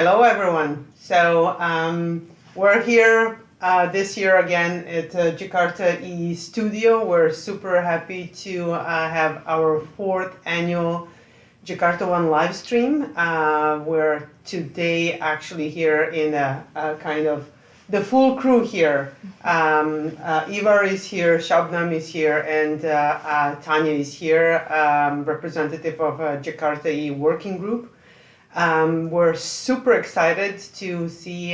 Hello, everyone. We're here this year again at Jakarta studio. We're super happy to have our fourth annual Jakarta One live stream. We're today actually here in a kind of the full crew here. Ivar is here, Shabnam is here, and Tanya is here, representative of Jakarta working group. We're super excited to see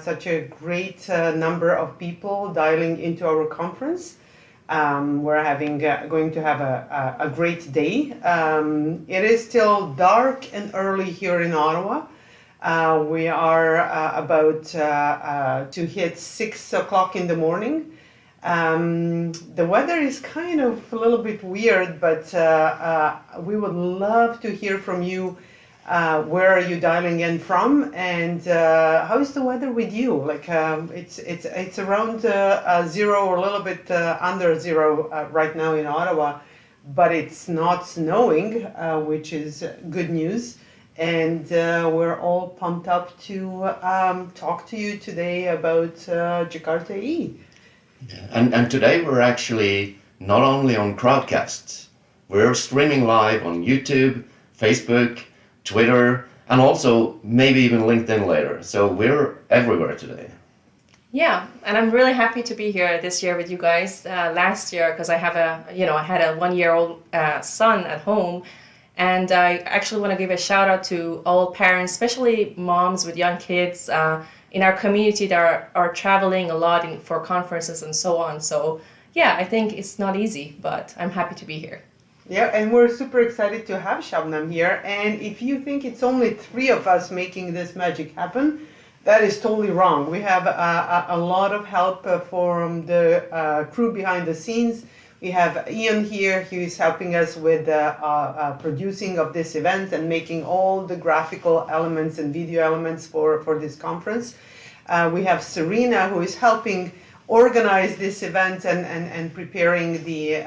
such a great number of people dialing into our conference. We're going to have a great day. It is still dark and early here in Ottawa. We are about to hit 6 o'clock in the morning. The weather is kind of a little bit weird, but we would love to hear from you. Where are you dialing in from, and how is the weather with you? Like it's around zero or a little bit under zero right now in Ottawa, but it's not snowing, which is good news. And we're all pumped up to talk to you today about Jakarta E. And today we're actually not only on Crowdcast, we're streaming live on YouTube, Facebook, Twitter, and also maybe even LinkedIn later. So we're everywhere today. Yeah, and I'm really happy to be here this year with you guys. Last year, because I had a 1-year-old son at home, and I actually want to give a shout out to all parents, especially moms with young kids in our community that are traveling a lot for conferences and so on. So yeah, I think it's not easy, but I'm happy to be here. Yeah, and we're super excited to have Shabnam here. And if you think it's only 3 of us making this magic happen, that is totally wrong. We have a lot of help from the crew behind the scenes. We have Ian here, who is helping us with producing of this event and making all the graphical elements and video elements for this conference. We have Serena, who is helping organize this event and preparing the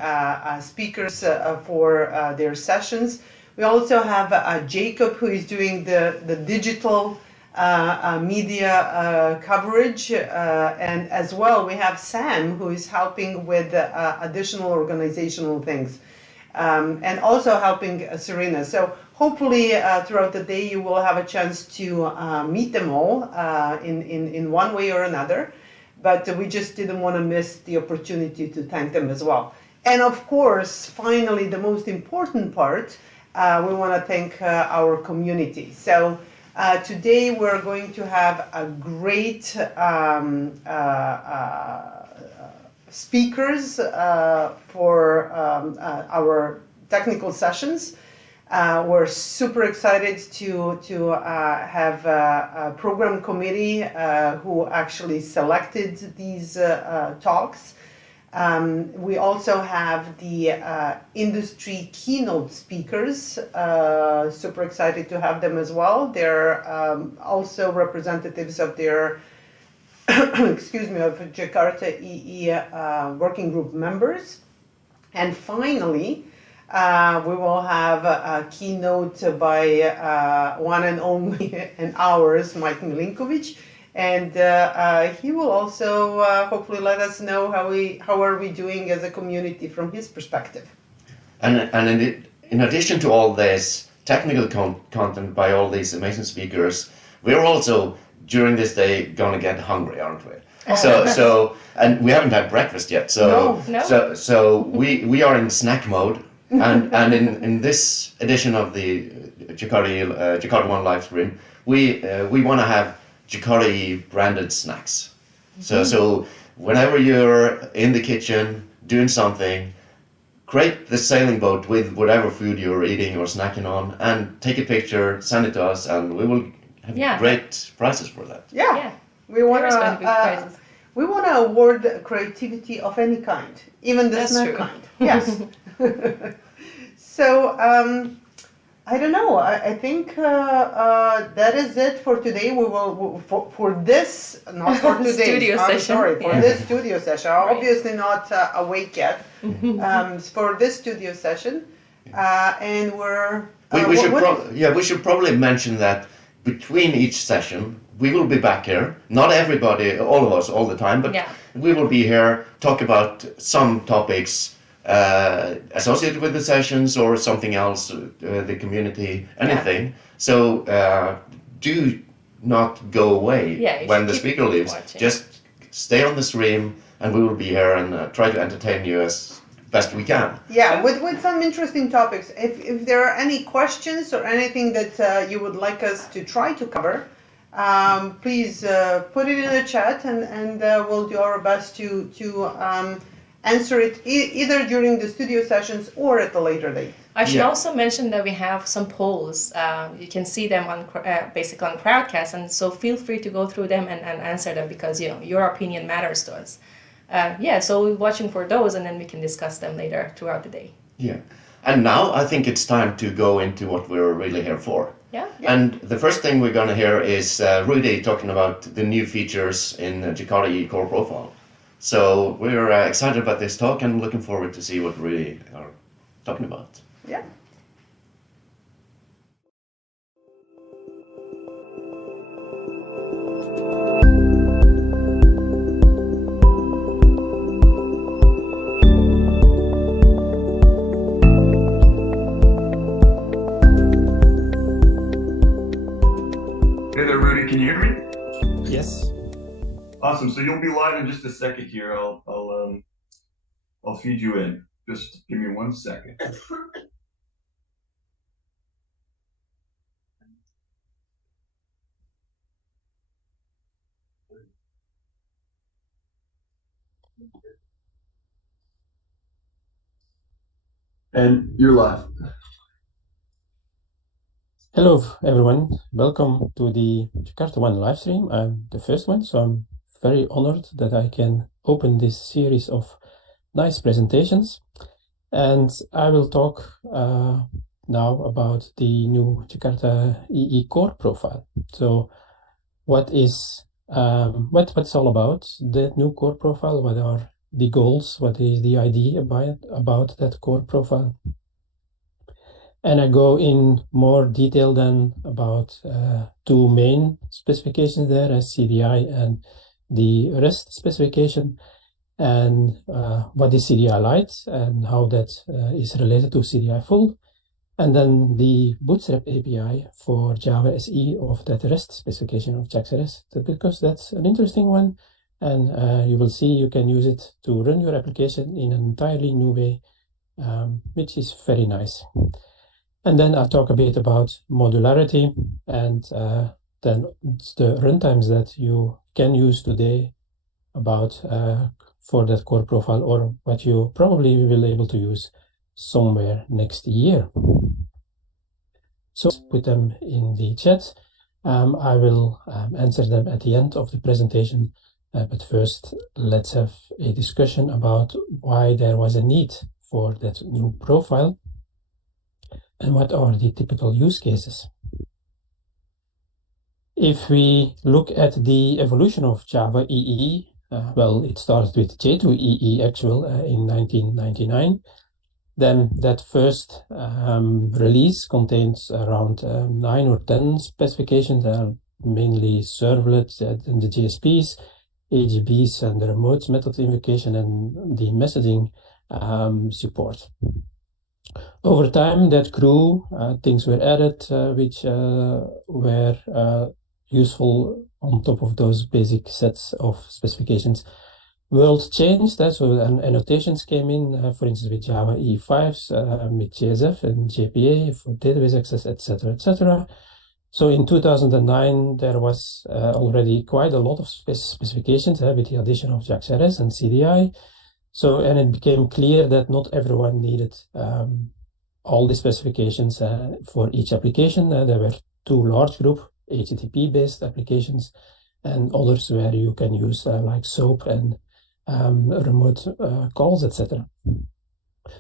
speakers for their sessions. We also have Jacob, who is doing the digital media coverage, and as well we have Sam, who is helping with additional organizational things, and also helping Serena. So hopefully throughout the day you will have a chance to meet them all in one way or another. But we just didn't want to miss the opportunity to thank them as well. And of course, finally, the most important part, we want to thank our community. So today we're going to have a great speakers for our technical sessions. We're super excited to have a program committee who actually selected these talks. We also have the industry keynote speakers. Super excited to have them as well. They're also representatives of their, excuse me, of Jakarta EE working group members. And finally, we will have a keynote by one and only and ours, Mike Milinkovic, and he will also hopefully let us know how are we doing as a community from his perspective. And in addition to all this technical content by all these amazing speakers, we're also during this day going to get hungry, aren't we? Oh. So and we haven't had breakfast yet. No. So we are in snack mode. And in this edition of the Jakarta One live stream, we want to have Jakarta branded snacks. So whenever you're in the kitchen doing something, create the sailing boat with whatever food you're eating or snacking on, and take a picture, send it to us, and we will have great prizes for that. Yeah. We want to award creativity of any kind, even the snack kind. Yes. So I don't know. I think that is it for today. We will for this, not for today. Studio session. Sorry, for this studio session. Right. Obviously not awake yet. For this studio session, and we're. We should probably mention that between each session, we will be back here. Not everybody, all of us, all the time, but we will be here, talk about some topics associated with the sessions or something else, the community, anything. So do not go away when the speaker leaves. Watching. Just stay on the stream, and we will be here and try to entertain you as best we can. Yeah, with some interesting topics. If there are any questions or anything that you would like us to try to cover, please put it in the chat, and we'll do our best to answer it either during the studio sessions or at a later date. I should also mention that we have some polls. You can see them on basically on Crowdcast, and so feel free to go through them and answer them, because your opinion matters to us. So we're watching for those, and then we can discuss them later throughout the day. Yeah, and now I think it's time to go into what we're really here for. Yeah. And the first thing we're going to hear is Rudy talking about the new features in Jakarta EE Core Profile. So we're excited about this talk and looking forward to see what Rudy are talking about. Yeah. Hey there, Rudy. Can you hear me? Yes. Awesome. So you'll be live in just a second here. I'll feed you in. Just give me 1 second. And you're live. Hello, everyone. Welcome to the Jakarta One live stream. I'm the first one, so I'm very honored that I can open this series of nice presentations. And I will talk now about the new Jakarta EE Core Profile. So what is what's all about that new core profile? What are the goals? What is the idea about that core profile? And I go in more detail than about two main specifications there, as CDI and the REST specification, and what is CDI Lite and how that is related to CDI Full, and then the Bootstrap API for Java SE of that REST specification of JAX-RS, because that's an interesting one, and you will see you can use it to run your application in an entirely new way, which is very nice. And then I'll talk a bit about modularity and then the runtimes that you can use today about for that core profile, or what you probably will be able to use somewhere next year. So put them in the chat. I will answer them at the end of the presentation. But first, let's have a discussion about why there was a need for that new profile. And what are the typical use cases? If we look at the evolution of Java EE, well, it started with J2EE actual in 1999. Then that first release contains around 9 or 10 specifications, mainly servlets and the JSPs, AGBs and the remote method invocation and the messaging support. Over time, that grew, things were added which were useful on top of those basic sets of specifications. World changed, so annotations came in, for instance, with Java E5s, with JSF and JPA for database access, etc., etc. So in 2009, there was already quite a lot of specifications with the addition of JAX-RS and CDI. So, and it became clear that not everyone needed all the specifications for each application. There were two large group HTTP-based applications and others where you can use like SOAP and remote calls, etc.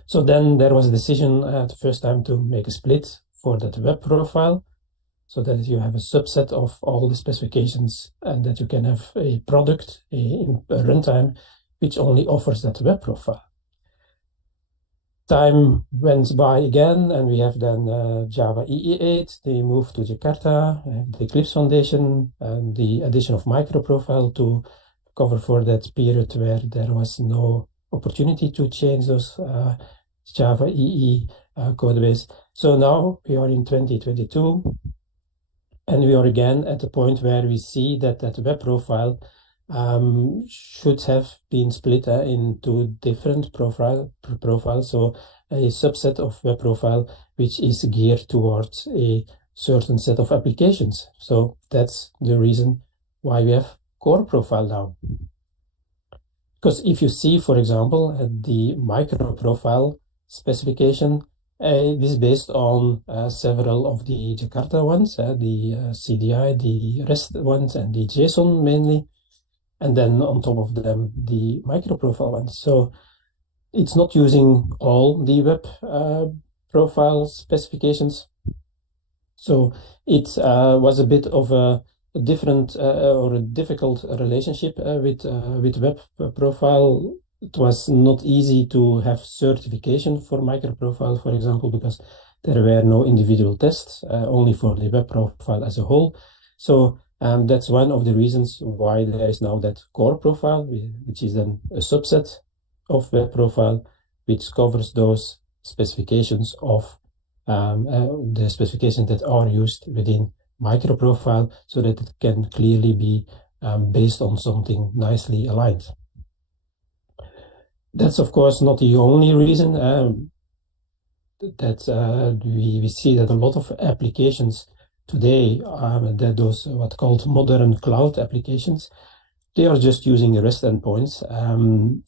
So then there was a decision the first time to make a split for that web profile, so that you have a subset of all the specifications and that you can have a product, a runtime, which only offers that web profile. time went by again, and we have then Java EE8. They moved to Jakarta, the Eclipse Foundation, and the addition of microprofile to cover for that period where there was no opportunity to change those Java EE codebase. So now we are in 2022, and we are again at the point where we see that that web profile should have been split into different profiles. So a subset of web profile which is geared towards a certain set of applications. So that's the reason why we have core profile now. Because if you see, for example, the micro profile specification, this is based on several of the Jakarta ones, the CDI, the REST ones, and the JSON mainly. And then on top of them, the micro profile ones. So it's not using all the web profile specifications. So it was a bit of a different or a difficult relationship with web profile. It was not easy to have certification for microprofile, for example, because there were no individual tests, only for the web profile as a whole. So that's one of the reasons why there is now that core profile, which is then a subset of web profile, which covers those specifications of the specifications that are used within microprofile, so that it can clearly be based on something nicely aligned. That's of course not the only reason that we see that a lot of applications today, that those what called modern cloud applications, they are just using REST endpoints.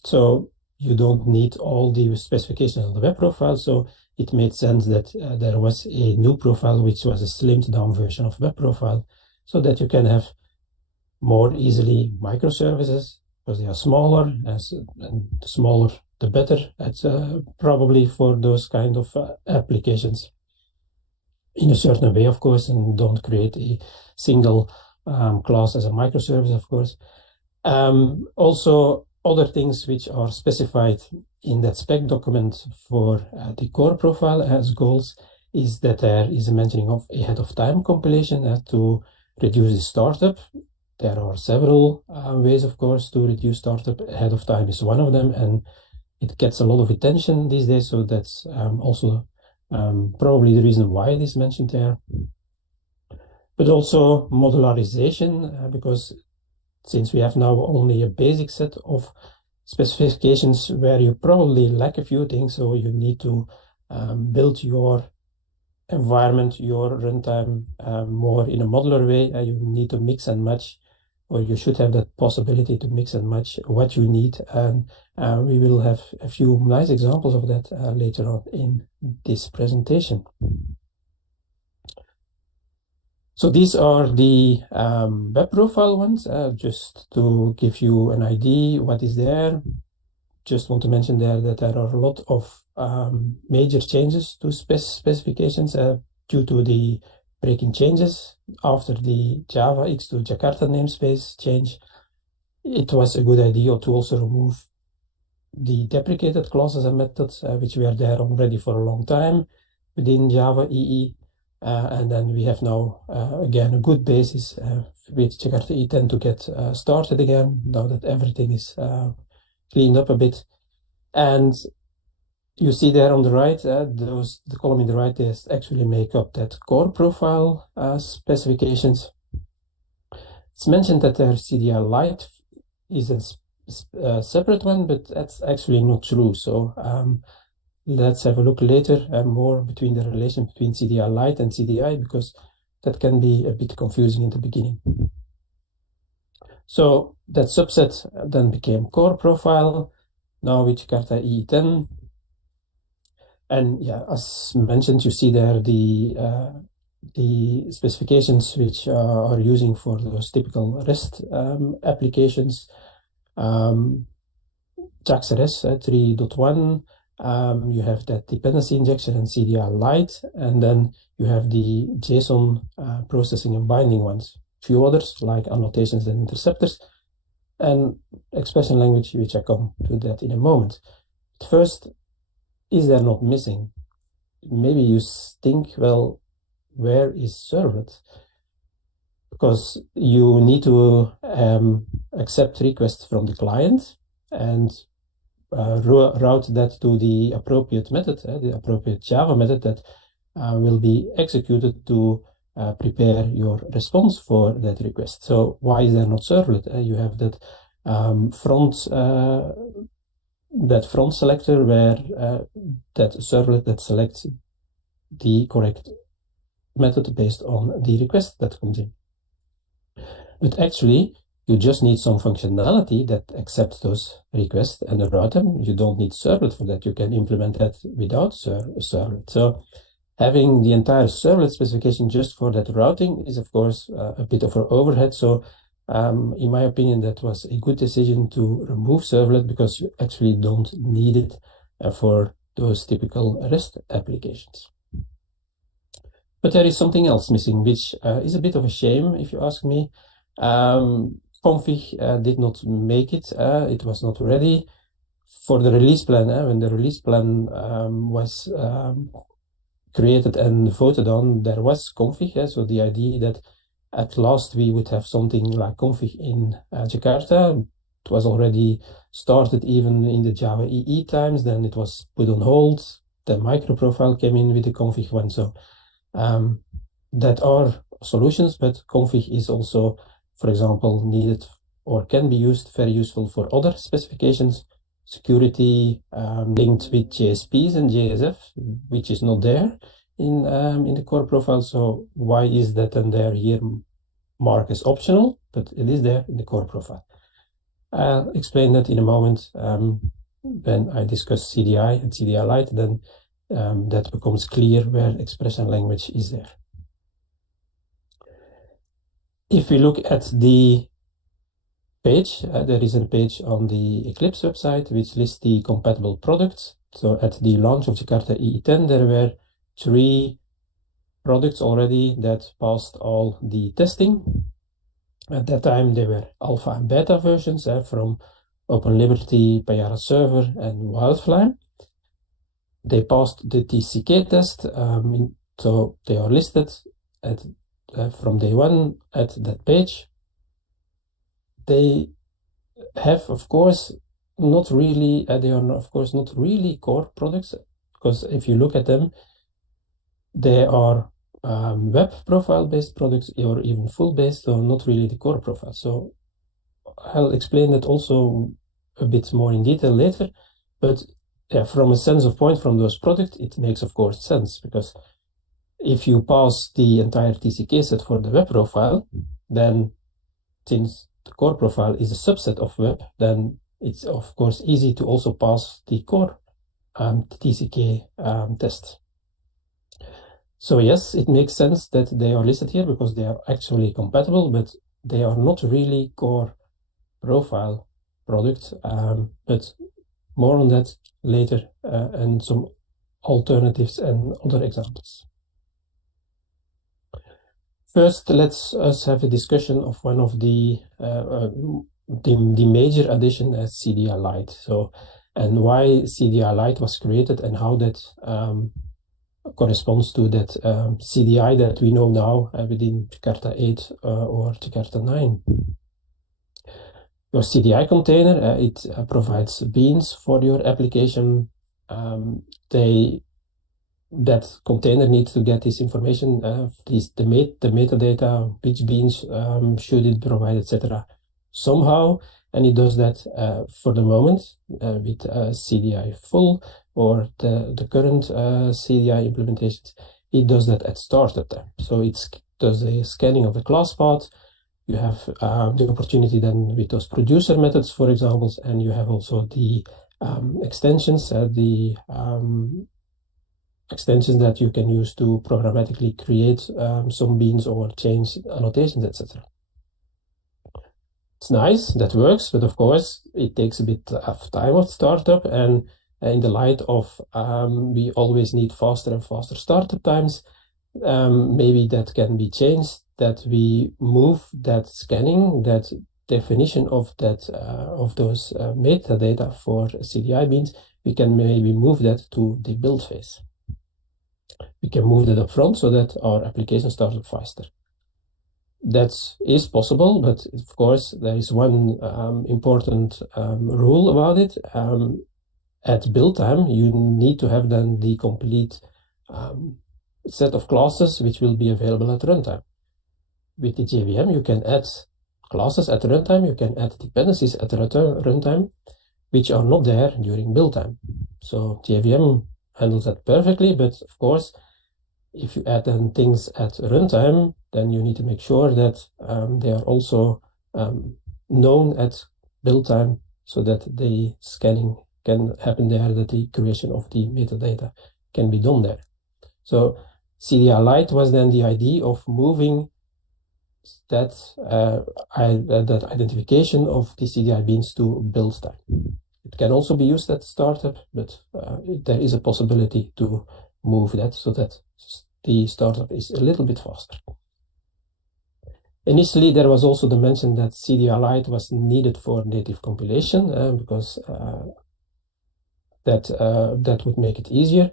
So you don't need all the specifications of the web profile. So it made sense that there was a new profile, which was a slimmed down version of web profile, so that you can have more easily microservices, because they are smaller, and the smaller the better. That's probably for those kind of applications in a certain way, of course, and don't create a single class as a microservice, of course. Also, other things which are specified in that spec document for the core profile as goals is that there is a mentioning of ahead of time compilation to reduce the startup. There are several ways, of course, to reduce startup. Ahead of time is one of them, and it gets a lot of attention these days, so that's also probably the reason why it is mentioned there. But also modularization, because since we have now only a basic set of specifications where you probably lack a few things, so you need to build your environment, your runtime more in a modular way. You need to mix and match, or you should have that possibility to mix and match what you need. And we will have a few nice examples of that later on in this presentation. So these are the web profile ones, just to give you an idea what is there. Just want to mention there that there are a lot of major changes to specifications due to the breaking changes after the Java X to Jakarta namespace change. It was a good idea to also remove the deprecated classes and methods, which were there already for a long time within Java EE. And then we have now, again, a good basis with Jakarta E10 to get started again, now that everything is cleaned up a bit. And you see there on the right, the column in the right is actually make up that core profile specifications. It's mentioned that their CDI Lite is a separate one, but that's actually not true. So let's have a look later more between the relation between CDI Lite and CDI, because that can be a bit confusing in the beginning. So that subset then became core profile, now with Jakarta E10. And yeah, as mentioned, you see there the specifications which are using for those typical REST applications. JAX-RS 3.1, you have that dependency injection and CDI Lite, and then you have the JSON processing and binding ones. A few others like annotations and interceptors, and expression language, which I come to that in a moment. But first, is there not missing? Maybe you think, well, where is servlet? Because you need to accept requests from the client and route that to the appropriate method, the appropriate Java method that will be executed to prepare your response for that request. So why is there not servlet? You have that front selector where that servlet that selects the correct method based on the request that comes in. But actually, you just need some functionality that accepts those requests and route them. You don't need servlet for that. You can implement that without servlet. So having the entire servlet specification just for that routing is, of course, a bit of an overhead. So in my opinion, that was a good decision to remove servlet because you actually don't need it for those typical REST applications. But there is something else missing, which is a bit of a shame, if you ask me. Config did not make it. It was not ready for the release plan. When the release plan was created and voted on, there was config. So the idea that at last we would have something like config in Jakarta. It was already started even in the Java EE times. Then it was put on hold. The microprofile came in with the config one. So that are solutions, but config is also, for example, needed or can be used, very useful for other specifications, security linked with JSPs and JSF, which is not there in the core profile. So why is that then there here marked as optional, but it is there in the core profile? I'll explain that in a moment when I discuss CDI and CDI Lite, then that becomes clear where expression language is there. If we look at the page, there is a page on the Eclipse website which lists the compatible products. So at the launch of Jakarta EE10, there were 3 products already that passed all the testing. At that time, they were alpha and beta versions from OpenLiberty, Payara Server, and Wildfly. They passed the TCK test, so they are listed at from day one at that page. They have, of course, not really, they are, of course, not really core products, because if you look at them, they are web profile based products or even full based, so not really the core profile. So I'll explain that also a bit more in detail later, but yeah, from a sense of point from those products, it makes, of course, sense, because if you pass the entire TCK set for the web profile, then since the core profile is a subset of web, then it's of course easy to also pass the core TCK test. So yes, it makes sense that they are listed here because they are actually compatible, but they are not really core profile products, but more on that later and some alternatives and other examples. First, let's us have a discussion of one of the major addition as CDI Lite. So, and why CDI Lite was created and how that corresponds to that CDI that we know now within Jakarta 8 or Jakarta 9. Your CDI container, it provides beans for your application. That container needs to get this information, the metadata, which beans should it provide, etc. somehow, and it does that for the moment with CDI full or the current CDI implementations. It does that at startup time. So it does a scanning of the class path. You have the opportunity then with those producer methods, for example, and you have also the extensions, extensions that you can use to programmatically create some beans or change annotations, etc. It's nice, that works, but of course it takes a bit of time of startup, and in the light of we always need faster and faster startup times, maybe that can be changed, that we move that scanning, that definition of that of those metadata for CDI beans, we can maybe move that to the build phase. We can move that up front so that our application starts up faster. That is possible, but of course there is one important rule about it. At build time, you need to have then the complete set of classes which will be available at runtime. With the JVM, you can add classes at runtime, you can add dependencies at runtime, which are not there during build time. So JVM handles that perfectly, but of course, if you add then things at runtime, then you need to make sure that they are also known at build time so that the scanning can happen there, that the creation of the metadata can be done there. So CDI Lite was then the idea of moving that identification of the CDI beans to build time. It can also be used at startup, but there is a possibility to move that so that the startup is a little bit faster. Initially, there was also the mention that CDI Lite was needed for native compilation because that would make it easier.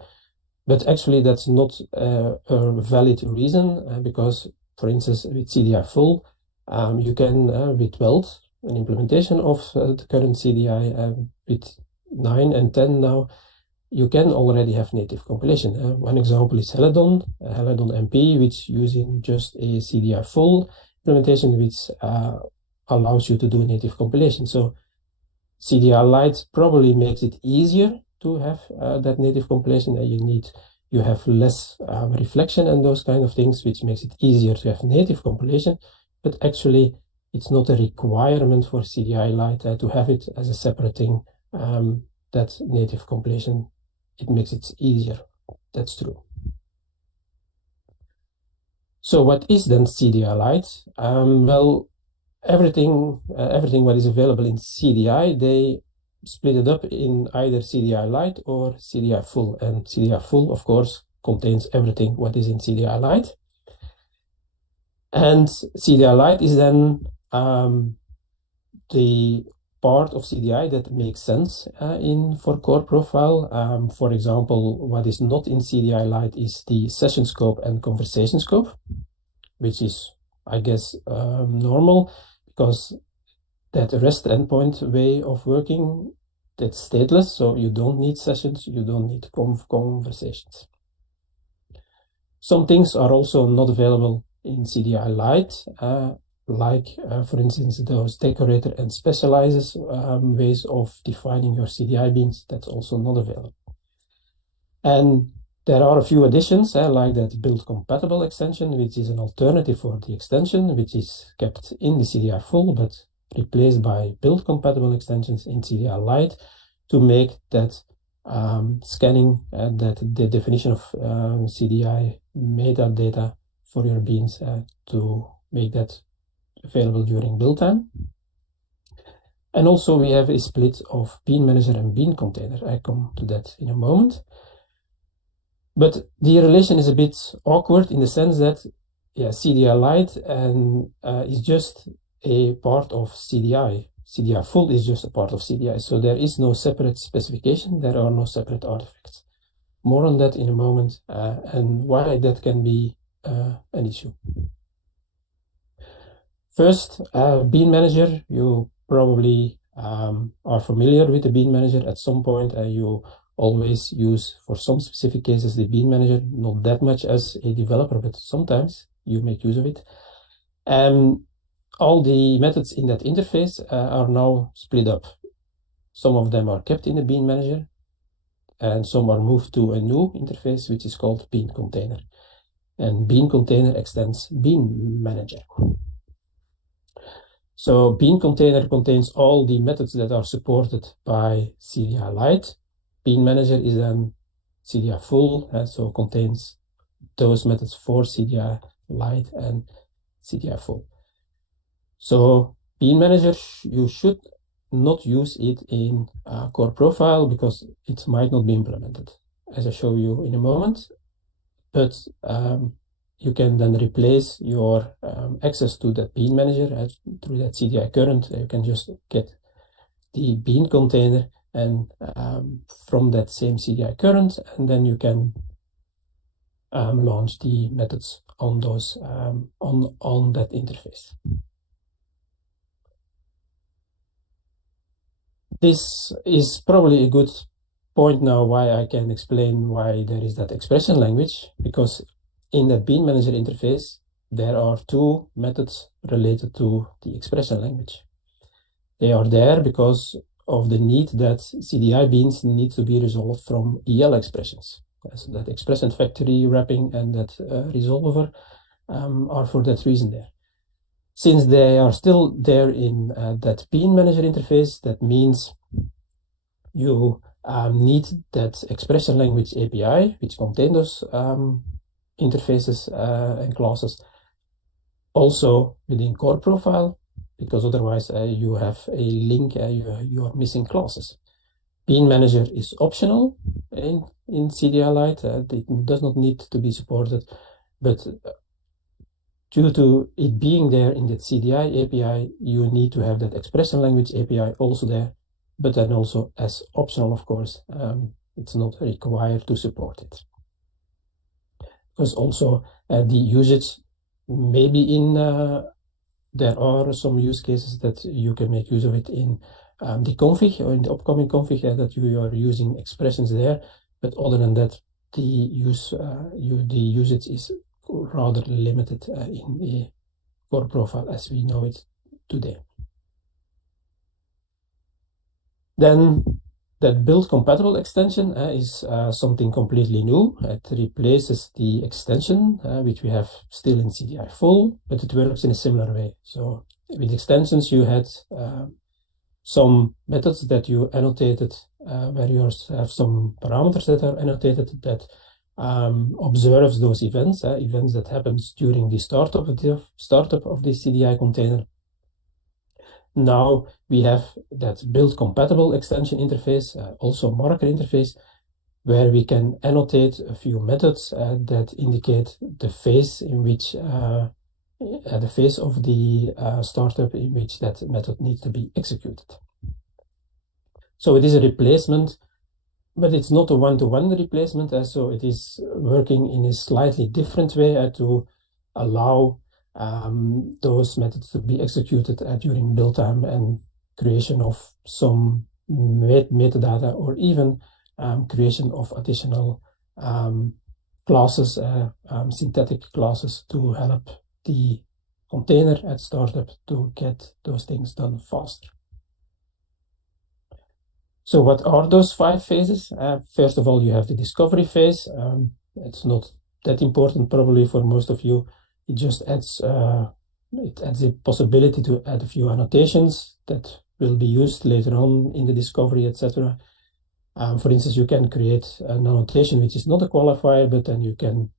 But actually, that's not a valid reason because, for instance, with CDI full, you can, with Weld, an implementation of the current CDI with 9 and 10 now, you can already have native compilation. One example is Helidon MP, which using just a CDI full implementation, which allows you to do native compilation. So CDI Lite probably makes it easier to have that native compilation, and you have less reflection and those kind of things, which makes it easier to have native compilation. But actually, it's not a requirement for CDI Lite to have it as a separate thing. That native compilation, it makes it easier. That's true. So what is then CDI Lite? Well, everything what is available in CDI, they split it up in either CDI Lite or CDI full. And CDI full, of course, contains everything what is in CDI Lite. And CDI Lite is then the part of CDI that makes sense for core profile. For example, what is not in CDI Lite is the session scope and conversation scope, which is, I guess, normal because that REST endpoint way of working, that's stateless, so you don't need sessions, you don't need conversations. Some things are also not available in CDI Lite, like, for instance, those decorator and specializes ways of defining your CDI beans. That's also not available. And there are a few additions, like that build compatible extension, which is an alternative for the extension, which is kept in the CDI full, but replaced by build compatible extensions in CDI Lite to make that scanning and that the definition of CDI metadata for your beans to make that available during build time. And also we have a split of bean manager and bean container. I come to that in a moment. But the relation is a bit awkward in the sense that CDI Lite is just a part of CDI. CDI full is just a part of CDI. So there is no separate specification. There are no separate artifacts. More on that in a moment and why that can be an issue. First, bean manager, you probably are familiar with the bean manager at some point. You always use, for some specific cases, the bean manager, not that much as a developer, but sometimes you make use of it. All the methods in that interface are now split up. Some of them are kept in the bean manager, and some are moved to a new interface, which is called bean container. And bean container extends bean manager. So bean container contains all the methods that are supported by CDI Lite. Bean manager is then CDI full, so contains those methods for CDI Lite and CDI full. So bean manager, you should not use it in core profile because it might not be implemented, as I show you in a moment. But you can then replace your access to that bean manager through that CDI current. You can just get the bean container and from that same CDI current, and then you can launch the methods on those on that interface. This is probably a good point now why I can explain why there is that expression language, because in that bean manager interface there are two methods related to the expression language. They are there because of the need that CDI beans need to be resolved from EL expressions. So that expression factory wrapping and that resolver are for that reason there. Since they are still there in that bean manager interface, that means you need that expression language API, which contain those interfaces and classes, also within core profile, because otherwise you have a link, you are missing classes. Bean manager is optional in CDI Lite. It does not need to be supported, but due to it being there in that CDI API, you need to have that expression language API also there, but then also as optional, of course. It's not required to support it. Because also the usage, maybe in there are some use cases that you can make use of it in the config or in the upcoming config that you are using expressions there, but other than that, the usage is rather limited in a core profile as we know it today. Then that build compatible extension is something completely new. It replaces the extension which we have still in CDI full, but it works in a similar way. So with extensions you had some methods that you annotated where you have some parameters that are annotated that observes those events, events that happens during the startup of the CDI container. Now we have that build compatible extension interface, also marker interface, where we can annotate a few methods that indicate the phase in which the phase of the startup in which that method needs to be executed. So it is a replacement, but it's not a one-to-one replacement, so it is working in a slightly different way to allow those methods to be executed during build time and creation of some metadata, or even creation of additional classes, synthetic classes, to help the container at startup to get those things done faster. So what are those 5 phases? First of all, you have the discovery phase. It's not that important probably for most of you. It just adds the possibility to add a few annotations that will be used later on in the discovery, etc. For instance, you can create an annotation which is not a qualifier, but then you can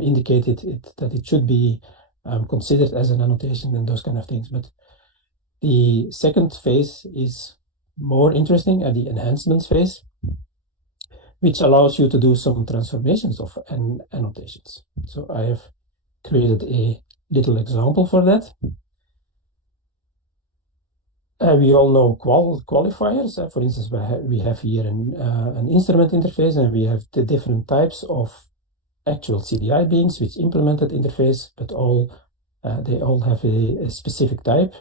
indicate that it should be considered as an annotation and those kind of things. But the second phase is more interesting, at the enhancement phase, which allows you to do some transformations of annotations. So I have created a little example for that. We all know qualifiers. For instance, we have here an instrument interface, and we have the different types of actual CDI beans which implement that interface, but they all have a specific type.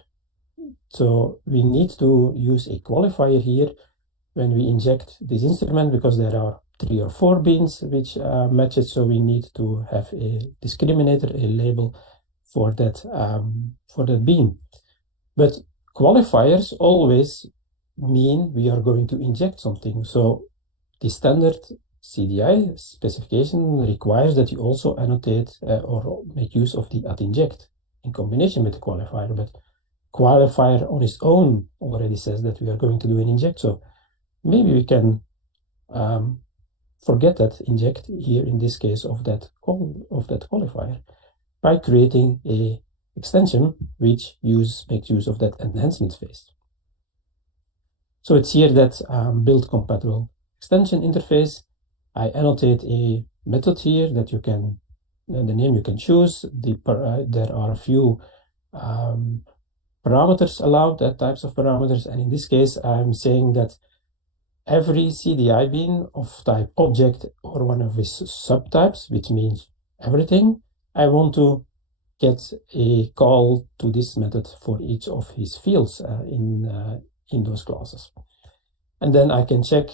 So we need to use a qualifier here when we inject this instrument, because there are 3 or 4 beans which match it. So we need to have a discriminator, a label for that bean. But qualifiers always mean we are going to inject something. So the standard CDI specification requires that you also annotate or make use of the @inject in combination with the qualifier. But qualifier on its own already says that we are going to do an inject. So maybe we can forget that inject here in this case of that qualifier by creating a extension which makes use of that enhancement phase. So it's here that build compatible extension interface. I annotate a method here that you can, the name you can choose. There are a few parameters allowed, types of parameters, and in this case I'm saying that every CDI bean of type object or one of its subtypes, which means everything, I want to get a call to this method for each of his fields in those classes. And then I can check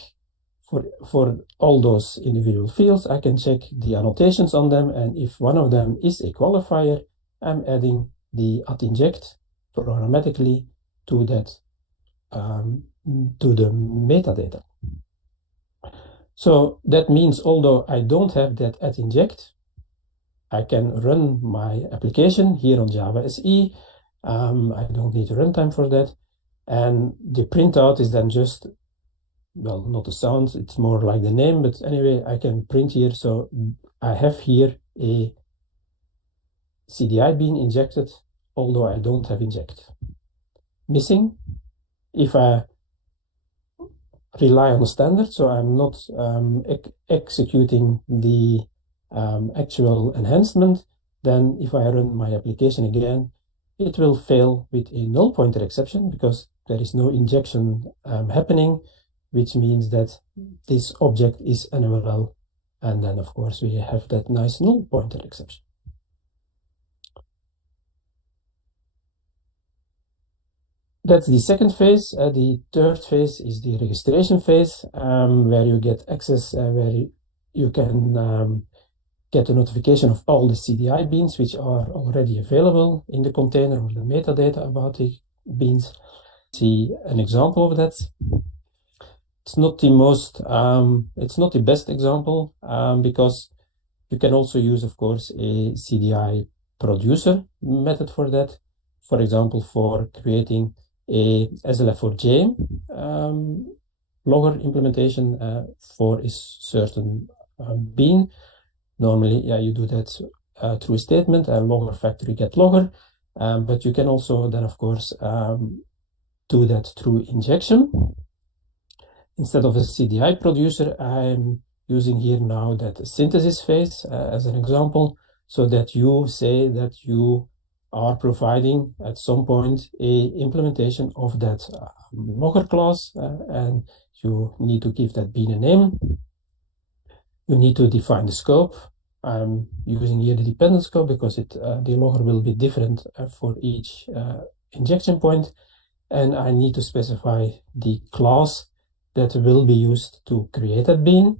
for all those individual fields, I can check the annotations on them, and if one of them is a qualifier, I'm adding the @inject programmatically to that to the metadata. So that means although I don't have that @inject, I can run my application here on Java SE. I don't need runtime for that, and the printout is then just, well, not the sound, it's more like the name, but anyway, I can print here. So I have here a CDI being injected, although I don't have inject. Missing, if I rely on the standard, so I'm not executing the actual enhancement, then if I run my application again, it will fail with a null pointer exception because there is no injection happening, which means that this object is an URL, and then of course we have that nice null pointer exception. That's the second phase. The third phase is the registration phase, where you get access, where you can get a notification of all the CDI beans which are already available in the container or the metadata about the beans. See an example of that. It's not the most, it's not the best example because you can also use, of course, a CDI producer method for that. For example, for creating a SLF4J logger implementation for a certain bean. Normally, yeah, you do that through a statement, logger factory get logger, but you can also then, of course, do that through injection. Instead of a CDI producer, I'm using here now that synthesis phase as an example, so that you say that you are providing at some point a implementation of that logger class, and you need to give that bean a name. You need to define the scope. I'm using here the dependent scope because the logger will be different for each injection point, and I need to specify the class that will be used to create that bean.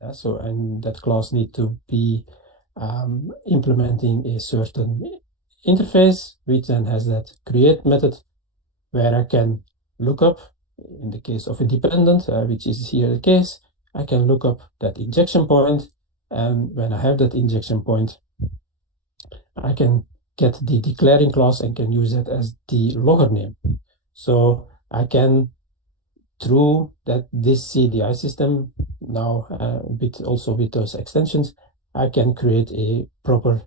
And that class need to be implementing a certain interface, which then has that create method, where I can look up, in the case of a dependent, which is here the case, I can look up that injection point, and when I have that injection point, I can get the declaring class and can use that as the logger name. So I can, through this CDI system now, also with those extensions, I can create a proper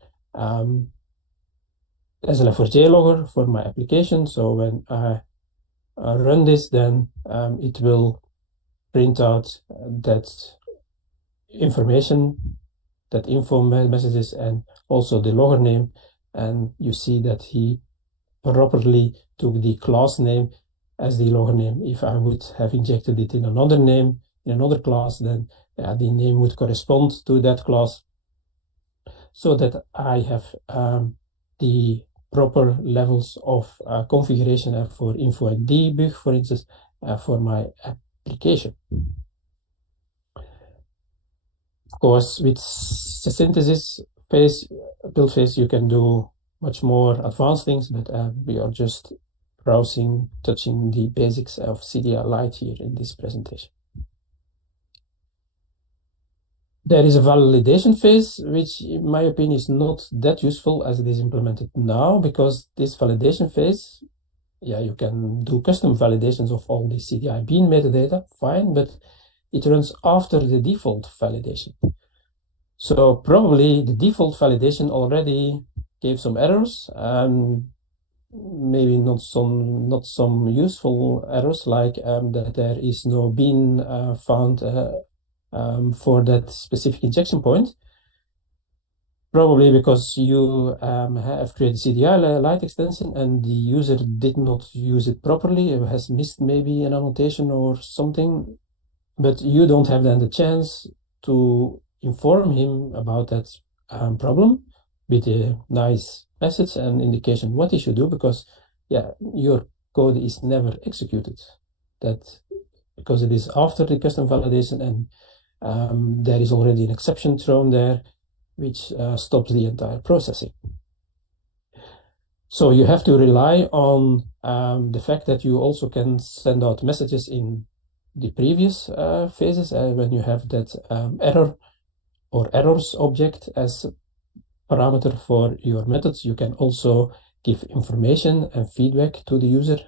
SLF4J logger for my application. So when I run this, then it will print out that information, that info messages, and also the logger name. And you see that he properly took the class name as the logger name. If I would have injected it in another name, in another class, then the name would correspond to that class, so that I have the proper levels of configuration for info and debug, for instance, for my application. Of course, with the synthesis phase, build phase, you can do much more advanced things, but we are just browsing, touching the basics of CDI Lite here in this presentation. There is a validation phase, which in my opinion is not that useful as it is implemented now, because this validation phase, yeah, you can do custom validations of all the CDI bean metadata, fine, but it runs after the default validation. So probably the default validation already gave some errors, maybe not some useful errors, like that there is no bean found for that specific injection point. Probably because you have created CDI light extension and the user did not use it properly, it has missed maybe an annotation or something, but you don't have then the chance to inform him about that problem with a nice message and indication what he should do, because yeah, your code is never executed. That because it is after the custom validation and there is already an exception thrown there which stops the entire processing. So you have to rely on the fact that you also can send out messages in the previous phases when you have that error or errors object as parameter for your methods. You can also give information and feedback to the user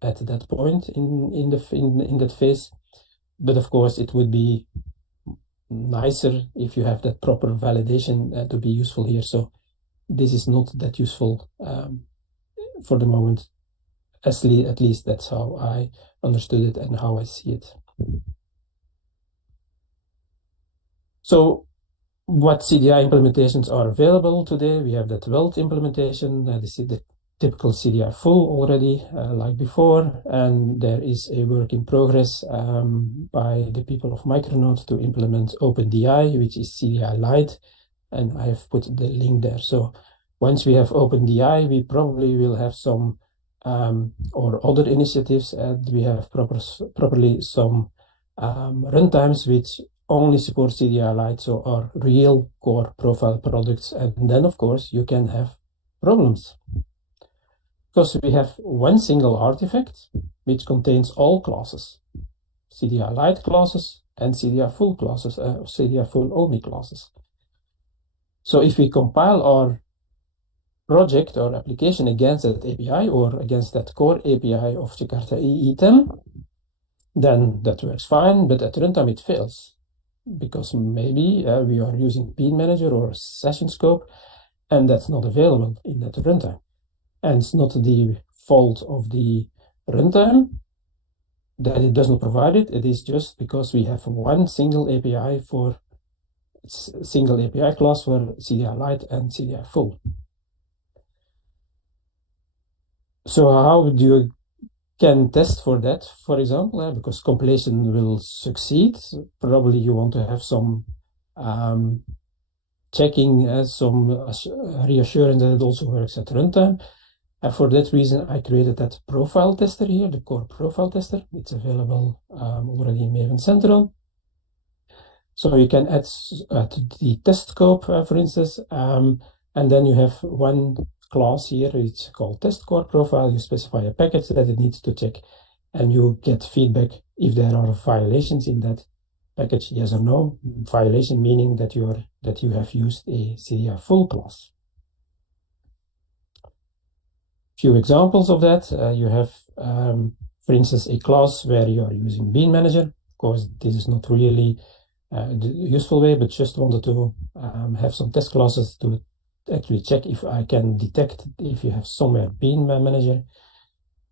at that point in that phase. But of course, it would be nicer if you have that proper validation to be useful here. So this is not that useful for the moment. At least that's how I understood it and how I see it. So what CDI implementations are available today? We have that Welt implementation. This is the typical CDI full already, like before, and there is a work in progress by the people of Micronaut to implement OpenDI, which is CDI Lite, and I have put the link there. So once we have OpenDI, we probably will have some or other initiatives, and we have properly some runtimes which only support CDI Lite, so our real core profile products. And then, of course, you can have problems because we have one single artifact which contains all classes, CDI Lite classes and CDI full classes, CDI full only classes. So if we compile our project or application against that API or against that core API of Jakarta EE10, then that works fine, but at runtime it fails because maybe we are using bean manager or session scope and that's not available in that runtime. And it's not the fault of the runtime that it does not provide it. It is just because we have one single API for single API class for CDI Lite and CDI full. So how do you can test for that, for example, because compilation will succeed. Probably you want to have some checking, some reassurance that it also works at runtime. And for that reason, I created that profile tester here, the core profile tester. It's available already in Maven Central. So you can add the test scope, for instance, and then you have one class here, it's called test core profile. You specify a package that it needs to check, and you get feedback if there are violations in that package, yes or no. Violation meaning that you have used a CDI full class. Few examples of that. You have, for instance, a class where you are using bean manager. Of course, this is not really the useful way, but just wanted to have some test classes to actually check if I can detect if you have somewhere bean manager.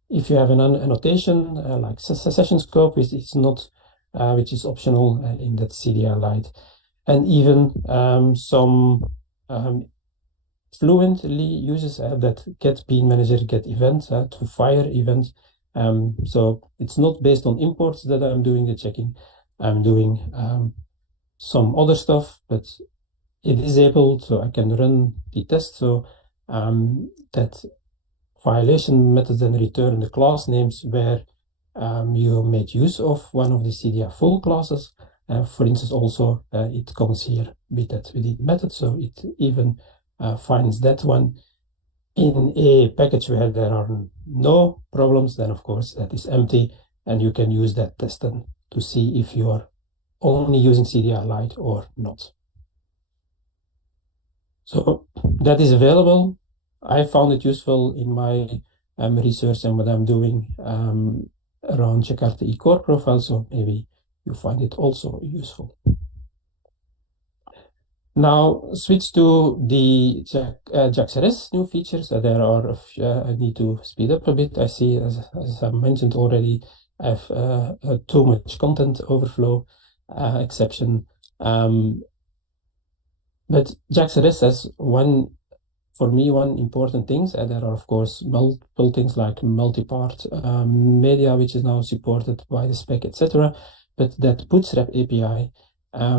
If you have an annotation like session scope, which is not, which is optional in that CDI Lite, and even some fluently uses that get bean manager get event to fire event. So it's not based on imports that I'm doing the checking. I'm doing some other stuff, but it is able, so I can run the test. So that violation methods then return the class names where you made use of one of the CDI full classes. For instance, also it comes here with that within method, so it even finds that one in a package where there are no problems. Then of course that is empty, and you can use that test then to see if you are only using CDI Lite or not. So that is available. I found it useful in my research and what I'm doing around Jakarta e-core profile, so maybe you find it also useful. Now switch to the JAX-RS new features. There are a few, I need to speed up a bit. I see, as I mentioned already, I have too much content overflow exception. But JAX-RS has for me, one important thing, and there are of course multiple things like multi-part media, which is now supported by the spec, etc. But that Bootstrap API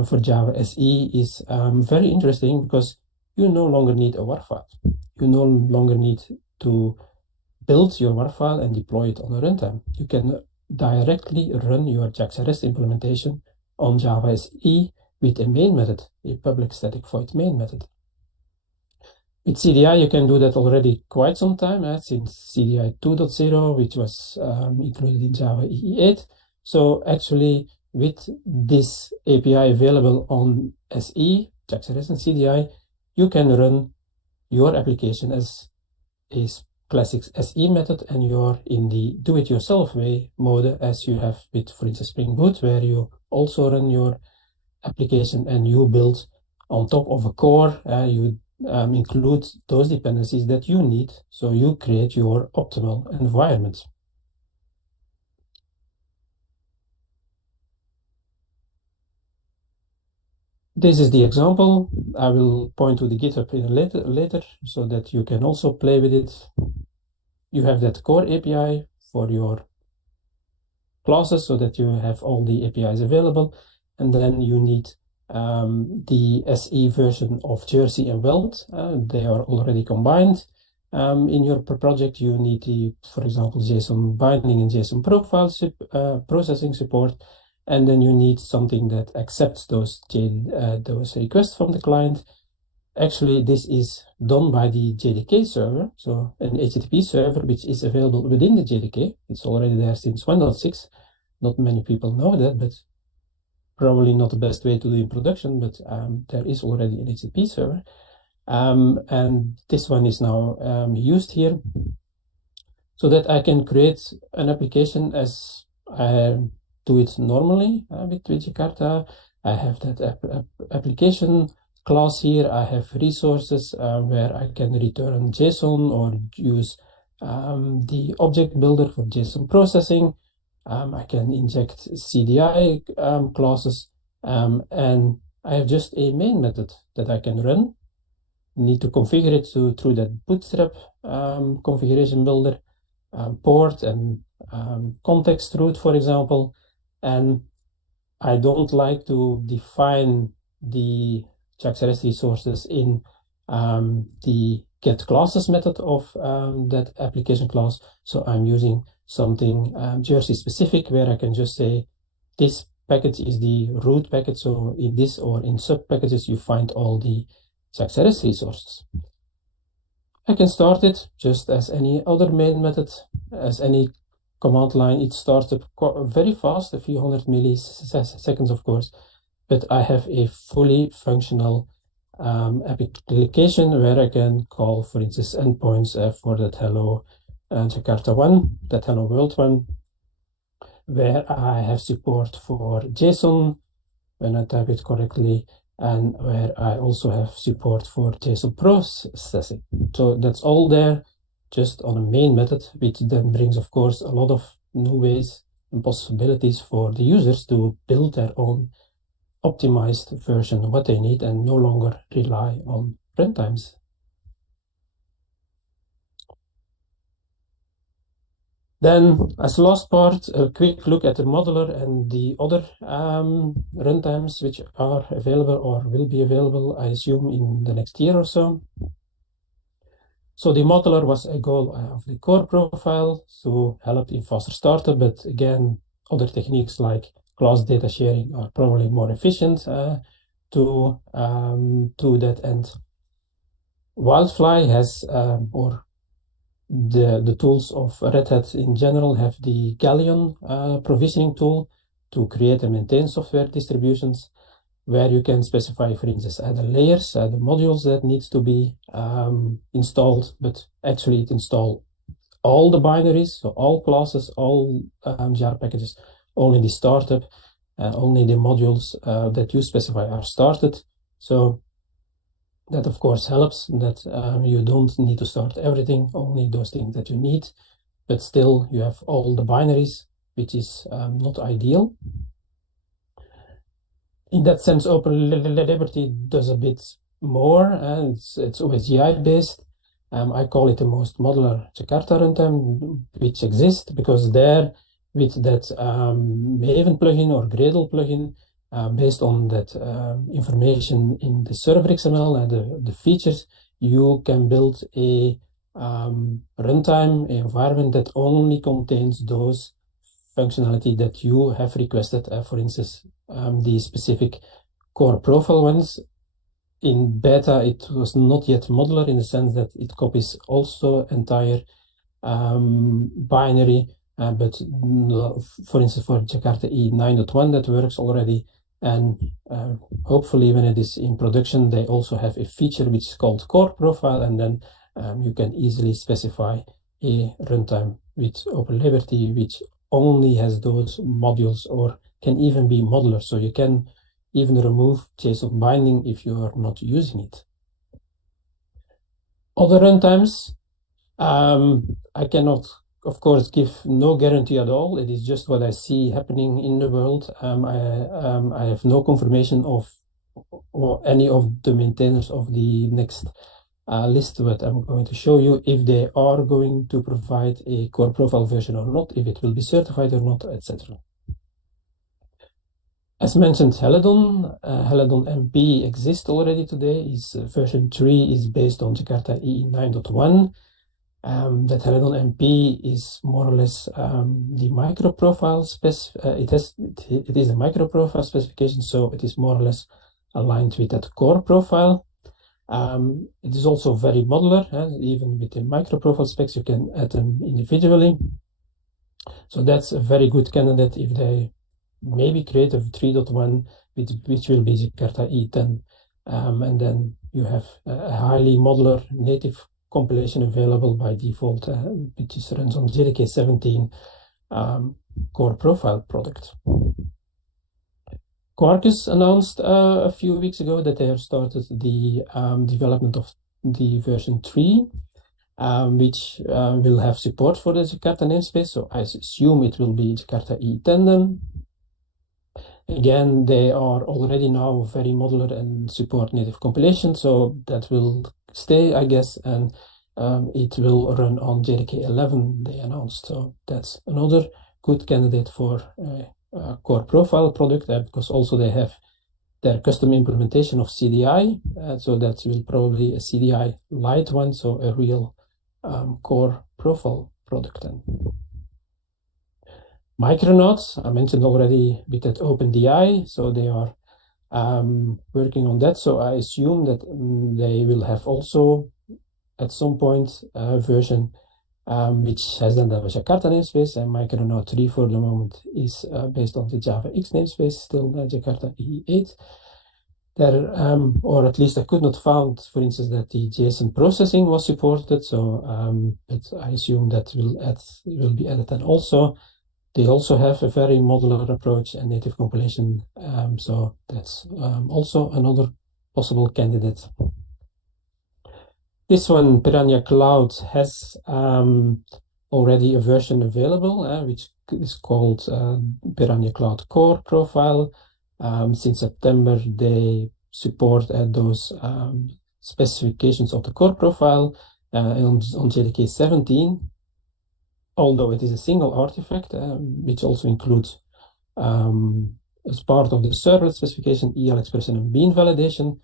for Java SE is very interesting because you no longer need a WAR file. You no longer need to build your WAR file and deploy it on a runtime. You can directly run your JAX-RS implementation on Java SE with a main method, a public static void main method. With CDI, you can do that already quite some time, since CDI 2.0, which was included in Java EE8. So actually, with this API available on SE, JAX-RS and CDI, you can run your application as a classic SE method, and you're in the do-it-yourself way mode, as you have with, for instance, Spring Boot, where you also run your application and you build on top of a core. You include those dependencies that you need, so you create your optimal environment. This is the example. I will point to the GitHub in later so that you can also play with it. You have that core API for your classes so that you have all the APIs available, and then you need the SE version of Jersey and Weld. They are already combined. In your project, you need the, for example, JSON binding and JSON profile processing support, and then you need something that accepts those requests from the client. Actually, this is done by the JDK server, so an HTTP server which is available within the JDK. It's already there since 1.6. Not many people know that, but probably not the best way to do in production, but there is already an HTTP server. And this one is now used here so that I can create an application as I do it normally with Jakarta. I have that application class here. I have resources where I can return JSON or use the object builder for JSON processing. I can inject CDI classes, and I have just a main method that I can run. Need to configure it through that Bootstrap configuration builder, port and context root, for example. And I don't like to define the JAX-RS resources in the get classes method of that application class. So I'm using something Jersey specific, where I can just say this package is the root package. So in this or in sub packages, you find all the JAX-RS resources. I can start it just as any other main method, as any command line. It starts up very fast, a few hundred milliseconds, of course, but I have a fully functional application where I can call, for instance, endpoints for that hello Jakarta one, that hello world one, where I have support for JSON when I type it correctly, and where I also have support for JSON processing. So that's all there just on a main method, which then brings, of course, a lot of new ways and possibilities for the users to build their own optimized version of what they need and no longer rely on runtimes. Then, as last part, a quick look at the modular and the other runtimes which are available or will be available, I assume, in the next year or so. So the modular was a goal of the core profile to help in faster startup, but again, other techniques like class data sharing are probably more efficient to that end. Wildfly has, or the tools of Red Hat in general have the Galleon provisioning tool to create and maintain software distributions, where you can specify, for instance, the layers, the modules that needs to be installed, but actually it install all the binaries, so all classes, all jar packages, only the startup, only the modules that you specify are started. So that, of course, helps that you don't need to start everything, only those things that you need, but still you have all the binaries, which is not ideal. In that sense, Open Liberty does a bit more, and it's OSGI based. I call it the most modular Jakarta runtime which exists, because there, with that Maven plugin or Gradle plugin, based on that information in the server XML and the features, you can build a runtime environment that only contains those functionality that you have requested. For instance, the specific core profile ones. In beta, it was not yet modular in the sense that it copies also entire binary, but for instance, for Jakarta E 9.1 that works already, and hopefully when it is in production, they also have a feature which is called core profile, and then you can easily specify a runtime with Open Liberty which only has those modules, or can even be modular, so you can even remove JSON binding if you are not using it. Other runtimes, I cannot, of course, give no guarantee at all. It is just what I see happening in the world. I have no confirmation of or any of the maintainers of the next list that I'm going to show you, if they are going to provide a core profile version or not, if it will be certified or not, etc. As mentioned, Helidon MP exists already today. Its version 3 is based on Jakarta EE 9.1. That Helidon MP is more or less the micro profile it is a micro profile specification, so it is more or less aligned with that core profile. It is also very modular, even with the micro profile specs you can add them individually. So that's a very good candidate if they maybe create a 3.1 which will be Jakarta E10, and then you have a highly modular native compilation available by default, which runs on JDK 17 core profile product. Quarkus announced a few weeks ago that they have started the development of the version 3, which will have support for the Jakarta namespace, so I assume it will be Jakarta E10 then. Again, they are already now very modular and support native compilation, so that will stay, I guess, and it will run on JDK 11, they announced. So that's another good candidate for a core profile product, because also they have their custom implementation of CDI, so that will probably a CDI light one, so a real core profile product then. Micronauts, I mentioned already with that OpenDI, so they are working on that. So I assume that they will have also at some point a version which has then the Jakarta namespace, and Micronaut 3 for the moment is based on the Java X namespace, still Jakarta E8. There, or at least I could not find, for instance, that the JSON processing was supported. So, but I assume that will be added then also. They also have a very modular approach and native compilation, so that's also another possible candidate. This one, Piranha Cloud, has already a version available, which is called Piranha Cloud Core Profile. Since September, they support those specifications of the core profile on JDK 17. Although it is a single artifact, which also includes, as part of the servlet specification, EL expression and bean validation.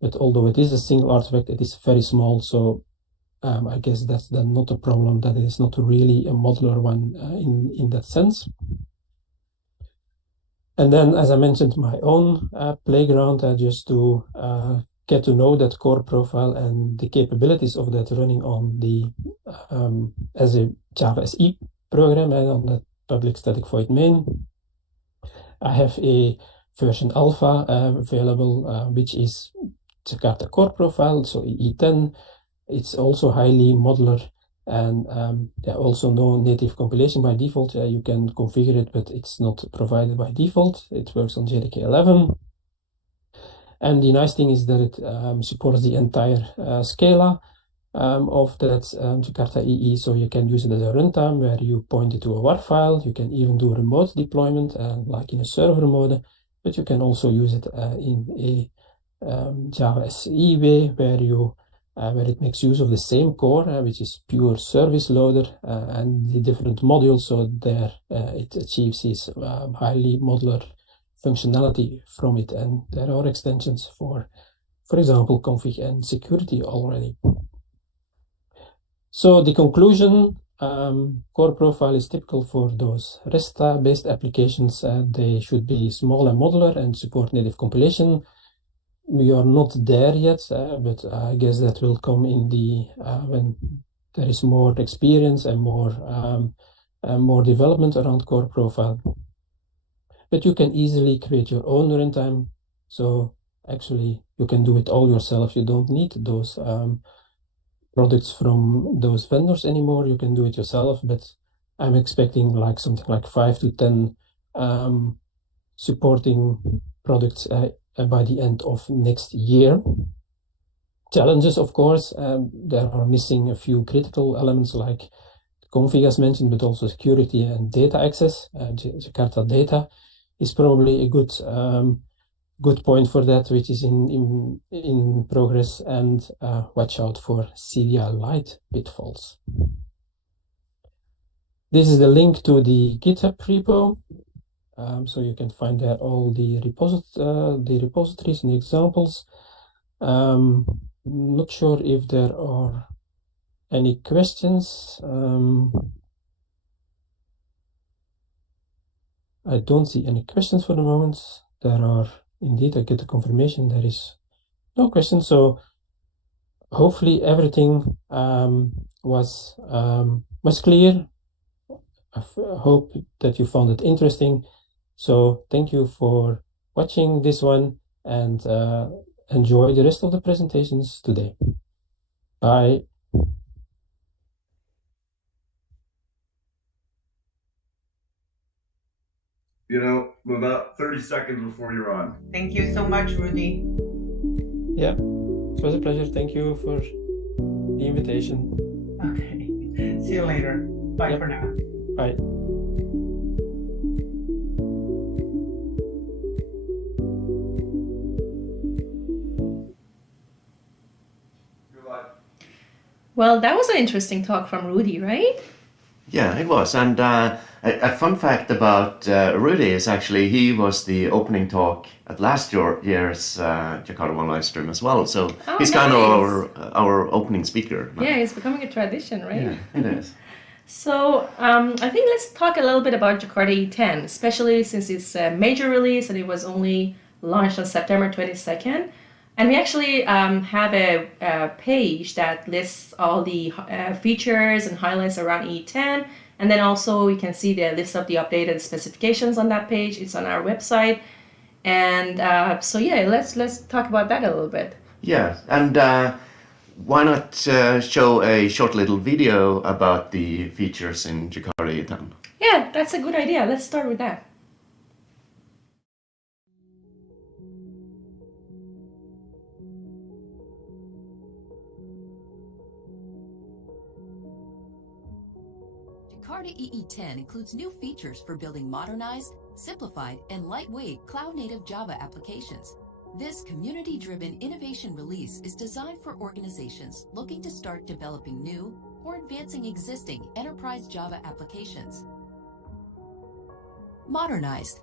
But although it is a single artifact, it is very small. So I guess that's then not a problem, that it is not really a modular one in that sense. And then, as I mentioned, my own playground, just to get to know that core profile and the capabilities of that running on the as a Java SE program and on the public static void main. I have a version alpha available, which is Jakarta core profile, so E10. It's also highly modular, and there also no native compilation by default. You can configure it, but it's not provided by default. It works on JDK 11. And the nice thing is that it supports the entire Scala of that Jakarta EE, so you can use it as a runtime where you point it to a WAR file. You can even do remote deployment, like in a server mode, but you can also use it in a Java SE way, where it makes use of the same core, which is pure service loader, and the different modules. So there it achieves this highly modular functionality from it, and there are extensions for example, config and security already. So the conclusion, core profile is typical for those REST-based applications. They should be small and modular and support native compilation. We are not there yet, but I guess that will come in the when there is more experience and more development around core profile. But you can easily create your own runtime. So actually, you can do it all yourself. You don't need those products from those vendors anymore. You can do it yourself. But I'm expecting like something like 5 to 10 supporting products by the end of next year. Challenges, of course, there are missing a few critical elements like config as mentioned, but also security and data access. Jakarta data is probably a good point for that, which is in progress, and watch out for CDI Lite pitfalls. This is the link to the GitHub repo. So you can find there all the repositories and the examples. Not sure if there are any questions. I don't see any questions for the moment. There are indeed, I get the confirmation there is no questions. So hopefully everything was clear. I hope that you found it interesting. So thank you for watching this one, and enjoy the rest of the presentations today. Bye. You know, about 30 seconds before you're on. Thank you so much, Rudy. Yeah, it was a pleasure. Thank you for the invitation. Okay. See you later. Bye Yep. for now. Bye. Well, that was an interesting talk from Rudy, right? Yeah, it was. And a fun fact about Rudy is actually he was the opening talk at last year's Jakarta One live stream as well. So he's kind of our opening speaker now. Yeah, it's becoming a tradition, right? Yeah, it is. So I think let's talk a little bit about Jakarta E10, especially since it's a major release and it was only launched on September 22nd. And we actually have a page that lists all the features and highlights around E10. And then also you can see the list of the updated specifications on that page. It's on our website. And so yeah, let's talk about that a little bit. Yeah, and why not show a short little video about the features in Jakarta E10? Yeah, that's a good idea. Let's start with that. Jakarta EE10 includes new features for building modernized, simplified, and lightweight cloud-native Java applications. This community-driven innovation release is designed for organizations looking to start developing new or advancing existing enterprise Java applications. Modernized.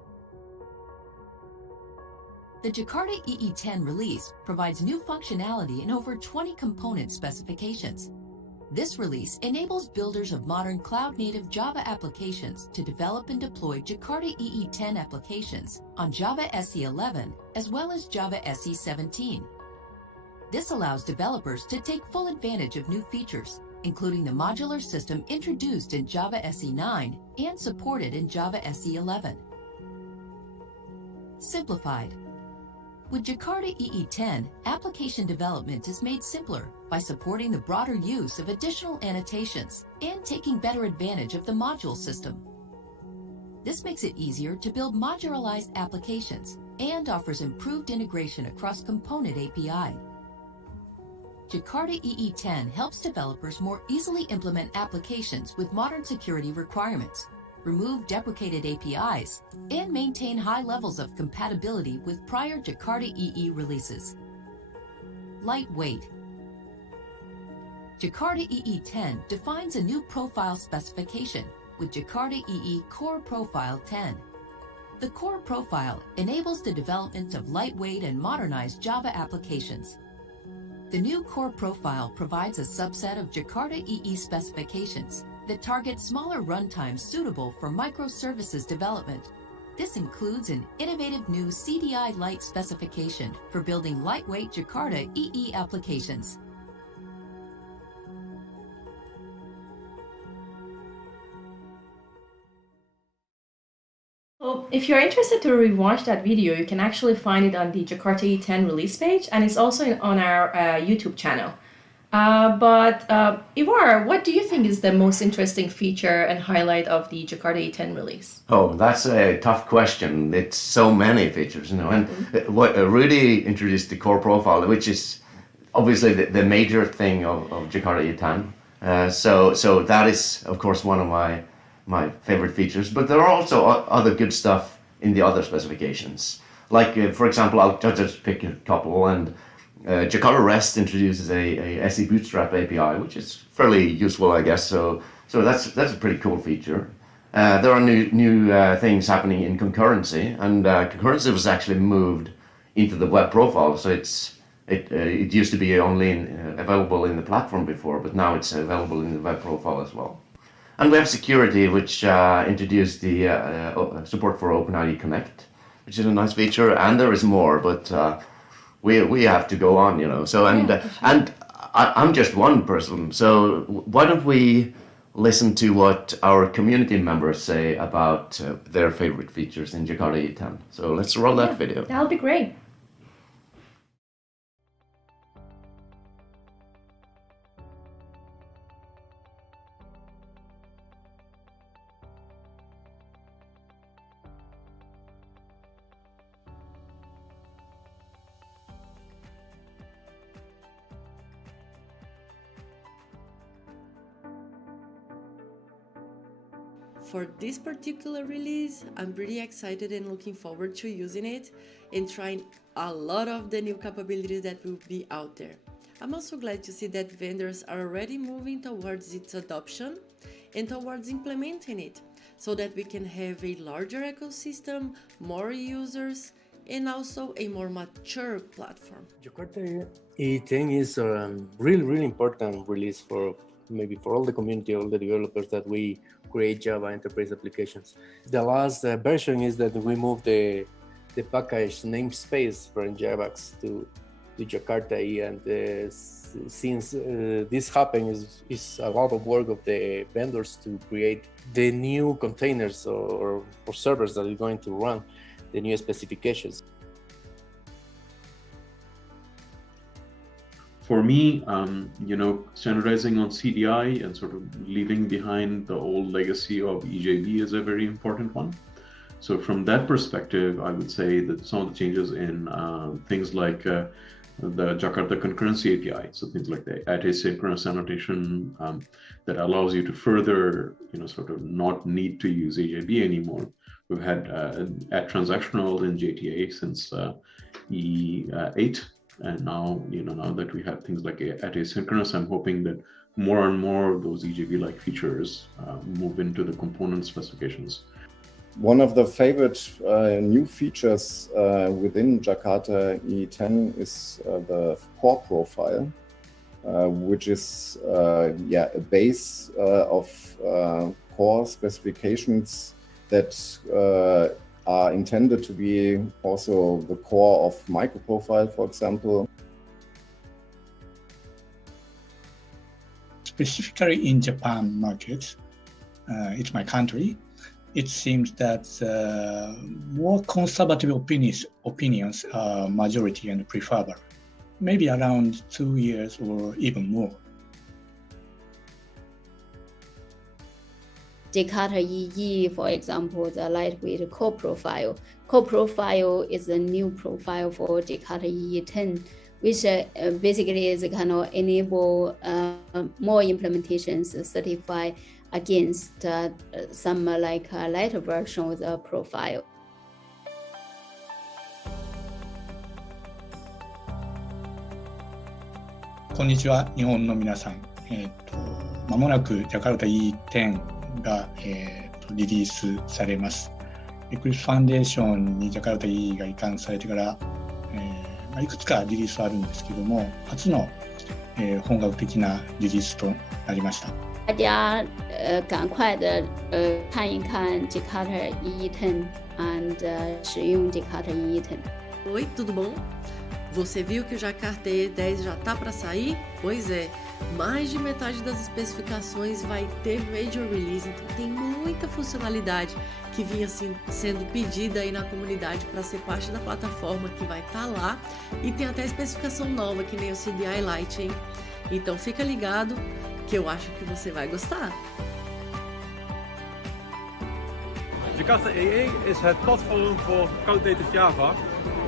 The Jakarta EE10 release provides new functionality in over 20 component specifications. This release enables builders of modern cloud-native Java applications to develop and deploy Jakarta EE10 applications on Java SE 11 as well as Java SE 17. This allows developers to take full advantage of new features, including the modular system introduced in Java SE 9 and supported in Java SE 11. Simplified. With Jakarta EE10, application development is made simpler by supporting the broader use of additional annotations and taking better advantage of the module system. This makes it easier to build modularized applications and offers improved integration across component API. Jakarta EE10 helps developers more easily implement applications with modern security requirements, remove deprecated APIs, and maintain high levels of compatibility with prior Jakarta EE releases. lightweight. Jakarta EE10 defines a new profile specification with Jakarta EE Core Profile 10. The Core Profile enables the development of lightweight and modernized Java applications. The new Core Profile provides a subset of Jakarta EE specifications that target smaller runtimes suitable for microservices development. This includes an innovative new CDI Lite specification for building lightweight Jakarta EE applications. Well, if you're interested to rewatch that video, you can actually find it on the Jakarta E10 release page, and it's also on our YouTube channel. But Ivar, what do you think is the most interesting feature and highlight of the Jakarta E10 release? Oh, that's a tough question. It's so many features, you know. And what Rudy introduced the core profile, which is obviously the major thing of Jakarta E10. So that is, of course, one of my favorite features. But there are also other good stuff in the other specifications. Like, for example, I'll just pick a couple. And Jakarta REST introduces a SE Bootstrap API, which is fairly useful, I guess. So that's a pretty cool feature. There are new things happening in concurrency, and concurrency was actually moved into the web profile. So it used to be only available in the platform before, but now it's available in the web profile as well. And we have security, which introduced the support for OpenID Connect, which is a nice feature. And there is more, but we have to go on, you know. So and I'm just one person. So why don't we listen to what our community members say about their favorite features in Jakarta E10. So let's roll that video. That'll be great. For this particular release, I'm really excited and looking forward to using it and trying a lot of the new capabilities that will be out there. I'm also glad to see that vendors are already moving towards its adoption and towards implementing it so that we can have a larger ecosystem, more users, and also a more mature platform. Jakarta E10 is a really important release for maybe for all the community, all the developers that we create Java enterprise applications. The last version is that we moved the package namespace from Javax to Jakarta E, and since this happened, is a lot of work of the vendors to create the new containers or servers that are going to run the new specifications. For me, standardizing on CDI and sort of leaving behind the old legacy of EJB is a very important one. So from that perspective, I would say that some of the changes in things like the Jakarta concurrency API, so things like the asynchronous annotation that allows you to further, sort of not need to use EJB anymore. We've had at transactional in JTA since E8. And now, now that we have things like at asynchronous, I'm hoping that more and more of those EJB-like features move into the component specifications. One of the favorite new features within Jakarta E10 is the core profile, which is a base of core specifications that are intended to be also the core of microprofile, for example. Specifically in Japan market, it's my country, it seems that more conservative opinions are majority and preferable, maybe around 2 years or even more. Jakarta EE, for example, the lightweight core profile. Core profile is a new profile for Jakarta EE10, which basically is kind of enable more implementations certify against some like lighter version of the profile. こんにちは、日本の皆さん。まもなくジャカルタ E10 が、リリースされます。エクリプスファンデーションにジャカルタ E が移管されてから、いくつかリリースはあるんですけども、初の、本格的なリリースとなりました。大家赶快的看一看 Jakarta E10 and 使用 Jakarta E10. Oi, tudo bom? Você viu que o Jakarta E10 já tá para sair? Pois é, mais de metade das especificações vai ter Major Release, então tem muita funcionalidade que vinha assim, sendo pedida aí na comunidade para ser parte da plataforma que vai estar lá, e tem até especificação nova, que nem o CDI Lite, hein? Então fica ligado que eu acho que você vai gostar. Jakarta EE is het platform voor Cloud Native Java.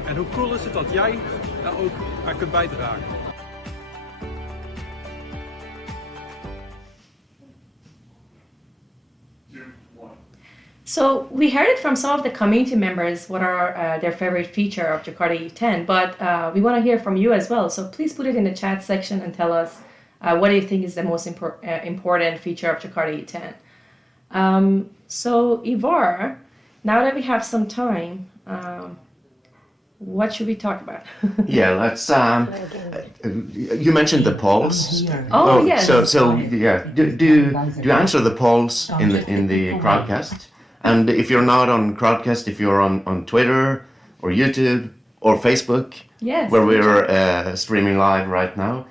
En hoe cool is het dat jij daar ook aan kunt bijdragen? So we heard it from some of the community members what are their favorite feature of Jakarta E10, but we want to hear from you as well. So please put it in the chat section and tell us what do you think is the most important feature of Jakarta E10. So Ivar, now that we have some time, what should we talk about? Yeah, let's. You mentioned the polls. Oh yes. So yeah, do answer the polls in the crowdcast. And if you're not on crowdcast, if you're on Twitter or YouTube or Facebook, yes, where we're streaming live right now,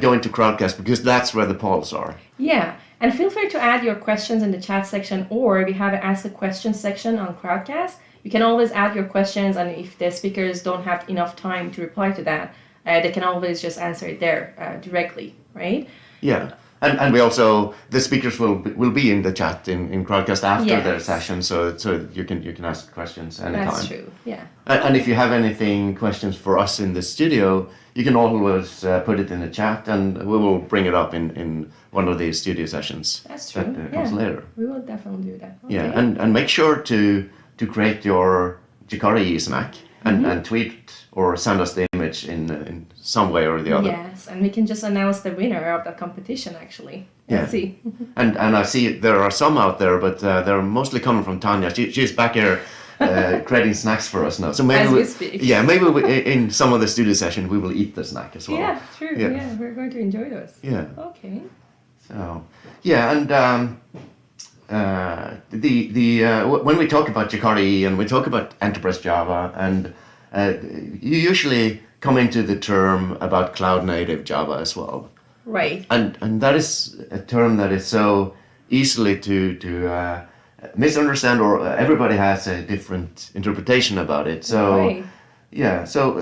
go into crowdcast because that's where the polls are. Yeah, and feel free to add your questions in the chat section, or if you have an ask a question section on crowdcast, you can always add your questions, and if the speakers don't have enough time to reply to that, they can always just answer it there directly, right? Yeah, and we also, the speakers will be in the chat in crowdcast after their session, so you can ask questions anytime. That's true. Yeah. And if you have anything questions for us in the studio, you can always put it in the chat, and we will bring it up in one of the studio sessions. That's true. That comes later. We will definitely do that. Okay. Yeah, and make sure to create your Jakarta E snack and tweet or send us the image in some way or the other. Yes, and we can just announce the winner of the competition actually. Let's see. And I see there are some out there, but they're mostly coming from Tanya. She's back here creating snacks for us now. So maybe as we speak. Yeah, maybe in some of the studio session we will eat the snack as well. Yeah, true. Yeah, we're going to enjoy those. Yeah. Okay. So yeah, and when we talk about Jakarta E and we talk about enterprise Java, and you usually come into the term about cloud native Java as well. Right. And that is a term that is so easily to misunderstand, or everybody has a different interpretation about it. So yeah. So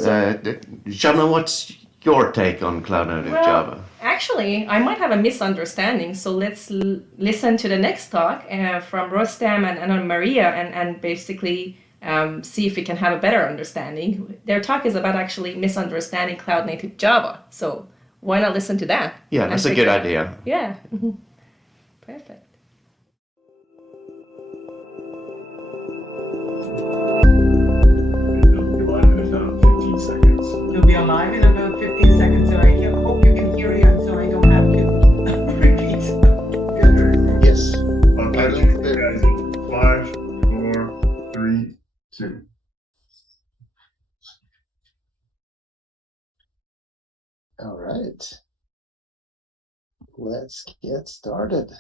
Shabna, what's your take on cloud native Java? Actually, I might have a misunderstanding, so let's listen to the next talk from Rostam and Anna Maria and basically see if we can have a better understanding. Their talk is about actually misunderstanding cloud native Java, so why not listen to that? Yeah, that's a good idea. Yeah, perfect. You'll be alive in about 15 seconds, so I hope you can hear it so I don't have to repeat. Yes. Okay, guys, in 5, 4, 3, 2. All right. Let's get started.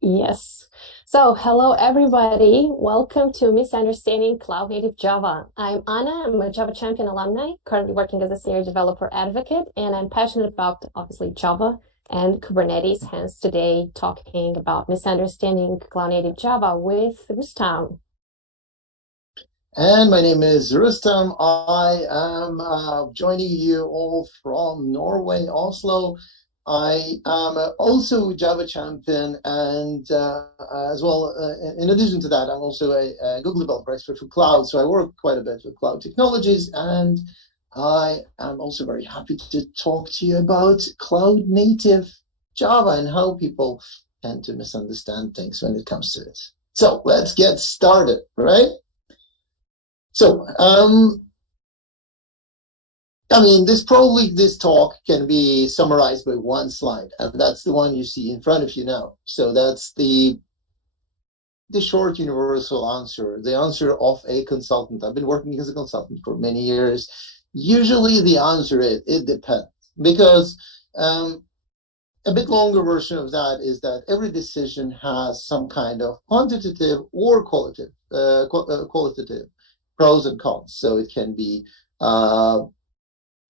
Yes. So hello, everybody. Welcome to Misunderstanding Cloud Native Java. I'm Anna. I'm a Java Champion alumni, currently working as a senior developer advocate, and I'm passionate about, obviously, Java and Kubernetes, hence today talking about Misunderstanding Cloud Native Java with Rustam. And my name is Rustam. I am joining you all from Norway, Oslo. I am also a Java champion, and as well, in addition to that, I'm also a Google developer expert for cloud. So I work quite a bit with cloud technologies, and I am also very happy to talk to you about cloud native Java and how people tend to misunderstand things when it comes to it. So let's get started, right? So I mean, this talk can be summarized by one slide, and that's the one you see in front of you now. So that's the short universal answer, the answer of a consultant. I've been working as a consultant for many years. Usually the answer is, it depends. Because a bit longer version of that is that every decision has some kind of quantitative or qualitative pros and cons. So it can be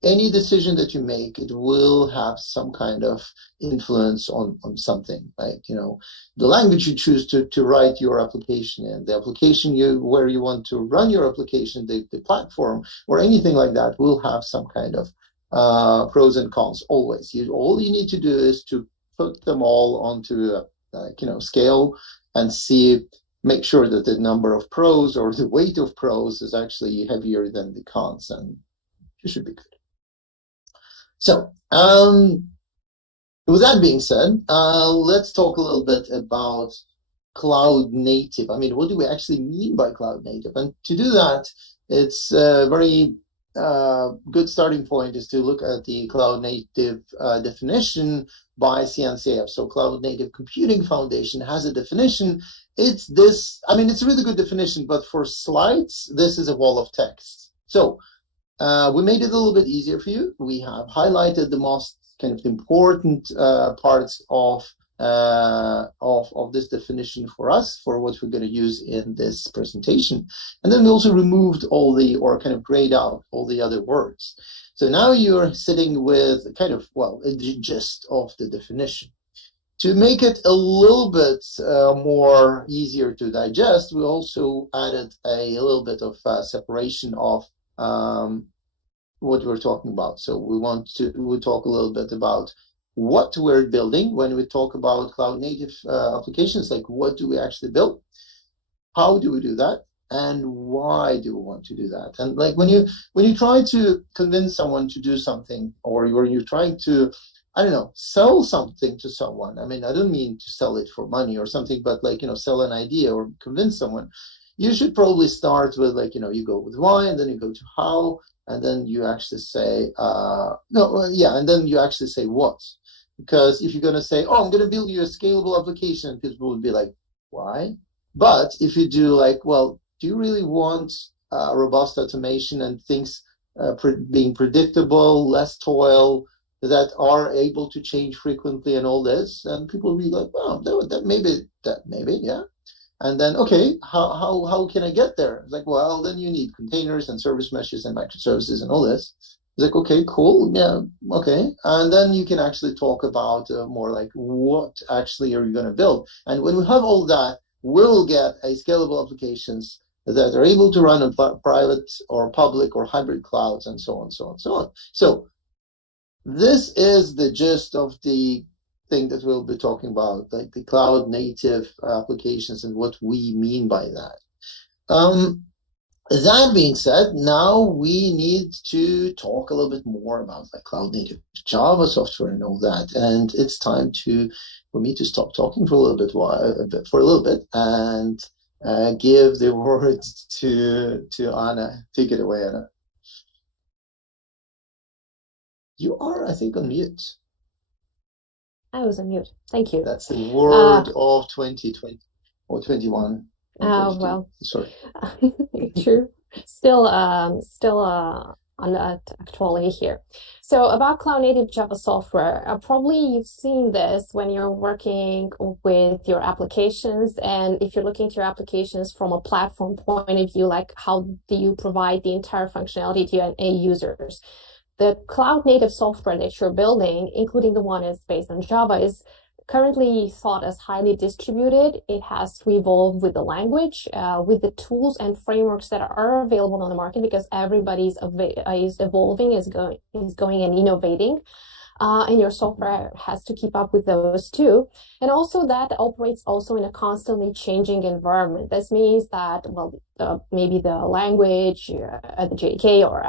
any decision that you make, it will have some kind of influence on something, right? You know, the language you choose to write your application in, the application where you want to run your application, the platform or anything like that will have some kind of pros and cons always. All you need to do is to put them all onto a scale and make sure that the number of pros or the weight of pros is actually heavier than the cons, and you should be good. So, with that being said, let's talk a little bit about cloud native. I mean, what do we actually mean by cloud native? And to do that, it's a very good starting point is to look at the cloud native definition by CNCF. So Cloud Native Computing Foundation has a definition. It's this, I mean, it's a really good definition, but for slides, this is a wall of text. So we made it a little bit easier for you. We have highlighted the most kind of important parts of this definition for us, for what we're going to use in this presentation. And then we also removed kind of grayed out all the other words. So now you're sitting with kind of, the gist of the definition. To make it a little bit more easier to digest, we also added a little bit of separation of what we're talking about. So we'll talk a little bit about what we're building when we talk about cloud native applications, like what do we actually build, how do we do that, and why do we want to do that. And like when you try to convince someone to do something, or when you're trying to, I don't know, sell something to someone, I mean, I don't mean to sell it for money or something, but sell an idea or convince someone, you should probably start with you go with why, and then you go to how, and then you actually say and then you actually say what. Because if you're going to say, I'm going to build you a scalable application, people would be like, why? But if you do do you really want robust automation and things being predictable, less toil, that are able to change frequently and all this, and people will be like, well, that maybe, yeah. And then, okay, how can I get there? It's like, well, then you need containers and service meshes and microservices and all this. It's like, okay, cool, yeah, okay. And then you can actually talk about more like what actually are you going to build. And when we have all that, we'll get a scalable applications that are able to run on private or public or hybrid clouds and so on, so on, so on. So this is the gist of the thing that we'll be talking about, like the cloud native applications and what we mean by that. That being said, now we need to talk a little bit more about the cloud native Java software and all that. And it's time for me to stop talking for a little bit and give the words to Anna. Take it away, Anna. You are, I think, on mute. I was on mute. Thank you. That's the word of 2020 or 21. Well, sorry. True. Still on actuality here. So about cloud native Java software, probably you've seen this when you're working with your applications, and if you're looking at your applications from a platform point of view, like how do you provide the entire functionality to your end users? The cloud native software that you're building, including the one that's based on Java, is currently thought as highly distributed. It has to evolve with the language, with the tools and frameworks that are available on the market, because everybody's is evolving, is going and innovating. And your software has to keep up with those too. And also that operates also in a constantly changing environment. This means that, maybe the language, the JDK or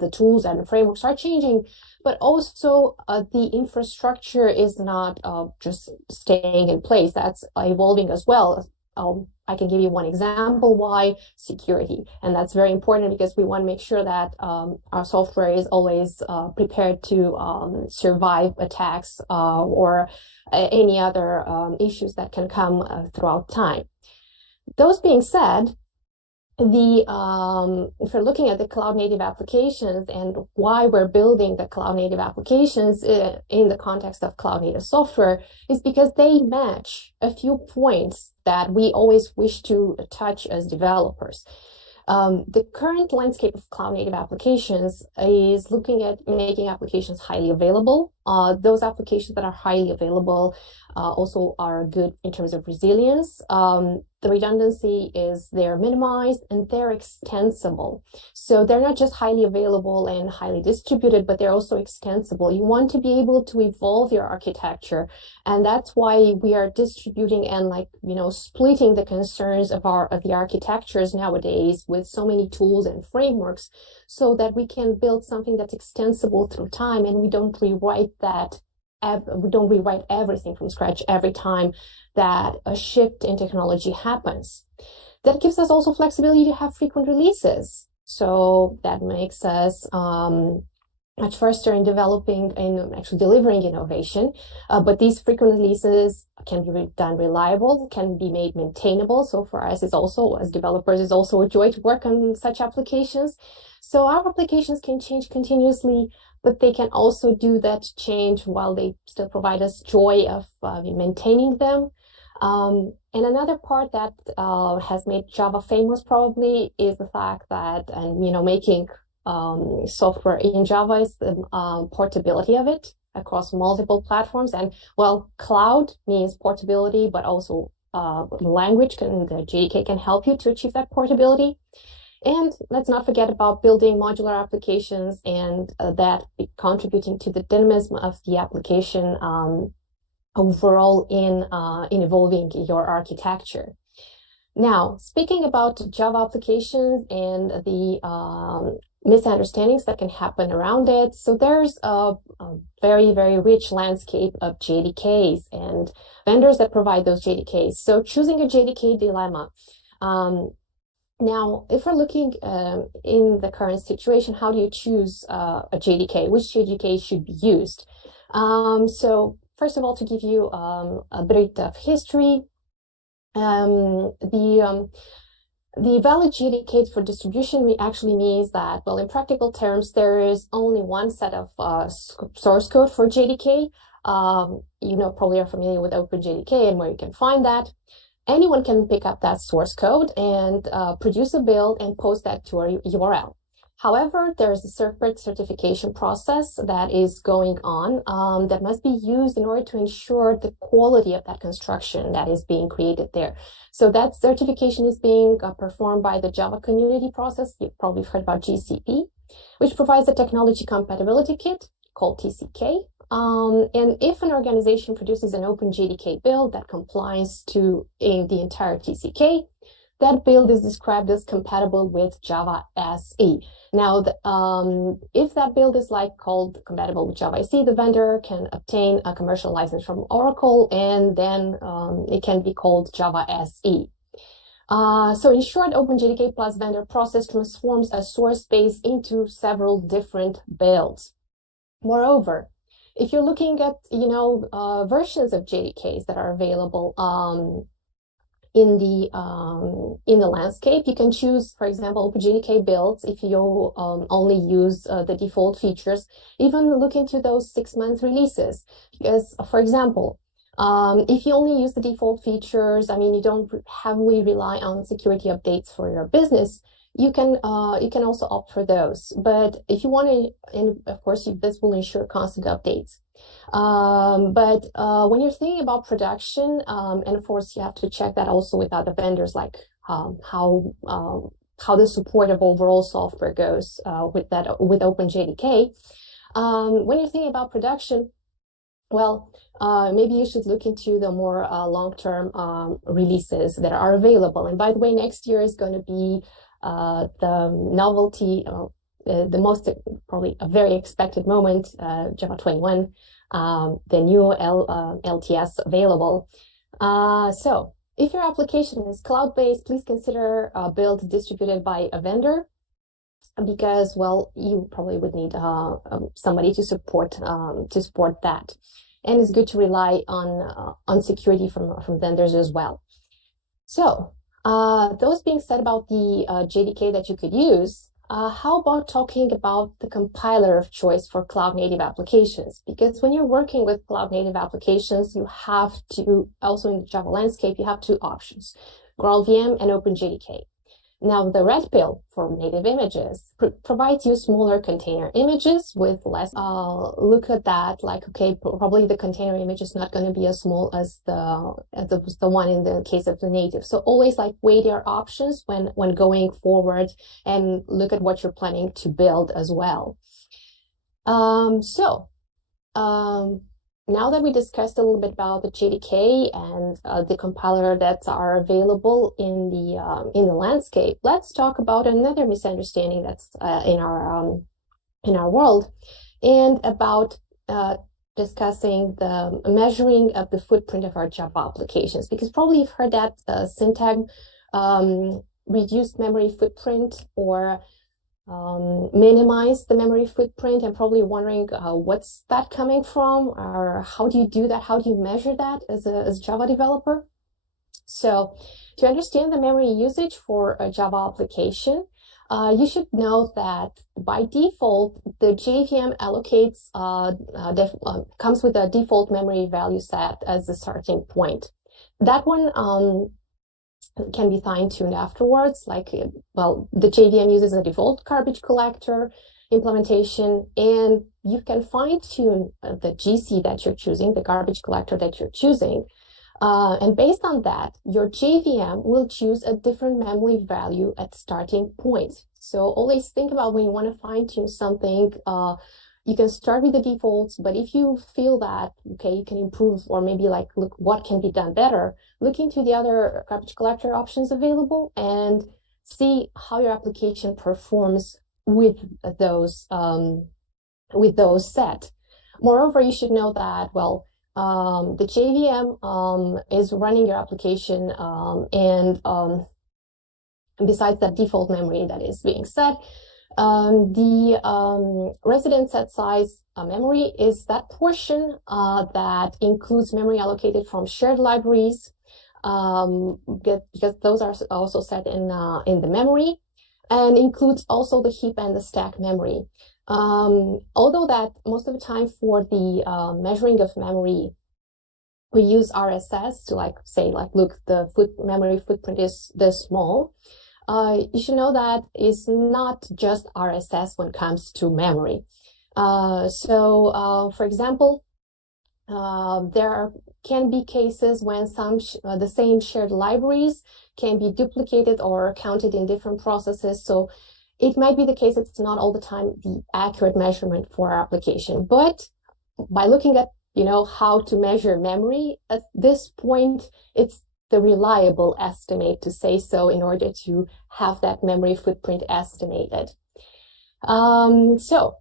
the tools and the frameworks are changing, but also the infrastructure is not just staying in place. That's evolving as well. I can give you one example. Why? Security. And that's very important because we want to make sure that our software is always prepared to survive attacks or any other issues that can come throughout time. Those being said, if we're looking at the cloud native applications and why we're building the cloud native applications in the context of cloud native software is because they match a few points that we always wish to touch as developers. The current landscape of cloud native applications is looking at making applications highly available. Those applications that are highly available also are good in terms of resilience. The redundancy is they're minimized and they're extensible. So they're not just highly available and highly distributed, but they're also extensible. You want to be able to evolve your architecture. And that's why we are distributing and splitting the concerns of the architectures nowadays with so many tools and frameworks so that we can build something that's extensible through time and we don't rewrite everything from scratch every time that a shift in technology happens. That gives us also flexibility to have frequent releases. So that makes us much faster in developing and actually delivering innovation. But these frequent releases can be done reliable, can be made maintainable. So for us, it's also, as developers, it's also a joy to work on such applications. So our applications can change continuously, but they can also do that change while they still provide us joy of maintaining them. And another part that has made Java famous probably is the fact that, making software in Java is the portability of it across multiple platforms. And cloud means portability, but also language the JDK can help you to achieve that portability. And let's not forget about building modular applications and that contributing to the dynamism of the application overall in evolving your architecture. Now, speaking about Java applications and the misunderstandings that can happen around it. So there's a very, very rich landscape of JDKs and vendors that provide those JDKs. So choosing a JDK dilemma. Now, if we're looking in the current situation, how do you choose a JDK? Which JDK should be used? So first of all, to give you a bit of history, the valid JDK for distribution actually means that, in practical terms, there is only one set of source code for JDK. Probably are familiar with OpenJDK and where you can find that. Anyone can pick up that source code and produce a build and post that to a URL. However, there's a separate certification process that is going on that must be used in order to ensure the quality of that construction that is being created there. So that certification is being performed by the Java community process. You've probably heard about GCP, which provides a technology compatibility kit called TCK. And if an organization produces an OpenJDK build that complies to the entire TCK, that build is described as compatible with Java SE. Now, if that build is called compatible with Java SE, the vendor can obtain a commercial license from Oracle, and then it can be called Java SE. So in short, OpenJDK plus vendor process transforms a source base into several different builds. Moreover, if you're looking at versions of JDKs that are available in the landscape, you can choose, for example, OpenJDK builds if you only use the default features. Even look into those 6-month releases, because, for example, if you only use the default features, you don't heavily rely on security updates for your business. You can also opt for those. But if you want to, and of course, this will ensure constant updates. But when you're thinking about production, and of course, you have to check that also with other vendors, like how the support of overall software goes with OpenJDK. When you're thinking about production, maybe you should look into the more long-term releases that are available. And by the way, next year is going to be the novelty, the most probably a very expected moment, Java 21, the new LTS available. So If your application is cloud-based, please consider build distributed by a vendor, because, well, you probably would need somebody to support that. And it's good to rely on security from vendors as well. So those being said about the JDK that you could use, how about talking about the compiler of choice for cloud native applications? Because when you're working with cloud native applications, you have to, also in the Java landscape, you have two options, GraalVM and OpenJDK. Now, the red pill for native images provides you smaller container images with less. Look at that, like, okay, probably the container image is not going to be as small as the one in the case of the native. So always like weigh your options when going forward and look at what you're planning to build as well. Now that we discussed a little bit about the JDK and the compiler that are available in the landscape, let's talk about another misunderstanding that's in our world, and about discussing the measuring of the footprint of our Java applications. Because probably you've heard that syntagm, reduced memory footprint, or minimize the memory footprint, and probably wondering what's that coming from, or how do you do that? How do you measure that as a Java developer? So to understand the memory usage for a Java application, you should know that by default, the JVM allocates, comes with a default memory value set as the starting point. That one can be fine-tuned afterwards. Like, well, the JVM uses a default garbage collector implementation, and you can fine-tune the GC that you're choosing, the garbage collector that you're choosing. And based on that, your JVM will choose a different memory value at starting point. So always think about when you want to fine-tune something, you can start with the defaults, but if you feel that, okay, you can improve, or maybe like, look, what can be done better, look into the other garbage collector options available and see how your application performs with those set. Moreover, you should know that, well, the JVM is running your application, and besides that default memory that is being set, the resident set size memory is that portion that includes memory allocated from shared libraries, because those are also set in the memory, and includes also the heap and the stack memory. Although that most of the time for the measuring of memory, we use RSS to look, the memory footprint is this small. You should know that it's not just RSS when it comes to memory. For example, there can be cases when the same shared libraries can be duplicated or counted in different processes. So it might be the case it's not all the time the accurate measurement for our application. But by looking at how to measure memory at this point, it's the reliable estimate, to say so, in order to have that memory footprint estimated. So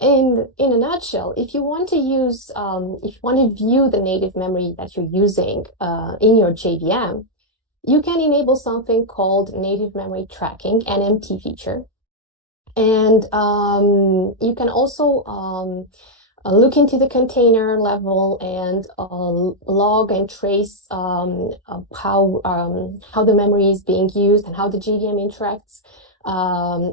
in a nutshell, if you want to use, if you want to view the native memory that you're using in your JVM, you can enable something called native memory tracking, NMT feature. And you can also look into the container level and log and trace how the memory is being used and how the JVM interacts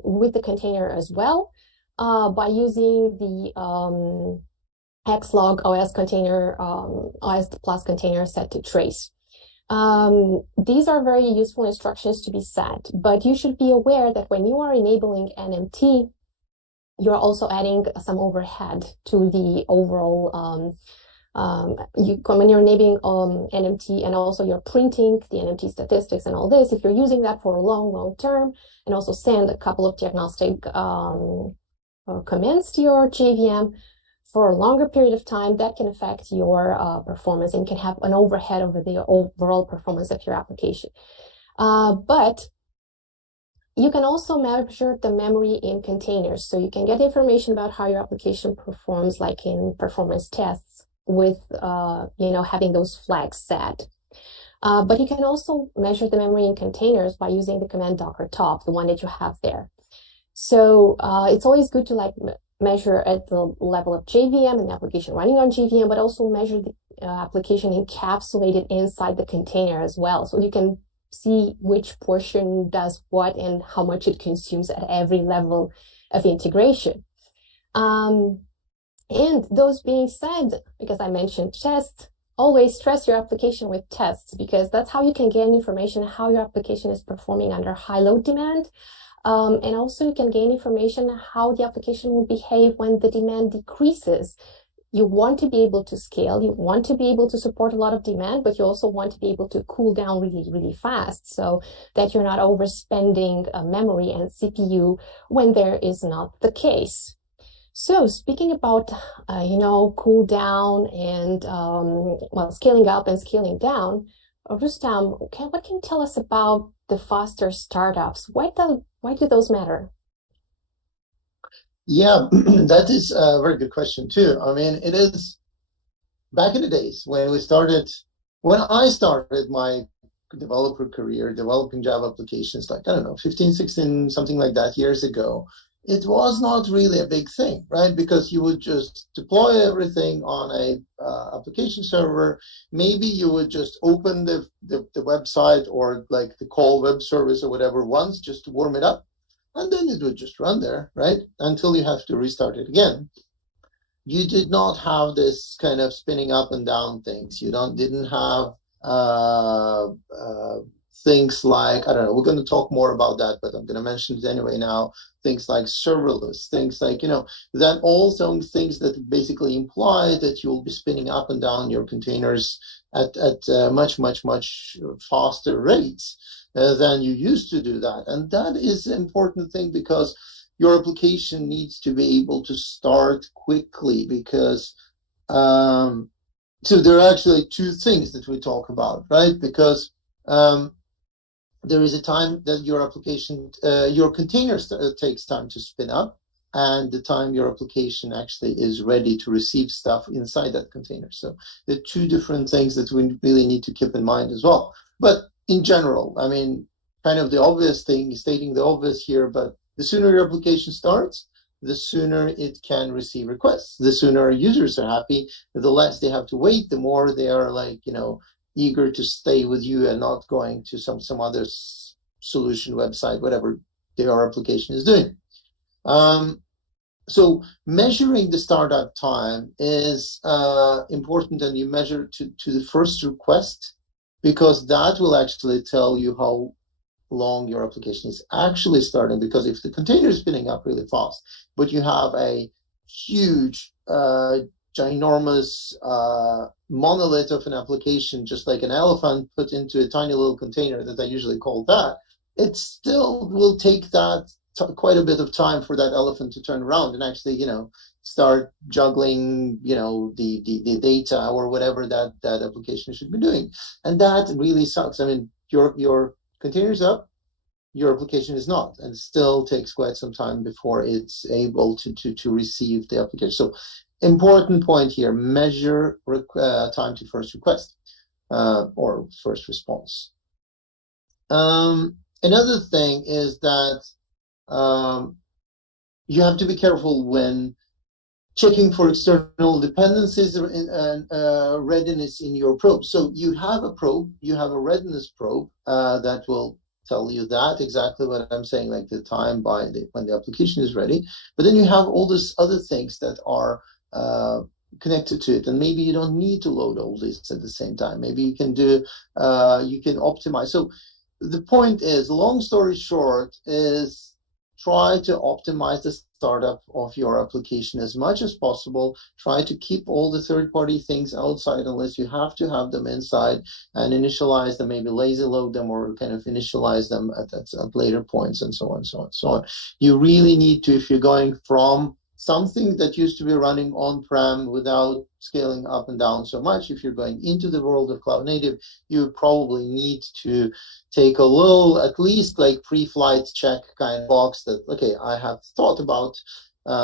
with the container as well, by using the xlog OS container, OS plus container set to trace. These are very useful instructions to be set, but you should be aware that when you are enabling NMT, you're also adding some overhead to the overall, when you're enabling NMT, and also you're printing the NMT statistics and all this, if you're using that for a long term, and also send a couple of diagnostic commands to your JVM for a longer period of time, that can affect your performance and can have an overhead over the overall performance of your application. But you can also measure the memory in containers, so you can get information about how your application performs, like in performance tests, with having those flags set. But you can also measure the memory in containers by using the command docker top, the one that you have there. So it's always good to like measure at the level of JVM and the application running on JVM, but also measure the application encapsulated inside the container as well. So you can see which portion does what and how much it consumes at every level of integration. And those being said, because I mentioned tests, always stress your application with tests, because that's how you can gain information how your application is performing under high load demand. And also you can gain information how the application will behave when the demand decreases. You want to be able to scale, you want to be able to support a lot of demand, but you also want to be able to cool down really, really fast so that you're not overspending memory and CPU when there is not the case. So speaking about, cool down and, scaling up and scaling down, Rustam, what can you tell us about the faster startups? Why do those matter? Yeah, that is a very good question too. I mean, it is back in the days when I started my developer career, developing Java applications, like, I don't know, 15, 16, something like that years ago, it was not really a big thing, right? Because you would just deploy everything on a application server. Maybe you would just open the website or like the call web service or whatever once just to warm it up. And then it would just run there, right? Until you have to restart it again. You did not have this kind of spinning up and down things. You didn't have things like, I don't know, we're going to talk more about that, but I'm going to mention it anyway now. Things like serverless, things like, that all some things that basically imply that you'll be spinning up and down your containers at much, much, much faster rates than you used to do that. And that is an important thing because your application needs to be able to start quickly because so there are actually two things that we talk about, right? Because there is a time that your application, your container takes time to spin up, and the time your application actually is ready to receive stuff inside that container. So the two different things that we really need to keep in mind as well. But in general, I mean, kind of the obvious thing, stating the obvious here, but the sooner your application starts, the sooner it can receive requests. The sooner users are happy, the less they have to wait, the more they are like, eager to stay with you and not going to some other solution website, whatever their application is doing. So measuring the startup time is important, and you measure to the first request, because that will actually tell you how long your application is actually starting. Because if the container is spinning up really fast, but you have a huge, ginormous monolith of an application, just like an elephant put into a tiny little container that I usually call that, it still will take that quite a bit of time for that elephant to turn around and actually, start juggling, the data or whatever that application should be doing. And that really sucks. I mean, your container's up, your application is not, and it still takes quite some time before it's able to receive the application. So important point here, measure time to first request or first response. Another thing is that you have to be careful when checking for external dependencies and readiness in your probe. So you have a probe, you have a readiness probe that will tell you that exactly what I'm saying, like the time when the application is ready. But then you have all these other things that are connected to it, and maybe you don't need to load all these at the same time. Maybe you can you can optimize. So the point is, long story short, is try to optimize the startup of your application as much as possible. Try to keep all the third-party things outside unless you have to have them inside, and initialize them, maybe lazy load them or kind of initialize them at later points, and so on, so on, so on. You really need to, if you're going from something that used to be running on-prem without scaling up and down so much, if you're going into the world of cloud native, you probably need to take a little, at least like pre-flight check kind of box that, okay, I have thought about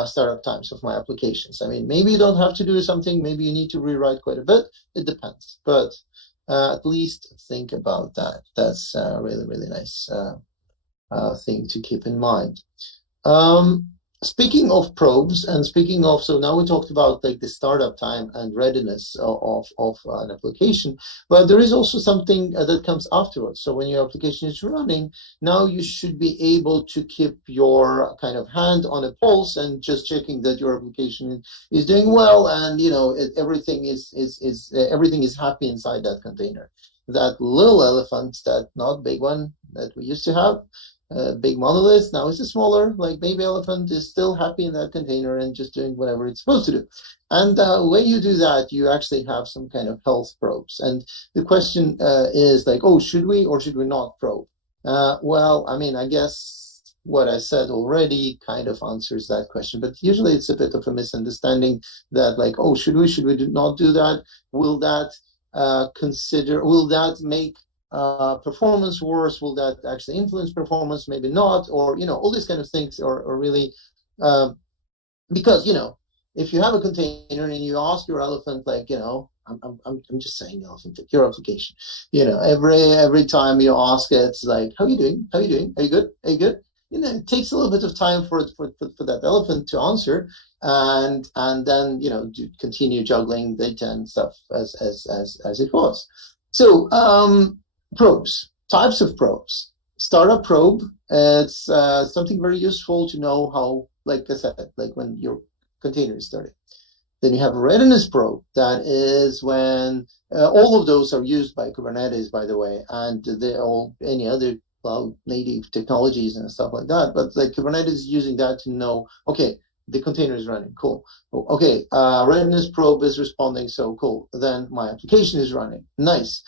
startup times of my applications. I mean, maybe you don't have to do something, maybe you need to rewrite quite a bit, it depends. But at least think about that. That's a really, really nice thing to keep in mind. Speaking of probes and speaking of, so now we talked about like the startup time and readiness of an application, but there is also something that comes afterwards. So when your application is running, now you should be able to keep your kind of hand on a pulse and just checking that your application is doing well, and everything is happy inside that container. That little elephant, that not big one that we used to have, big monolith, now it's a smaller, like baby elephant, is still happy in that container and just doing whatever it's supposed to do. And when you do that, you actually have some kind of health probes. And the question is like, oh, should we or should we not probe? Well, I mean, I guess what I said already kind of answers that question, but usually it's a bit of a misunderstanding that like, oh, should we not do that? Will that will that make performance worse? Will that actually influence performance? Maybe not, or all these kind of things are really because if you have a container and you ask your elephant, like I'm just saying elephant, your application, every time you ask it, it's like, how are you doing? How are you doing? Are you good? Are you good? It takes a little bit of time for that elephant to answer, and then to continue juggling data and stuff as it was. So probes, types of probes. Startup probe, it's something very useful to know how, like I said, like when your container is starting. Then you have a readiness probe. That is when all of those are used by Kubernetes, by the way, and any other cloud native technologies and stuff like that. But like Kubernetes is using that to know, okay, the container is running, cool. Okay, readiness probe is responding, so cool. Then my application is running, nice.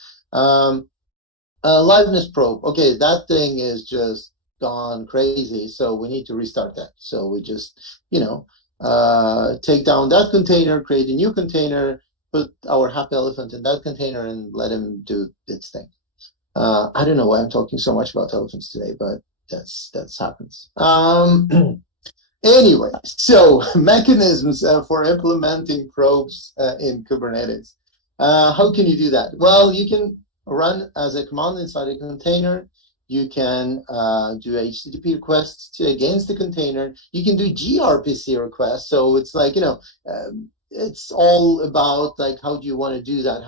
Liveness probe, okay, that thing is just gone crazy, so we need to restart that. So we just, take down that container, create a new container, put our happy elephant in that container, and let him do its thing. I don't know why I'm talking so much about elephants today, but that's happens. Anyway, so mechanisms for implementing probes in Kubernetes. How can you do that? Well, you can run as a command inside a container. You can do HTTP requests against the container. You can do gRPC requests. So it's like, it's all about like, how do you want to do that?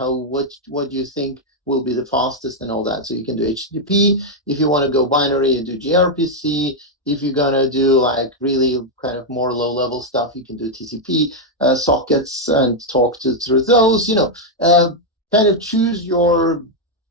What do you think will be the fastest and all that? So you can do HTTP. If you want to go binary, you do gRPC. If you're going to do like really kind of more low level stuff, you can do TCP sockets and talk through those, kind of choose your,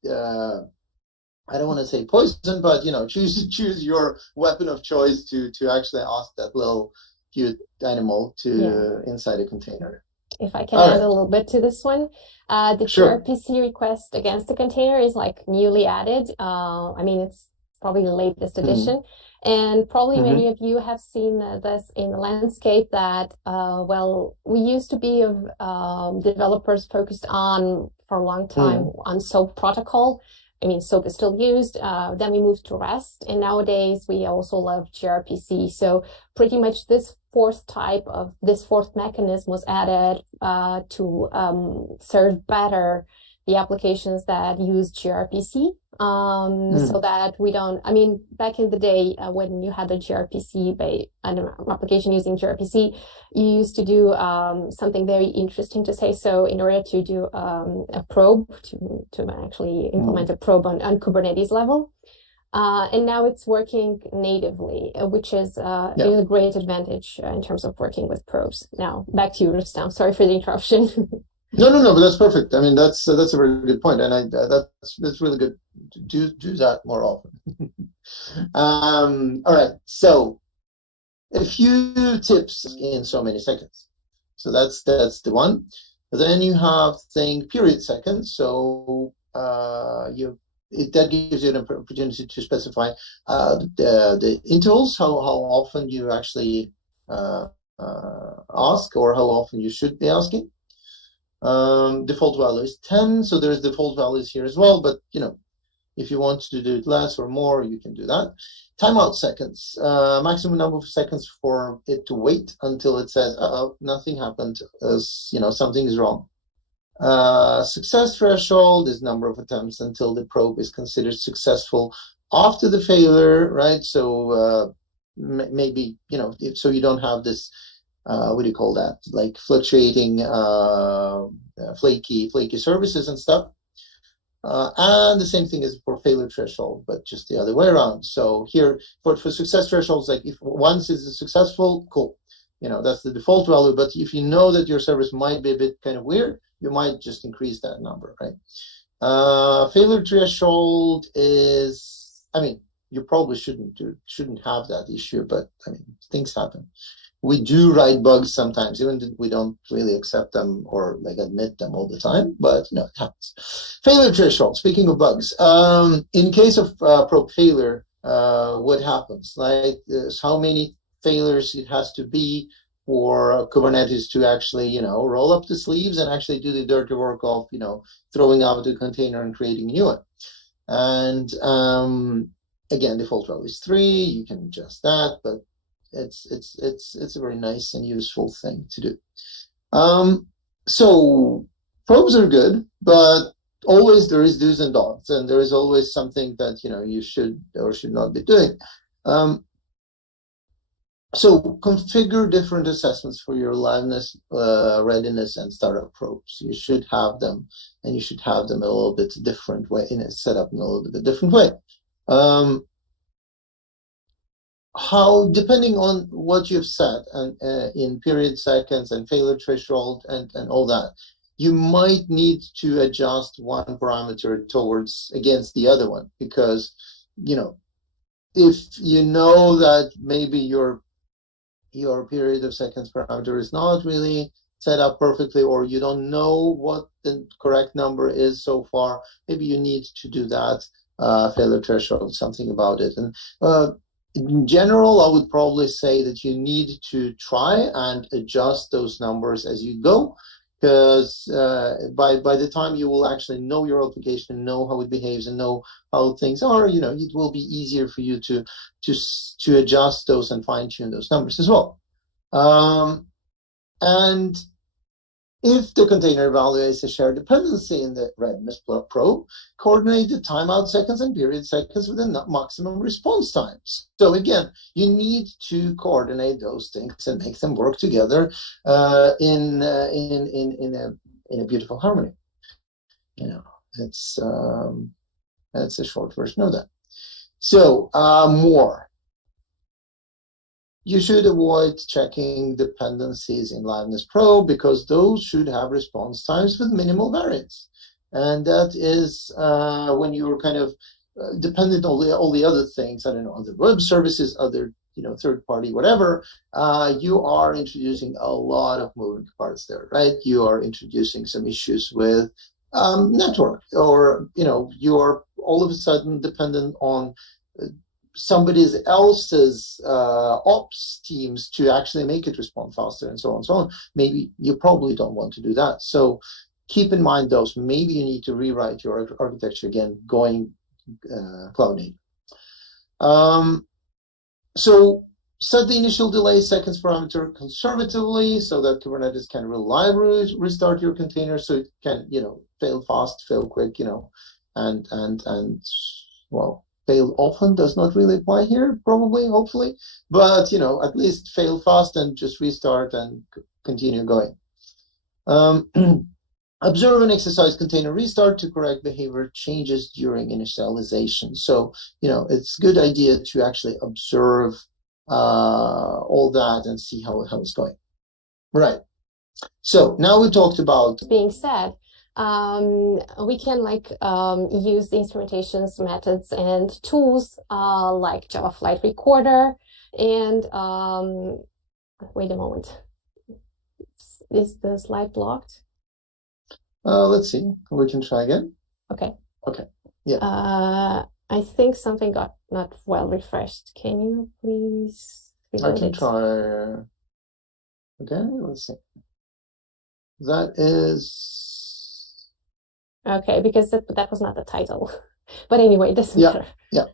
I don't want to say poison, but choose your weapon of choice to actually ask that little cute animal to inside a container. If I can add a little bit to this one, the gRPC request against the container is like newly added. I mean, it's probably the latest edition. And probably many of you have seen this in the landscape that, we used to be developers focused on, for a long time, on SOAP protocol. I mean, SOAP is still used. Then we moved to REST, and nowadays we also love gRPC. So pretty much this fourth mechanism was added to serve better the applications that use gRPC. So that we don't, I mean, back in the day when you had a gRPC an application using gRPC, you used to do something very interesting to say. So in order to do a probe, to actually implement a probe on Kubernetes level, and now it's working natively, which is a great advantage in terms of working with probes. Now back to you, Rustam. Sorry for the interruption. No, but that's perfect. I mean, that's a very good point, and that's really good to do that more often. All right, so a few tips in so many seconds. So that's the one. Then you have thing period seconds. So that gives you an opportunity to specify the intervals, how often you actually ask, or how often you should be asking. Default value is 10, so there's default values here as well, but if you want to do it less or more, you can do that. Timeout seconds, maximum number of seconds for it to wait until it says, nothing happened, something is wrong. Success threshold is number of attempts until the probe is considered successful after the failure, right? So maybe, so you don't have this, what do you call that? Like fluctuating, flaky services and stuff. And the same thing is for failure threshold, but just the other way around. So here, for success thresholds, like if once is successful, cool. That's the default value. But if you know that your service might be a bit kind of weird, you might just increase that number, right? Failure threshold is, you probably shouldn't have that issue, but things happen. We do write bugs sometimes, even if we don't really accept them or like admit them all the time, but it happens. Failure threshold, speaking of bugs, in case of probe failure, what happens? Like how many failures it has to be for Kubernetes to actually, roll up the sleeves and actually do the dirty work of, throwing out the container and creating a new one. And again, default value is 3. You can adjust that, but it's a very nice and useful thing to do. So probes are good, but always there is do's and don'ts, and there is always something that you should or should not be doing. So configure different assessments for your liveness, readiness, and startup probes. You should have them, and you should have them a little bit different way, set up in a little bit different way. How, depending on what you've set and in period seconds and failure threshold and all that, you might need to adjust one parameter against the other one, because if you know that maybe your period of seconds parameter is not really set up perfectly, or you don't know what the correct number is so far, maybe you need to do that failure threshold, something about it. And in general, I would probably say that you need to try and adjust those numbers as you go, because by the time you will actually know your application, know how it behaves, and know how things are, it will be easier for you to adjust those and fine tune those numbers as well. And if the container value is a shared dependency in the readiness probe, coordinate the timeout seconds and period seconds with the maximum response times. So again, you need to coordinate those things and make them work together in a beautiful harmony. That's a short version of that. So more. You should avoid checking dependencies in liveness probe, because those should have response times with minimal variance. And that is when you're kind of dependent on all the other things, I don't know, other web services, other third party, whatever, you are introducing a lot of moving parts there, right? You are introducing some issues with network, or you are all of a sudden dependent on somebody else's ops teams to actually make it respond faster, and so on and so on. Maybe you probably don't want to do that. So keep in mind those. Maybe you need to rewrite your architecture again, going cloud native. So set the initial delay seconds parameter conservatively, so that Kubernetes can reliably restart your container, so it can fail fast, fail quick, and well, fail often does not really apply here, probably, hopefully, but at least fail fast and just restart and continue going. Observe and exercise container restart to correct behavior changes during initialization. So it's a good idea to actually observe all that and see how it's going. Right. So now we talked about. Being said, we can use the instrumentations, methods, and tools like Java Flight Recorder and wait a moment. Is the slide blocked? Let's see. We can try again. Okay. Okay. Yeah. I think something got not well refreshed. Can you please reload I can it? try again. Let's see. That is. Okay, because that was not the title. But anyway, it doesn't matter. Yeah.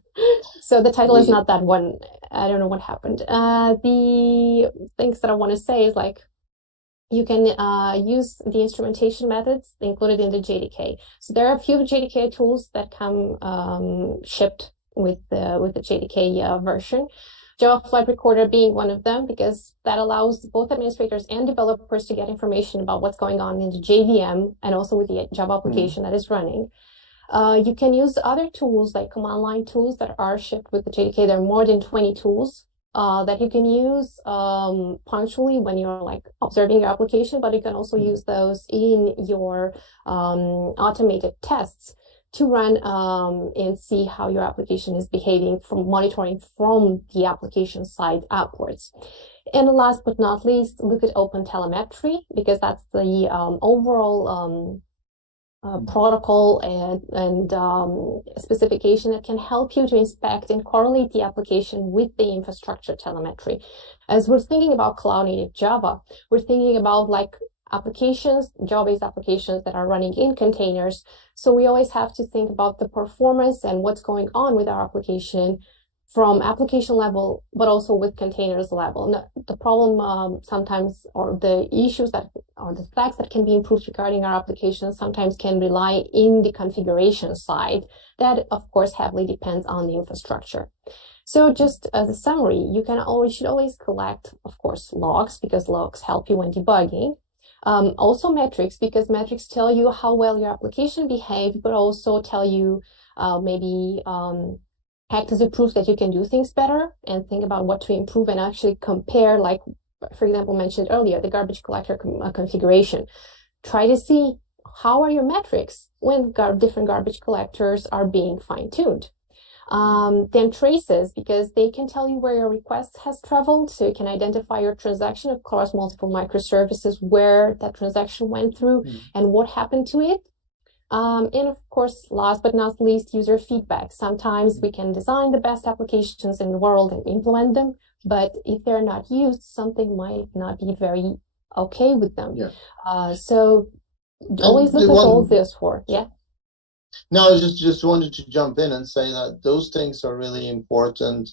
So the title is not that one. I don't know what happened. The things that I want to say is you can use the instrumentation methods included in the JDK. So there are a few JDK tools that come shipped with the JDK version. Java Flight Recorder being one of them, because that allows both administrators and developers to get information about what's going on in the JVM and also with the Java application that is running. You can use other tools like command line tools that are shipped with the JDK. There are more than 20 tools that you can use punctually when you're like observing your application, but you can also use those in your automated tests to run and see how your application is behaving from monitoring from the application side upwards. And last but not least, look at Open Telemetry, because that's the overall protocol and specification that can help you to inspect and correlate the application with the infrastructure telemetry. As we're thinking about cloud native Java, we're thinking about like applications, Java-based applications that are running in containers. So we always have to think about the performance and what's going on with our application from application level, but also with containers level. And the problem sometimes, or the issues that, or the facts that can be improved regarding our applications sometimes can rely in the configuration side. That, of course, heavily depends on the infrastructure. So just as a summary, you should always collect, of course, logs, because logs help you when debugging. Also metrics, because metrics tell you how well your application behaved, but also tell you maybe act as a proof that you can do things better, and think about what to improve and actually compare, like, for example, mentioned earlier, the garbage collector configuration. Try to see how are your metrics when different garbage collectors are being fine-tuned. Then traces, because they can tell you where your request has traveled, so you can identify your transaction across multiple microservices, where that transaction went through and what happened to it. And of course, last but not least, user feedback. Sometimes we can design the best applications in the world and implement them, but if they're not used, something might not be very okay with them. So always look at all this for, No, I just wanted to jump in and say that those things are really important.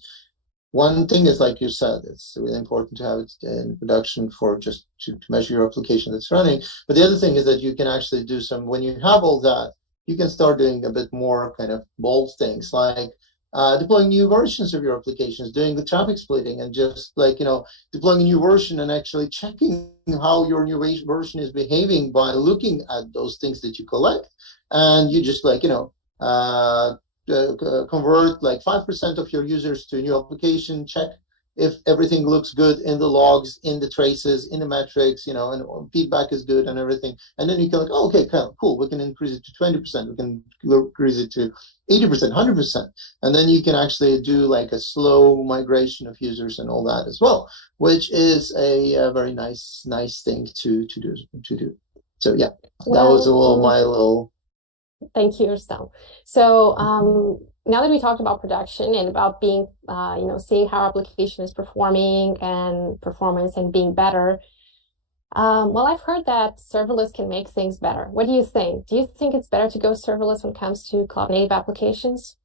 One thing is, like you said, it's really important to have it in production for just to measure your application that's running. But the other thing is that you can actually do when you have all that, you can start doing a bit more kind of bold things, like deploying new versions of your applications, doing the traffic splitting, and just like, deploying a new version and actually checking how your new version is behaving by looking at those things that you collect. And you just like, convert like 5% of your users to a new application, check if everything looks good in the logs, in the traces, in the metrics, and feedback is good and everything. And then you can like, oh, okay, cool, we can increase it to 20%, we can increase it to 80%, 100%. And then you can actually do like a slow migration of users and all that as well, which is a very nice thing to do. So yeah, that was my little. Thank you, Rustam. So now that we talked about production and about being, seeing how our application is performing and performance and being better, well, I've heard that serverless can make things better. What do you think? Do you think it's better to go serverless when it comes to cloud native applications?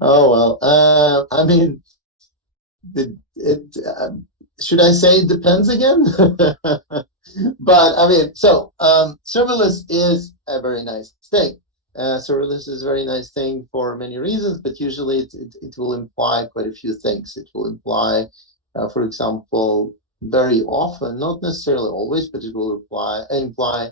Oh, well, I mean, should I say it depends again? But I mean, so serverless is a very nice thing. Serverless is a very nice thing for many reasons, but usually it will imply quite a few things. It will imply, for example, very often, not necessarily always, but it will imply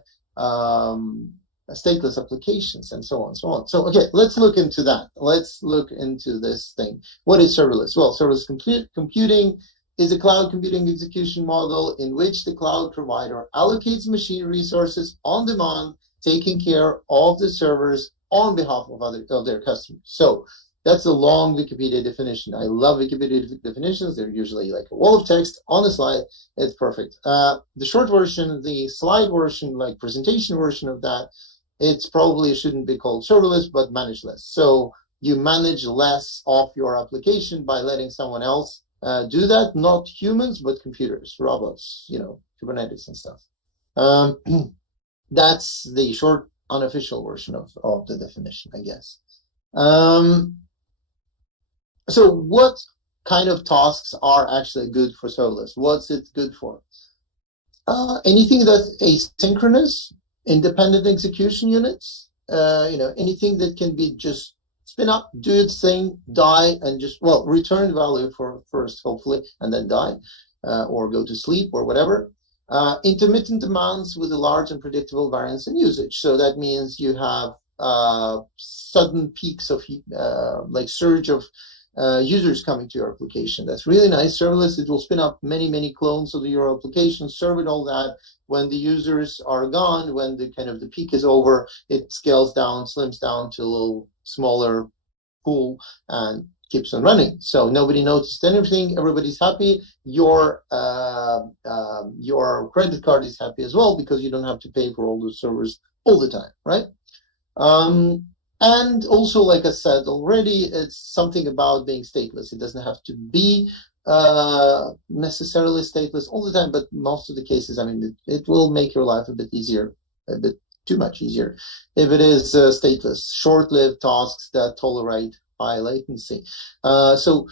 stateless applications and so on and so on. So, okay, let's look into that. Let's look into this thing. What is serverless? Well, serverless computing is a cloud computing execution model in which the cloud provider allocates machine resources on demand, taking care of the servers on behalf of their customers. So that's a long Wikipedia definition. I love Wikipedia definitions. They're usually like a wall of text on a slide. It's perfect. The short version, the slide version, like presentation version of that, it's probably shouldn't be called serverless, but manage less. So you manage less of your application by letting someone else do that, not humans, but computers, robots, Kubernetes and stuff. That's the short, unofficial version of the definition, I guess. So what kind of tasks are actually good for serverless? What's it good for? anything that's asynchronous, independent execution units, anything that can be just spin up, do its thing, die, and just, well, return value for first, hopefully, and then die, or go to sleep or whatever. Intermittent demands with a large and predictable variance in usage. So that means you have sudden peaks of like surge of users coming to your application. That's really nice. Serverless, it will spin up many clones of your application, serve it all that. When the users are gone, when the kind of the peak is over, it scales down, slims down to a little smaller pool and keeps on running. So nobody noticed anything. Everybody's happy. Your credit card is happy as well because you don't have to pay for all those servers all the time, right? And also, like I said already, it's something about being stateless. It doesn't have to be necessarily stateless all the time, but most of the cases, I mean, it will make your life a bit easier, a bit too much easier, if it is stateless, short-lived tasks that tolerate high latency. So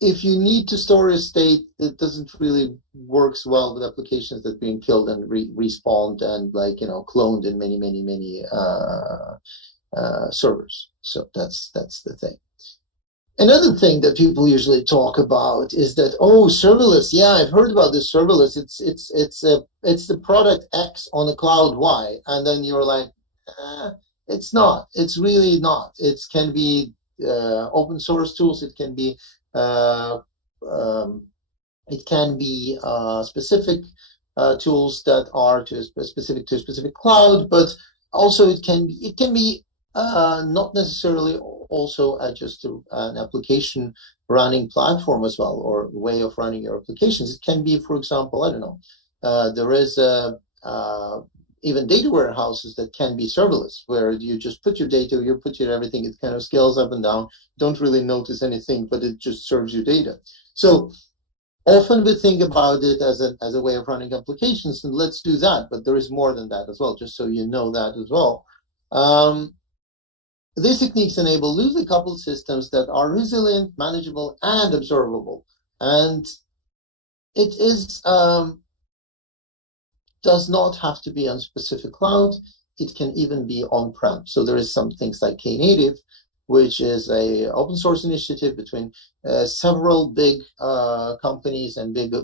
if you need to store a state, it doesn't really works well with applications that are being killed and respawned and cloned in many servers. So that's the thing. Another thing that people usually talk about is that, oh, serverless. Yeah, I've heard about this serverless. It's the product X on a cloud Y, and then you're like, it's not. It's really not. It can be open source tools. It can be specific tools that are specific to a specific cloud, but also it can be not necessarily also just an application running platform as well, or way of running your applications. It can be, for example, I don't know, there is even data warehouses that can be serverless, where you just put your data, you put your everything, it kind of scales up and down, don't really notice anything, but it just serves you data. So often we think about it as a way of running applications, and let's do that, but there is more than that as well, just so you know that as well. These techniques enable loosely coupled systems that are resilient, manageable, and observable. And it is does not have to be on specific cloud. It can even be on-prem. So there is some things like Knative, which is a open source initiative between several big companies and big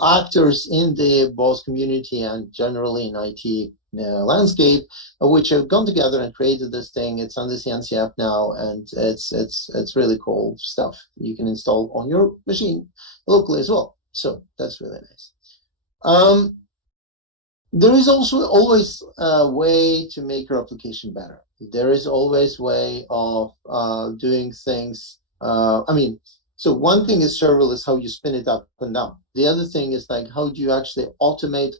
actors in the both community and generally in IT landscape, which have gone together and created this thing. It's on the CNCF now, and it's really cool stuff you can install on your machine locally as well. So that's really nice. There is also always a way to make your application better. There is always a way of doing things. So one thing is serverless, how you spin it up and down. The other thing is like, how do you actually automate?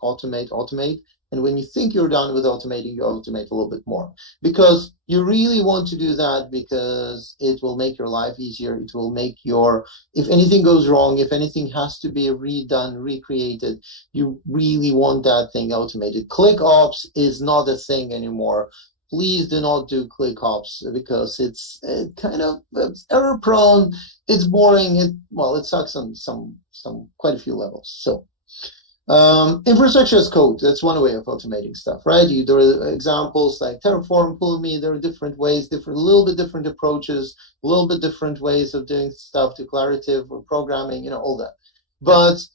And when you think you're done with automating, you automate a little bit more, because you really want to do that because it will make your life easier. It will make if anything goes wrong, if anything has to be redone, recreated, you really want that thing automated. ClickOps is not a thing anymore. Please do not do ClickOps because it's error prone. It's boring. It sucks on quite a few levels. So. Infrastructure as code, that's one way of automating stuff, right? There are examples like Terraform, Pulumi. There are different ways, a little bit different approaches, a little bit different ways of doing stuff, declarative or programming, all that. But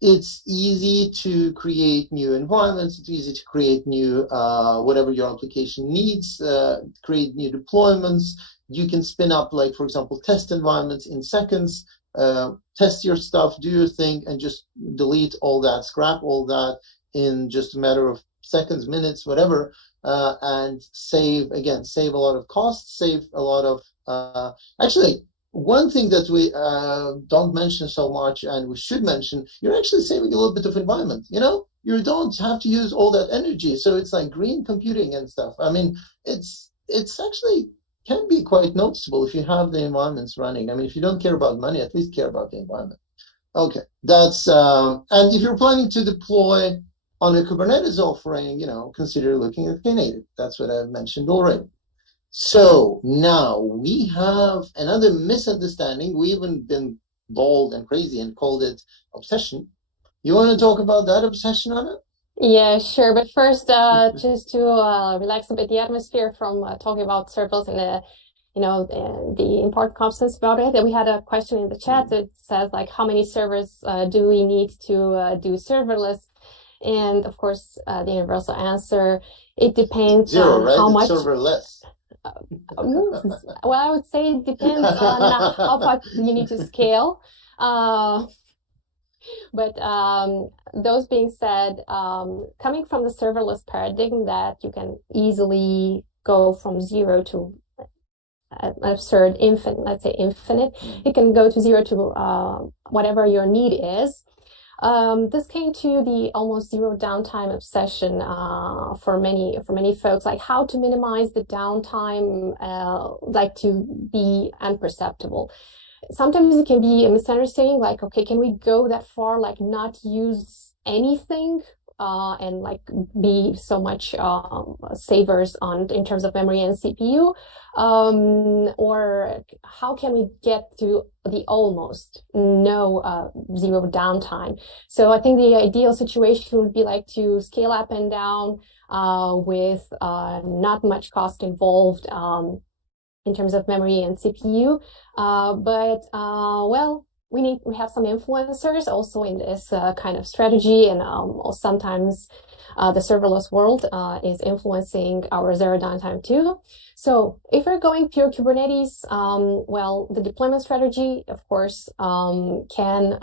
it's easy to create new environments. It's easy to create new, whatever your application needs, create new deployments. You can spin up, like, for example, test environments in seconds. Test your stuff, do your thing, and just delete all that, scrap all that in just a matter of seconds, minutes, whatever, and save a lot of costs, save a lot of, actually, one thing that we don't mention so much, and we should mention, you're actually saving a little bit of environment, you don't have to use all that energy, so it's like green computing and stuff. I mean, it's actually can be quite noticeable if you have the environments running. I mean, if you don't care about money, at least care about the environment. Okay, that's and if you're planning to deploy on a Kubernetes offering, consider looking at Knative. That's what I've mentioned already. So now we have another misunderstanding. We even been bold and crazy and called it obsession. You want to talk about that obsession, Anna? Yeah, sure. But first, just to relax a bit the atmosphere from talking about serverless and the important concepts about it. And we had a question in the chat that says like, how many servers do we need to do serverless? And of course, the universal answer, it depends Zero, on right? how It's much. serverless. Well, I would say it depends on how far you need to scale. But those being said, coming from the serverless paradigm that you can easily go from zero to absurd infinite, let's say infinite, you can go to zero to whatever your need is. This came to the almost zero downtime obsession for many folks, like how to minimize the downtime, like to be imperceptible. Sometimes it can be a misunderstanding, like, okay, can we go that far, like not use anything and like be so much savers in terms of memory and CPU, or how can we get to the almost no zero downtime? So I think the ideal situation would be like to scale up and down with not much cost involved in terms of memory and CPU, well, we have some influencers also in this kind of strategy, and sometimes the serverless world is influencing our zero downtime too. So if we're going pure Kubernetes, well, the deployment strategy, of course, can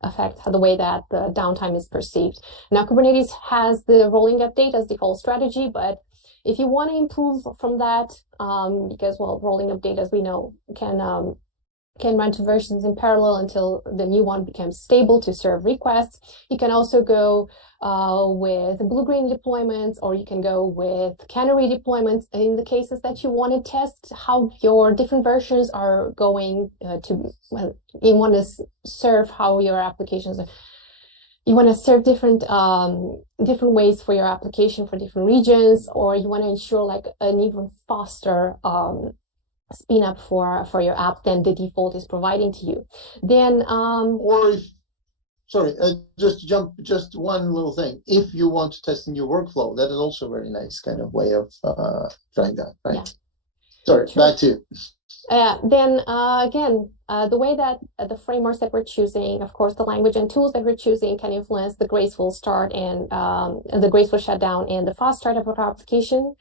affect the way that the downtime is perceived. Now, Kubernetes has the rolling update as default strategy, but if you want to improve from that, because, well, rolling update, as we know, can run two versions in parallel until the new one becomes stable to serve requests. You can also go with blue-green deployments, or you can go with canary deployments in the cases that you want to test how your different versions are going well, you want to serve how your applications are. You want to serve different ways for your application for different regions, or you want to ensure like an even faster spin up for your app than the default is providing to you. Then or if, sorry, just one little thing. If you want to test a new workflow, that is also a very nice kind of way of trying that, right? Yeah. Sorry, true. Back to you. Then again, the way that the frameworks that we're choosing, of course, the language and tools that we're choosing can influence the graceful start and the graceful shutdown and the fast start of our application.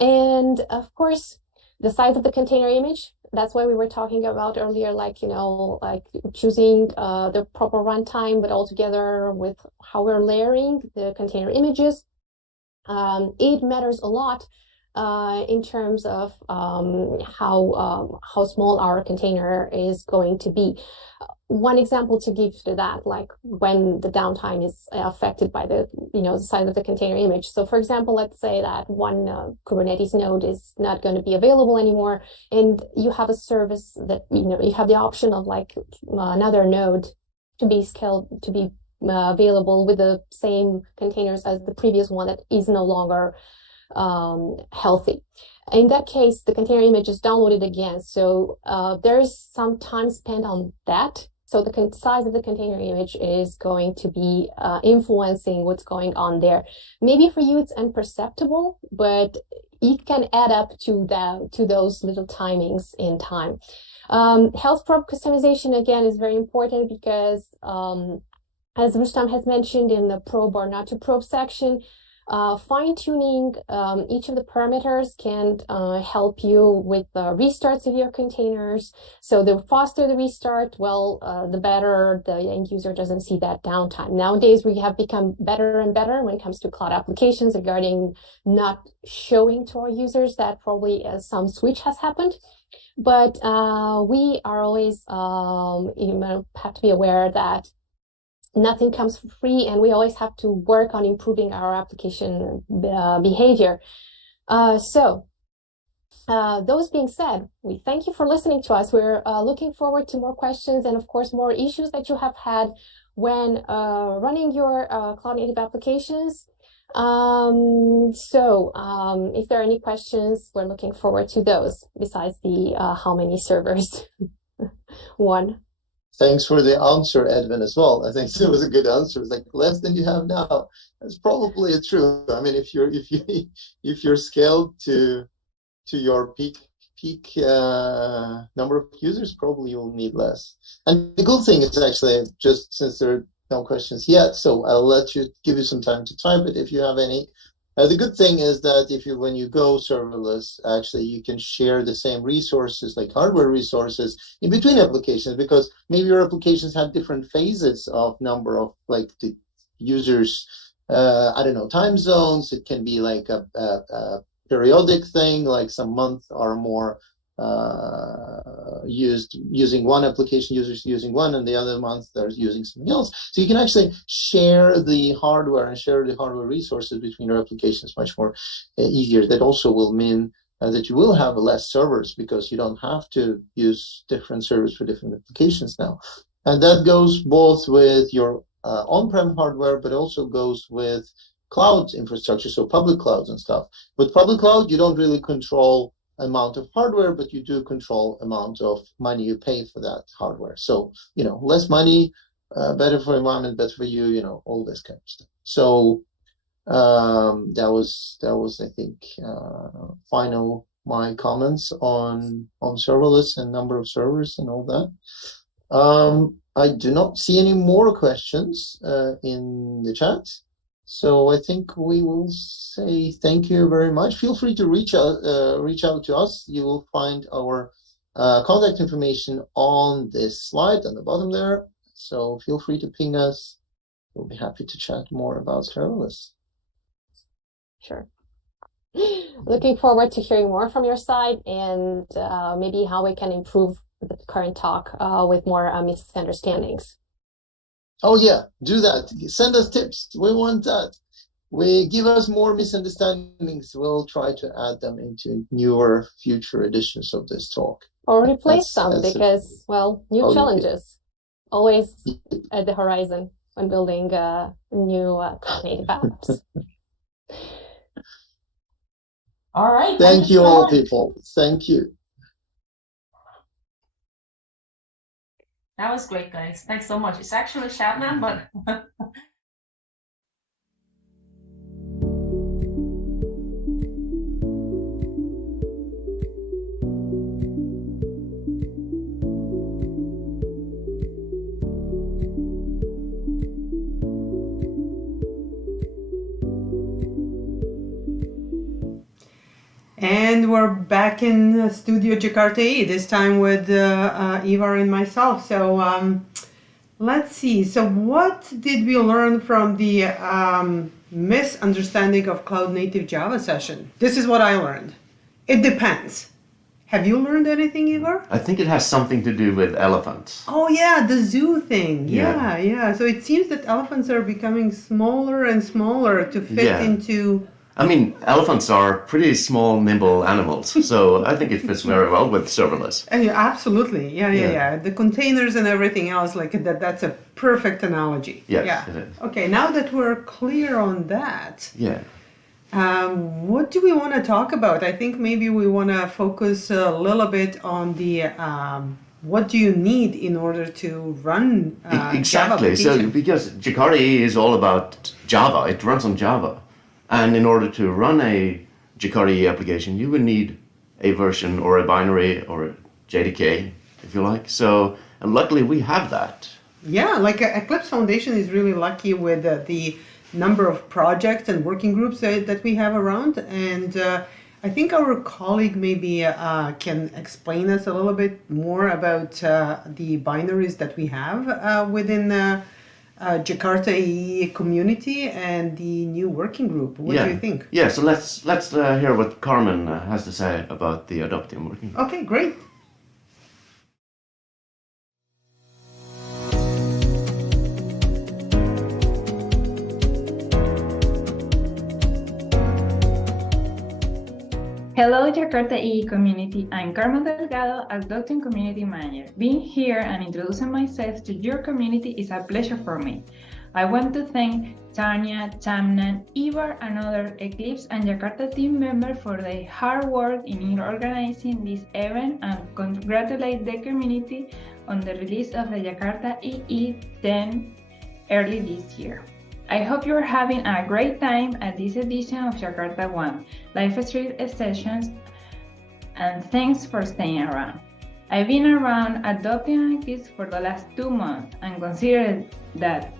And of course, the size of the container image, that's why we were talking about earlier, like, like choosing the proper runtime, but all together with how we're layering the container images. It matters a lot in terms of how small our container is going to be. One example to give to that, like when the downtime is affected by the the size of the container image. So for example, let's say that one Kubernetes node is not going to be available anymore, and you have a service that you have the option of like another node to be scaled to be available with the same containers as the previous one that is no longer healthy. In that case, the container image is downloaded again. So there's some time spent on that. So the size of the container image is going to be influencing what's going on there. Maybe for you it's imperceptible, but it can add up to those little timings in time. Health probe customization, again, is very important because as Rustam has mentioned in the probe or not to probe section, fine-tuning each of the parameters can help you with the restarts of your containers. So the faster the restart, well, the better the end user doesn't see that downtime. Nowadays, we have become better and better when it comes to cloud applications regarding not showing to our users that probably some switch has happened. But we are always have to be aware that nothing comes for free, and we always have to work on improving our application behavior. So those being said, we thank you for listening to us. We're looking forward to more questions and, of course, more issues that you have had when running your cloud native applications. If there are any questions, we're looking forward to those besides the how many servers one. thanks for the answer, Edwin, as well. I think it was a good answer. It's like less than you have now. That's probably true. I mean, if you're scaled to your peak number of users, probably you'll need less. And the good thing is actually, just since there are no questions yet, so I'll give you some time to type it if you have any. The good thing is that when you go serverless, actually you can share the same resources, like hardware resources, in between applications, because maybe your applications have different phases of number of like the users. I don't know, time zones. It can be like a periodic thing, like some months are more using one application, users using one, and the other month they're using something else. So you can actually share the hardware and share the hardware resources between your applications much more easier. That also will mean that you will have less servers, because you don't have to use different servers for different applications now. And that goes both with your on-prem hardware, but also goes with cloud infrastructure, so public clouds and stuff. With public cloud, you don't really control amount of hardware, but you do control amount of money you pay for that hardware. So, less money, better for environment, better for you, all this kind of stuff. So that was I think my comments on serverless and number of servers and all that. I do not see any more questions in the chat. So I think we will say thank you very much. Feel free to reach out to us. You will find our contact information on this slide on the bottom there. So feel free to ping us. We'll be happy to chat more about serverless. Sure. Looking forward to hearing more from your side, and maybe how we can improve the current talk with more misunderstandings. Oh yeah, do that. Send us tips. We want that. Give us more misunderstandings. We'll try to add them into newer future editions of this talk. Or replace some, because, new challenges always at the horizon when building new cloud-native apps. All right. Thank you all, people. Thank you. That was great, guys. Thanks so much. It's actually Shabnam, but And we're back in Studio Jakarta, this time with Ivar and myself. So let's see. So what did we learn from the misunderstanding of Cloud Native Java session? This is what I learned. It depends. Have you learned anything, Ivar? I think it has something to do with elephants. Oh yeah, the zoo thing. Yeah. Yeah. So it seems that elephants are becoming smaller and smaller to fit into... I mean, elephants are pretty small, nimble animals, so I think it fits very well with serverless. Absolutely, yeah. The containers and everything else, like that's a perfect analogy. Yes, it is. Okay, now that we're clear on that, yeah. What do we want to talk about? I think maybe we want to focus a little bit on the what do you need in order to run exactly. Java So because Jakarta is all about Java, it runs on Java. And in order to run a Jakarta application, you would need a version or a binary or a JDK, if you like. So, and luckily we have that. Yeah, like Eclipse Foundation is really lucky with the number of projects and working groups that we have around. And I think our colleague maybe can explain us a little bit more about the binaries that we have within Jakarta EE community and the new working group. What do you think? Yeah, so let's hear what Carmen has to say about the Adoptium working group. Okay, great. Hello, Jakarta EE community. I'm Carmen Delgado, Adoptium Community Manager. Being here and introducing myself to your community is a pleasure for me. I want to thank Tanya, Tamnan, Ivar, and other Eclipse and Jakarta team members for their hard work in organizing this event, and congratulate the community on the release of the Jakarta EE10 early this year. I hope you're having a great time at this edition of Jakarta One live stream sessions, and thanks for staying around. I've been around adopting kids for the last 2 months and consider that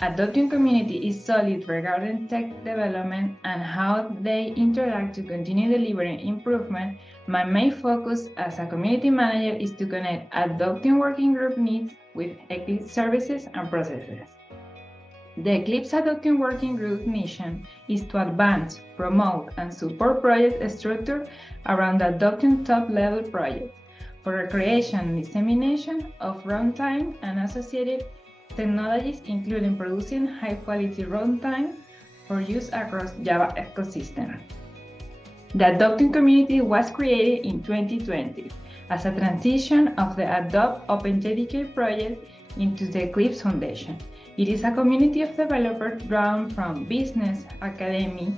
adopting community is solid regarding tech development and how they interact to continue delivering improvement. My main focus as a community manager is to connect adopting working group needs with Eclipse services and processes. The Eclipse Adopting Working Group mission is to advance, promote, and support project structure around the adopting top-level projects for the creation and dissemination of runtime and associated technologies, including producing high-quality runtime for use across Java ecosystem. The adopting community was created in 2020 as a transition of the Adopt OpenJDK project into the Eclipse Foundation. It is a community of developers drawn from business, academia,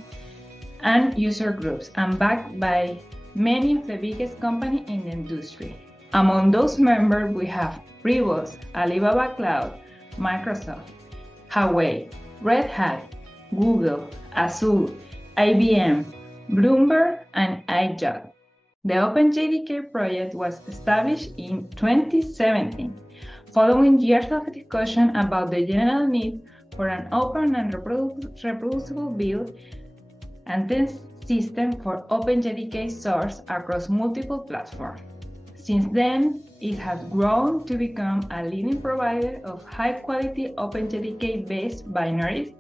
and user groups, and backed by many of the biggest companies in the industry. Among those members, we have Rebus, Alibaba Cloud, Microsoft, Huawei, Red Hat, Google, Azure, IBM, Bloomberg, and iJob. The OpenJDK project was established in 2017, following years of discussion about the general need for an open and reproducible build and test system for OpenJDK source across multiple platforms. Since then, it has grown to become a leading provider of high-quality OpenJDK-based binaries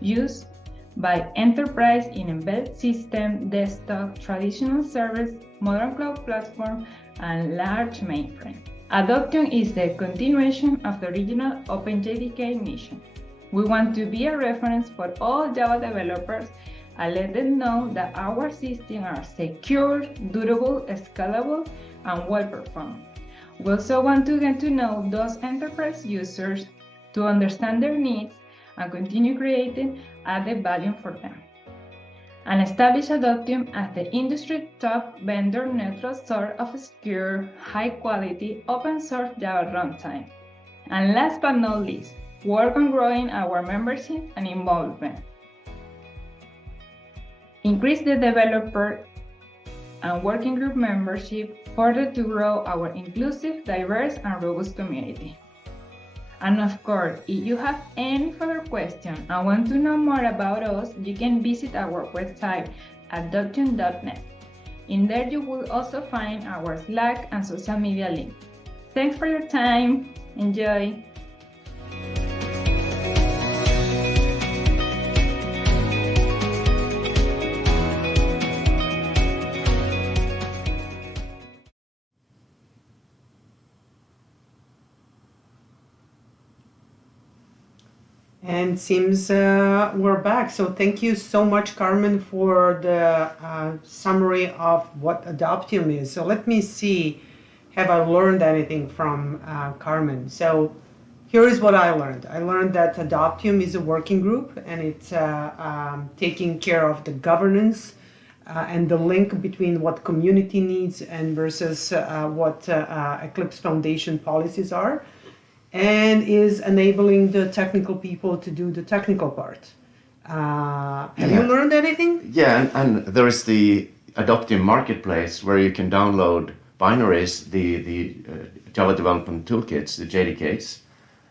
used by enterprise in embedded system, desktop, traditional servers, modern cloud platform, and large mainframe. Adoption is the continuation of the original OpenJDK mission. We want to be a reference for all Java developers and let them know that our systems are secure, durable, scalable, and well-performed. We also want to get to know those enterprise users to understand their needs and continue creating added value for them. And establish Adoptium as the industry top vendor neutral source of secure, high-quality, open-source Java runtime. And last but not least, work on growing our membership and involvement. Increase the developer and working group membership further to grow our inclusive, diverse, and robust community. And of course, if you have any further questions and want to know more about us, you can visit our website at adoption.net. In there, you will also find our Slack and social media links. Thanks for your time. Enjoy. And seems we're back. So thank you so much, Carmen, for the summary of what Adoptium is. So let me see, have I learned anything from Carmen? So here is what I learned. I learned that Adoptium is a working group, and it's taking care of the governance and the link between what community needs and versus what Eclipse Foundation policies are, and is enabling the technical people to do the technical part. Have you learned anything? Yeah, and there is the Adoptium Marketplace where you can download binaries, the Java Development Toolkits, the JDKs,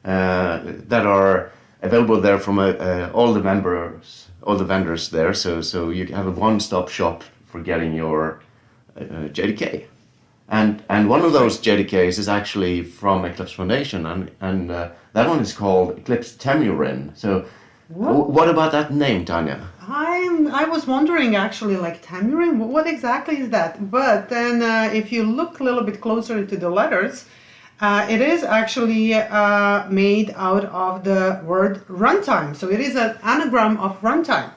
that are available there from all the members, all the vendors there. So you have a one-stop shop for getting your JDK. And one of those JDKs is actually from Eclipse Foundation, and that one is called Eclipse Temurin. So what about that name, Tanya? I was wondering actually, like Temurin, what exactly is that? But then if you look a little bit closer to the letters, it is actually made out of the word runtime. So it is an anagram of runtime.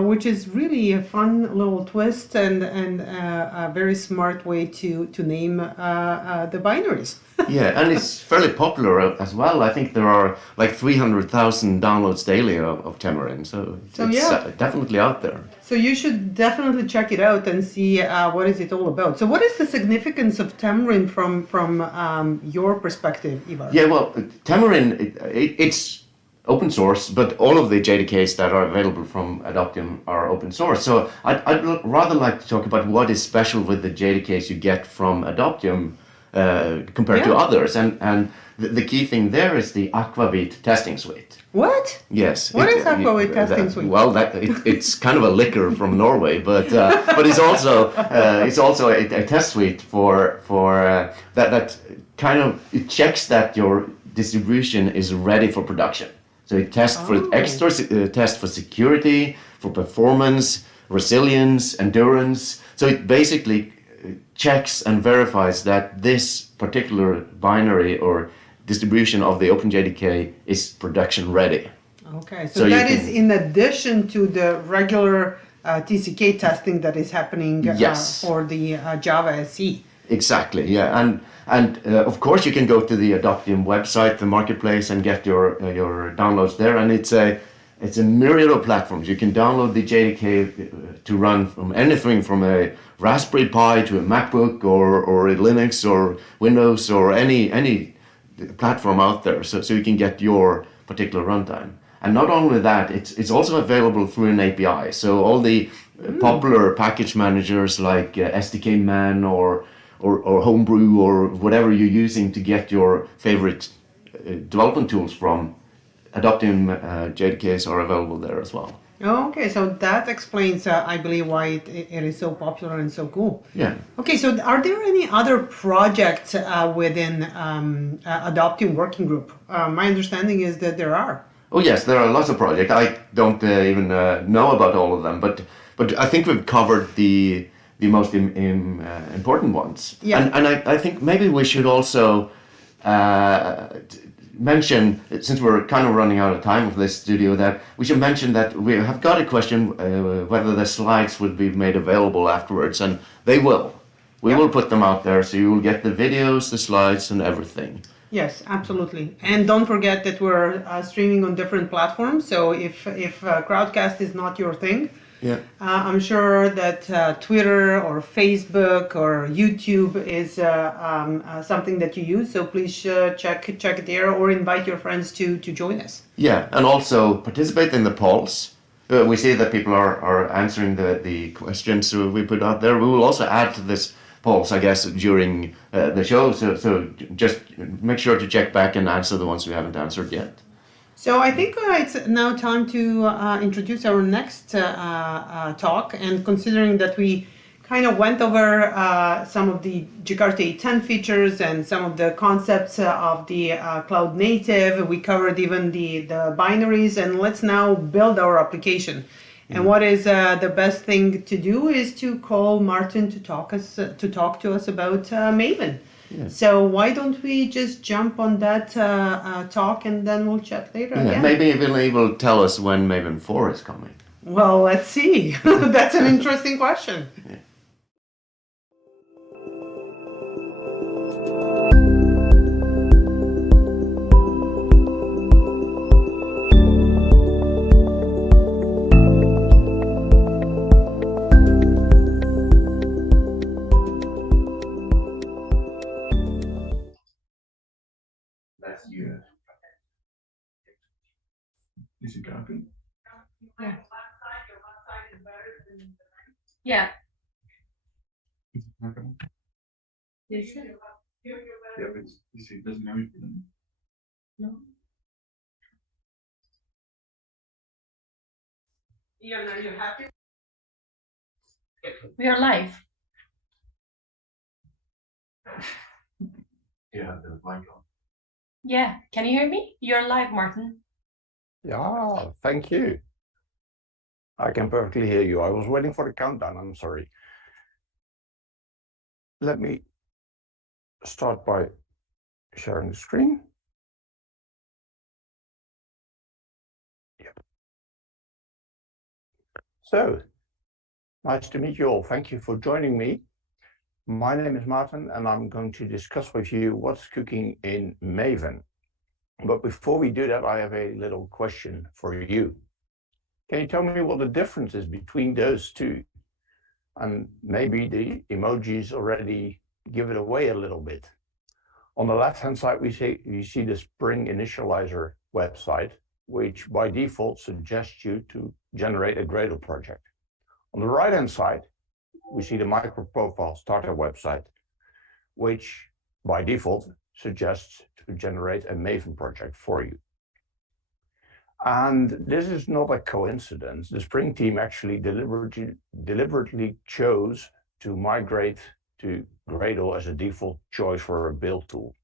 which is really a fun little twist and a very smart way to name the binaries. Yeah, and it's fairly popular as well. I think there are like 300,000 downloads daily of Tamarin, so it's definitely out there. So you should definitely check it out and see what is it all about. So what is the significance of Tamarin from your perspective, Ivar? Yeah, well, Tamarin, it's open source, but all of the JDKs that are available from Adoptium are open source. So I'd rather like to talk about what is special with the JDKs you get from Adoptium compared to others. And the key thing there is the Aquavit testing suite. What? Yes. What is Aquavit testing suite? Well, it's kind of a liquor from Norway, but it's also a test suite for that kind of it checks that your distribution is ready for production. So it tests for test for security, for performance, resilience, endurance. So it basically checks and verifies that this particular binary or distribution of the OpenJDK is production ready. Okay, so that is in addition to the regular TCK testing that is happening for the Java SE. Exactly, yeah, and of course you can go to the Adoptium website, the marketplace, and get your downloads there. And it's a myriad of platforms. You can download the JDK to run from anything from a Raspberry Pi to a MacBook or a Linux or Windows or any platform out there. So you can get your particular runtime. And not only that, it's also available through an API. So all the popular package managers like SDK Man or Homebrew or whatever you're using to get your favorite development tools from, Adoptium JDKs are available there as well. Okay, so that explains, I believe, why it is so popular and so cool. Yeah. Okay, so are there any other projects within Adoptium Working Group? My understanding is that there are. Oh yes, there are lots of projects. I don't even know about all of them, but I think we've covered the most important ones. Yeah. And I think maybe we should also mention, since we're kind of running out of time for this studio, that we should mention that we have got a question whether the slides would be made available afterwards, and they will. We will put them out there, so you will get the videos, the slides, and everything. Yes, absolutely. And don't forget that we're streaming on different platforms, so if Crowdcast is not your thing, I'm sure that Twitter or Facebook or YouTube is something that you use. So please check there or invite your friends to join us. Yeah, and also participate in the polls. We see that people are answering the questions we put out there. We will also add to this polls, I guess, during the show. So just make sure to check back and answer the ones we haven't answered yet. So I think it's now time to introduce our next talk, and considering that we kind of went over some of the Jakarta 10 features and some of the concepts of the cloud native, we covered even the binaries, and let's now build our application. And what is the best thing to do is to call Martin to talk to us about Maven. Yeah. So why don't we just jump on that talk and then we'll chat later again. Maybe he will tell us when Maven 4 is coming. Well, let's see. That's an interesting question. Yeah. Is it copy? Yeah. Yeah. Is it not gonna? Yes. Yeah, but you see, it doesn't have anything. No. Ian, are you happy? We are live. Yeah, the mic on. Yeah. Can you hear me? You're live, Martin. Yeah, thank you. I can perfectly hear you. I was waiting for the countdown, I'm sorry. Let me start by sharing the screen. Yep. So, nice to meet you all. Thank you for joining me. My name is Martin, and I'm going to discuss with you what's cooking in Maven. But before we do that, I have a little question for you. Can you tell me what the difference is between those two? And maybe the emojis already give it away a little bit. On the left-hand side, we see the Spring Initializer website, which by default suggests you to generate a Gradle project. On the right-hand side, we see the MicroProfile Starter website, which by default suggests to generate a Maven project for you. And this is not a coincidence. The Spring team actually deliberately chose to migrate to Gradle as a default choice for a build tool.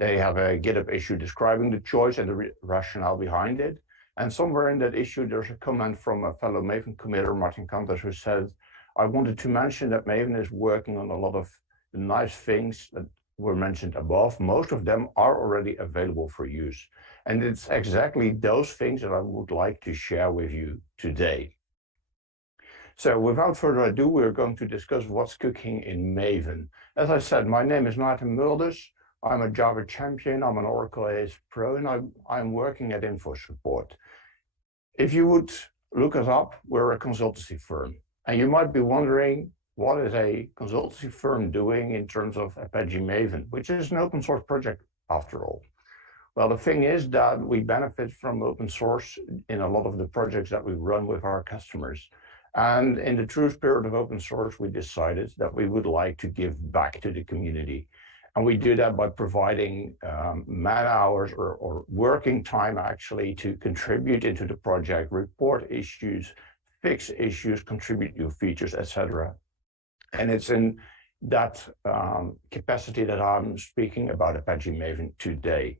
They have a GitHub issue describing the choice and the rationale behind it. And somewhere in that issue, there's a comment from a fellow Maven committer, Martin Kantas, who said, I wanted to mention that Maven is working on a lot of the nice things that were mentioned above. Most of them are already available for use. And it's exactly those things that I would like to share with you today. So without further ado, we're going to discuss what's cooking in Maven. As I said, my name is Maarten Mulders. I'm a Java champion, I'm an Oracle AS Pro, and I'm working at InfoSupport. If you would look us up, we're a consultancy firm. And you might be wondering, what is a consultancy firm doing in terms of Apache Maven, which is an open source project after all? Well, the thing is that we benefit from open source in a lot of the projects that we run with our customers. And in the true spirit of open source, we decided that we would like to give back to the community. And we do that by providing man hours or working time actually to contribute into the project, report issues, fix issues, contribute new features, etc. And it's in that capacity that I'm speaking about Apache Maven today.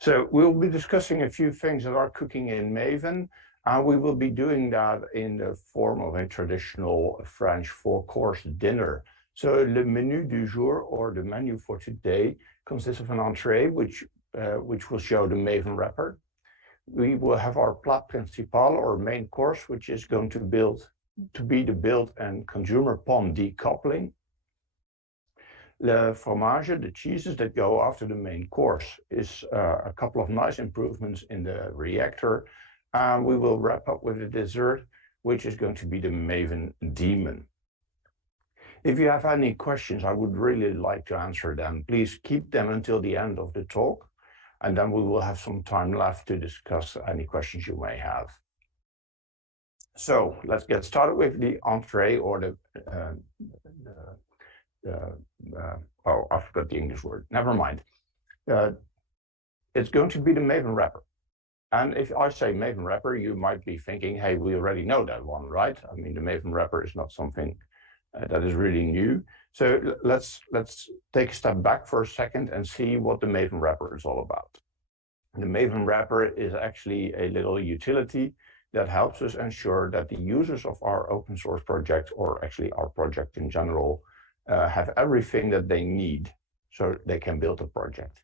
So we'll be discussing a few things that are cooking in Maven, and we will be doing that in the form of a traditional French four-course dinner. So le menu du jour, or the menu for today, consists of an entree, which will show the Maven wrapper. We will have our plat principal, or main course, which is going to be the build and consumer POM decoupling. Le fromage, the cheeses that go after the main course, is a couple of nice improvements in the reactor. And we will wrap up with a dessert, which is going to be the Maven daemon. If you have any questions, I would really like to answer them. Please keep them until the end of the talk, and then we will have some time left to discuss any questions you may have. So let's get started with the entree, or oh, I forgot the English word. Never mind. It's going to be the Maven wrapper. And if I say Maven wrapper, you might be thinking, hey, we already know that one, right? I mean, the Maven wrapper is not something that is really new. So let's take a step back for a second and see what the Maven wrapper is all about. The Maven wrapper is actually a little utility that helps us ensure that the users of our open source project, or actually our project in general, have everything that they need so they can build a project.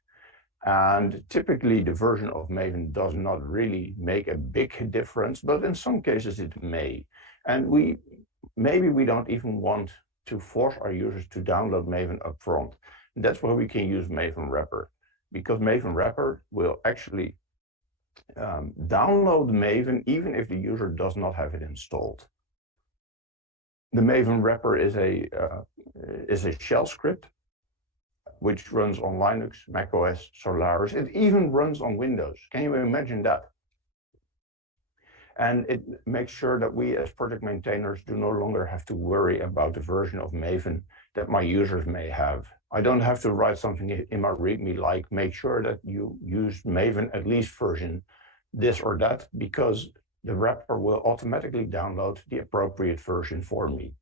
And typically the version of Maven does not really make a big difference, but in some cases it may. And maybe we don't even want to force our users to download Maven upfront. That's where we can use Maven wrapper, because Maven wrapper will actually download Maven even if the user does not have it installed. The Maven wrapper is a shell script which runs on Linux, macOS, Solaris. It even runs on Windows. Can you imagine that? And it makes sure that we as project maintainers do no longer have to worry about the version of Maven that my users may have. I don't have to write something in my README like, make sure that you use Maven at least version this or that, because the wrapper will automatically download the appropriate version for me.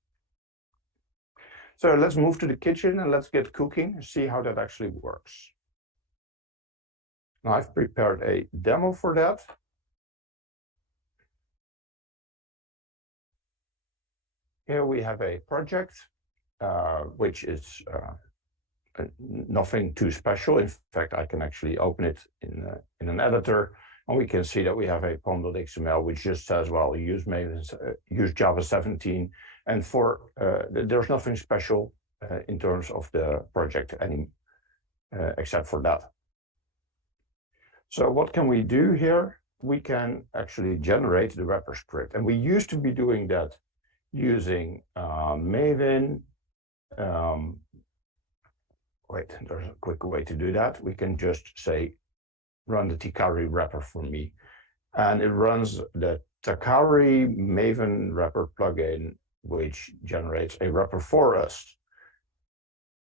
So let's move to the kitchen and let's get cooking and see how that actually works. Now I've prepared a demo for that. Here we have a project, which is nothing too special. In fact, I can actually open it in an editor And we can see that we have a pom.xml which just says, well, use Java 17, and there's nothing special in terms of the project except for that. So what can we do here? We can actually generate the wrapper script, and we used to be doing that using Maven. Wait, there's a quick way to do that. We can just say, run the Takari wrapper for me. And it runs the Takari Maven wrapper plugin, which generates a wrapper for us.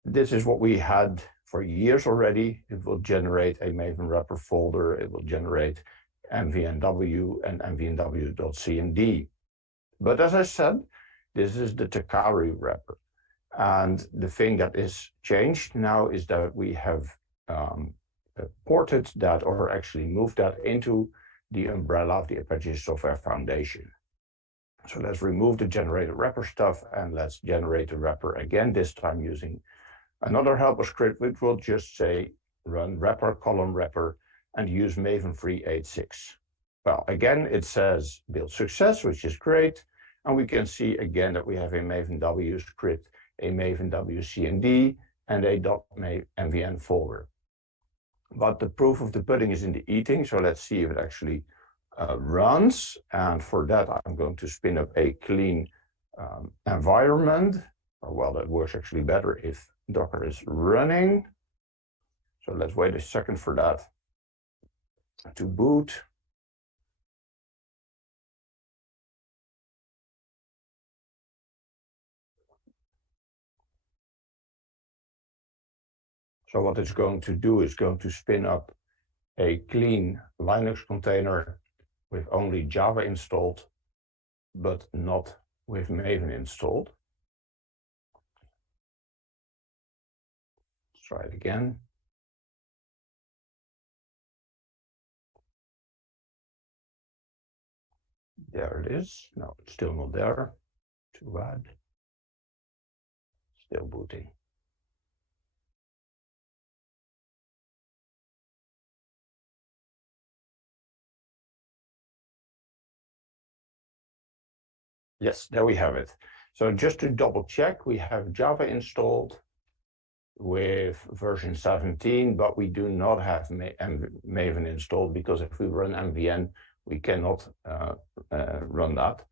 This is what we had for years already. It will generate a Maven wrapper folder. It will generate mvnw and mvnw.cmd. But as I said, this is the Takari wrapper. And the thing that is changed now is that we have ported that, or actually moved that into the umbrella of the Apache Software Foundation. So let's remove the generated wrapper stuff, and let's generate the wrapper again, this time using another helper script, which will just say run wrapper column wrapper and use Maven 386. Well, again, it says build success, which is great. And we can see again that we have a Maven W script, a Maven WCMD, and a .mvn folder. But the proof of the pudding is in the eating, so let's see if it actually runs. And for that, I'm going to spin up a clean environment. Well, that works actually better if Docker is running. So let's wait a second for that to boot. So what it's going to do is going to spin up a clean Linux container with only Java installed, but not with Maven installed. Let's try it again. There it is. No, it's still not there. Too bad. Still booting. Yes, there we have it. So just to double check, we have Java installed with version 17, but we do not have Maven installed, because if we run mvn, we cannot run that.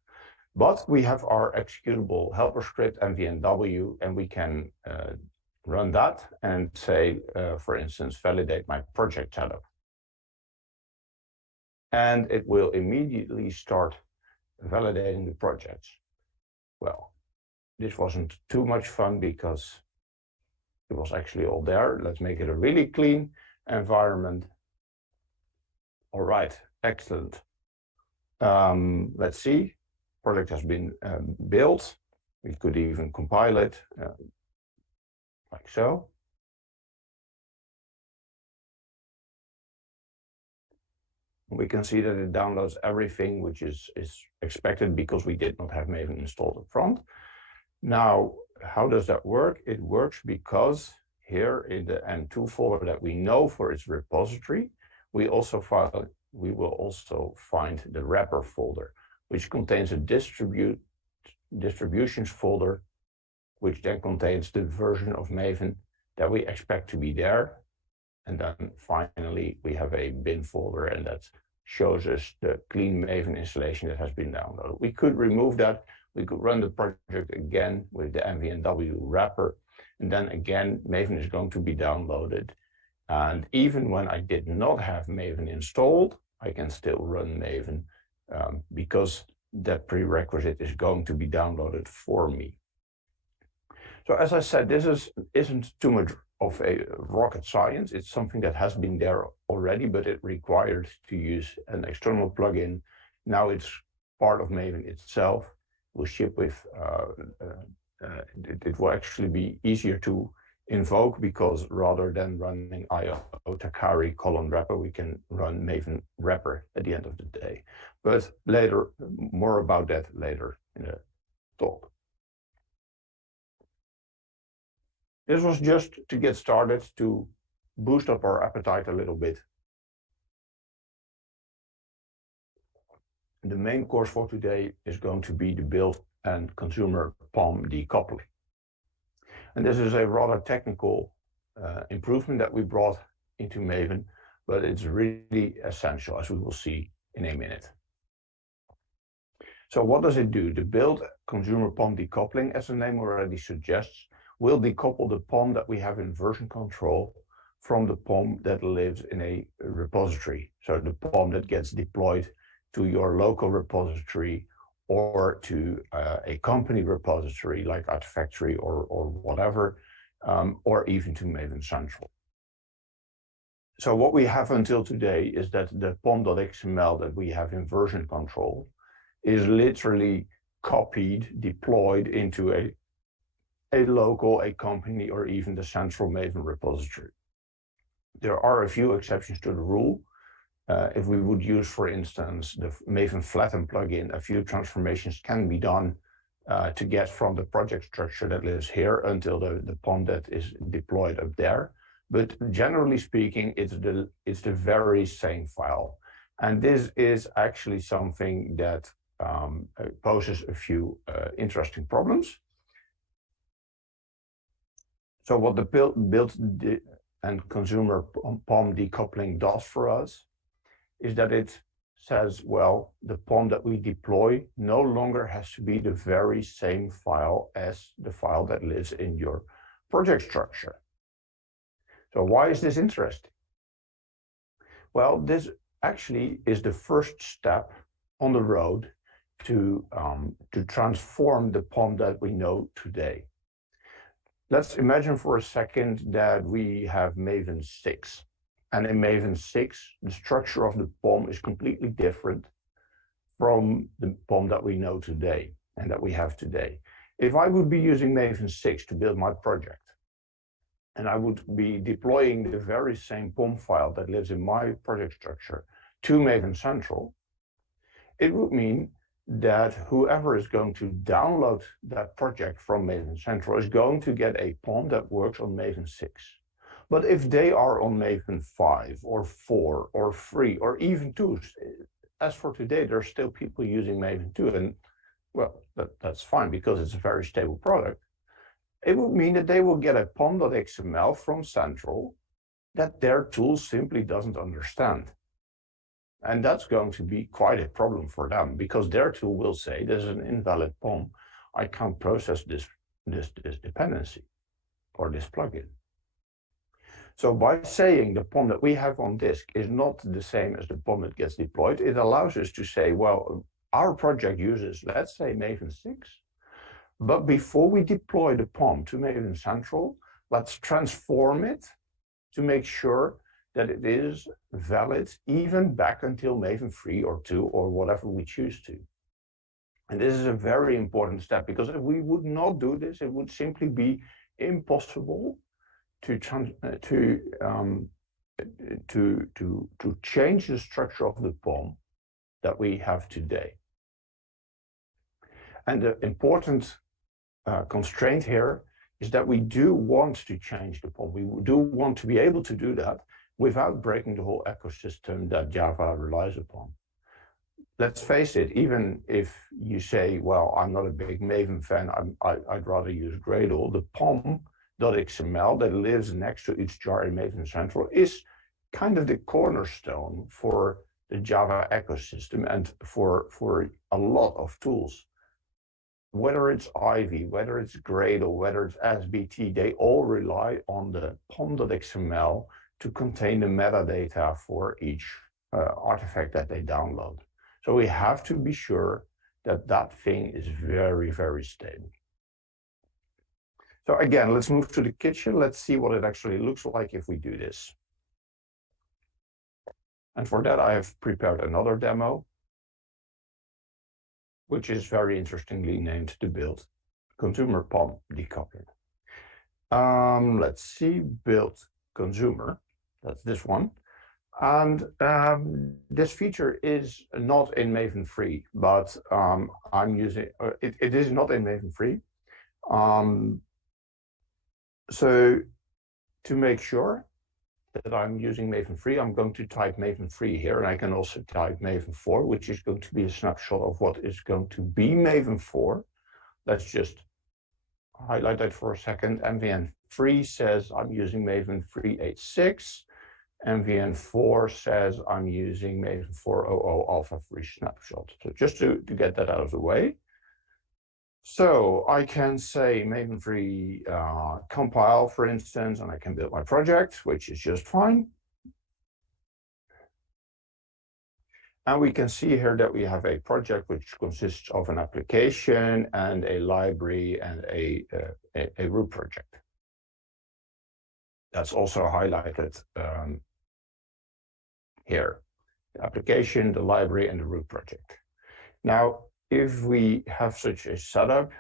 But we have our executable helper script, mvnw, and we can run that and say, for instance, validate my project setup. And it will immediately start validating the projects. Well, this wasn't too much fun because it was actually all there. Let's make it a really clean environment. All right, excellent. Let's see. Project has been built. We could even compile it like so. We can see that it downloads everything which is expected, because we did not have Maven installed up front. Now, how does that work? It works because here in the M2 folder that we know for its repository, we will also find the wrapper folder, which contains a distributions folder, which then contains the version of Maven that we expect to be there. And then finally, we have a bin folder, and that shows us the clean Maven installation that has been downloaded. We could remove that. We could run the project again with the mvnw wrapper. And then again, Maven is going to be downloaded. And even when I did not have Maven installed, I can still run Maven because that prerequisite is going to be downloaded for me. So as I said, this isn't too much of a rocket science. It's something that has been there already, but it required to use an external plugin. Now it's part of Maven itself. We'll ship with, it will actually be easier to invoke, because rather than running IO Takari column wrapper, we can run Maven wrapper at the end of the day. But later, more about that later in the talk. This was just to get started, to boost up our appetite a little bit. The main course for today is going to be the build and consumer POM decoupling. And this is a rather technical improvement that we brought into Maven, but it's really essential, as we will see in a minute. So what does it do? The build consumer POM decoupling, as the name already suggests, will decouple the POM that we have in version control from the POM that lives in a repository. So the POM that gets deployed to your local repository or to a company repository like Artifactory or whatever, or even to Maven Central. So what we have until today is that the POM.xml that we have in version control is literally copied, deployed into a local, a company, or even the central Maven repository. There are a few exceptions to the rule. If we would use, for instance, the Maven Flatten plugin, a few transformations can be done to get from the project structure that lives here until the POM that is deployed up there. But generally speaking, it's the very same file. And this is actually something that poses a few interesting problems. So what the build and consumer POM decoupling does for us is that it says, well, the POM that we deploy no longer has to be the very same file as the file that lives in your project structure. So why is this interesting? Well, this actually is the first step on the road to transform the POM that we know today. Let's imagine for a second that we have Maven 6. And in Maven 6, the structure of the POM is completely different from the POM that we know today and that we have today. If I would be using Maven 6 to build my project, and I would be deploying the very same POM file that lives in my project structure to Maven Central, it would mean that whoever is going to download that project from Maven Central is going to get a POM that works on Maven 6. But if they are on Maven 5 or 4 or 3 or even 2, as for today, there are still people using Maven 2, and well, that's fine because it's a very stable product. It would mean that they will get a POM.xml from Central that their tool simply doesn't understand. And that's going to be quite a problem for them because their tool will say, there's an invalid POM. I can't process this dependency or this plugin. So by saying the POM that we have on disk is not the same as the POM that gets deployed, it allows us to say, well, our project uses, let's say, Maven 6. But before we deploy the POM to Maven Central, let's transform it to make sure that it is valid even back until Maven 3 or 2 or whatever we choose to. And this is a very important step because if we would not do this, it would simply be impossible to change the structure of the POM that we have today. And the important constraint here is that we do want to change the POM. We do want to be able to do that without breaking the whole ecosystem that Java relies upon. Let's face it, even if you say, well, I'm not a big Maven fan, I'd rather use Gradle, the POM.xml that lives next to each jar in Maven Central is kind of the cornerstone for the Java ecosystem and for a lot of tools. Whether it's Ivy, whether it's Gradle, whether it's SBT, they all rely on the POM.xml to contain the metadata for each artifact that they download. So we have to be sure that that thing is very, very stable. So again, let's move to the kitchen. Let's see what it actually looks like if we do this. And for that, I have prepared another demo, which is very interestingly named the build consumer POM decoupling. Let's see, build consumer, that's this one. And this feature is not in Maven 3, but I'm using, it is not in Maven 3. So to make sure that I'm using Maven 3, I'm going to type Maven 3 here, and I can also type Maven 4, which is going to be a snapshot of what is going to be Maven 4. Let's just highlight that for a second. MVN 3 says I'm using Maven 3.8.6. MVN 4 says I'm using Maven 4.0.0 Alpha 3 snapshot. So just to get that out of the way. So I can say Maven 3 compile, for instance, and I can build my project, which is just fine. And we can see here that we have a project which consists of an application and a library and a root project. That's also highlighted here. The application, the library, and the root project. Now, if we have such a setup,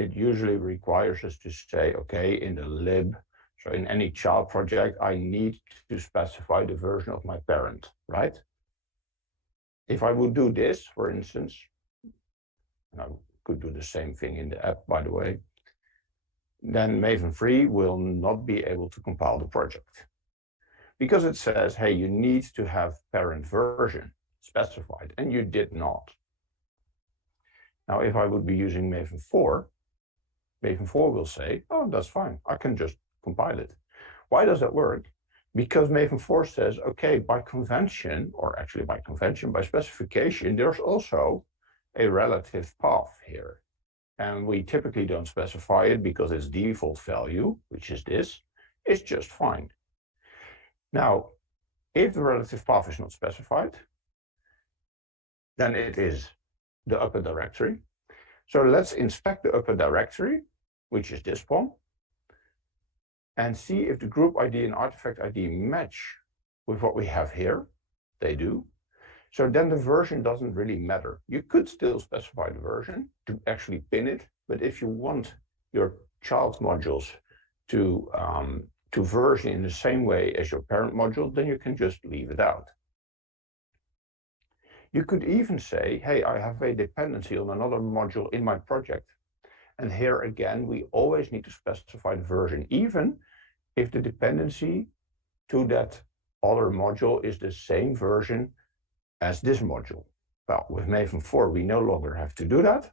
it usually requires us to say, okay, in the lib, so in any child project, I need to specify the version of my parent, right? If I would do this, for instance, and I could do the same thing in the app, by the way, then Maven 3 will not be able to compile the project. Because it says, hey, you need to have parent version specified, and you did not. Now, if I would be using Maven 4 will say, oh, that's fine, I can just compile it. Why does that work? Because Maven 4 says, okay, by convention, or actually by convention, by specification, there's also a relative path here. And we typically don't specify it because its default value, which is this, is just fine. Now, if the relative path is not specified, then it is the upper directory. So let's inspect the upper directory, which is this POM, and see if the group ID and artifact ID match with what we have here. They do. So then the version doesn't really matter. You could still specify the version to actually pin it, but if you want your child modules to version in the same way as your parent module, then you can just leave it out. You could even say, hey, I have a dependency on another module in my project. And here again, we always need to specify the version, even if the dependency to that other module is the same version as this module. Well, with Maven 4, we no longer have to do that.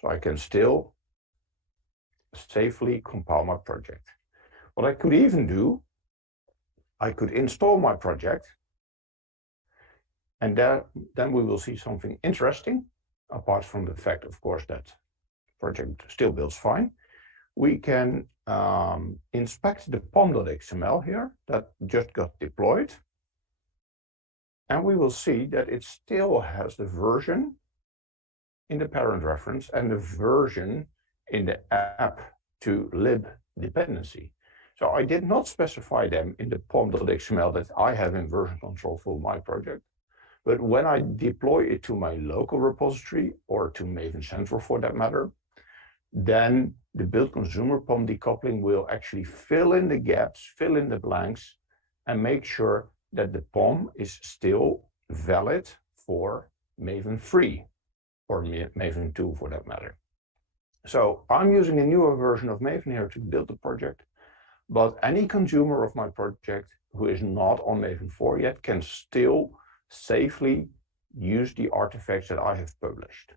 So I can still safely compile my project. What I could even do, I could install my project, and then we will see something interesting, apart from the fact, of course, that project still builds fine. We can inspect the pom.xml here that just got deployed. And we will see that it still has the version in the parent reference and the version in the app to lib dependency. So I did not specify them in the pom.xml that I have in version control for my project. But when I deploy it to my local repository or to Maven Central for that matter, then the build consumer POM decoupling will actually fill in the gaps, fill in the blanks, and make sure that the POM is still valid for Maven 3 or Maven 2 for that matter. So I'm using a newer version of Maven here to build the project, but any consumer of my project who is not on Maven 4 yet can still safely use the artifacts that I have published.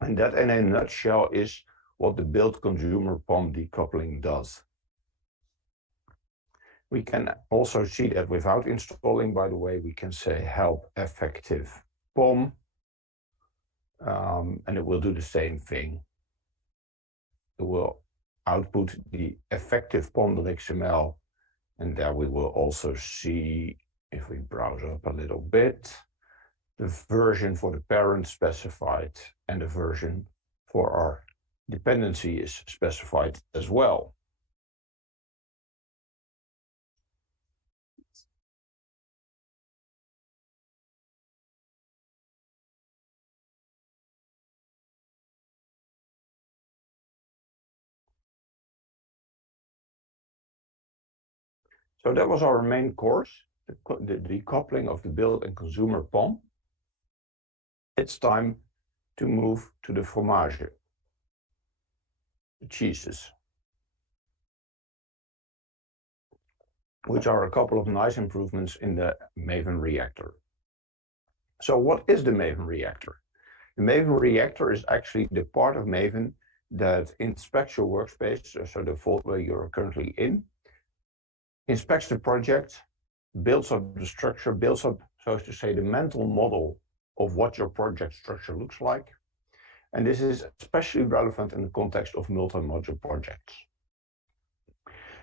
And that in a nutshell is what the build consumer POM decoupling does. We can also see that without installing, by the way, we can say help effective POM, and it will do the same thing. It will output the effective pom.xml, and there we will also see, if we browse up a little bit, the version for the parent specified and the version for our dependency is specified as well. So that was our main course, the decoupling of the build and consumer POM. It's time to move to the fromage, the cheeses. which are a couple of nice improvements in the Maven reactor. So what is the Maven reactor? The Maven reactor is actually the part of Maven that inspects your workspace, so the folder you're currently in, inspects the project, builds up the structure, builds up, so to say, the mental model of what your project structure looks like. And this is especially relevant in the context of multi-module projects.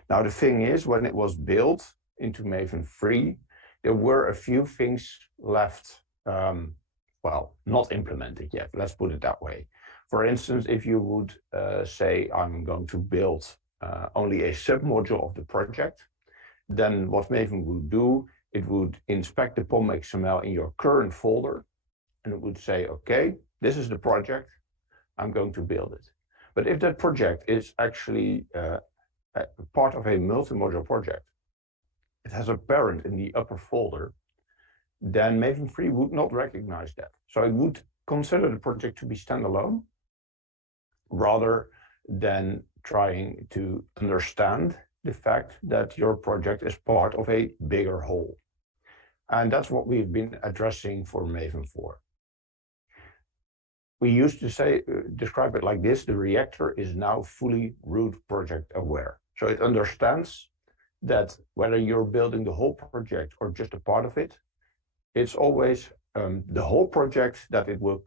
Now, the thing is, when it was built into Maven 3, there were a few things left, well, not implemented yet, let's put it that way. For instance, if you would say, I'm going to build only a submodule of the project, then what Maven would do, it would inspect the POM XML in your current folder, and it would say, okay, this is the project, I'm going to build it. But if that project is actually part of a multi-module project, it has a parent in the upper folder, then Maven 3 would not recognize that. So it would consider the project to be standalone, rather than trying to understand the fact that your project is part of a bigger whole. And that's what we've been addressing for Maven 4. We used to say, describe it like this: the reactor is now fully root project aware. So it understands that whether you're building the whole project or just a part of it, it's always the whole project that it will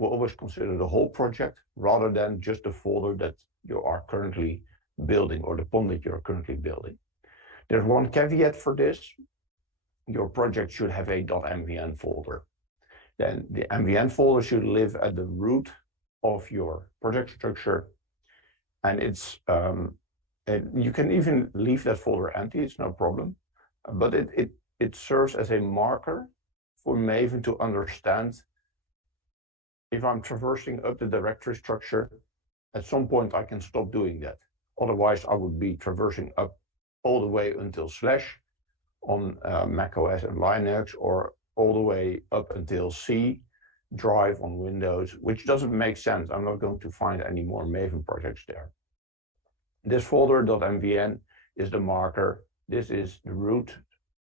always consider the whole project rather than just the folder that you are currently building or the POM that you're currently building. There's one caveat for this: your project should have a .mvn folder. Then the mvn folder should live at the root of your project structure, and it's you can even leave that folder empty, it's no problem, but it serves as a marker for Maven to understand if I'm traversing up the directory structure, at some point I can stop doing that. Otherwise, I would be traversing up all the way until / on Mac OS and Linux, or all the way up until C drive on Windows, which doesn't make sense. I'm not going to find any more Maven projects there. This folder .mvn is the marker. This is the root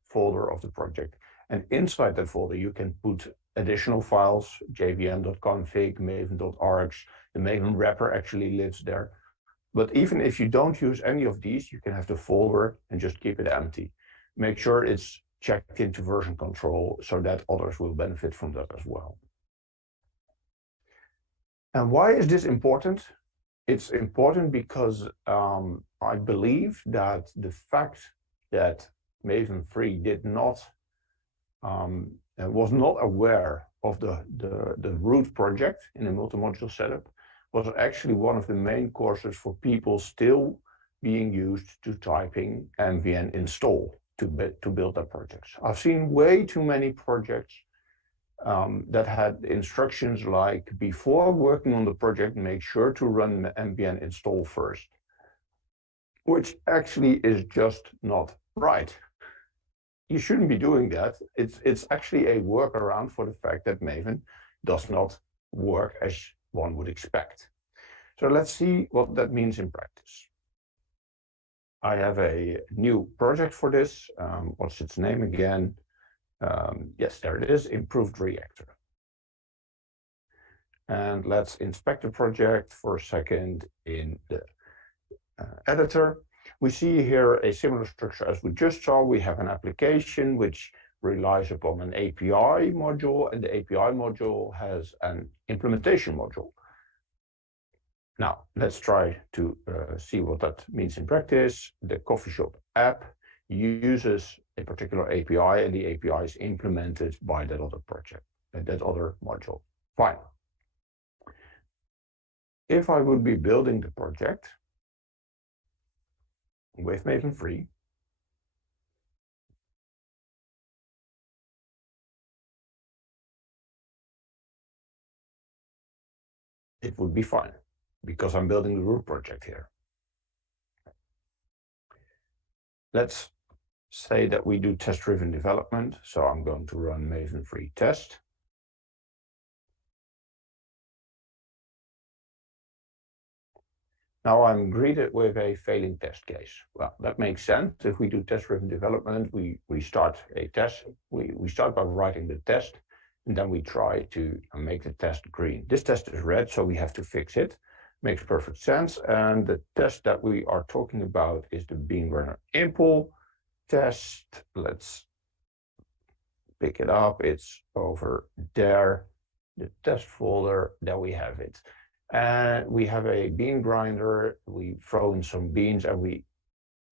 folder of the project. And inside that folder, you can put additional files, jvm.config, maven.args. The Maven wrapper actually lives there. But even if you don't use any of these, you can have the folder and just keep it empty. Make sure it's checked into version control so that others will benefit from that as well. And why is this important? It's important because I believe that the fact that Maven 3 did not was not aware of the root project in a multi-module setup was actually one of the main causes for people still being used to typing mvn install to build their projects. I've seen way too many projects that had instructions like, before working on the project, make sure to run mvn install first, which actually is just not right. You shouldn't be doing that. It's actually a workaround for the fact that Maven does not work as one would expect. So let's see what that means in practice. I have a new project for this. What's its name again? Yes, there it is, Improved Reactor. And let's inspect the project for a second in the editor. We see here a similar structure as we just saw. We have an application which relies upon an API module, and the API module has an implementation module. Now, let's try to see what that means in practice. The coffee shop app uses a particular API, and the API is implemented by that other project, that other module. Fine. If I would be building the project with Maven 3, it would be fine, because I'm building the root project here. Let's say that we do test-driven development, so I'm going to run Maven 3 test. Now I'm greeted with a failing test case. Well, that makes sense. If we do test-driven development, we start a test. We start by writing the test, and then we try to make the test green. This test is red, so we have to fix it. Makes perfect sense. And the test that we are talking about is the bean burner impl test. Let's pick it up. It's over there, the test folder. There we have it. And we have a bean grinder. We throw in some beans and we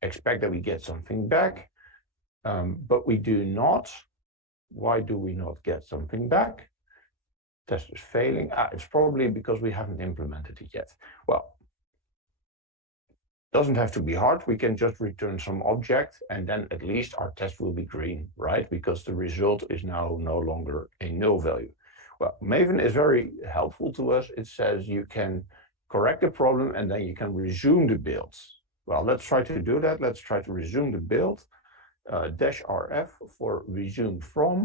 expect that we get something back, but we do not. Why do we not get something back? Test is failing. It's probably because we haven't implemented it yet. Well, doesn't have to be hard. We can just return some object and then at least our test will be green, right? Because the result is now no longer a null value. Well, Maven is very helpful to us. It says you can correct the problem and then you can resume the build. Well, let's try to do that. Let's try to resume the build. -RF for resume from,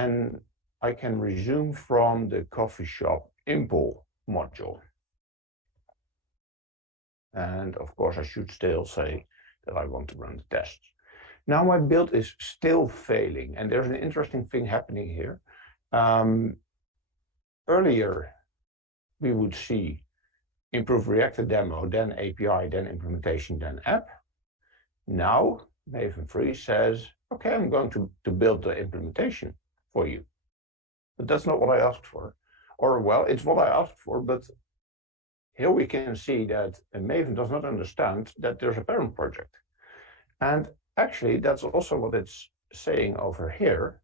and I can resume from the coffee shop impl module. And of course, I should still say that I want to run the tests. Now my build is still failing, and there's an interesting thing happening here. Earlier, we would see improve Reactor demo, then API, then implementation, then app. Now, Maven 3 says, okay, I'm going to build the implementation for you. But that's not what I asked for. Or, well, it's what I asked for, but here we can see that Maven does not understand that there's a parent project. And actually, that's also what it's saying over here.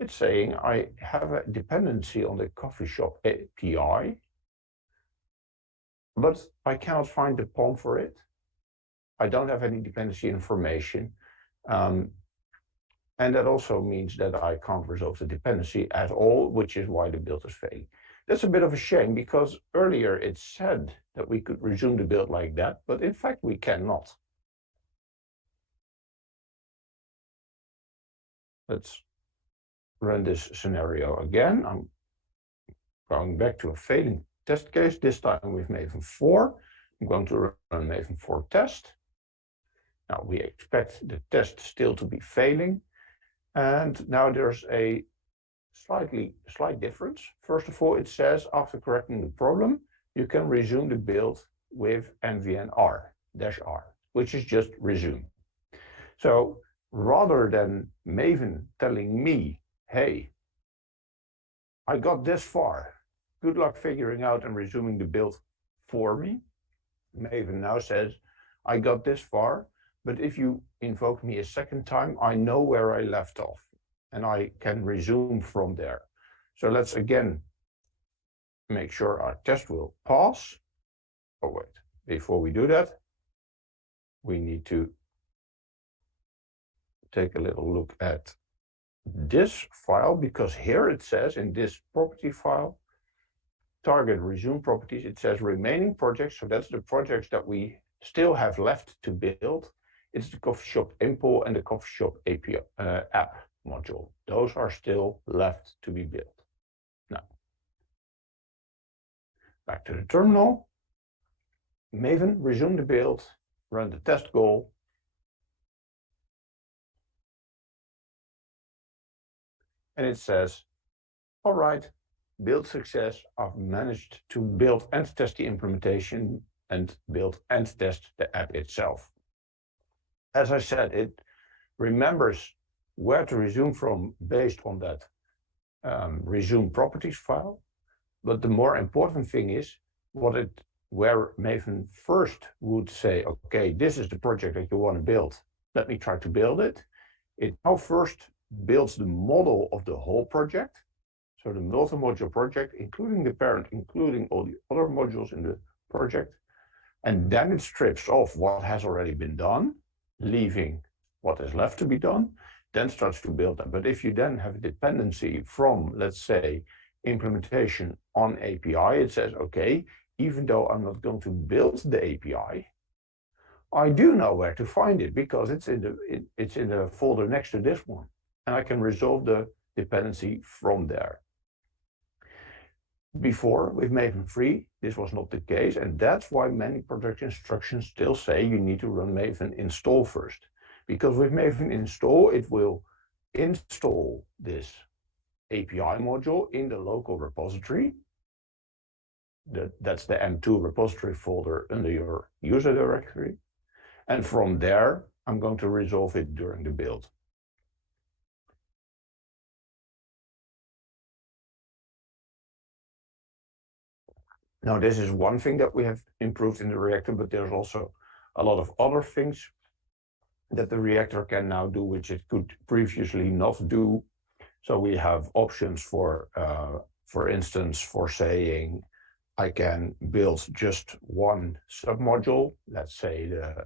It's saying I have a dependency on the coffee shop API, but I cannot find the POM for it. I don't have any dependency information. And that also means that I can't resolve the dependency at all, which is why the build is failing. That's a bit of a shame because earlier it said that we could resume the build like that, but in fact we cannot. Let's run this scenario again. I'm going back to a failing test case, this time with Maven 4. I'm going to run Maven 4 test. Now we expect the test still to be failing. And now there's a slight difference. First of all, it says after correcting the problem, you can resume the build with nvn-r, -r, which is just resume. So rather than Maven telling me, hey, I got this far, good luck figuring out and resuming the build for me, Maven now says, I got this far, but if you invoke me a second time, I know where I left off and I can resume from there. So let's again make sure our test will pass. Oh wait, before we do that, we need to take a little look at this file, because here it says in this property file, target resume properties, it says remaining projects. So that's the projects that we still have left to build. It's the coffee shop impl and the coffee shop API app module. Those are still left to be built. Now, back to the terminal. Maven, resume the build, run the test goal. And it says, all right, build success. I've managed to build and test the implementation and build and test the app itself. As I said, it remembers where to resume from based on that resume properties file. But the more important thing is where Maven first would say, okay, this is the project that you want to build. Let me try to build it. It now first builds the model of the whole project. So the multi-module project, including the parent, including all the other modules in the project. And then it strips off what has already been done, leaving what is left to be done, then starts to build them. But if you then have a dependency from, let's say, implementation on API, it says, okay, even though I'm not going to build the API, I do know where to find it because it's in the folder next to this one. And I can resolve the dependency from there. Before, with Maven 3, this was not the case, and that's why many project instructions still say you need to run Maven install first. Because with Maven install, it will install this API module in the local repository. That's the M2 repository folder under your user directory. And from there, I'm going to resolve it during the build. Now, this is one thing that we have improved in the reactor, but there's also a lot of other things that the reactor can now do, which it could previously not do. So we have options for instance, for saying, I can build just one submodule, let's say the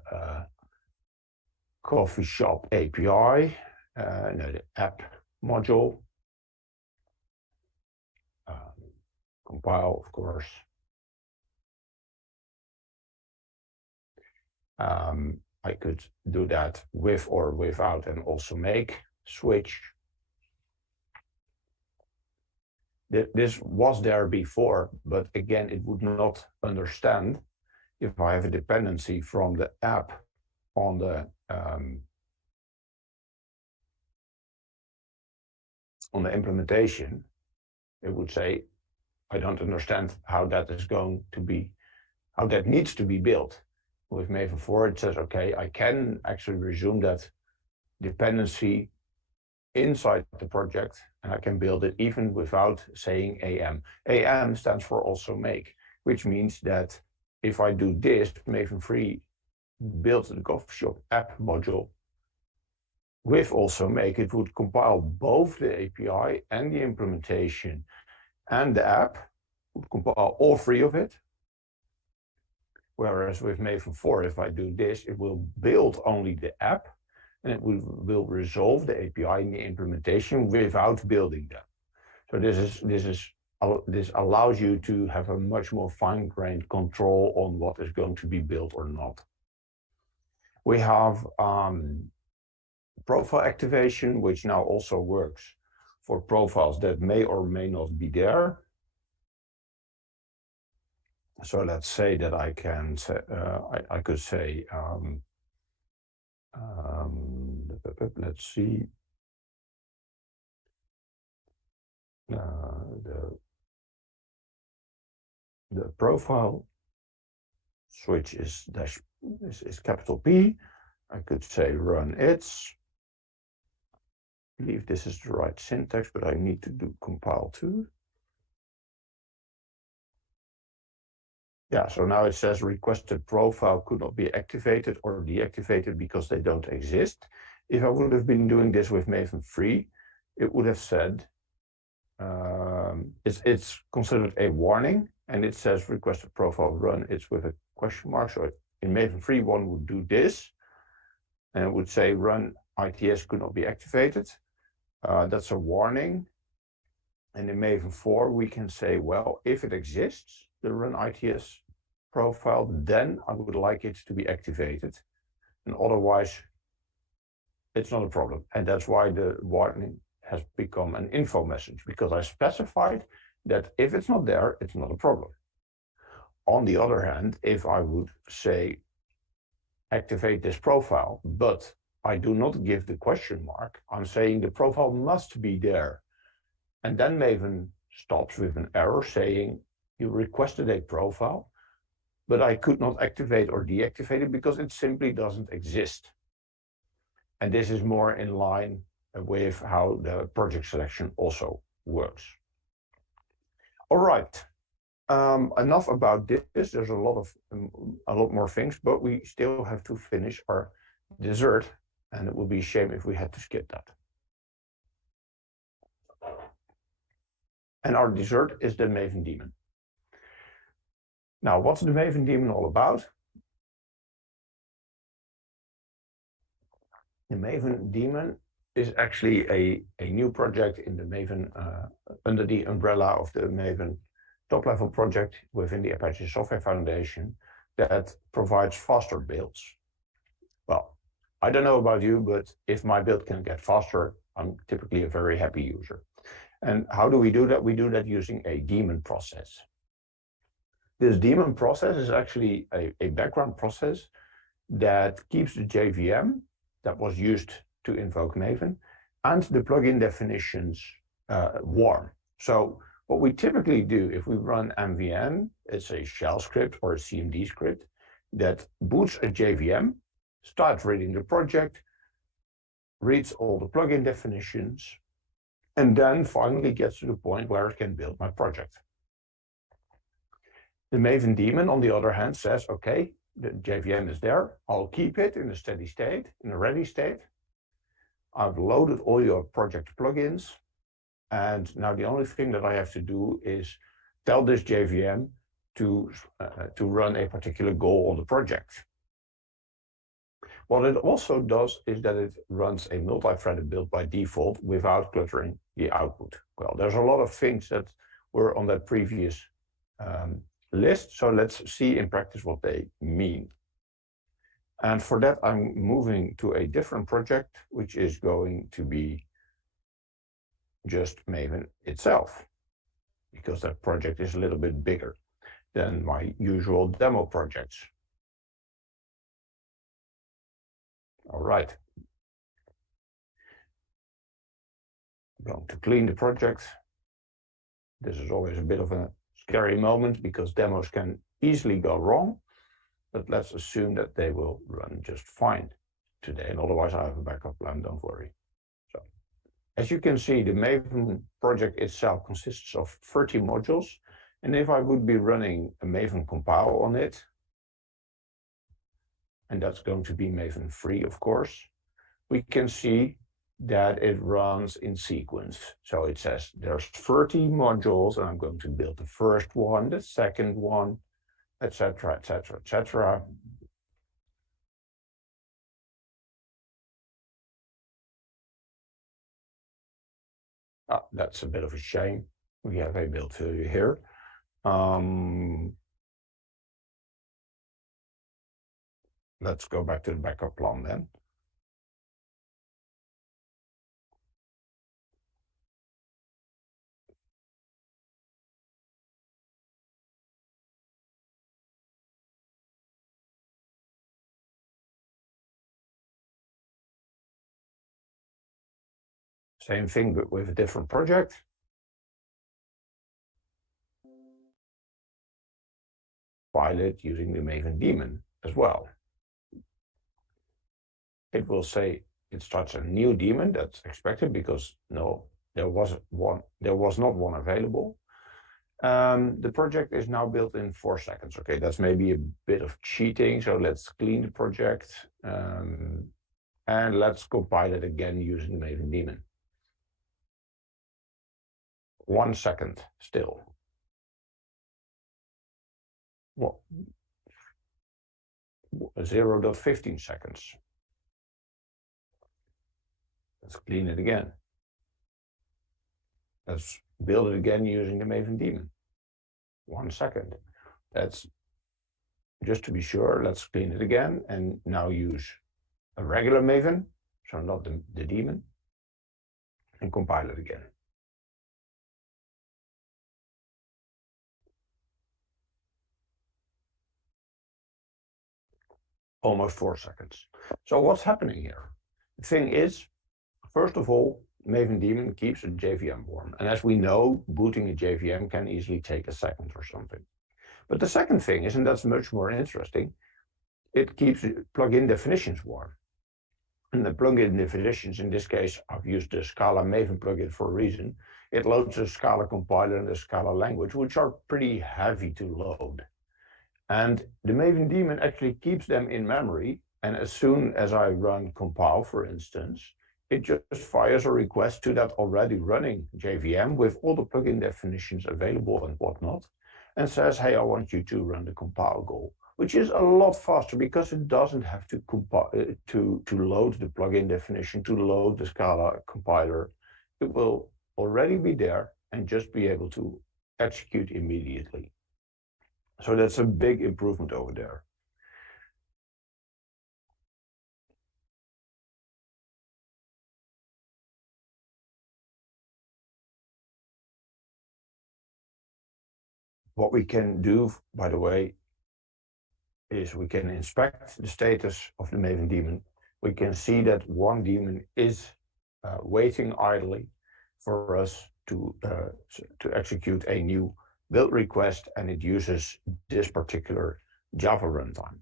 coffee shop API, no, the app module. Compile, of course. I could do that with or without and also make switch. This was there before, but again, it would not understand if I have a dependency from the app on the implementation. It would say, I don't understand how that is going to be, how that needs to be built. With Maven 4, it says, okay, I can actually resume that dependency inside the project, and I can build it even without saying AM. AM stands for also make, which means that if I do this, Maven 3 builds the coffee shop app module with also make, it would compile both the API and the implementation and the app, would compile all three of it. Whereas with Maven 4, if I do this, it will build only the app, and it will resolve the API and the implementation without building them. So this allows you to have a much more fine-grained control on what is going to be built or not. We have profile activation, which now also works for profiles that may or may not be there. So let's say that I can say, I could say, let's see, the profile switch is capital P. I could say run its. I believe this is the right syntax, but I need to do compile too. Yeah, so now it says requested profile could not be activated or deactivated because they don't exist. If I would have been doing this with Maven 3, it would have said, it's considered a warning, and it says requested profile run, it's with a question mark. So in Maven 3, one would do this, and it would say run ITS could not be activated. That's a warning. And in Maven 4, we can say, well, if it exists, the run ITS profile, then I would like it to be activated. And otherwise, it's not a problem. And that's why the warning has become an info message, because I specified that if it's not there, it's not a problem. On the other hand, if I would say, activate this profile, but I do not give the question mark, I'm saying the profile must be there. And then Maven stops with an error saying, you requested a profile, but I could not activate or deactivate it because it simply doesn't exist. And this is more in line with how the project selection also works. All right, enough about this. There's a lot more things, but we still have to finish our dessert, and it would be a shame if we had to skip that. And our dessert is the Maven Daemon. Now, what's the Maven Daemon all about? The Maven Daemon is actually a new project in the Maven, under the umbrella of the Maven top-level project within the Apache Software Foundation that provides faster builds. Well, I don't know about you, but if my build can get faster, I'm typically a very happy user. And how do we do that? We do that using a daemon process. This daemon process is actually a background process that keeps the JVM that was used to invoke Maven and the plugin definitions warm. So what we typically do if we run MVN, it's a shell script or a CMD script that boots a JVM, starts reading the project, reads all the plugin definitions, and then finally gets to the point where it can build my project. The Maven daemon, on the other hand, says, okay, the JVM is there. I'll keep it in a steady state, in a ready state. I've loaded all your project plugins. And now the only thing that I have to do is tell this JVM to run a particular goal on the project. What it also does is that it runs a multi-threaded build by default without cluttering the output. Well, there's a lot of things that were on that previous list, so let's see in practice what they mean. And for that, I'm moving to a different project, which is going to be just Maven itself, because that project is a little bit bigger than my usual demo projects. All right. I'm going to clean the project. This is always a bit of a scary moment because demos can easily go wrong, but let's assume that they will run just fine today, and otherwise I have a backup plan, don't worry. So, as you can see, the Maven project itself consists of 30 modules, and if I would be running a Maven compile on it, and that's going to be Maven free, of course, we can see that it runs in sequence. So it says there's 30 modules, and I'm going to build the first one, the second one, etc., etc., etc. Oh, that's a bit of a shame. We have a build failure here. Let's go back to the backup plan then. Same thing, but with a different project. Pilot using the Maven daemon as well. It will say it starts a new daemon. That's expected because no, there was not one available. The project is now built in 4 seconds. Okay, that's maybe a bit of cheating. So let's clean the project and let's compile it again using the Maven daemon. 1 second still. Well, 0.15 seconds. Let's clean it again. Let's build it again using the Maven daemon. 1 second. That's just to be sure. Let's clean it again and now use a regular Maven, so not the daemon, and compile it again. Almost 4 seconds. So what's happening here? The thing is, first of all, Maven daemon keeps a JVM warm. And as we know, booting a JVM can easily take a second or something. But the second thing is, and that's much more interesting, it keeps plugin definitions warm. And the plugin definitions, in this case, I've used the Scala Maven plugin for a reason. It loads the Scala compiler and the Scala language, which are pretty heavy to load. And the Maven daemon actually keeps them in memory. And as soon as I run compile, for instance, it just fires a request to that already running JVM with all the plugin definitions available and whatnot, and says, hey, I want you to run the compile goal, which is a lot faster because it doesn't have to compile to load the plugin definition, to load the Scala compiler. It will already be there and just be able to execute immediately. So that's a big improvement over there. What we can do, by the way, is we can inspect the status of the Maven daemon. We can see that one daemon is waiting idly for us to execute a new build request, and it uses this particular Java runtime.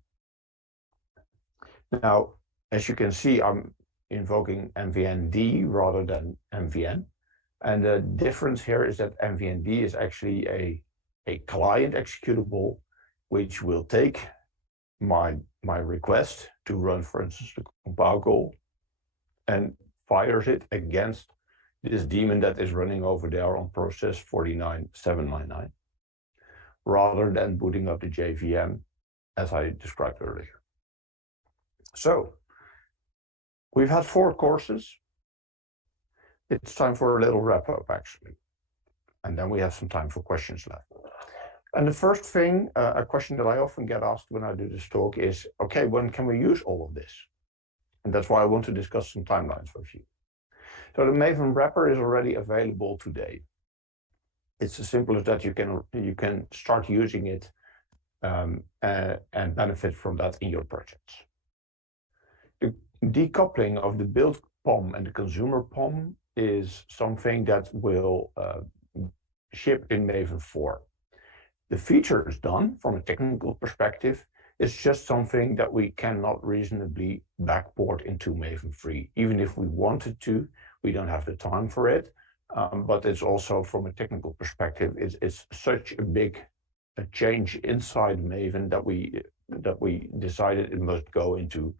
Now, as you can see, I'm invoking mvnd rather than mvn. And the difference here is that mvnd is actually a client executable, which will take my request to run, for instance, the compile call, and fires it against this daemon that is running over there on process 49799, rather than booting up the JVM as I described earlier. So we've had 4 courses. It's time for a little wrap up, actually. And then we have some time for questions left. And the first thing, a question that I often get asked when I do this talk is, okay, when can we use all of this? And that's why I want to discuss some timelines with you. So the Maven wrapper is already available today. It's as simple as that. You can start using it and benefit from that in your projects. The decoupling of the build POM and the consumer POM is something that will ship in Maven 4. The feature is done from a technical perspective. It's just something that we cannot reasonably backport into Maven 3. Even if we wanted to, we don't have the time for it. But it's also from a technical perspective, it's such a big change inside Maven that we decided it must go into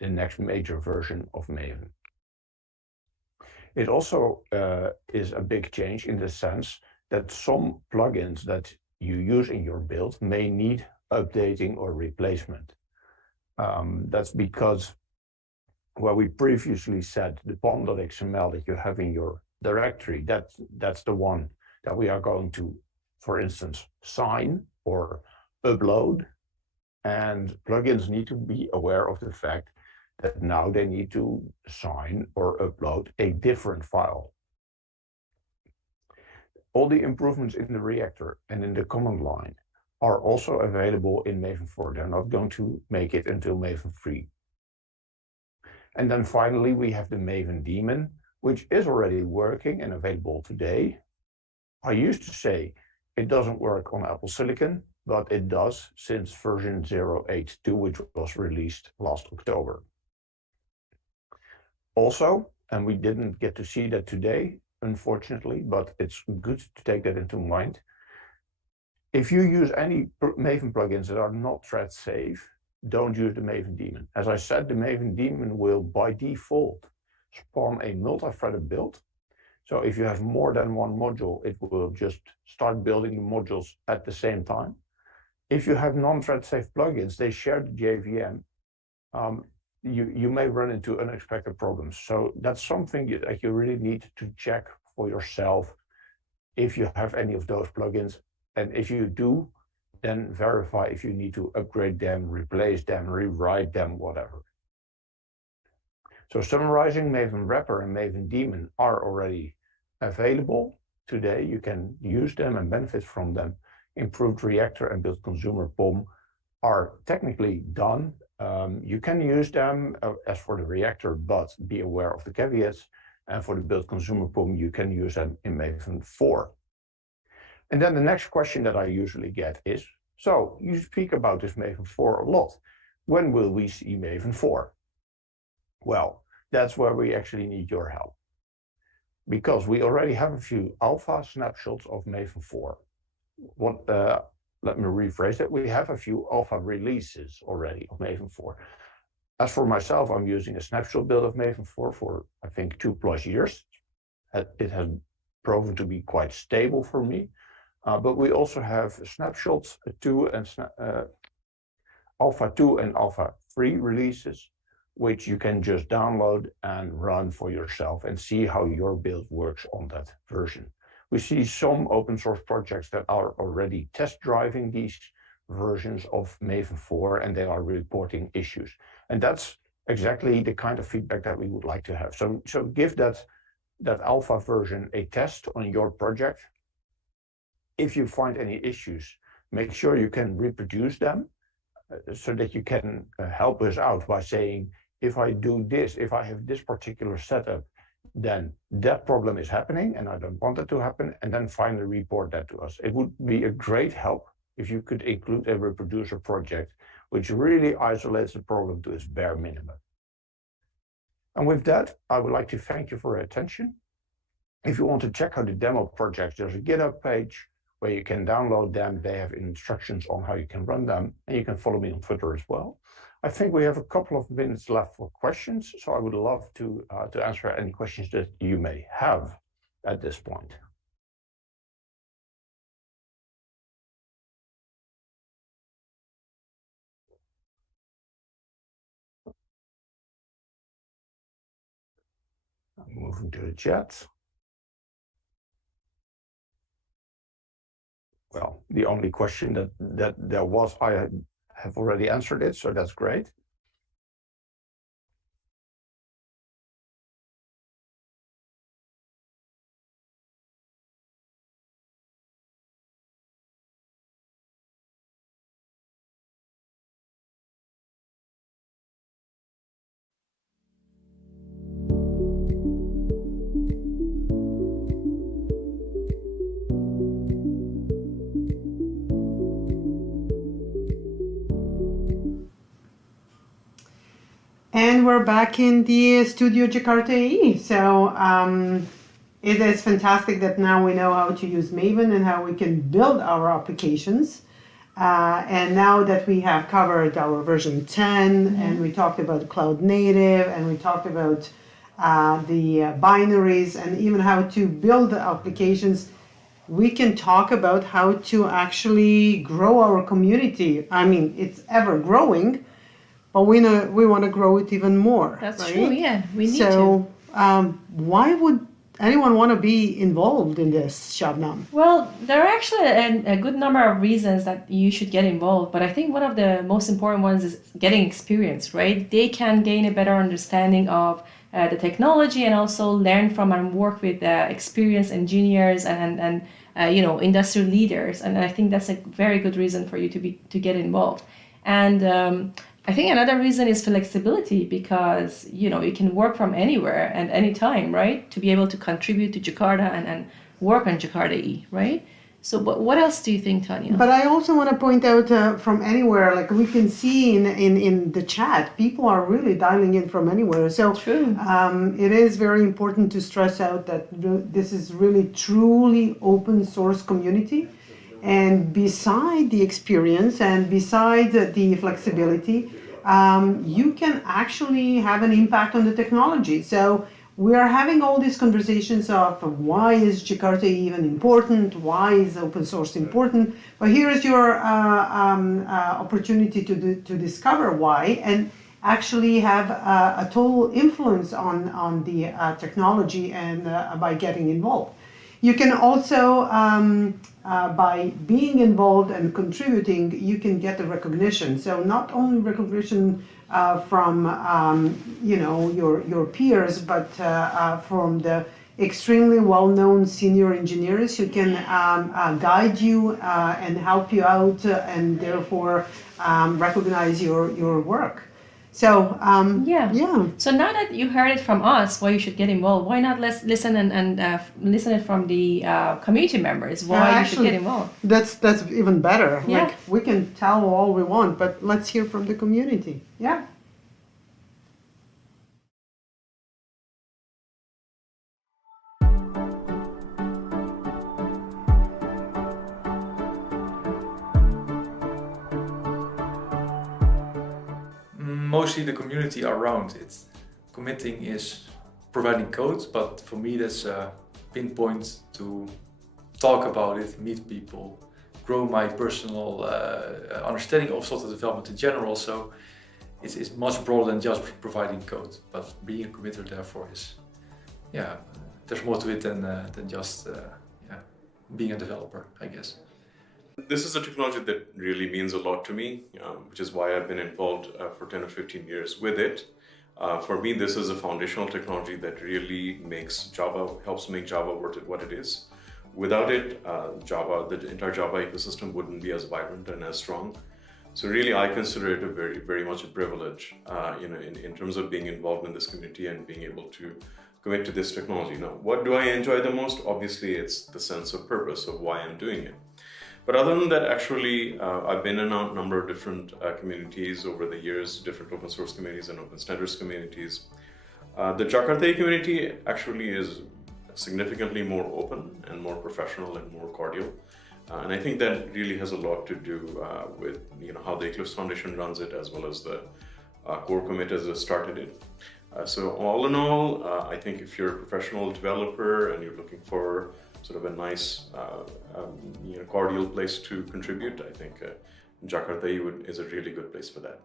the next major version of Maven. It also is a big change in the sense that some plugins that you use in your build may need updating or replacement. That's because where we previously said the pom.xml that you have in your directory, that's the one that we are going to, for instance, sign or upload. And plugins need to be aware of the fact that now they need to sign or upload a different file. All the improvements in the reactor and in the command line are also available in Maven 4. They're not going to make it until Maven 3. And then finally, we have the Maven daemon, which is already working and available today. I used to say it doesn't work on Apple Silicon, but it does since version 0.8.2, which was released last October. Also, and we didn't get to see that today, unfortunately, but it's good to take that into mind. If you use any Maven plugins that are not thread safe, don't use the Maven daemon. As I said, the Maven daemon will by default spawn a multi-threaded build. So if you have more than one module, it will just start building the modules at the same time. If you have non-thread safe plugins, they share the JVM. You may run into unexpected problems. So that's something that you really need to check for yourself if you have any of those plugins. And if you do, then verify if you need to upgrade them, replace them, rewrite them, whatever. So summarizing, Maven wrapper and Maven daemon are already available today. You can use them and benefit from them. Improved reactor and build consumer POM are technically done. You can use them as for the reactor, but be aware of the caveats. And for the build consumer POM, you can use them in Maven 4. And then the next question that I usually get is, so you speak about this Maven 4 a lot. When will we see Maven 4? Well, that's where we actually need your help. Because we already have a few alpha snapshots of Maven 4. Let me rephrase that. We have a few alpha releases already of Maven 4. As for myself, I'm using a snapshot build of Maven 4 for, I think, 2+ years. It has proven to be quite stable for me. But we also have snapshots 2 and alpha 2 and alpha 3 releases, which you can just download and run for yourself and see how your build works on that version. We see some open source projects that are already test driving these versions of Maven 4 and they are reporting issues. And that's exactly the kind of feedback that we would like to have. So give that alpha version a test on your project if you find any issues, make sure you can reproduce them so that you can help us out by saying, if I do this, if I have this particular setup, then that problem is happening and I don't want it to happen, and then finally report that to us. It would be a great help if you could include a reproducer project, which really isolates the problem to its bare minimum. And with that, I would like to thank you for your attention. If you want to check out the demo projects, there's a GitHub page where you can download them. They have instructions on how you can run them, and you can follow me on Twitter as well. I think we have a couple of minutes left for questions, so I would love to answer any questions that you may have at this point. I'm moving to the chat. Well, the only question that there was, I have already answered it, so that's great. And we're back in the Studio Jakarta EE. So it is fantastic that now we know how to use Maven and how we can build our applications. And now that we have covered our version 10, and we talked about cloud native, and we talked about the binaries, and even how to build the applications, we can talk about how to actually grow our community. I mean, it's ever growing, but we want to grow it even more. That's right? true, yeah. We need to. Why would anyone want to be involved in this, Shabnam? Well, there are actually a good number of reasons that you should get involved, but I think one of the most important ones is getting experience, right? They can gain a better understanding of the technology and also learn from and work with experienced engineers and industry leaders, and I think that's a very good reason for you to get involved. And I think another reason is flexibility, because you can work from anywhere and anytime, right? To be able to contribute to Jakarta and work on Jakarta E, right? So what else do you think, Tanya? But I also want to point out from anywhere, like we can see in the chat, people are really dialing in from anywhere. So true. It is very important to stress out that this is really truly open source community. And beside the experience and beside the flexibility, you can actually have an impact on the technology. So we are having all these conversations of why is Jakarta even important, why is open source important, but here is your opportunity to discover why and actually have a total influence on the technology and by getting involved. You can also, by being involved and contributing, you can get the recognition. So not only recognition from your peers, but from the extremely well-known senior engineers who can guide you and help you out and therefore recognize your work. So yeah. So now that you heard it from us, why you should get involved, why not let's listen and listen it from the community members? Why you should get involved? That's even better. Yeah. Like we can tell all we want, but let's hear from the community. Yeah. Mostly the community around it. Committing is providing code, but for me that's a pinpoint to talk about it, meet people, grow my personal understanding of software development in general. So it's much broader than just providing code, but being a committer therefore is, there's more to it than just being a developer, I guess. This is a technology that really means a lot to me, which is why I've been involved for 10 or 15 years with it. For me, this is a foundational technology that really makes Java, helps make Java what it is. Without it, the entire Java ecosystem wouldn't be as vibrant and as strong. So really, I consider it a very much a privilege, in terms of being involved in this community and being able to commit to this technology. Now, what do I enjoy the most? Obviously, it's the sense of purpose of why I'm doing it. But other than that, actually, I've been in a number of different communities over the years, different open source communities and open standards communities. The Jakarta community actually is significantly more open and more professional and more cordial. And I think that really has a lot to do with how the Eclipse Foundation runs it, as well as the core committee that started it. So all in all, I think if you're a professional developer and you're looking for sort of a nice, cordial place to contribute, I think Jakarta is a really good place for that.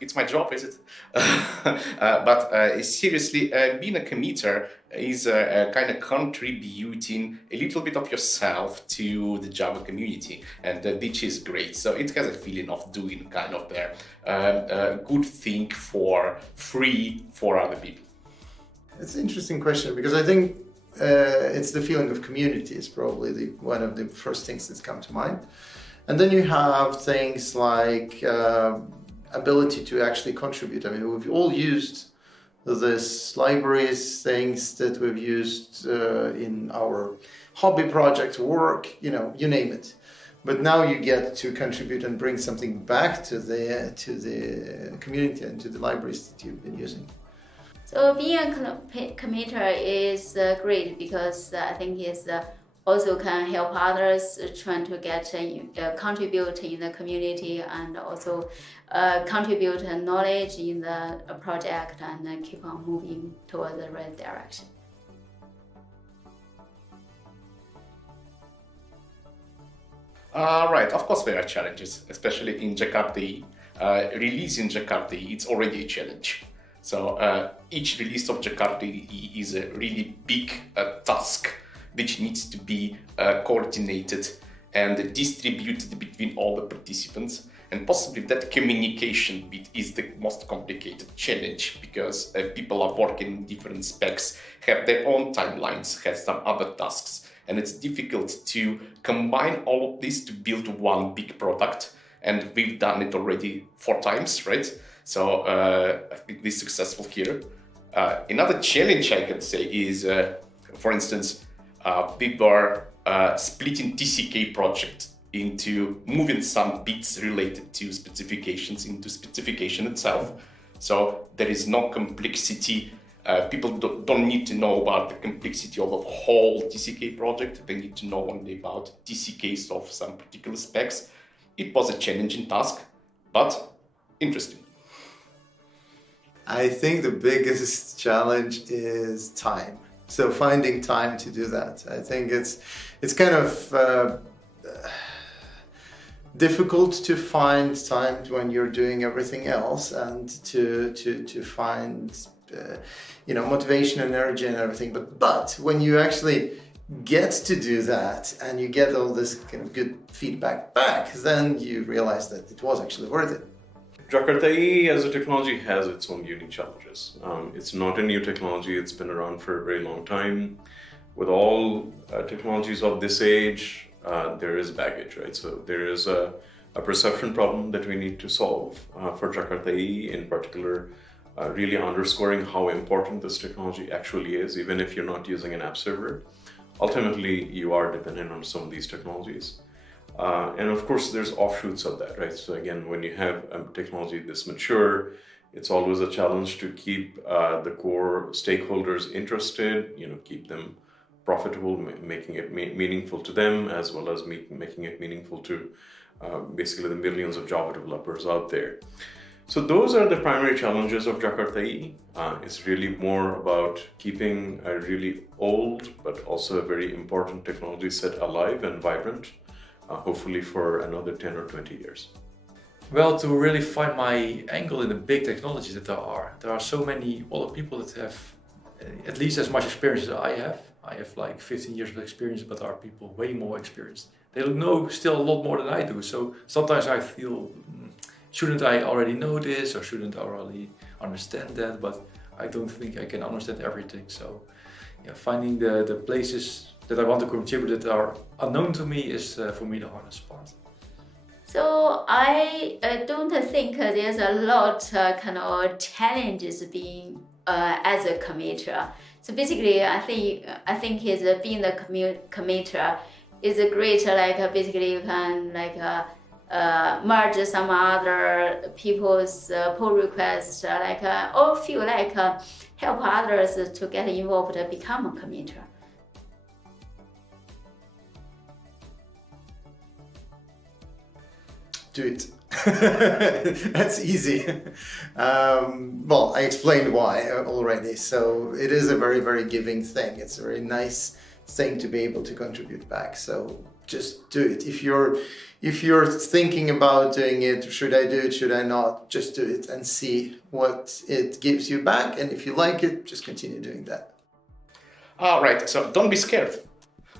It's my job, is it? But seriously, being a committer is kind of contributing a little bit of yourself to the Java community, and which is great. So it has a feeling of doing kind of the good thing for free for other people. It's an interesting question, because I think it's the feeling of community is probably one of the first things that come to mind. And then you have things like ability to actually contribute. I mean, we've all used this libraries, things that we've used in our hobby projects, work, you name it. But now you get to contribute and bring something back to the community and to the libraries that you've been using. So being a committer is great, because I think it's also can help others trying to get contribute in the community, and also contribute knowledge in the project, and keep on moving toward the right direction. Right, of course there are challenges, especially in Jakarta. Releasing Jakarta, it's already a challenge. So each release of Jakarta is a really big task, which needs to be coordinated and distributed between all the participants. And possibly that communication bit is the most complicated challenge, because people are working in different specs, have their own timelines, have some other tasks, and it's difficult to combine all of this to build one big product. And we've done it already 4 times, right? So I think we're successful here. Another challenge I can say is, for instance, people are splitting TCK project into moving some bits related to specifications into specification itself. So there is no complexity. People don't need to know about the complexity of a whole TCK project. They need to know only about TCKs of some particular specs. It was a challenging task, but interesting. I think the biggest challenge is time. So finding time to do that. I think it's kind of difficult to find time when you're doing everything else, and to find motivation and energy and everything. But when you actually get to do that and you get all this kind of good feedback back, then you realize that it was actually worth it. Jakarta as a technology has its own unique challenges. It's not a new technology, it's been around for a very long time. With all technologies of this age, there is baggage, right? So there is a perception problem that we need to solve for Jakarta in particular, really underscoring how important this technology actually is, even if you're not using an app server. Ultimately, you are dependent on some of these technologies. And of course, there's offshoots of that, right? So again, when you have a technology this mature, it's always a challenge to keep the core stakeholders interested, keep them profitable, making it meaningful to them, as well as making it meaningful to basically the millions of Java developers out there. So those are the primary challenges of Jakarta. It's really more about keeping a really old, but also a very important technology set alive and vibrant, hopefully for another 10 or 20 years. Well, to really find my angle in the big technologies that there are so many other people that have at least as much experience as I have. I have like 15 years of experience, but there are people way more experienced. They know still a lot more than I do. So sometimes I feel, shouldn't I already know this, or shouldn't I already understand that? But I don't think I can understand everything. So yeah, finding the places that I want to contribute that are unknown to me is for me the hardest part. So I don't think there's a lot kind of challenges being as a committer. So basically, I think is being the committer is a great, like basically you can like merge some other people's pull requests, or feel like help others to get involved, become a committer. Do it. That's easy. Well, I explained why already. So it is a very, very giving thing. It's a very nice thing to be able to contribute back. So just do it. If you're thinking about doing it, should I do it, should I not? Just do it and see what it gives you back. And if you like it, just continue doing that. All right. So don't be scared.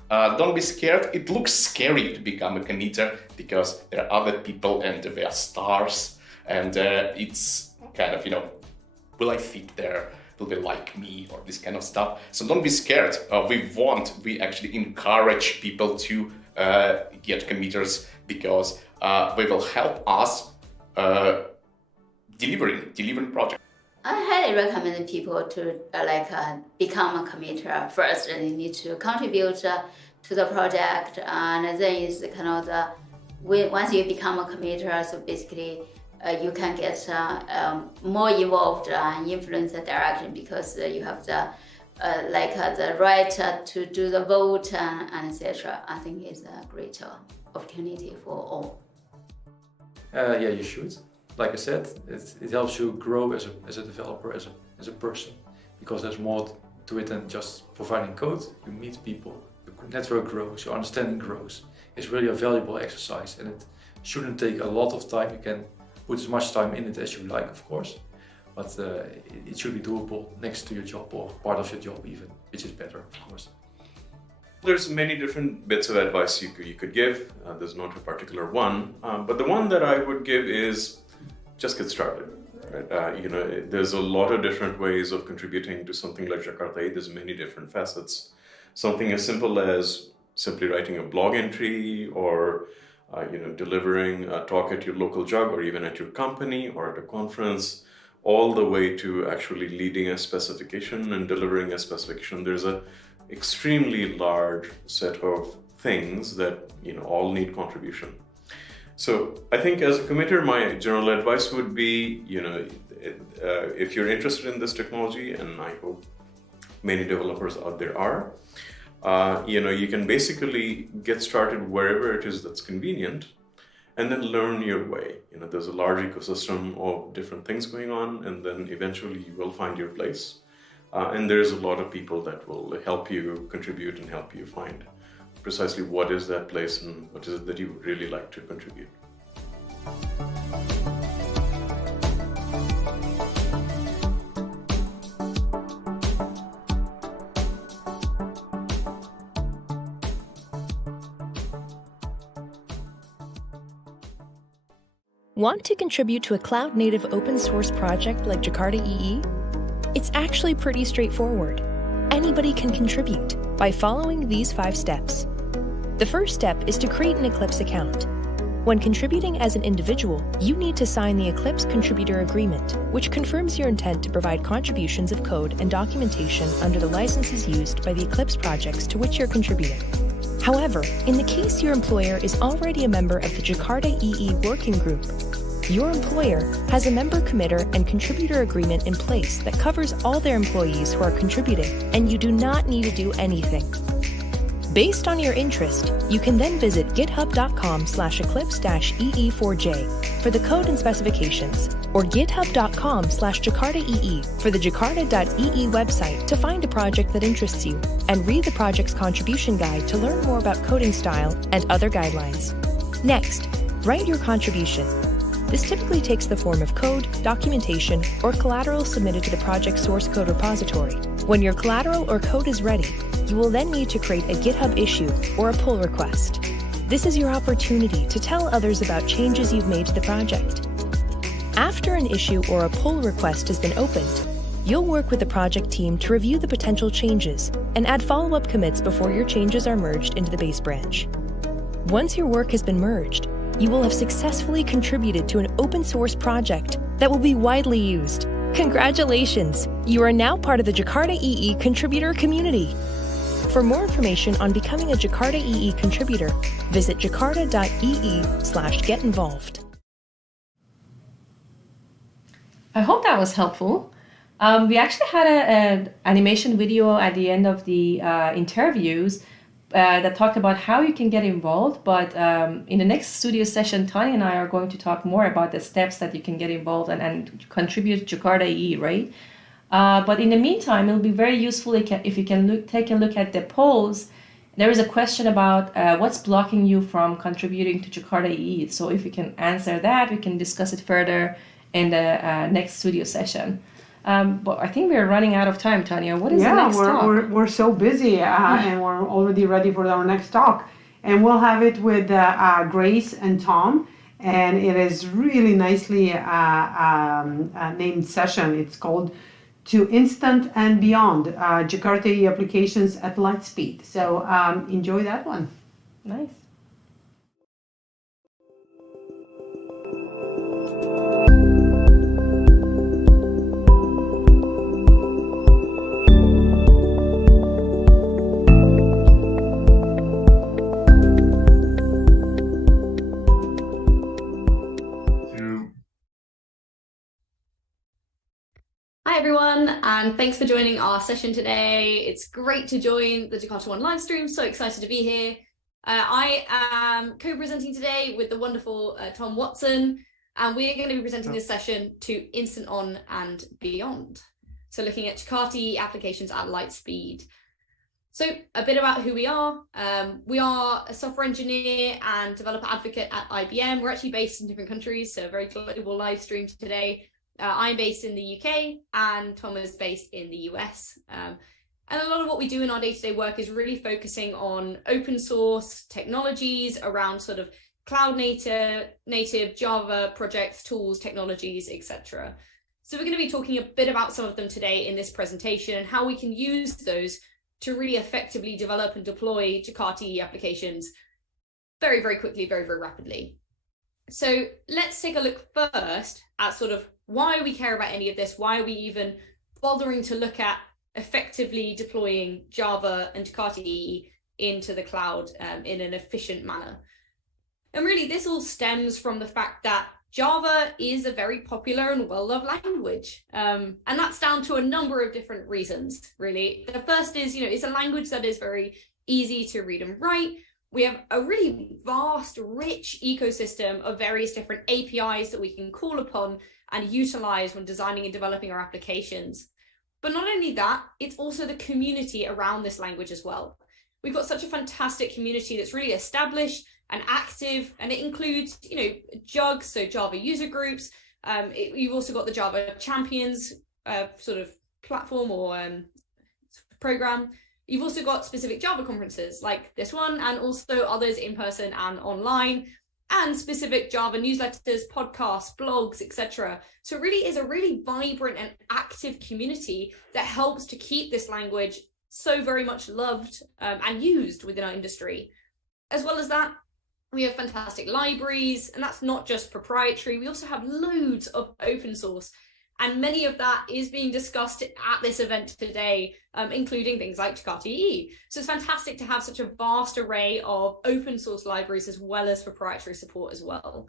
Don't be scared. It looks scary to become a committer because there are other people and they are stars, and it's kind of, will I fit there? Will they like me, or this kind of stuff? So don't be scared. We actually encourage people to get committers because they will help us delivering projects. I highly recommend people to become a committer first, and they need to contribute to the project, and then is kind of once you become a committer, so basically you can get more involved and influence the direction because you have the the right to do the vote and etc. I think it's a great opportunity for all. Yeah, you should. Like I said, it helps you grow as a developer, as a person, because there's more to it than just providing code. You meet people, your network grows, your understanding grows. It's really a valuable exercise, and it shouldn't take a lot of time. You can put as much time in it as you like, of course, but it should be doable next to your job or part of your job even, which is better, of course. There's many different bits of advice you could give. There's not a particular one, but the one that I would give is just get started. Right? There's a lot of different ways of contributing to something like Jakarta. There's many different facets. Something as simple as simply writing a blog entry, or delivering a talk at your local job, or even at your company or at a conference, all the way to actually leading a specification and delivering a specification. There's an extremely large set of things that all need contribution. So I think as a committer, my general advice would be, if you're interested in this technology, and I hope many developers out there are, you can basically get started wherever it is that's convenient, and then learn your way. There's a large ecosystem of different things going on, and then eventually you will find your place. And there's a lot of people that will help you contribute and help you find precisely what is that place and what is it that you would really like to contribute. Want to contribute to a cloud-native open-source project like Jakarta EE? It's actually pretty straightforward. Anybody can contribute by following these 5 steps. The first step is to create an Eclipse account. When contributing as an individual, you need to sign the Eclipse Contributor Agreement, which confirms your intent to provide contributions of code and documentation under the licenses used by the Eclipse projects to which you're contributing. However, in the case your employer is already a member of the Jakarta EE Working Group, your employer has a member committer and contributor agreement in place that covers all their employees who are contributing, and you do not need to do anything. Based on your interest, you can then visit github.com/eclipse-ee4j for the code and specifications, or github.com/JakartaEE for the jakarta.ee website to find a project that interests you, and read the project's contribution guide to learn more about coding style and other guidelines. Next, write your contribution. This typically takes the form of code, documentation, or collateral submitted to the project source code repository. When your collateral or code is ready, you will then need to create a GitHub issue or a pull request. This is your opportunity to tell others about changes you've made to the project. After an issue or a pull request has been opened, you'll work with the project team to review the potential changes and add follow-up commits before your changes are merged into the base branch. Once your work has been merged, you will have successfully contributed to an open source project that will be widely used. Congratulations! You are now part of the Jakarta EE contributor community. For more information on becoming a Jakarta EE contributor, visit jakarta.ee/getinvolved. I hope that was helpful. We actually had an animation video at the end of the interviews that talked about how you can get involved, but in the next studio session, Tanya and I are going to talk more about the steps that you can get involved and contribute to Jakarta EE, right? But in the meantime, it'll be very useful if you can take a look at the polls. There is a question about what's blocking you from contributing to Jakarta EE. So if you can answer that, we can discuss it further in the next studio session. But I think we're running out of time, Tanya. What is the next talk? We're so busy and we're already ready for our next talk. And we'll have it with Grace and Tom. And it is really nicely named session. It's called To Instant and Beyond, Jakarta EE Applications at Light Speed. So enjoy that one. Nice. Hi everyone, and thanks for joining our session today. It's great to join the Jakarta One live stream. So excited to be here. I am co-presenting today with the wonderful Tom Watson, and we are going to be presenting this session to Instant On and Beyond. So looking at Jakarta EE applications at light speed. So a bit about who we are. We are a software engineer and developer advocate at IBM. We're actually based in different countries, so a very global live stream today. I'm based in the UK and Tom is based in the US. And a lot of what we do in our day-to-day work is really focusing on open source technologies around sort of cloud native Java projects, tools, technologies, etc. So we're going to be talking a bit about some of them today in this presentation and how we can use those to really effectively develop and deploy Jakarta EE applications very, very quickly, very, very rapidly. So let's take a look first at sort of why we care about any of this, why are we even bothering to look at effectively deploying Java and Jakarta EE into the cloud in an efficient manner. And really this all stems from the fact that Java is a very popular and well-loved language. And that's down to a number of different reasons, really. The first is, it's a language that is very easy to read and write. We have a really vast, rich ecosystem of various different APIs that we can call upon and utilize when designing and developing our applications. But not only that, it's also the community around this language as well. We've got such a fantastic community that's really established and active, and it includes, JUGs, so Java user groups. You've also got the Java Champions sort of platform or program. You've also got specific Java conferences like this one, and also others in person and online, and specific Java newsletters, podcasts, blogs, etc. So it really is a really vibrant and active community that helps to keep this language so very much loved and used within our industry. As well as that, we have fantastic libraries, and that's not just proprietary. We also have loads of open source, and many of that is being discussed at this event today, including things like Jakarta EE. So it's fantastic to have such a vast array of open source libraries as well as proprietary support as well.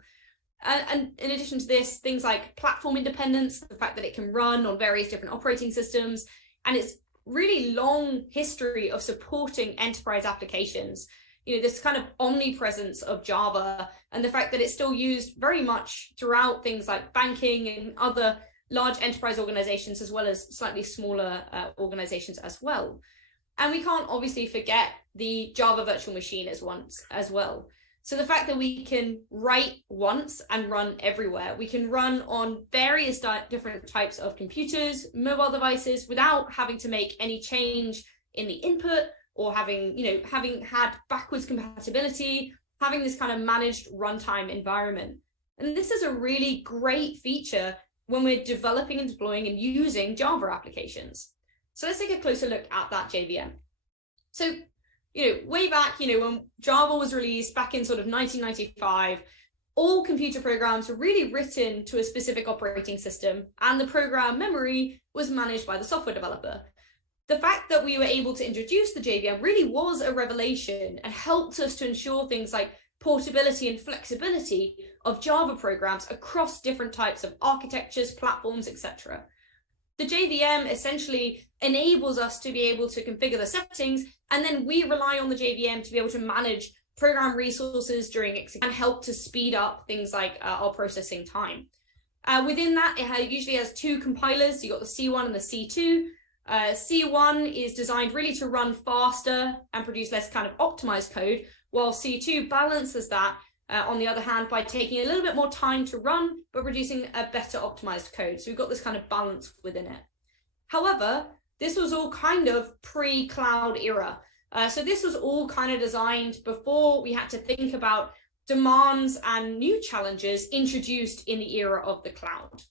And in addition to this, things like platform independence, the fact that it can run on various different operating systems, and its really long history of supporting enterprise applications. This kind of omnipresence of Java, and the fact that it's still used very much throughout things like banking and other large enterprise organizations, as well as slightly smaller organizations as well. And we can't obviously forget the Java virtual machine as well. So the fact that we can write once and run everywhere, we can run on various different types of computers, mobile devices, without having to make any change in the input, or having had backwards compatibility, having this kind of managed runtime environment. And this is a really great feature when we're developing and deploying and using Java applications. So let's take a closer look at that JVM. So, way back, when Java was released back in sort of 1995, all computer programs were really written to a specific operating system, and the program memory was managed by the software developer. The fact that we were able to introduce the JVM really was a revelation and helped us to ensure things like portability and flexibility of Java programs across different types of architectures, platforms, etc. The JVM essentially enables us to be able to configure the settings, and then we rely on the JVM to be able to manage program resources during execution and help to speed up things like our processing time. Within that, it usually has two compilers. So you've got the C1 and the C2. C1 is designed really to run faster and produce less kind of optimized code, while C2 balances that, on the other hand, by taking a little bit more time to run, but producing a better optimized code. So we've got this kind of balance within it. However, this was all kind of pre-cloud era. So this was all kind of designed before we had to think about demands and new challenges introduced in the era of the cloud.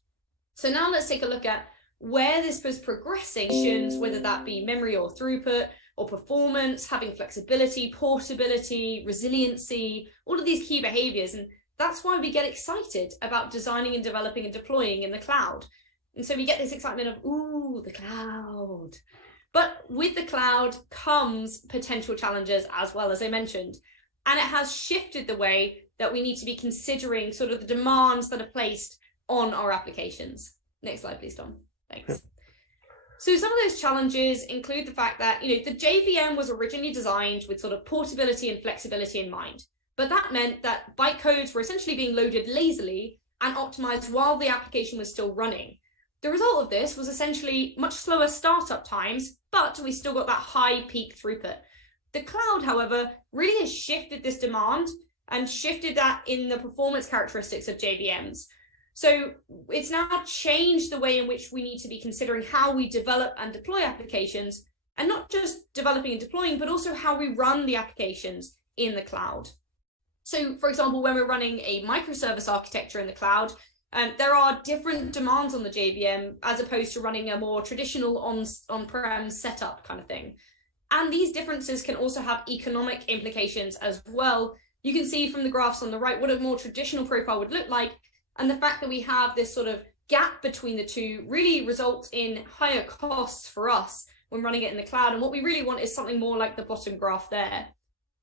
So now let's take a look at where this was progressing, whether that be memory or throughput or performance, having flexibility, portability, resiliency, all of these key behaviors. And that's why we get excited about designing and developing and deploying in the cloud. And so we get this excitement of, ooh, the cloud. But with the cloud comes potential challenges as well, as I mentioned. And it has shifted the way that we need to be considering sort of the demands that are placed on our applications. Next slide, please, Tom. Thanks. So some of those challenges include the fact that, the JVM was originally designed with sort of portability and flexibility in mind. But that meant that bytecodes were essentially being loaded lazily and optimized while the application was still running. The result of this was essentially much slower startup times, but we still got that high peak throughput. The cloud, however, really has shifted this demand and shifted that in the performance characteristics of JVMs. So it's now changed the way in which we need to be considering how we develop and deploy applications, and not just developing and deploying, but also how we run the applications in the cloud. So for example, when we're running a microservice architecture in the cloud, there are different demands on the JVM as opposed to running a more traditional on-prem setup kind of thing. And these differences can also have economic implications as well. You can see from the graphs on the right what a more traditional profile would look like. And the fact that we have this sort of gap between the two really results in higher costs for us when running it in the cloud. And what we really want is something more like the bottom graph there.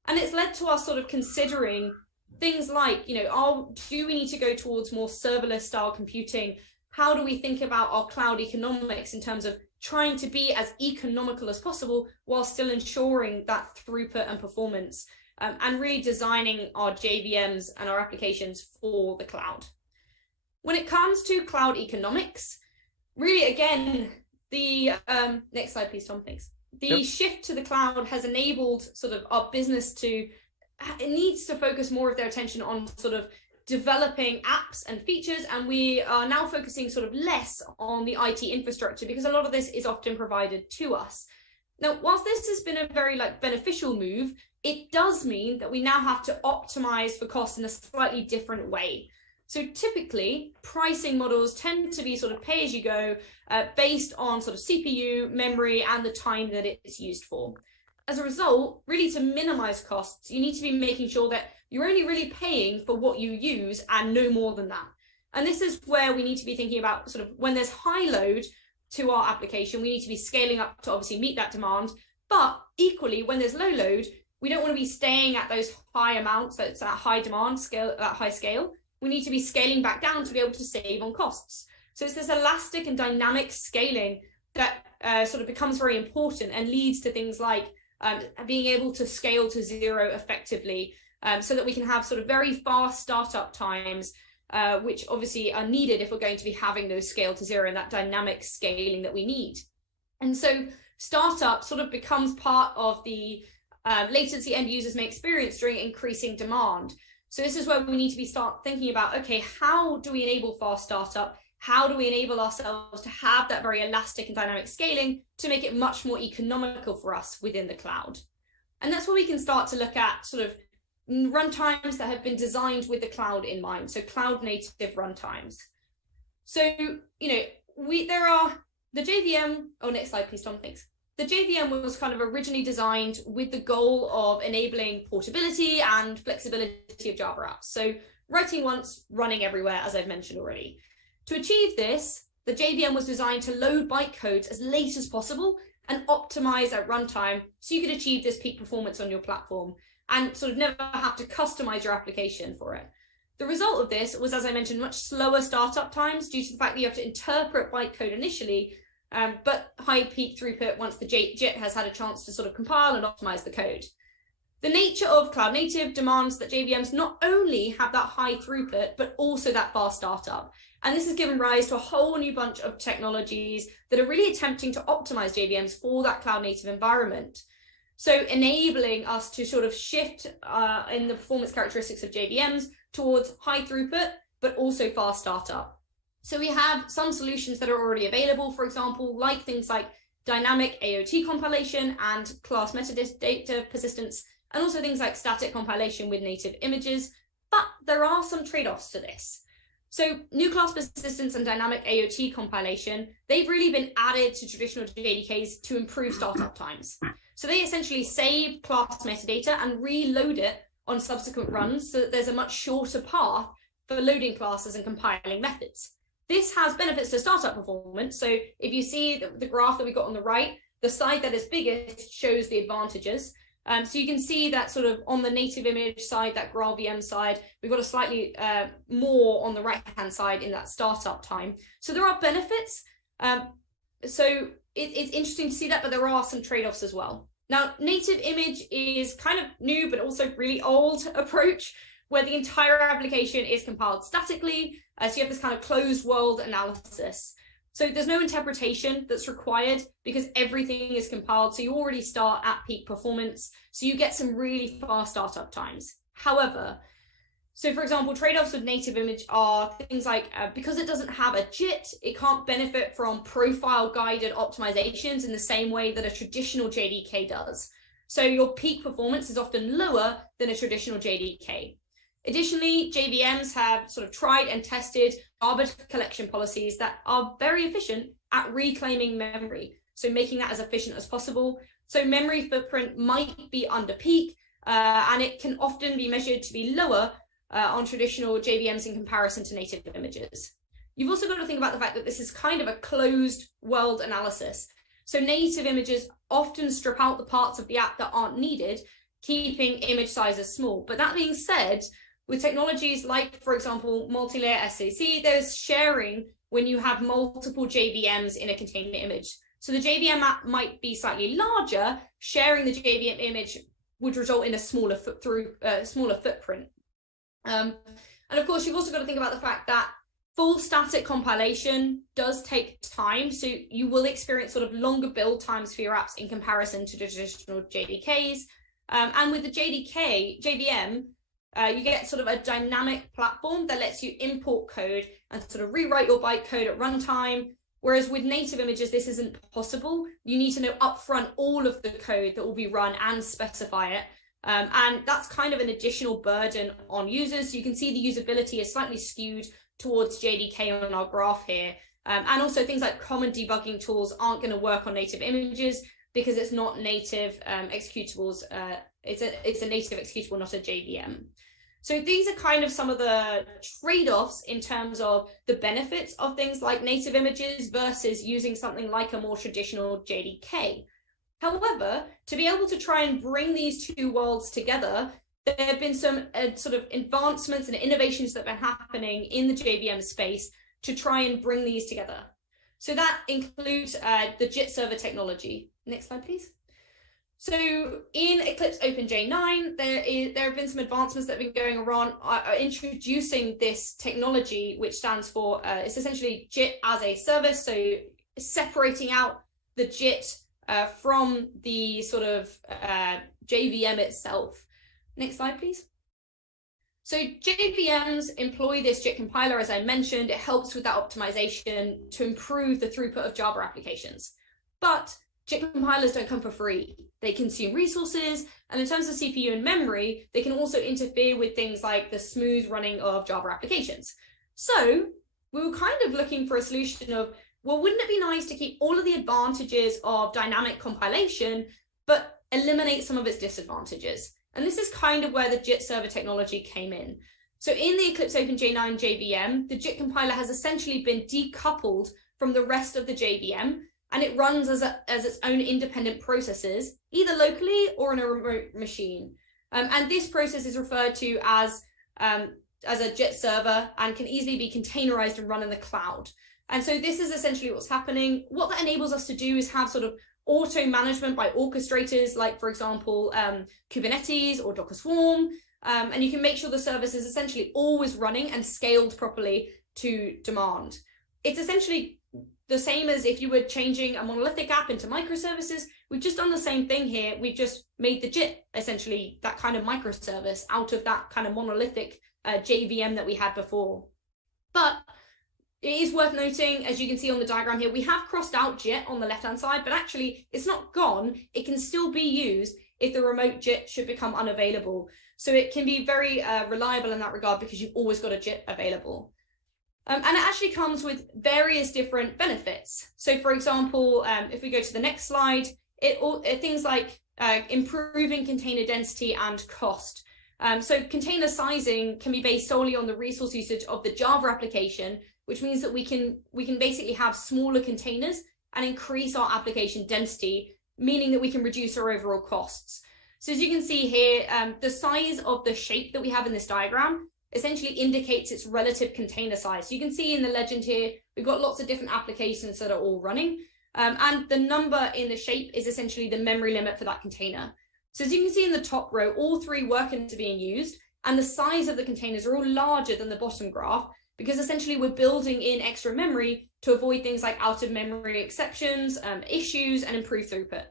And it's led to us sort of considering things like, do we need to go towards more serverless style computing? How do we think about our cloud economics in terms of trying to be as economical as possible while still ensuring that throughput and performance, and really designing our JVMs and our applications for the cloud? When it comes to cloud economics, really, again, the next slide, please, Tom, thanks. The shift to the cloud has enabled sort of our business it needs to focus more of their attention on sort of developing apps and features, and we are now focusing sort of less on the IT infrastructure because a lot of this is often provided to us. Now, whilst this has been a very beneficial move, it does mean that we now have to optimize for costs in a slightly different way. So typically, pricing models tend to be sort of pay as you go, based on sort of CPU, memory, and the time that it's used for. As a result, really to minimize costs, you need to be making sure that you're only really paying for what you use and no more than that. And this is where we need to be thinking about sort of when there's high load to our application, we need to be scaling up to obviously meet that demand. But equally, when there's low load, we don't want to be staying at those high amounts, that's that high demand scale, that high scale. We need to be scaling back down to be able to save on costs. So it's this elastic and dynamic scaling that sort of becomes very important and leads to things like being able to scale to zero effectively, so that we can have sort of very fast startup times, which obviously are needed if we're going to be having those scale to zero and that dynamic scaling that we need. And so startup sort of becomes part of the latency end users may experience during increasing demand. So this is where we need to start thinking about, okay, how do we enable fast startup? How do we enable ourselves to have that very elastic and dynamic scaling to make it much more economical for us within the cloud? And that's where we can start to look at sort of runtimes that have been designed with the cloud in mind. So cloud native runtimes. So, there are the JVM, next slide, please, Tom, thanks. the JVM was kind of originally designed with the goal of enabling portability and flexibility of Java apps. So writing once, running everywhere, as I've mentioned already. To achieve this, the JVM was designed to load bytecodes as late as possible and optimize at runtime so you could achieve this peak performance on your platform and sort of never have to customize your application for it. The result of this was, as I mentioned, much slower startup times due to the fact that you have to interpret bytecode initially, but high peak throughput once the JIT has had a chance to sort of compile and optimize the code. The nature of cloud native demands that JVMs not only have that high throughput, but also that fast startup. And this has given rise to a whole new bunch of technologies that are really attempting to optimize JVMs for that cloud native environment. So enabling us to sort of shift in the performance characteristics of JVMs towards high throughput, but also fast startup. So we have some solutions that are already available, for example, like things like dynamic AOT compilation and class metadata persistence, and also things like static compilation with native images, but there are some trade-offs to this. So new class persistence and dynamic AOT compilation, they've really been added to traditional JDKs to improve startup times. So they essentially save class metadata and reload it on subsequent runs so that there's a much shorter path for loading classes and compiling methods. This has benefits to startup performance. So if you see the graph that we got on the right, the side that is biggest shows the advantages. So you can see that sort of on the native image side, that GraalVM side, we've got a slightly more on the right-hand side in that startup time. So there are benefits. So it's interesting to see that, but there are some trade-offs as well. Now, native image is kind of new, but also really old approach where the entire application is compiled statically. So you have this kind of closed world analysis. So there's no interpretation that's required because everything is compiled. So you already start at peak performance. So you get some really fast startup times. However, so for example, trade-offs with native image are things like, because it doesn't have a JIT, it can't benefit from profile guided optimizations in the same way that a traditional JDK does. So your peak performance is often lower than a traditional JDK. Additionally, JVMs have sort of tried and tested garbage collection policies that are very efficient at reclaiming memory, so making that as efficient as possible. So memory footprint might be under peak, and it can often be measured to be lower on traditional JVMs in comparison to native images. You've also got to think about the fact that this is kind of a closed world analysis. So native images often strip out the parts of the app that aren't needed, keeping image sizes small. But that being said, with technologies like, for example, multi-layer SAC, there's sharing when you have multiple JVMs in a contained image. So the JVM app might be slightly larger, sharing the JVM image would result in a smaller footprint. And of course, you've also got to think about the fact that full static compilation does take time. So you will experience sort of longer build times for your apps in comparison to traditional JDKs. And with the JVM, you get sort of a dynamic platform that lets you import code and sort of rewrite your bytecode at runtime. Whereas with native images, this isn't possible. You need to know upfront all of the code that will be run and specify it. And that's kind of an additional burden on users. So you can see the usability is slightly skewed towards JDK on our graph here. And also things like common debugging tools aren't going to work on native images because it's not native executables. It's a native executable, not a JVM. So these are kind of some of the trade-offs in terms of the benefits of things like native images versus using something like a more traditional JDK. However, to be able to try and bring these two worlds together, there have been some sort of advancements and innovations that have been happening in the JVM space to try and bring these together. So that includes the JIT server technology. Next slide, please. So in Eclipse OpenJ9, there have been some advancements that have been going around introducing this technology, which stands for, it's essentially JIT as a service. So separating out the JIT from the sort of JVM itself. Next slide, please. So JVMs employ this JIT compiler, as I mentioned. It helps with that optimization to improve the throughput of Java applications. But JIT compilers don't come for free. They consume resources, and in terms of CPU and memory, they can also interfere with things like the smooth running of Java applications. So we were kind of looking for a solution of well, wouldn't it be nice to keep all of the advantages of dynamic compilation, but eliminate some of its disadvantages? And this is kind of where the JIT server technology came in. So in the Eclipse OpenJ9 JVM, the JIT compiler has essentially been decoupled from the rest of the JVM, and it runs as its own independent processes, either locally or on a remote machine. And this process is referred to as a JIT server and can easily be containerized and run in the cloud. And so this is essentially what's happening. What that enables us to do is have sort of auto management by orchestrators, like, for example, Kubernetes or Docker Swarm. And you can make sure the service is essentially always running and scaled properly to demand. It's essentially the same as if you were changing a monolithic app into microservices. We've just done the same thing here. We've just made the JIT essentially that kind of microservice out of that kind of monolithic JVM that we had before. But it is worth noting, as you can see on the diagram here, we have crossed out JIT on the left-hand side, but actually it's not gone. It can still be used if the remote JIT should become unavailable. So it can be very reliable in that regard because you've always got a JIT available. And it actually comes with various different benefits. So for example, if we go to the next slide, things like improving container density and cost. So container sizing can be based solely on the resource usage of the Java application, which means that we can basically have smaller containers and increase our application density, meaning that we can reduce our overall costs. So as you can see here, the size of the shape that we have in this diagram essentially indicates its relative container size. So you can see in the legend here, we've got lots of different applications that are all running. And the number in the shape is essentially the memory limit for that container. So as you can see in the top row, all three workers are being used, and the size of the containers are all larger than the bottom graph, because essentially we're building in extra memory to avoid things like out of memory exceptions, issues, and improve throughput.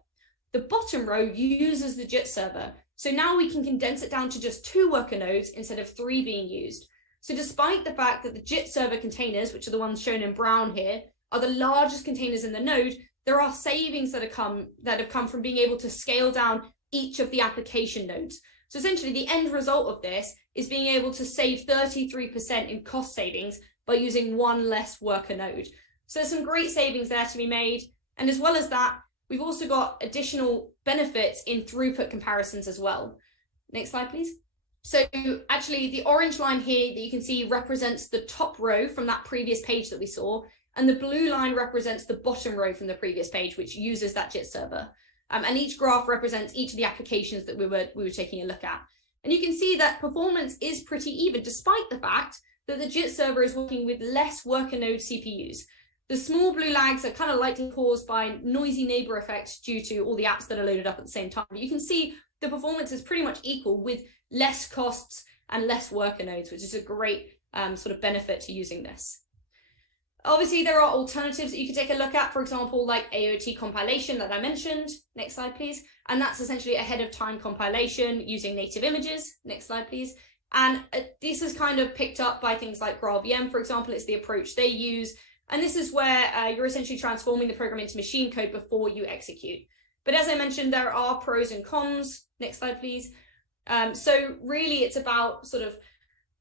The bottom row uses the JIT server. So now we can condense it down to just 2 worker nodes instead of 3 being used. So despite the fact that the JIT server containers, which are the ones shown in brown here, are the largest containers in the node, there are savings that have come from being able to scale down each of the application nodes. So essentially the end result of this is being able to save 33% in cost savings by using 1 less worker node. So there's some great savings there to be made. And as well as that, we've also got additional benefits in throughput comparisons as well. Next slide, please. So actually the orange line here that you can see represents the top row from that previous page that we saw, and the blue line represents the bottom row from the previous page, which uses that JIT server. And each graph represents each of the applications that we were taking a look at. And you can see that performance is pretty even, despite the fact that the JIT server is working with less worker node CPUs. The small blue lags are kind of likely caused by noisy neighbor effects due to all the apps that are loaded up at the same time. But you can see the performance is pretty much equal with less costs and less worker nodes, which is a great sort of benefit to using this. Obviously, there are alternatives that you can take a look at, for example, like AOT compilation that I mentioned. Next slide, please. And that's essentially ahead of time compilation using native images. Next slide, please. And this is kind of picked up by things like GraalVM, for example. It's the approach they use. And this is where you're essentially transforming the program into machine code before you execute. But as I mentioned, there are pros and cons. Next slide, please. So really, it's about sort of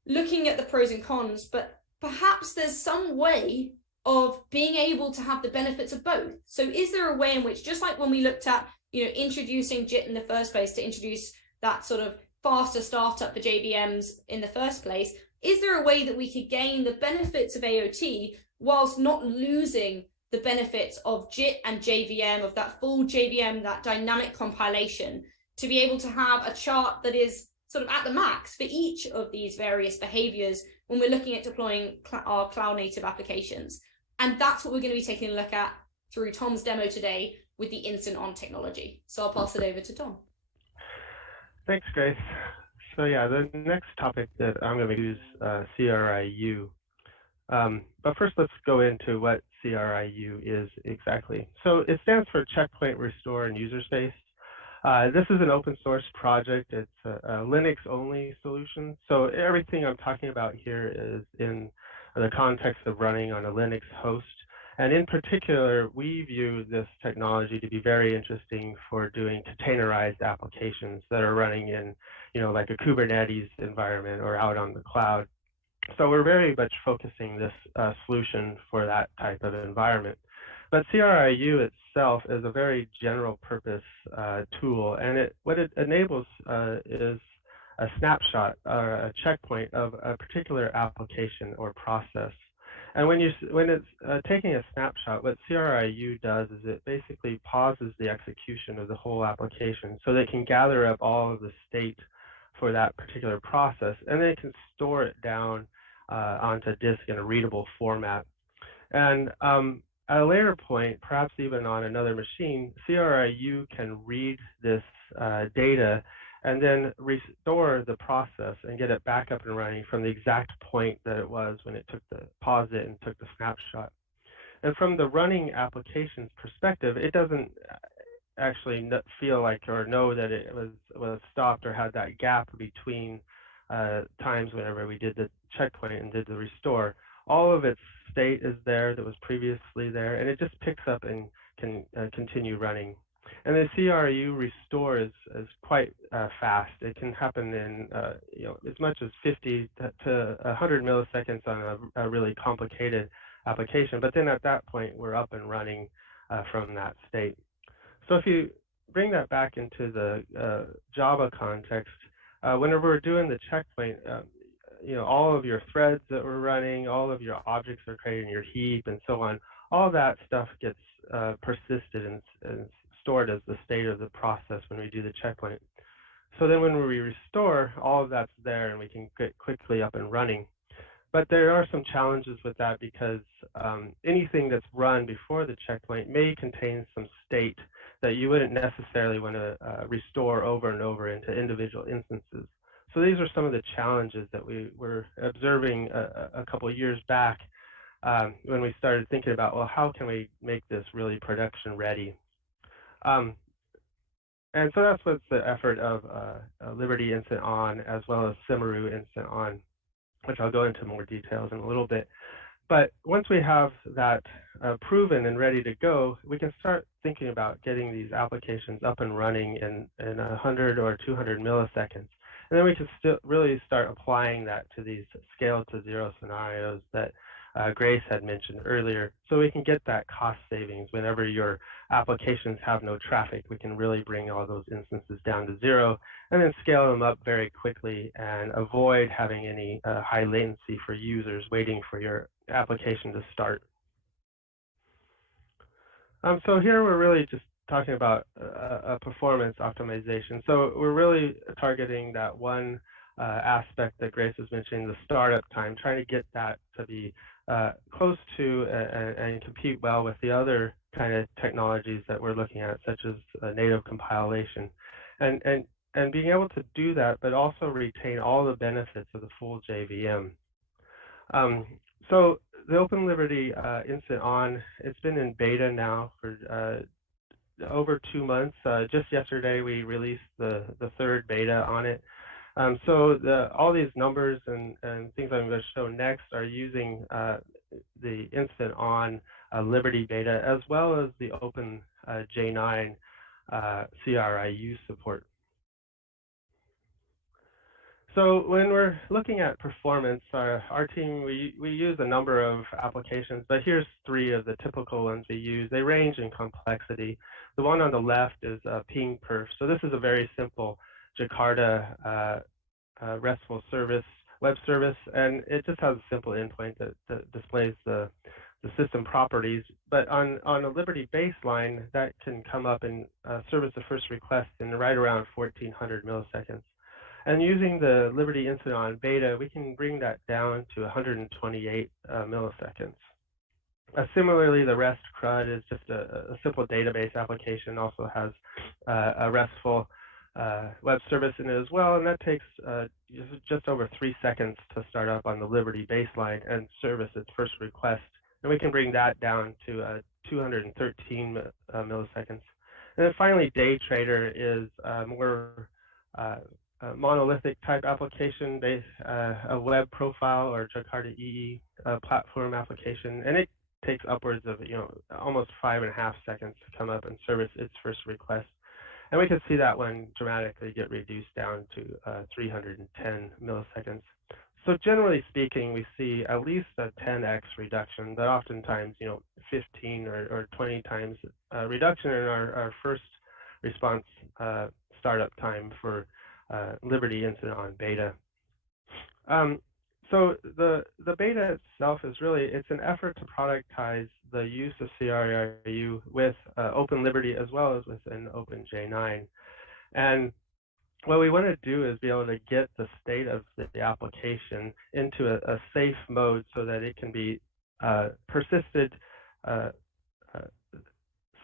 looking at the pros and cons, but perhaps there's some way of being able to have the benefits of both. So is there a way in which, just like when we looked at, introducing JIT in the first place to introduce that sort of faster startup for JVMs in the first place, is there a way that we could gain the benefits of AOT whilst not losing the benefits of JIT and JVM, of that full JVM, that dynamic compilation, to be able to have a chart that is sort of at the max for each of these various behaviors when we're looking at deploying our cloud native applications? And that's what we're going to be taking a look at through Tom's demo today with the Instant On technology. So I'll pass it over to Tom. Thanks, Grace. So yeah, the next topic that I'm going to use CRIU. But first, let's go into what CRIU is exactly. So it stands for Checkpoint Restore and User Space. This is an open source project. It's a Linux-only solution. So everything I'm talking about here is in the context of running on a Linux host. And in particular, we view this technology to be very interesting for doing containerized applications that are running in, like a Kubernetes environment or out on the cloud. So we're very much focusing this solution for that type of environment. But CRIU itself is a very general purpose tool, and what it enables is a snapshot or a checkpoint of a particular application or process. And when it's taking a snapshot, what CRIU does is it basically pauses the execution of the whole application so they can gather up all of the state for that particular process, and then it can store it down onto disk in a readable format. And at a later point, perhaps even on another machine, CRIU can read this data and then restore the process and get it back up and running from the exact point that it was when it paused it and took the snapshot. And from the running application's perspective, it doesn't actually feel like or know that it was stopped or had that gap between times whenever we did the checkpoint and did the restore. All of its state is there that was previously there, and it just picks up and can continue running. And the CRU restore is quite fast. It can happen in as much as 50 to 100 milliseconds on a really complicated application. But then at that point, we're up and running from that state. So if you bring that back into the Java context, whenever we're doing the checkpoint, all of your threads that we're running, all of your objects are created in your heap, and so on, all that stuff gets persisted and stored as the state of the process when we do the checkpoint. So then when we restore, all of that's there and we can get quickly up and running. But there are some challenges with that because anything that's run before the checkpoint may contain some state that you wouldn't necessarily want to restore over and over into individual instances. So these are some of the challenges that we were observing a couple of years back when we started thinking about, well, how can we make this really production ready? And so that's what's the effort of Liberty Instant On as well as Simaru Instant On, which I'll go into more details in a little bit. But once we have that proven and ready to go, we can start thinking about getting these applications up and running in 100 or 200 milliseconds. And then we can still really start applying that to these scale to zero scenarios that Grace had mentioned earlier. So we can get that cost savings whenever your applications have no traffic. We can really bring all those instances down to zero and then scale them up very quickly and avoid having any high latency for users waiting for your application to start. So here we're really just talking about a performance optimization. So we're really targeting that one aspect that Grace was mentioning, the startup time, trying to get that to be close to and compete well with the other kind of technologies that we're looking at, such as native compilation. And being able to do that, but also retain all the benefits of the full JVM. So the Open Liberty Instant On, it's been in beta now for over 2 months. Just yesterday, we released the third beta on it. So all these numbers and things I'm going to show next are using the Instant On Liberty beta as well as the Open J9 CRIU support. So when we're looking at performance, our team, we use a number of applications, but here's 3 of the typical ones we use. They range in complexity. The one on the left is ping perf. So this is a very simple Jakarta RESTful service, web service, and it just has a simple endpoint that displays the system properties. But on a Liberty baseline, that can come up and service the first request in right around 1400 milliseconds. And using the Liberty Instant On beta, we can bring that down to 128 milliseconds. Similarly, the REST CRUD is just a simple database application, also has a RESTful web service in it as well, and that takes just over 3 seconds to start up on the Liberty baseline and service its first request. And we can bring that down to 213 milliseconds. And then finally, Daytrader is more monolithic type application based a web profile or Jakarta EE platform application, and it takes upwards of almost 5.5 seconds to come up and service its first request. And we can see that one dramatically get reduced down to 310 milliseconds. So generally speaking, we see at least a 10x reduction, but oftentimes, 15 or 20 times reduction in our first response startup time for Liberty incident on beta. So the beta itself is really, it's an effort to productize the use of CRIU with Open Liberty as well as within OpenJ9. And what we want to do is be able to get the state of the application into a safe mode so that it can be persisted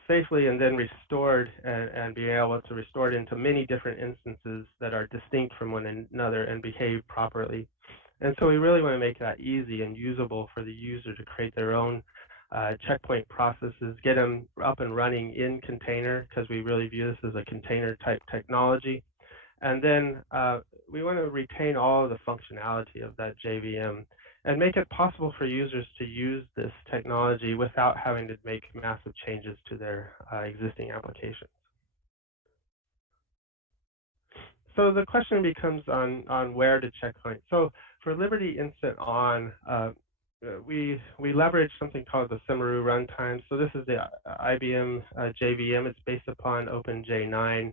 safely and then restored and be able to restore it into many different instances that are distinct from one another and behave properly. And so we really want to make that easy and usable for the user to create their own checkpoint processes, get them up and running in container, because we really view this as a container type technology. And then we want to retain all of the functionality of that JVM and make it possible for users to use this technology without having to make massive changes to their existing applications. So the question becomes on where to checkpoint. So for Liberty Instant On, we leverage something called the Simaru runtime. So this is the IBM JVM. It's based upon OpenJ9,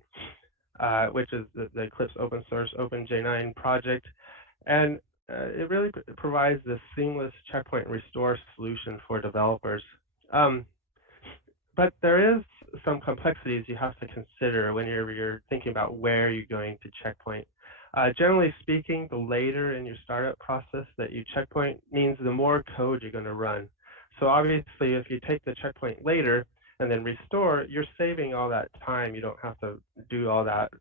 which is the Eclipse open source OpenJ9 project. And it really provides this seamless checkpoint restore solution for developers. But there is some complexities you have to consider when you're thinking about where you're going to checkpoint. Generally speaking, the later in your startup process that you checkpoint means the more code you're going to run. So obviously, if you take the checkpoint later and then restore, you're saving all that time. You don't have to do all that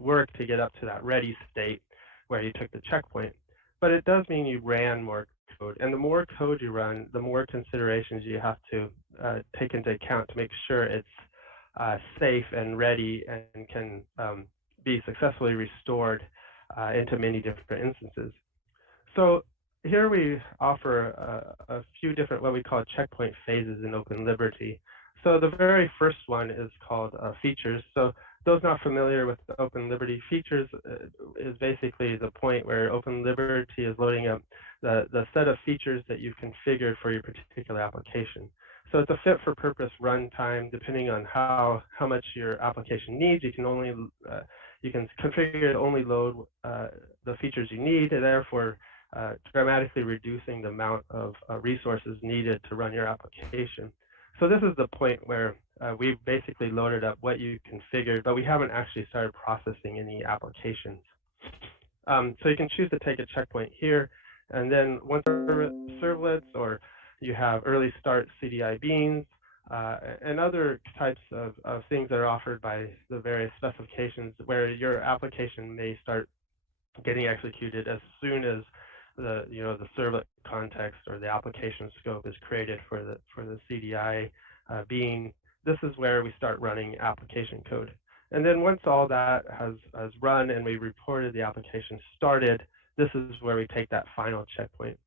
work to get up to that ready state where you took the checkpoint. But it does mean you ran more code. And the more code you run, the more considerations you have to take into account to make sure it's safe and ready and can be successfully restored into many different instances. So here we offer a few different what we call checkpoint phases in Open Liberty. So the very first one is called features. So those not familiar with the Open Liberty features is basically the point where Open Liberty is loading up the set of features that you've configured for your particular application. So it's a fit for purpose runtime. Depending on how much your application needs, you can only you can configure to only load the features you need, and therefore dramatically reducing the amount of resources needed to run your application. So this is the point where we've basically loaded up what you configured, but we haven't actually started processing any applications. So you can choose to take a checkpoint here, and then once servlets, or you have early start CDI beans, and other types of things that are offered by the various specifications where your application may start getting executed as soon as the servlet context or the application scope is created for the CDI being. This is where we start running application code. And then once all that has run and we reported the application started, this is where we take that final checkpoint.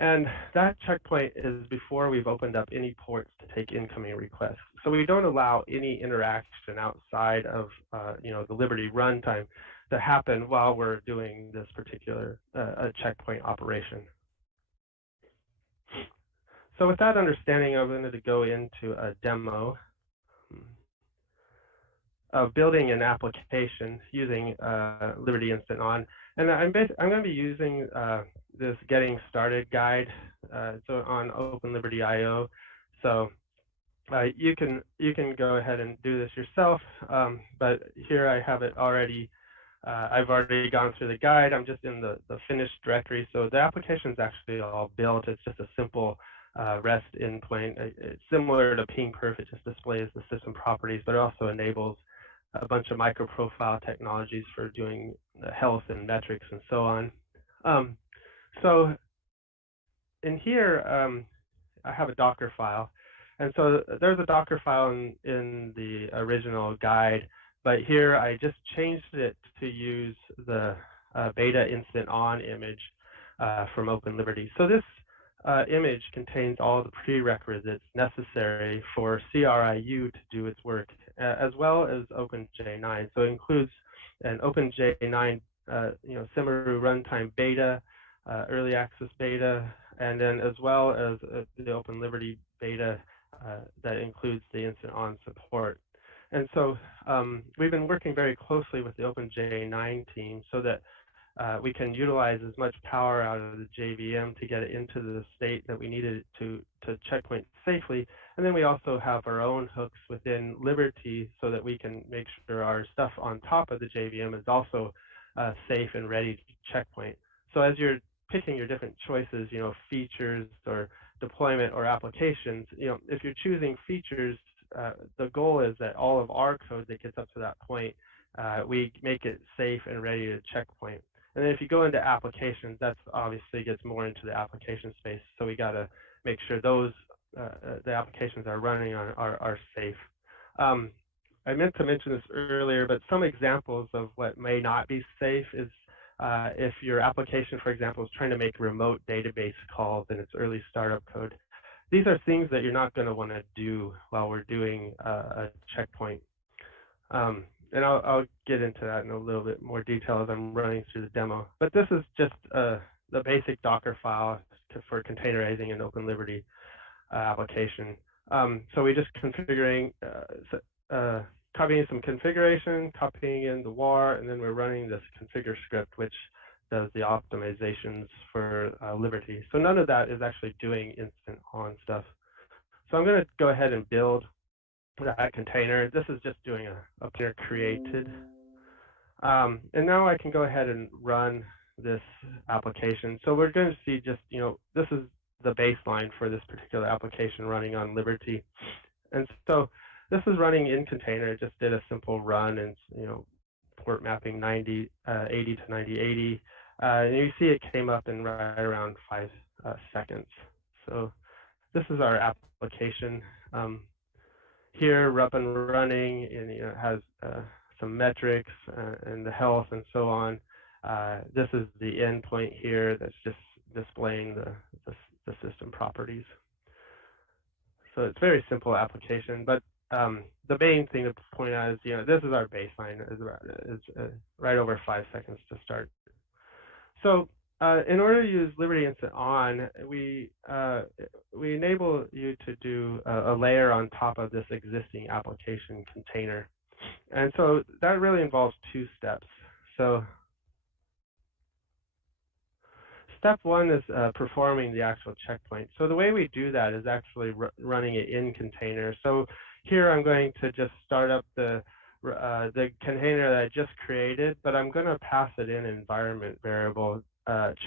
And that checkpoint is before we've opened up any ports to take incoming requests. So we don't allow any interaction outside of the Liberty runtime to happen while we're doing this particular checkpoint operation. So with that understanding, I'm going to go into a demo of building an application using Liberty Instant On. And I'm going to be using this Getting Started guide so on Open Liberty IO. So you can go ahead and do this yourself, but here I have it already. I've already gone through the guide. I'm just in the finished directory. So the application is actually all built. It's just a simple REST endpoint. It's similar to PingPerf. It just displays the system properties, but it also enables a bunch of micro-profile technologies for doing health and metrics and so on. So in here, I have a Docker file. And so there's a Docker file in the original guide, but here I just changed it to use the beta instant on image from Open Liberty. So this image contains all the prerequisites necessary for CRIU to do its work, as well as OpenJ9. So it includes an OpenJ9 Simaru runtime beta, early access beta, and then as well as the Open Liberty beta that includes the instant on support. And so we've been working very closely with the OpenJ9 team so that we can utilize as much power out of the JVM to get it into the state that we needed it to checkpoint safely. And then we also have our own hooks within Liberty so that we can make sure our stuff on top of the JVM is also safe and ready to checkpoint. So as you're picking your different choices, features or deployment or applications, if you're choosing features, the goal is that all of our code that gets up to that point, we make it safe and ready to checkpoint. And then if you go into applications, that's obviously gets more into the application space. So we got to make sure those the applications are running on are safe. I meant to mention this earlier, but some examples of what may not be safe is if your application, for example, is trying to make remote database calls in its early startup code. These are things that you're not going to want to do while we're doing a checkpoint. And I'll get into that in a little bit more detail as I'm running through the demo. But this is just the basic Docker file for containerizing an Open Liberty application. So we just configuring, copying some configuration, copying in the var, and then we're running this configure script, which does the optimizations for Liberty. So none of that is actually doing instant on stuff. So I'm going to go ahead and build that container. This is just doing a container created. And now I can go ahead and run this application. So we're going to see just, this is the baseline for this particular application running on Liberty. And so this is running in container. It just did a simple run and, port mapping 80 to 9080. And you see it came up in right around 5 seconds. So this is our application. Here, up and running, and it has some metrics and the health and so on. This is the endpoint here that's just displaying the system properties. So it's a very simple application, but the main thing to point out is, this is our baseline, is right over 5 seconds to start. So in order to use Liberty Instant On, we enable you to do a layer on top of this existing application container. And so that really involves 2 steps. So step 1 is performing the actual checkpoint. So the way we do that is actually running it in container. So here I'm going to just start up the container that I just created, but I'm going to pass it in environment variable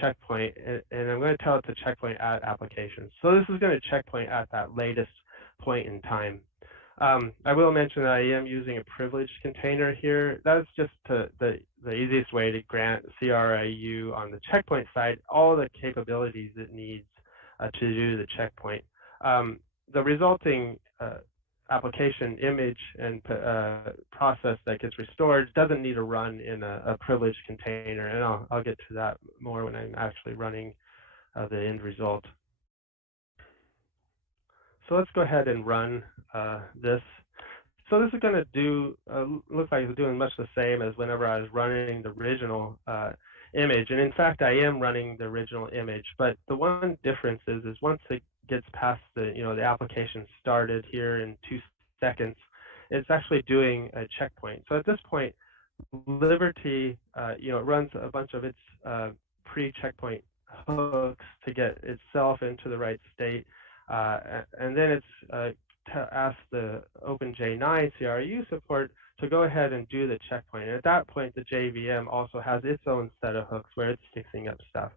checkpoint, and I'm going to tell it to checkpoint at applications. So this is going to checkpoint at that latest point in time. I will mention that I am using a privileged container here. That's just the easiest way to grant CRIU on the checkpoint side all the capabilities it needs to do the checkpoint. The resulting application image and process that gets restored doesn't need to run in a privileged container, and I'll get to that more when I'm actually running the end result. So let's go ahead and run this. So this is going to do look like it's doing much the same as whenever I was running the original image, and in fact I am running the original image. But the one difference is once it gets past the the application started here in 2 seconds, it's actually doing a checkpoint. So at this point, Liberty it runs a bunch of its pre-checkpoint hooks to get itself into the right state, and then it's to ask the OpenJ9 CRU support to go ahead and do the checkpoint. And at that point, the JVM also has its own set of hooks where it's fixing up stuff.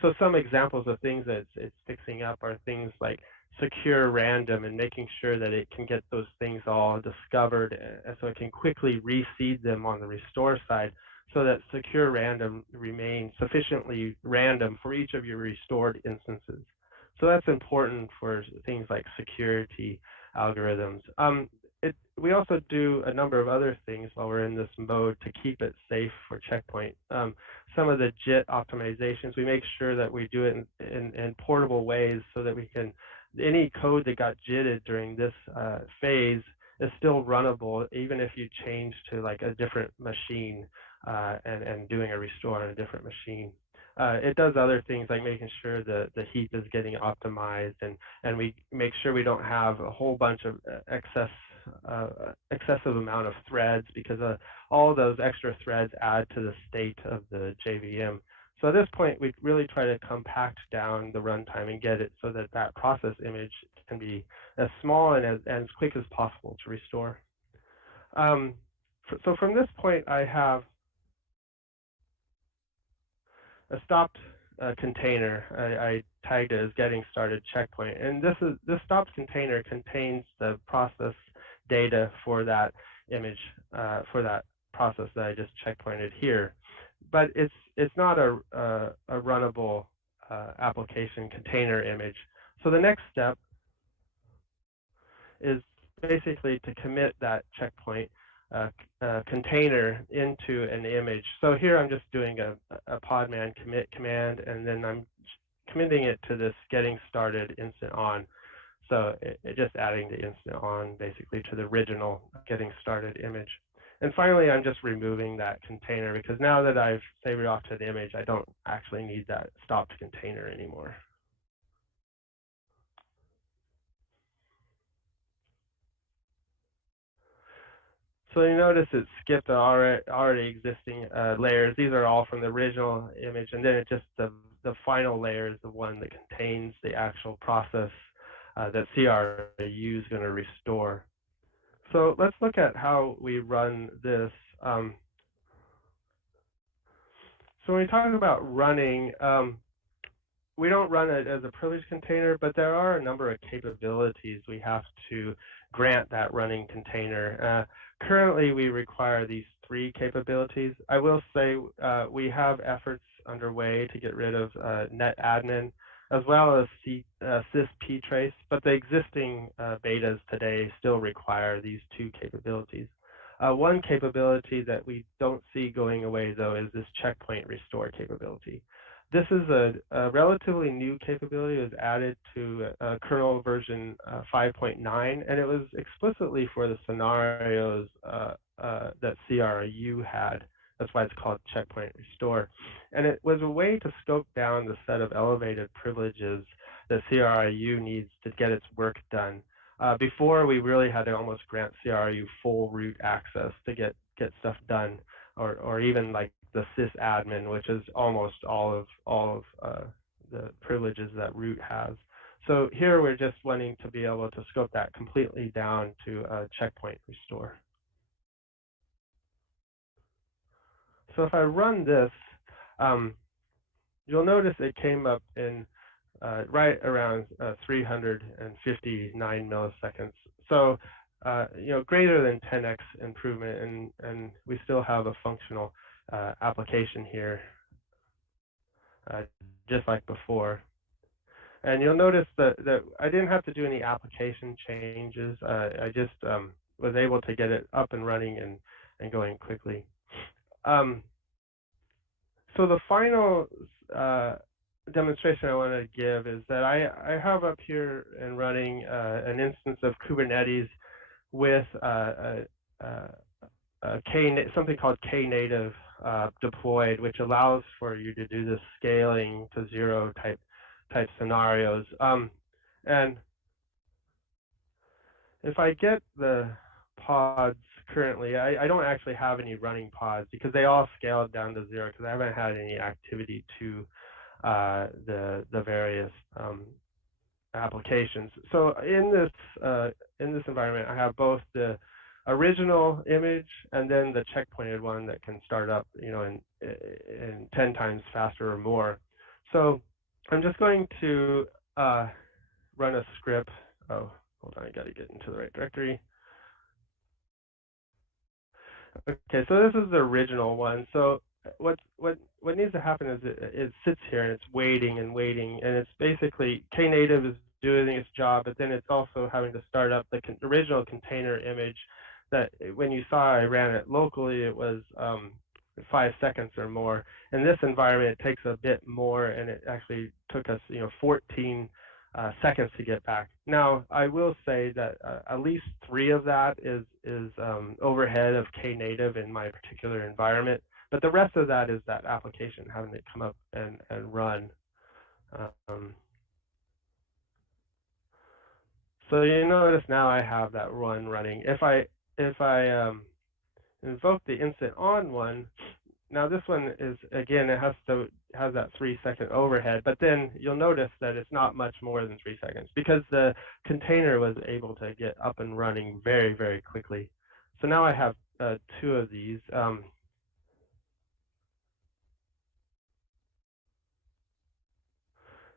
So some examples of things that it's fixing up are things like secure random and making sure that it can get those things all discovered so it can quickly reseed them on the restore side so that secure random remains sufficiently random for each of your restored instances. So that's important for things like security algorithms. We also do a number of other things while we're in this mode to keep it safe for checkpoint. Some of the JIT optimizations, we make sure that we do it in portable ways so that we can, any code that got JITted during this phase is still runnable, even if you change to like a different machine and doing a restore on a different machine. It does other things like making sure the heap is getting optimized, and we make sure we don't have a whole bunch of excessive amount of threads, because all those extra threads add to the state of the JVM. So at this point, we really try to compact down the runtime and get it so that that process image can be as small and as quick as possible to restore. So from this point, I have a stopped container. I tagged it as getting started checkpoint, and this stopped container contains the process data for that image, for that process that I just checkpointed here. But it's not a runnable application container image. So the next step is basically to commit that checkpoint container into an image. So here I'm just doing a podman commit command, and then I'm committing it to this getting started instant on. So just adding the instant on basically to the original getting started image. And finally, I'm just removing that container, because now that I've saved it off to the image, I don't actually need that stopped container anymore. So you notice it skipped already existing layers. These are all from the original image, and then it just the final layer is the one that contains the actual process that CRU is going to restore. So let's look at how we run this. So when we talk about running, we don't run it as a privileged container, but there are a number of capabilities we have to grant that running container. Currently, we require these 3 capabilities. I will say we have efforts underway to get rid of netadmin, as well as sysptrace, but the existing betas today still require these 2 capabilities. One capability that we don't see going away, though, is this checkpoint restore capability. This is a relatively new capability. It was added to kernel version 5.9, and it was explicitly for the scenarios that CRU had. That's why it's called checkpoint restore. And it was a way to scope down the set of elevated privileges that CRU needs to get its work done. Before, we really had to almost grant CRU full root access to get stuff done, or even like the sysadmin, which is almost all of the privileges that root has. So here we're just wanting to be able to scope that completely down to checkpoint restore. So if I run this, you'll notice it came up in right around 359 milliseconds. So greater than 10x improvement, and we still have a functional application here, just like before. And you'll notice that I didn't have to do any application changes. I just was able to get it up and running and going quickly. So the final demonstration I want to give is that I have up here and running an instance of Kubernetes with something called Knative deployed, which allows for you to do this scaling to 0 type scenarios. And if I get the pods currently, I don't actually have any running pods because they all scaled down to 0 because I haven't had any activity to the various applications. So in this environment, I have both the original image and then the checkpointed one that can start up, in 10 times faster or more. So I'm just going to run a script. Oh, hold on, I got to get into the right directory. Okay, so this is the original one. So what needs to happen is it sits here and it's waiting and waiting, and it's basically Knative is doing its job, but then it's also having to start up the original container image that when you saw I ran it locally, it was 5 seconds or more. In this environment, it takes a bit more, and it actually took us 14 seconds to get back. Now, I will say that at least 3 of that is overhead of Knative in my particular environment. But the rest of that is that application, having it come up and run. So you notice now I have that one running. If I invoke the instant on one, now this one is, again, it has that 3-second overhead, but then you'll notice that it's not much more than 3 seconds because the container was able to get up and running very, very quickly. So now I have 2 of these.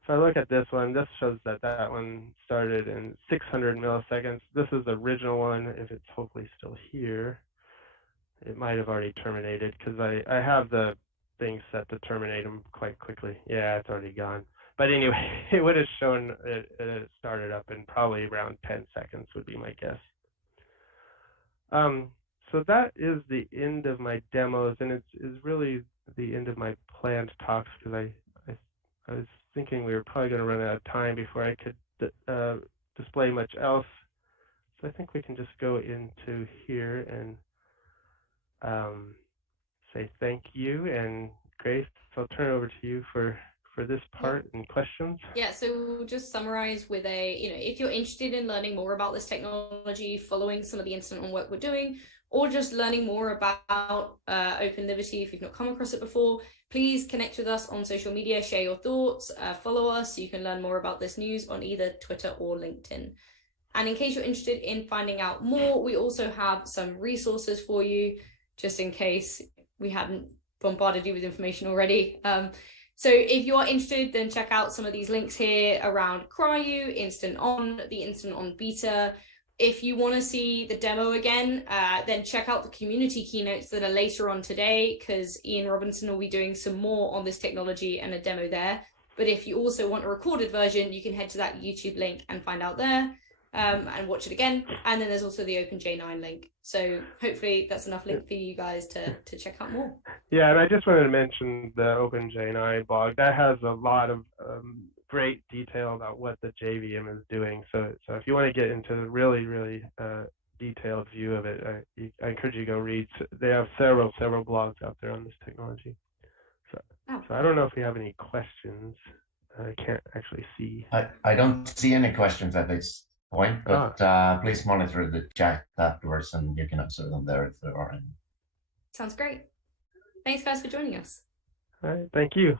If I look at this one, this shows that that one started in 600 milliseconds. This is the original one. If it's hopefully still here, it might have already terminated because I have the thing set to terminate them quite quickly. Yeah, it's already gone. But anyway, it would have shown it started up in probably around 10 seconds would be my guess. So that is the end of my demos, and it's really the end of my planned talks because I was thinking we were probably going to run out of time before I could display much else. So I think we can just go into here and say thank you. And Grace, I'll turn it over to you for this part and questions. Yeah, so we'll just summarize with if you're interested in learning more about this technology, following some of the instant on work we're doing, or just learning more about Open Liberty if you've not come across it before, please connect with us on social media, share your thoughts, follow us so you can learn more about this news on either Twitter or LinkedIn. And in case you're interested in finding out more, we also have some resources for you, just in case we hadn't bombarded you with information already. So if you're interested, then check out some of these links here around Cryu, Instant On, the Instant On beta. If you want to see the demo again, then check out the community keynotes that are later on today, because Ian Robinson will be doing some more on this technology and a demo there. But if you also want a recorded version, you can head to that YouTube link and find out there and watch it again. And then there's also the OpenJ9 link. So hopefully that's enough link for you guys to check out more. Yeah, and I just wanted to mention the OpenJ9 blog. That has a lot of great detail about what the JVM is doing. So if you want to get into the really, really detailed view of it, I encourage you to go read. They have several blogs out there on this technology. So I don't know if we have any questions. I can't actually see. I don't see any questions at this point, but please monitor the chat afterwards and you can answer them there if there are any. Sounds great. Thanks guys for joining us. All right, thank you.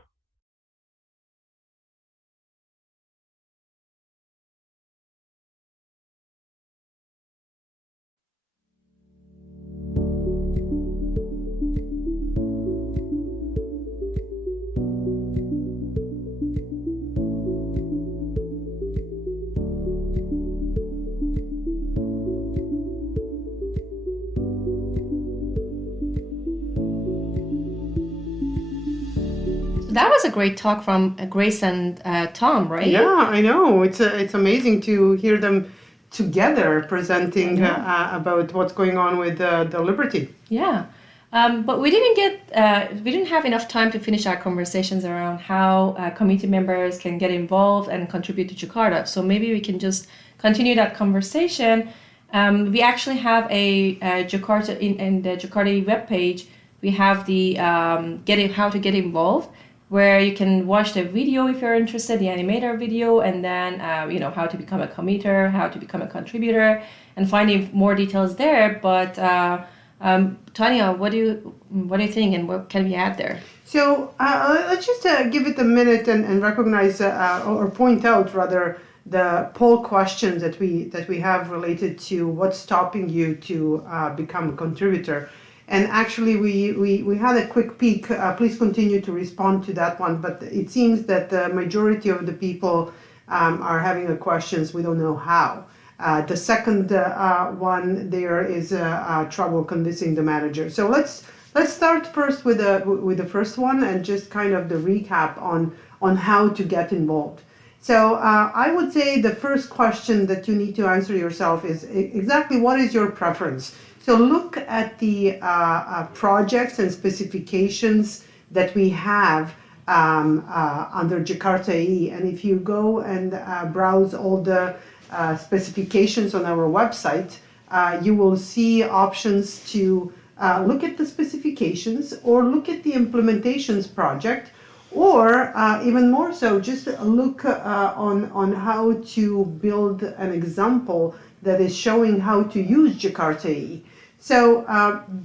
That was a great talk from Grace and Tom, right? Yeah, I know. It's amazing to hear them together presenting about what's going on with the Liberty. Yeah, but we didn't have enough time to finish our conversations around how community members can get involved and contribute to Jakarta. So maybe we can just continue that conversation. We actually have a Jakarta in the Jakarta webpage. We have the how to get involved, where you can watch the video if you're interested, the animator video, and then how to become a committer, how to become a contributor, and finding more details there. But Tanya, what do you think, and what can we add there? So let's just give it a minute and recognize or point out rather the poll questions that we have related to what's stopping you to become a contributor. And actually, we had a quick peek. Please continue to respond to that one. But it seems that the majority of the people are having a questions. We don't know how. The second one there is trouble convincing the manager. So let's start first with the first one and just kind of the recap on how to get involved. So I would say the first question that you need to answer yourself is exactly what is your preference. So look at the projects and specifications that we have under Jakarta EE. And if you go and browse all the specifications on our website, you will see options to look at the specifications or look at the implementations project, or even more so, just look on how to build an example that is showing how to use Jakarta EE. So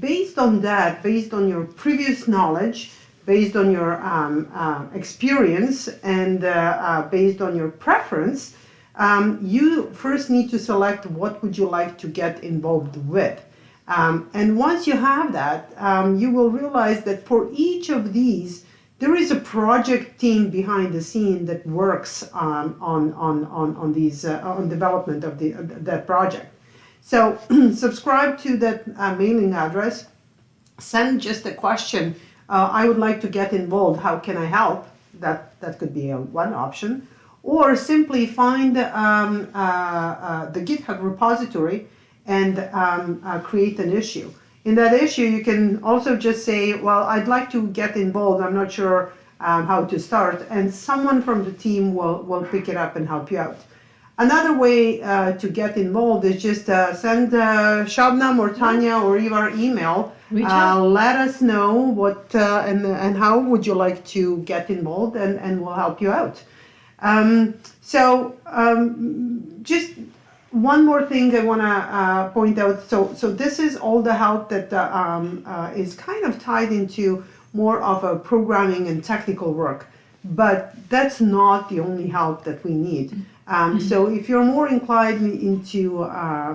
based on that, based on your previous knowledge, based on your experience, and based on your preference, you first need to select what would you like to get involved with. And once you have that, you will realize that for each of these, there is a project team behind the scene that works on development of that project. So subscribe to that mailing address, send just a question, I would like to get involved, how can I help? That could be one option. Or simply find the GitHub repository and create an issue. In that issue, you can also just say, well, I'd like to get involved, I'm not sure how to start, and someone from the team will pick it up and help you out. Another way to get involved is just send Shabnam or Tanya or your email. Let us know what and how would you like to get involved, and we'll help you out. Just one more thing I want to point out. So this is all the help that is kind of tied into more of a programming and technical work, but that's not the only help that we need. So if you're more inclined into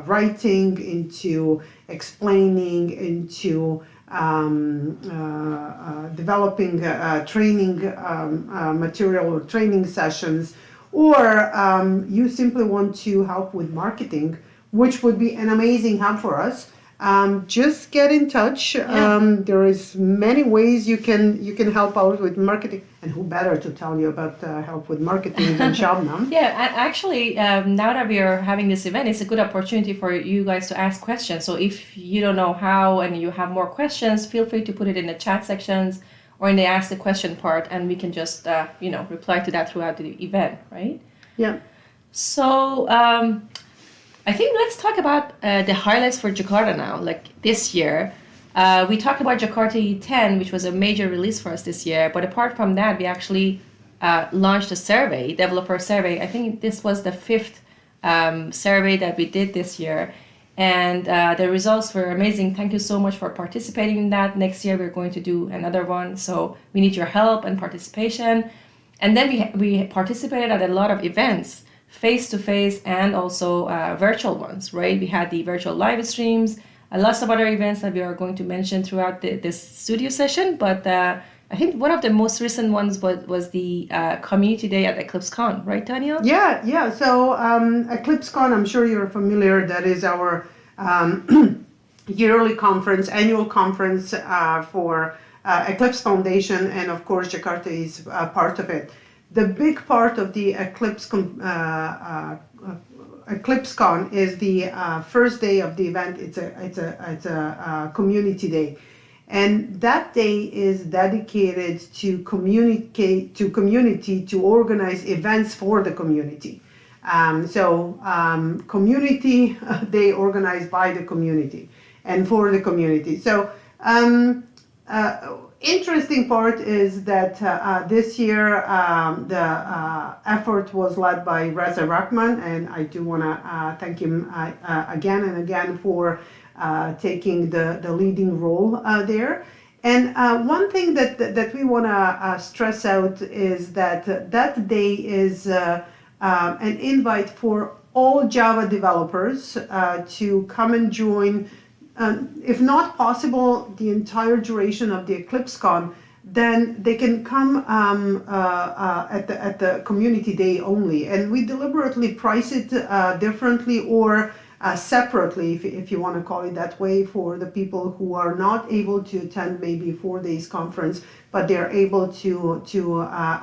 writing, into explaining, into developing training material or training sessions, or you simply want to help with marketing, which would be an amazing help for us, just get in touch. There is many ways you can help out with marketing, and who better to tell you about help with marketing than Shabnam? Actually, now that we are having this event, it's a good opportunity for you guys to ask questions. So if you don't know how and you have more questions, feel free to put it in the chat sections or in the ask the question part, and we can just reply to that throughout the event, right? Yeah. So I think let's talk about the highlights for Jakarta now. Like this year, we talked about Jakarta E10, which was a major release for us this year. But apart from that, we actually launched a survey, developer survey. I think this was the 5th survey that we did this year. And the results were amazing. Thank you so much for participating in that. Next year, we're going to do another one. So we need your help and participation. And then we participated at a lot of events, face-to-face and also virtual ones, right? We had the virtual live streams, lots of other events that we are going to mention throughout this studio session. But I think one of the most recent ones was the community day at EclipseCon, right, Tanya? Yeah. So EclipseCon, I'm sure you're familiar. That is our yearly conference, annual conference for Eclipse Foundation, and of course Jakarta is part of it. The big part of the EclipseCon is the first day of the event. It's a community day. And that day is dedicated to community, to organize events for the community. Community day organized by the community and for the community. So interesting part is that this year the effort was led by Reza Rahman, and I do want to thank him again and again for taking the leading role there. And one thing that we want to stress out is that that day is an invite for all Java developers to come and join, if not possible the entire duration of the EclipseCon, then they can come at the community day only. And we deliberately price it differently or separately, if you want to call it that way, for the people who are not able to attend maybe 4 days conference, but they're able to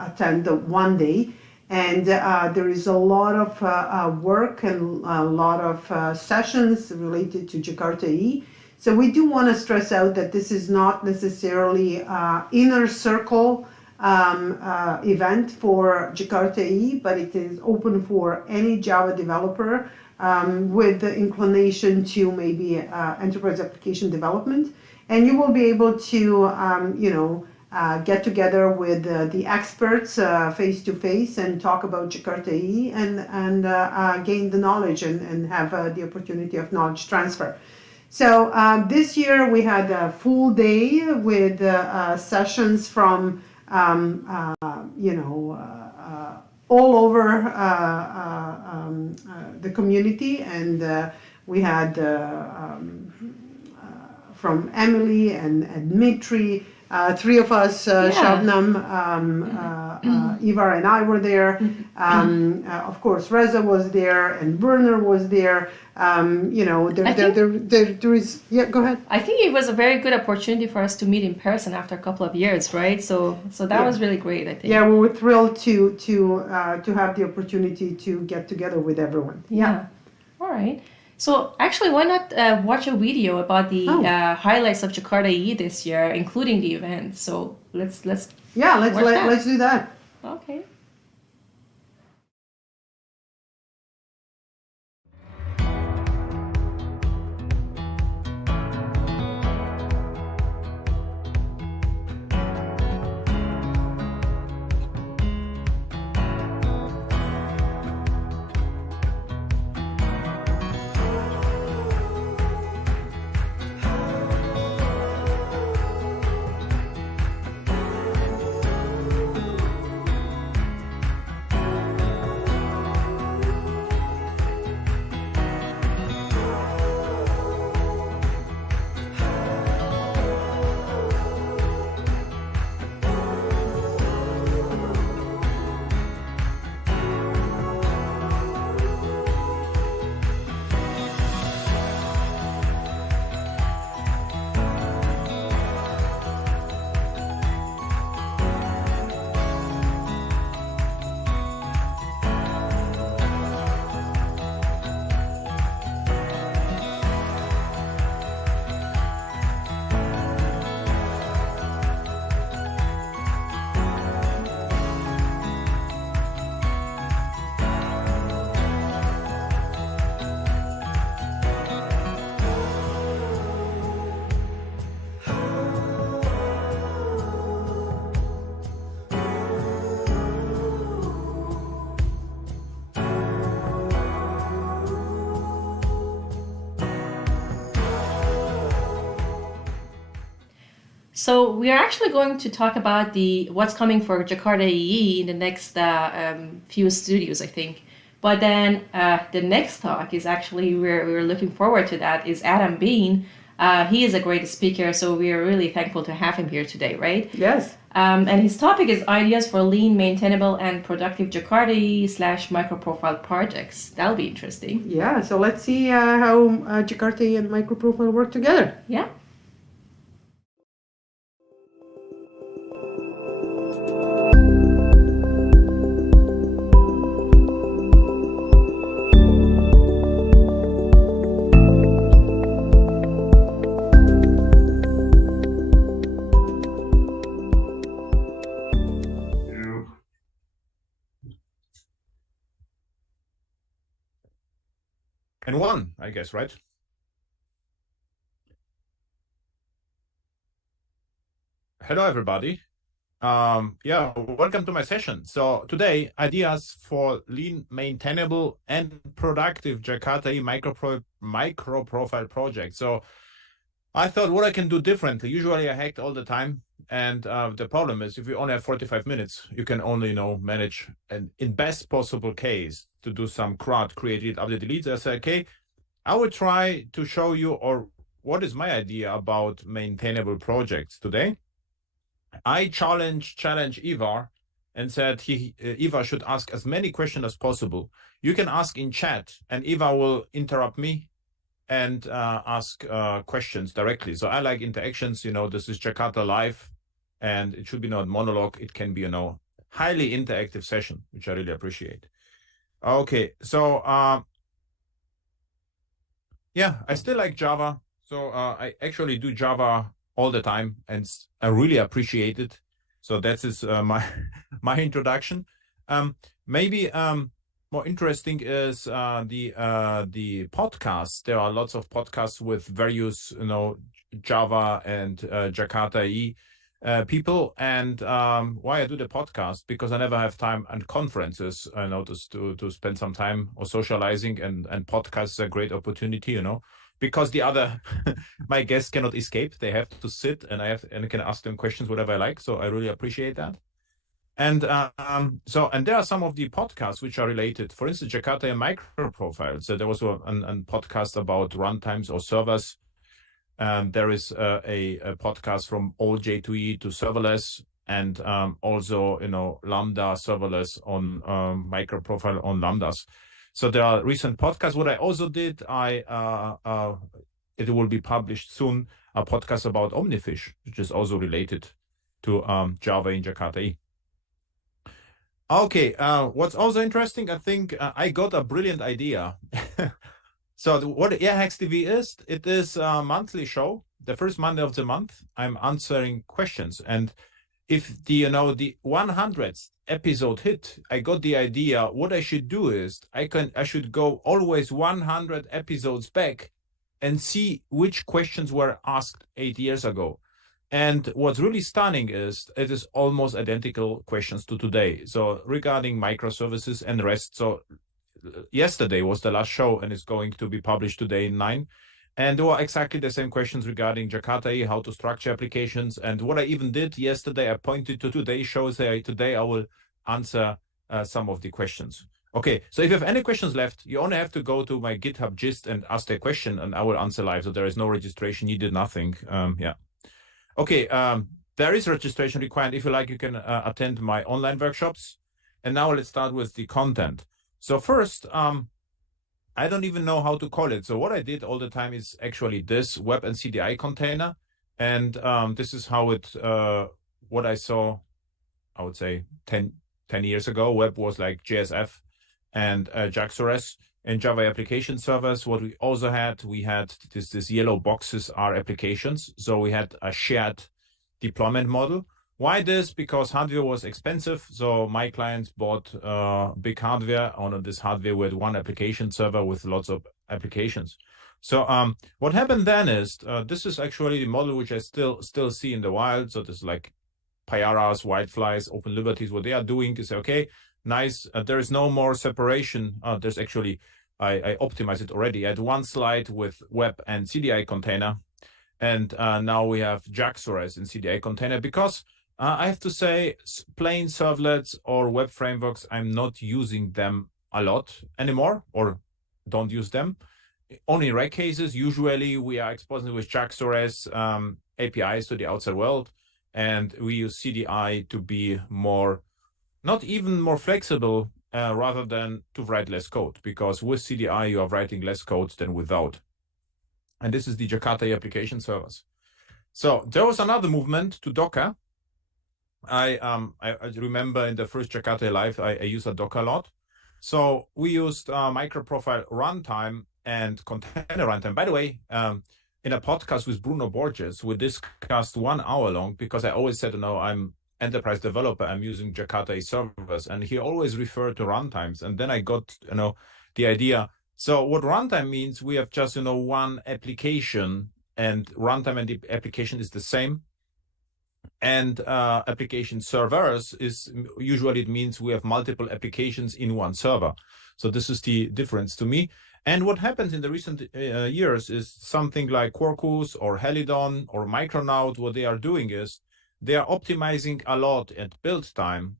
attend the 1 day. And there is a lot of work and a lot of sessions related to Jakarta EE. So we do want to stress out that this is not necessarily inner circle event for Jakarta EE, but it is open for any Java developer with the inclination to maybe enterprise application development. and you will be able to, get together with the experts face to face and talk about Jakarta EE and gain the knowledge and have the opportunity of knowledge transfer. So this year we had a full day with sessions from all over the community, and we had from Emily and Dmitry, three of us, Shabnam, Ivar and I were there. Of course, Reza was there and Werner was there. There is, go ahead. I think it was a very good opportunity for us to meet in person after a couple of years, right? So that was really great, I think. Yeah, we were thrilled to have the opportunity to get together with everyone. Yeah. All right. So actually, why not watch a video about the highlights of Jakarta EE this year, including the event? So let's do that. Okay. So we are actually going to talk about what's coming for Jakarta EE in the next few studios, I think. But then the next talk is actually, we're looking forward to that, is Adam Bean. He is a great speaker, so we are really thankful to have him here today, right? Yes. And his topic is ideas for lean, maintainable, and productive Jakarta EE / microprofile projects. That'll be interesting. Yeah, so let's see how Jakarta EE and microprofile work together. Yeah. And one, I guess, right? Hello, everybody. Welcome to my session. So today, ideas for lean, maintainable, and productive Jakarta EE micro profile project. So I thought what I can do differently. Usually I hacked all the time. And the problem is if you only have 45 minutes, you can only manage, and in best possible case, to do some CRUD, create it, update, delete. I said, okay, I will try to show you or what is my idea about maintainable projects today. I challenged Ivar and said Ivar should ask as many questions as possible. You can ask in chat and Ivar will interrupt me and ask questions directly. So I like interactions. This is Jakarta Live and it should be not monologue. It can be, highly interactive session, which I really appreciate. Okay, so I still like Java. So I actually do Java all the time and I really appreciate it. So that is my introduction. Maybe more interesting is the podcasts. There are lots of podcasts with various Java and Jakarta EE people. And why I do the podcast, because I never have time and conferences, I noticed, to spend some time or socializing, and podcasts is a great opportunity, you know, because the other my guests cannot escape. They have to sit, and I can ask them questions whatever I like. So I really appreciate that. And and there are some of the podcasts which are related. For instance, Jakarta micro profiles. So there was a podcast about runtimes or servers. There is a podcast from all J2E to serverless, and also, you know, Lambda serverless on micro profile on Lambdas. So there are recent podcasts. What I also did, it will be published soon, a podcast about Omnifish, which is also related to Java in Jakarta EE. Okay, what's also interesting, I think I got a brilliant idea. So what Airhacks TV is, it is a monthly show. The first Monday of the month, I'm answering questions. And if the 100th episode hit, I got the idea what I should do is I should go always 100 episodes back and see which questions were asked 8 years ago. And what's really stunning is it is almost identical questions to today. So regarding microservices and REST. So yesterday was the last show, and it's going to be published today in 9. And there were exactly the same questions regarding Jakarta EE, how to structure applications. And what I even did yesterday, I pointed to today's show, say today I will answer some of the questions. Okay, so if you have any questions left, you only have to go to my GitHub gist and ask the question, and I will answer live. So there is no registration needed, nothing. Yeah. Okay, there is registration required. If you like, you can attend my online workshops. And now let's start with the content. So first, I don't even know how to call it. So what I did all the time is actually this web and CDI container. And this is how it, what I saw, I would say 10 years ago. Web was like JSF and JAX-RS. And Java application servers, what we also had, we had this yellow boxes are applications. So we had a shared deployment model. Why this? Because hardware was expensive. So my clients bought big hardware. On this hardware with one application server with lots of applications. So what happened then is, this is actually the model which I still see in the wild. So this is like Pyaras, Whiteflies, Open Liberties. What they are doing is, okay, nice. There is no more separation. There's actually, I optimized it already. I had one slide with web and CDI container. And now we have JAX-RS and CDI container, because I have to say, plain servlets or web frameworks, I'm not using them a lot anymore, or don't use them. Only rare cases. Usually we are exposing with JAX-RS APIs to the outside world, and we use CDI to be more, not even more flexible, rather than to write less code, because with CDI you are writing less code than without. And this is the Jakarta application servers. So there was another movement to Docker. I remember in the first Jakarta Live, I used a Docker a lot. So we used microprofile runtime and container runtime. By the way, in a podcast with Bruno Borges, we discussed 1 hour long, because I always said, I'm enterprise developer, I'm using Jakarta servers, and he always referred to runtimes. And then I got, the idea. So what runtime means, we have just, one application, and runtime and the application is the same. And application servers is usually, it means we have multiple applications in one server. So this is the difference to me. And what happens in the recent years is something like Quarkus or Helidon or Micronaut. What they are doing is they are optimizing a lot at build time.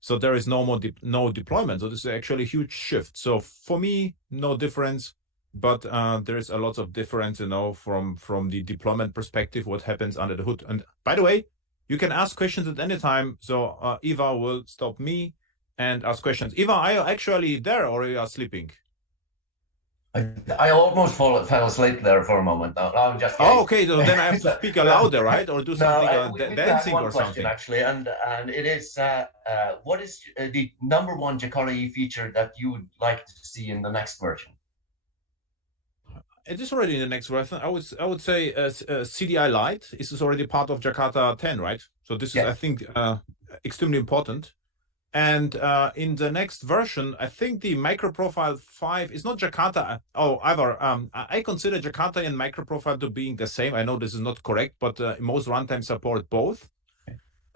So there is no more no deployment. So this is actually a huge shift. So for me, no difference, but there is a lot of difference, from the deployment perspective, what happens under the hood. And by the way, you can ask questions at any time. So Eva will stop me and ask questions. Eva, are you actually there, or are you sleeping? I almost fell asleep there for a moment. No, I'm just kidding. Oh, okay. So then I have to speak louder, right? Or do something dancing or question, something? Actually, and it is, what is the #1 Jakarta EE feature that you would like to see in the next version? It is already in the next version. I would say CDI Lite is already part of Jakarta 10, right? So this is, I think, extremely important. And in the next version, I think the microprofile 5 is not Jakarta. Oh, either. I consider Jakarta and microprofile to being the same. I know this is not correct, but most runtime support both.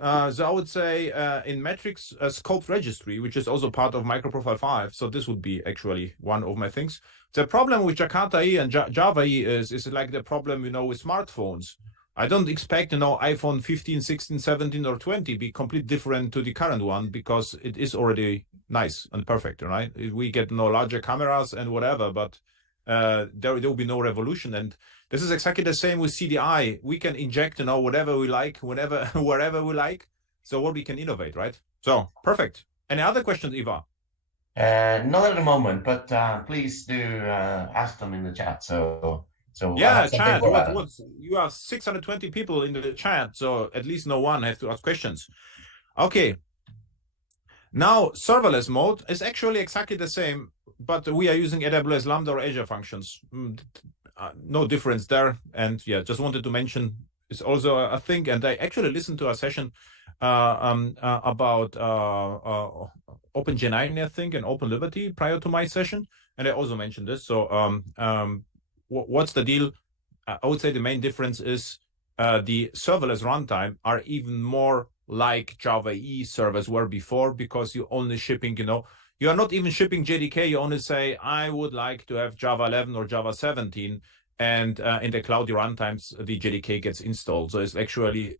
So I would say in metrics scope registry, which is also part of microprofile 5. So this would be actually one of my things. The problem with Jakarta E and Java E is like the problem, with smartphones. I don't expect, iPhone 15, 16, 17, or 20 be completely different to the current one because it is already nice and perfect, right? We get larger cameras and whatever, but there will be no revolution. And this is exactly the same with CDI. We can inject, whatever we like, whenever, wherever we like. So what we can innovate, right? So perfect. Any other questions, Eva? Not at the moment, but please do ask them in the chat. So yeah, chat. You have 620 people in the chat, so at least no one has to ask questions. Okay. Now, serverless mode is actually exactly the same, but we are using AWS Lambda or Azure functions. No difference there. And yeah, just wanted to mention it's also a thing. And I actually listened to a session about OpenGen9, I think, and Open Liberty prior to my session. And I also mentioned this. So what's the deal? I would say the main difference is the serverless runtime are even more like Java EE servers were before, because you're only shipping, you are not even shipping JDK. You only say, I would like to have Java 11 or Java 17. And in the cloudy runtimes, the JDK gets installed. So it's actually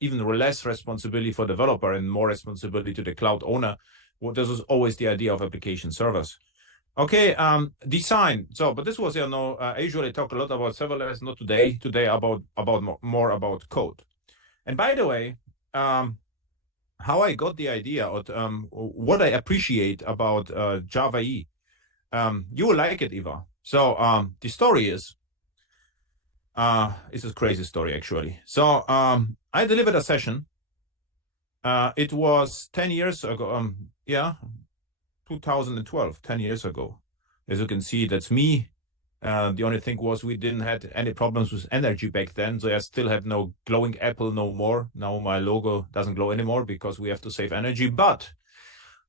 even less responsibility for developer and more responsibility to the cloud owner. Well, this is always the idea of application servers. Okay, design. So, but this was, I usually talk a lot about serverless, not today. Today about more about code. And by the way, how I got the idea, or what I appreciate about Java E, you will like it, Eva. So the story is, it's a crazy story actually. So I delivered a session. It was 10 years ago. 2012, 10 years ago. As you can see, that's me. The only thing was we didn't have any problems with energy back then. So I still have no glowing apple no more. Now my logo doesn't glow anymore because we have to save energy. But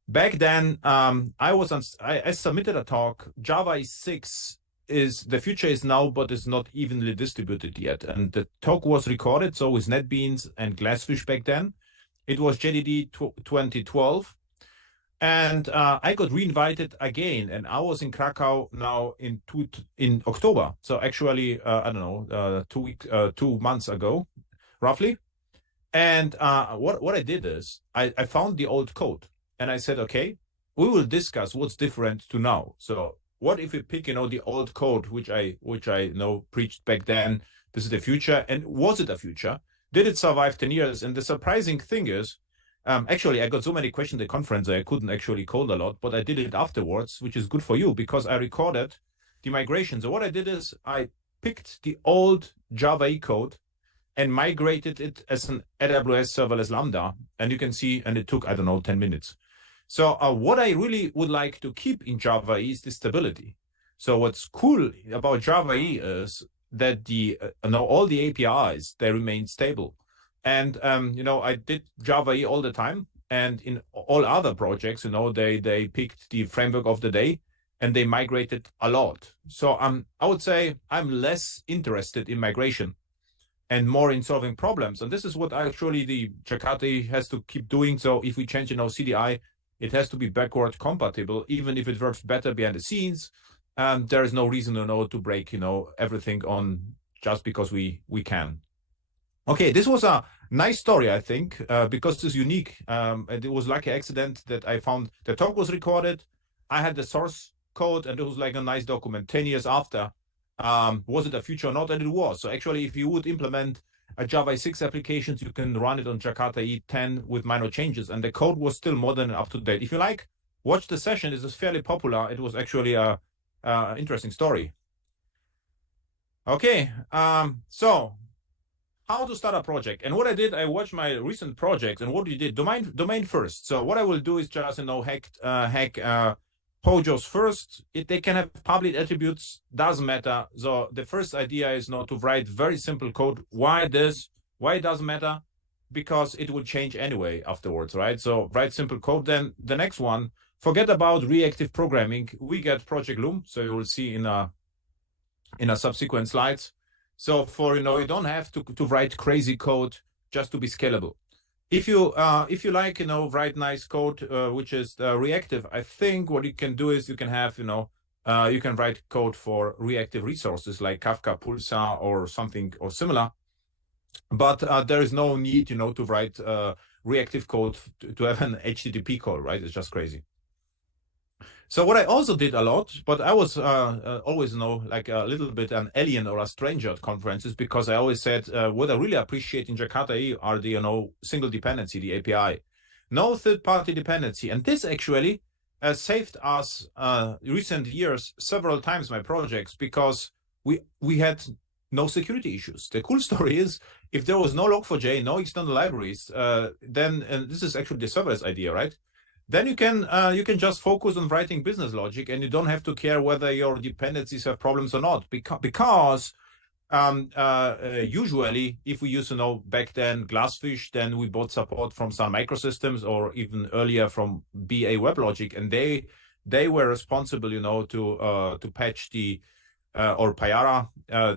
back then, I submitted a talk. Java 6 is the future is now, but it's not evenly distributed yet. And the talk was recorded. So with NetBeans and Glassfish back then. It was JDD 2012. And I got reinvited again, and I was in Krakow now in October. So actually, I don't know, 2 months ago, roughly. And what I did is I found the old code, and I said, okay, we will discuss what's different to now. So what if we pick, the old code, which I preached back then? This is the future, and was it a future? Did it survive 10 years? And the surprising thing is, actually, I got so many questions at the conference I couldn't actually code a lot, but I did it afterwards, which is good for you because I recorded the migration. So what I did is I picked the old Java E code and migrated it as an AWS serverless Lambda. And you can see, and it took, 10 minutes. So what I really would like to keep in Java E is the stability. So what's cool about Java E is that all the APIs, they remain stable. And, I did Java E all the time. And in all other projects, they picked the framework of the day and they migrated a lot. So I would say I'm less interested in migration and more in solving problems. And this is what actually the Jakarta has to keep doing. So if we change, CDI, it has to be backward compatible, even if it works better behind the scenes. There is no reason to break, everything on just because we can. Okay, this was a nice story, I think, because it's unique. And it was like an accident that I found the talk was recorded. I had the source code, and it was like a nice document 10 years after. Was it a future or not? And it was. So actually, if you would implement a Java 6 applications, you can run it on Jakarta E10 with minor changes. And the code was still modern and up to date. If you like, watch the session. It is fairly popular. It was actually a interesting story. Okay, so how to start a project. And what I did, I watched my recent projects and what we did, domain first. So what I will do is just, hack POJOs first. They can have public attributes, doesn't matter. So the first idea is to write very simple code. Why this? Why it doesn't matter? because it will change anyway afterwards, right? So write simple code. Then the next one, forget about reactive programming. We get Project Loom, so you will see in a subsequent slides. So for, you don't have to write crazy code just to be scalable. If you like, write nice code, which is reactive, I think what you can do is you can have, you can write code for reactive resources like Kafka, Pulsar, or something or similar. But there is no need, to write reactive code to have an HTTP call, right? It's just crazy. So what I also did a lot, but I was always, like a little bit an alien or a stranger at conferences, because I always said what I really appreciate in Jakarta are the, single dependency, the API. No third-party dependency. And this actually saved us recent years several times, my projects, because we had no security issues. The cool story is, if there was no Log4j, no external libraries, then, and this is actually the serverless idea, right? Then you can just focus on writing business logic, and you don't have to care whether your dependencies have problems or not, because usually if we use, back then Glassfish, then we bought support from Sun Microsystems, or even earlier from BA WebLogic, and they were responsible, to patch the or Payara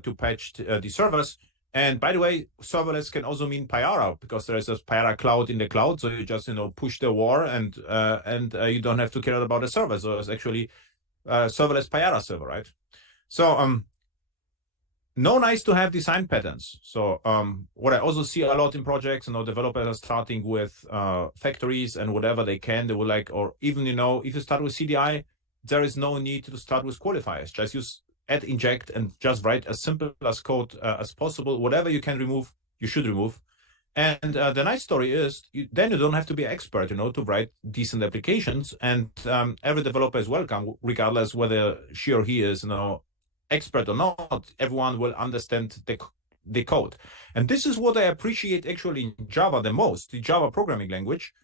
to patch the servers. And by the way, serverless can also mean Payara, because there is a Payara cloud in the cloud. So you just, push the war, and you don't have to care about the server. So it's actually serverless Payara server, right? So no nice to have design patterns. So what I also see a lot in projects, developers are starting with factories and whatever they can. They would like, or even, if you start with CDI, there is no need to start with qualifiers. Just use add inject and just write as simple as code as possible. Whatever you can remove, you should remove. And the nice story is, then you don't have to be an expert, to write decent applications. And every developer is welcome, regardless whether she or he is, expert or not. Everyone will understand the code. And this is what I appreciate actually in Java the most. The Java programming language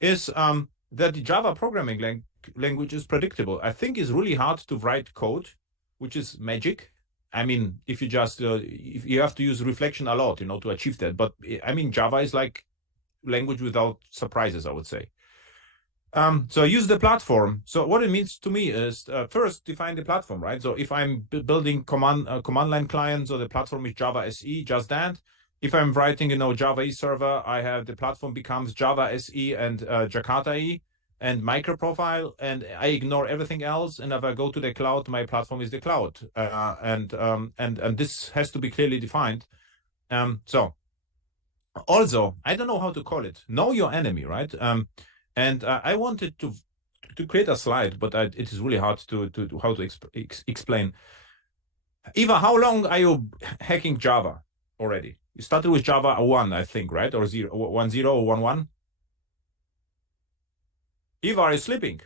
is that the Java programming language is predictable. I think it's really hard to write code which is magic. I mean, if you just if you have to use reflection a lot, to achieve that. But I mean, Java is like language without surprises, I would say. So use the platform. So what it means to me is first define the platform, right? So if I'm building command line clients, so the platform is Java SE, just that. If I'm writing, Java E server, I have the platform becomes Java SE and Jakarta E and microprofile, and I ignore everything else. And if I go to the cloud, my platform is the cloud, and this has to be clearly defined. So also, I don't know how to call it. Know your enemy, right? And I wanted to create a slide, but it is really hard to how to explain. Eva, how long are you hacking Java already? You started with Java 1, I think, right? Or 1.0 or 1.1? Eva, are you sleeping?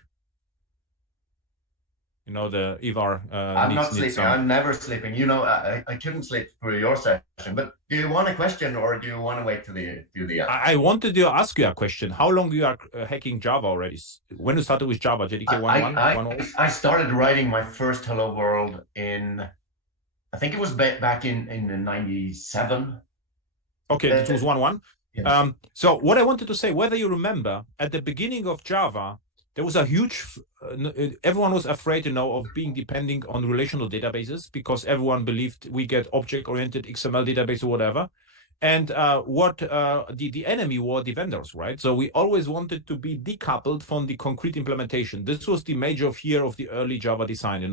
The Eva I'm not sleeping. I'm never sleeping. I couldn't sleep for your session. But do you want a question, or do you want to wait till the end? I wanted to ask you a question. How long you are hacking Java already? When you started with Java, JDK 1.1? I started writing my first Hello World in, I think it was back in 97. Okay, it was 1.1. Yeah. So what I wanted to say, whether you remember, at the beginning of Java, there was a huge, everyone was afraid, of being depending on relational databases, because everyone believed we get object-oriented XML database or whatever. And what the enemy were the vendors, right? So we always wanted to be decoupled from the concrete implementation. This was the major fear of the early Java design,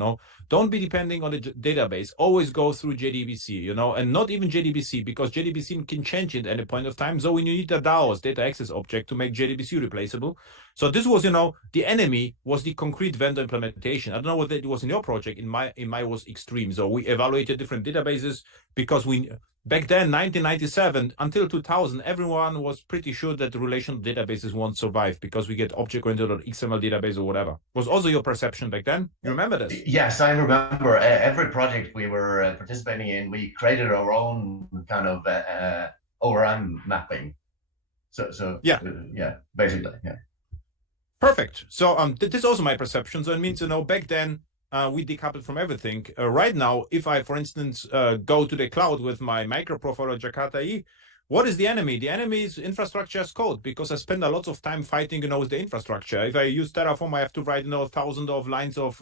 Don't be depending on the database. Always go through JDBC, and not even JDBC, because JDBC can change it at any point of time. So when you need the DAOs, data access object, to make JDBC replaceable. So this was, the enemy was the concrete vendor implementation. I don't know whether it was in your project. In my was extreme. So we evaluated different databases, because back then, 1997 until 2000, everyone was pretty sure that the relational databases won't survive, because we get object-oriented or XML database or whatever. Was also your perception back then? You remember this? Yes, I remember. Every project we were participating in, we created our own kind of ORM mapping. So yeah, basically, yeah. Perfect. So this is also my perception. So it means, back then, we decoupled from everything. Right now, if I, for instance, go to the cloud with my microprofile or Jakarta E, What is the enemy? The enemy is infrastructure as code, because I spend a lot of time fighting, with the infrastructure. If I use Terraform, I have to write, thousands of lines of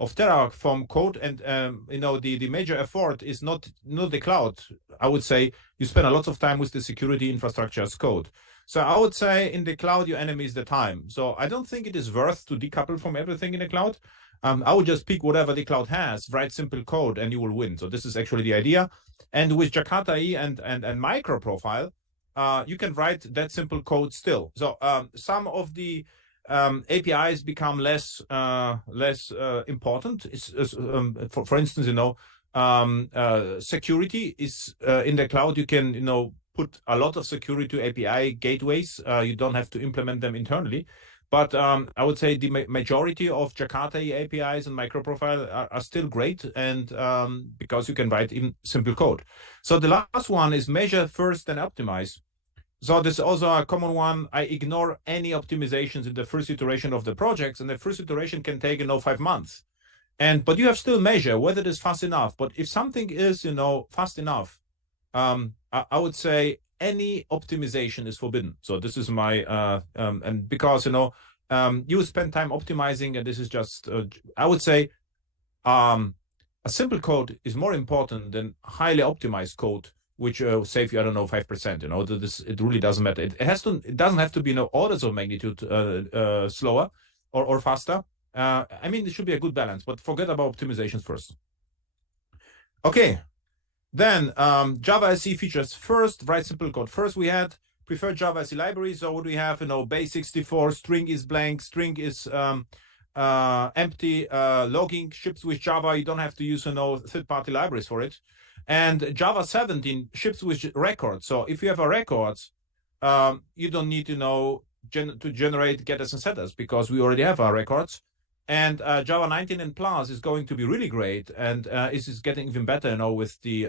Terraform code, and the major effort is not the cloud. I would say you spend a lot of time with the security infrastructure as code. So I would say in the cloud, your enemy is the time. So I don't think it is worth to decouple from everything in the cloud. I would just pick whatever the cloud has, write simple code, and you will win. So this is actually the idea. And with Jakarta E and micro profile, you can write that simple code still. So some of the APIs become less important. For instance, security is in the cloud. You can put a lot of security to API gateways. You don't have to implement them internally. But I would say the majority of Jakarta APIs and microprofile are still great, and because you can write in simple code. So the last one is measure first and optimize. So this is also a common one. I ignore any optimizations in the first iteration of the projects, and the first iteration can take 5 months. But you have still measure whether it is fast enough. But if something is fast enough, I would say any optimization is forbidden. So this is my and because you spend time optimizing, and this is just I would say a simple code is more important than highly optimized code, which save you 5%. It really doesn't matter. It doesn't have to be orders of magnitude slower or faster. I mean, it should be a good balance, but forget about optimizations first. Okay. Then Java SE features. First, write simple code. First, we had preferred Java SE library. So what do we have? base64, string is blank, string is empty, logging ships with Java. You don't have to use third-party libraries for it. And Java 17 ships with records. So if you have a record, you don't need to generate getters and setters, because we already have our records. And Java 19 and plus is going to be really great, and is getting even better with the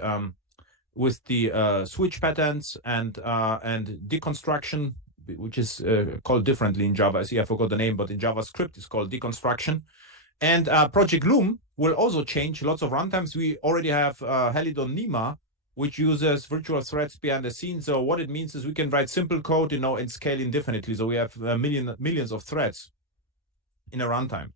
switch patterns and deconstruction, which is called differently in Java. I forgot the name, but in JavaScript it's called deconstruction. And Project Loom will also change lots of runtimes. We already have Helidon Nima, which uses virtual threads behind the scenes. So what it means is we can write simple code, and scale indefinitely. So we have millions of threads in a runtime.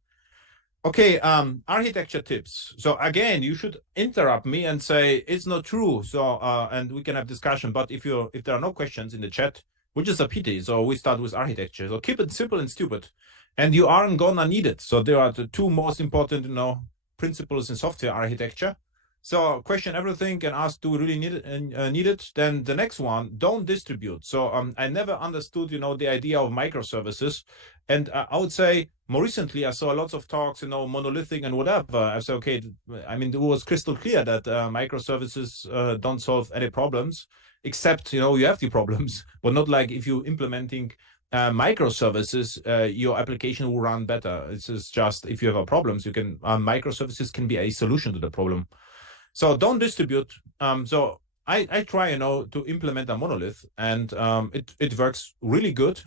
Okay, architecture tips. So again, you should interrupt me and say it's not true. So and we can have discussion. But if there are no questions in the chat, which is a pity, so we start with architecture. So keep it simple and stupid, and you aren't gonna need it. So there are the two most important, principles in software architecture. So question everything and ask, do we really need it? Then the next one, don't distribute. So I never understood, the idea of microservices. And I would say more recently, I saw lots of talks, monolithic and whatever. I said, okay, I mean, it was crystal clear that microservices don't solve any problems, except, you have the problems, but not like if you're implementing microservices, your application will run better. It's just if you have problems, you can microservices can be a solution to the problem. So don't distribute. So I try, to implement a monolith, and it works really good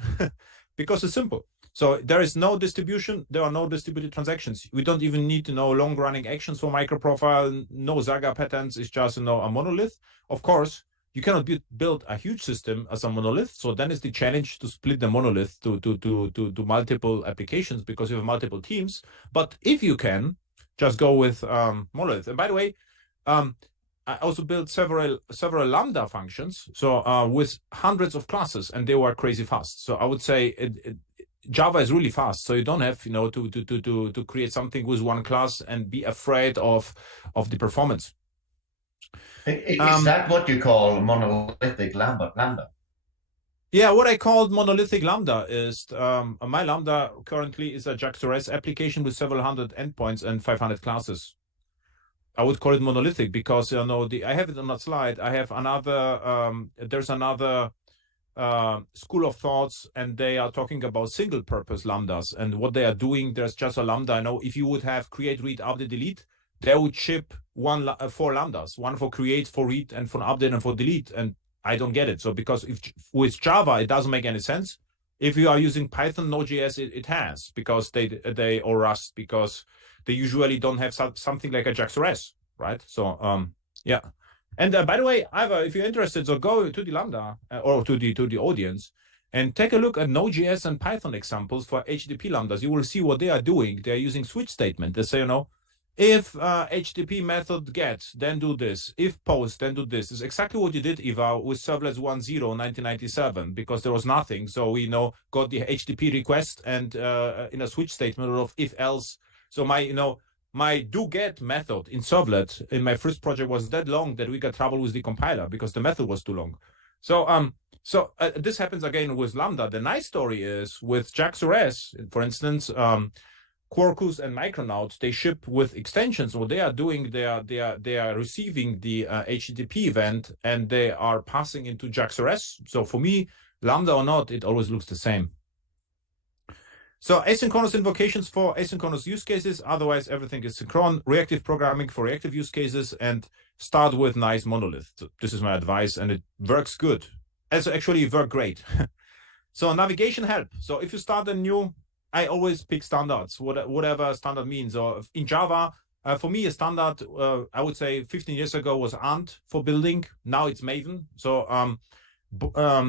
because it's simple. So there is no distribution. There are no distributed transactions. We don't even need to know long-running actions for microprofile. No Zaga patterns. It's just a monolith. Of course, you cannot build a huge system as a monolith. So then it's the challenge to split the monolith to multiple applications, because you have multiple teams. But if you can, just go with monolith. And by the way, I also built several Lambda functions, so with hundreds of classes, and they were crazy fast. So I would say Java is really fast. So you don't have to create something with one class and be afraid of the performance. Is that what you call monolithic Lambda? Yeah, what I called monolithic Lambda is my Lambda currently is a JAX2S application with several hundred endpoints and 500 classes. I would call it monolithic because I have it on that slide. I have another. There's another school of thoughts, and they are talking about single-purpose lambdas. And what they are doing, there's just a lambda. I know if you would have create, read, update, delete, they would ship 4 lambdas, one for create, for read, and for update and for delete. And I don't get it. So because with Java it doesn't make any sense. If you are using Python, Node.js, it has, because they or Rust, because they usually don't have something like a JAX2S, right? So yeah, And by the way, Ivor, if you're interested, so go to the Lambda or to the audience and take a look at Node.js and Python examples for HTTP Lambdas. You will see what they are doing. They're using switch statement. They say, you know, if HTTP method get, then do this. If post, then do this. It's exactly what you did, Eva, with servlets 1.0 1997, because there was nothing. So we got the HTTP request and in a switch statement of if else. So my do get method in servlet in my first project was that long that we got trouble with the compiler because the method was too long. So this happens again with Lambda. The nice story is with JAX-RS, for instance, Quarkus and Micronaut, they ship with extensions. What they are doing, they are receiving the HTTP event and they are passing into JAX-RS. So for me, Lambda or not, it always looks the same. So asynchronous invocations for asynchronous use cases. Otherwise, everything is synchron. Reactive programming for reactive use cases, and start with nice monolith. So this is my advice, and it works good. Actually, it worked great. So navigation help. So if you start a new, I always pick standards, whatever standard means. Or in Java, for me, a standard, I would say 15 years ago was Ant for building. Now it's Maven. So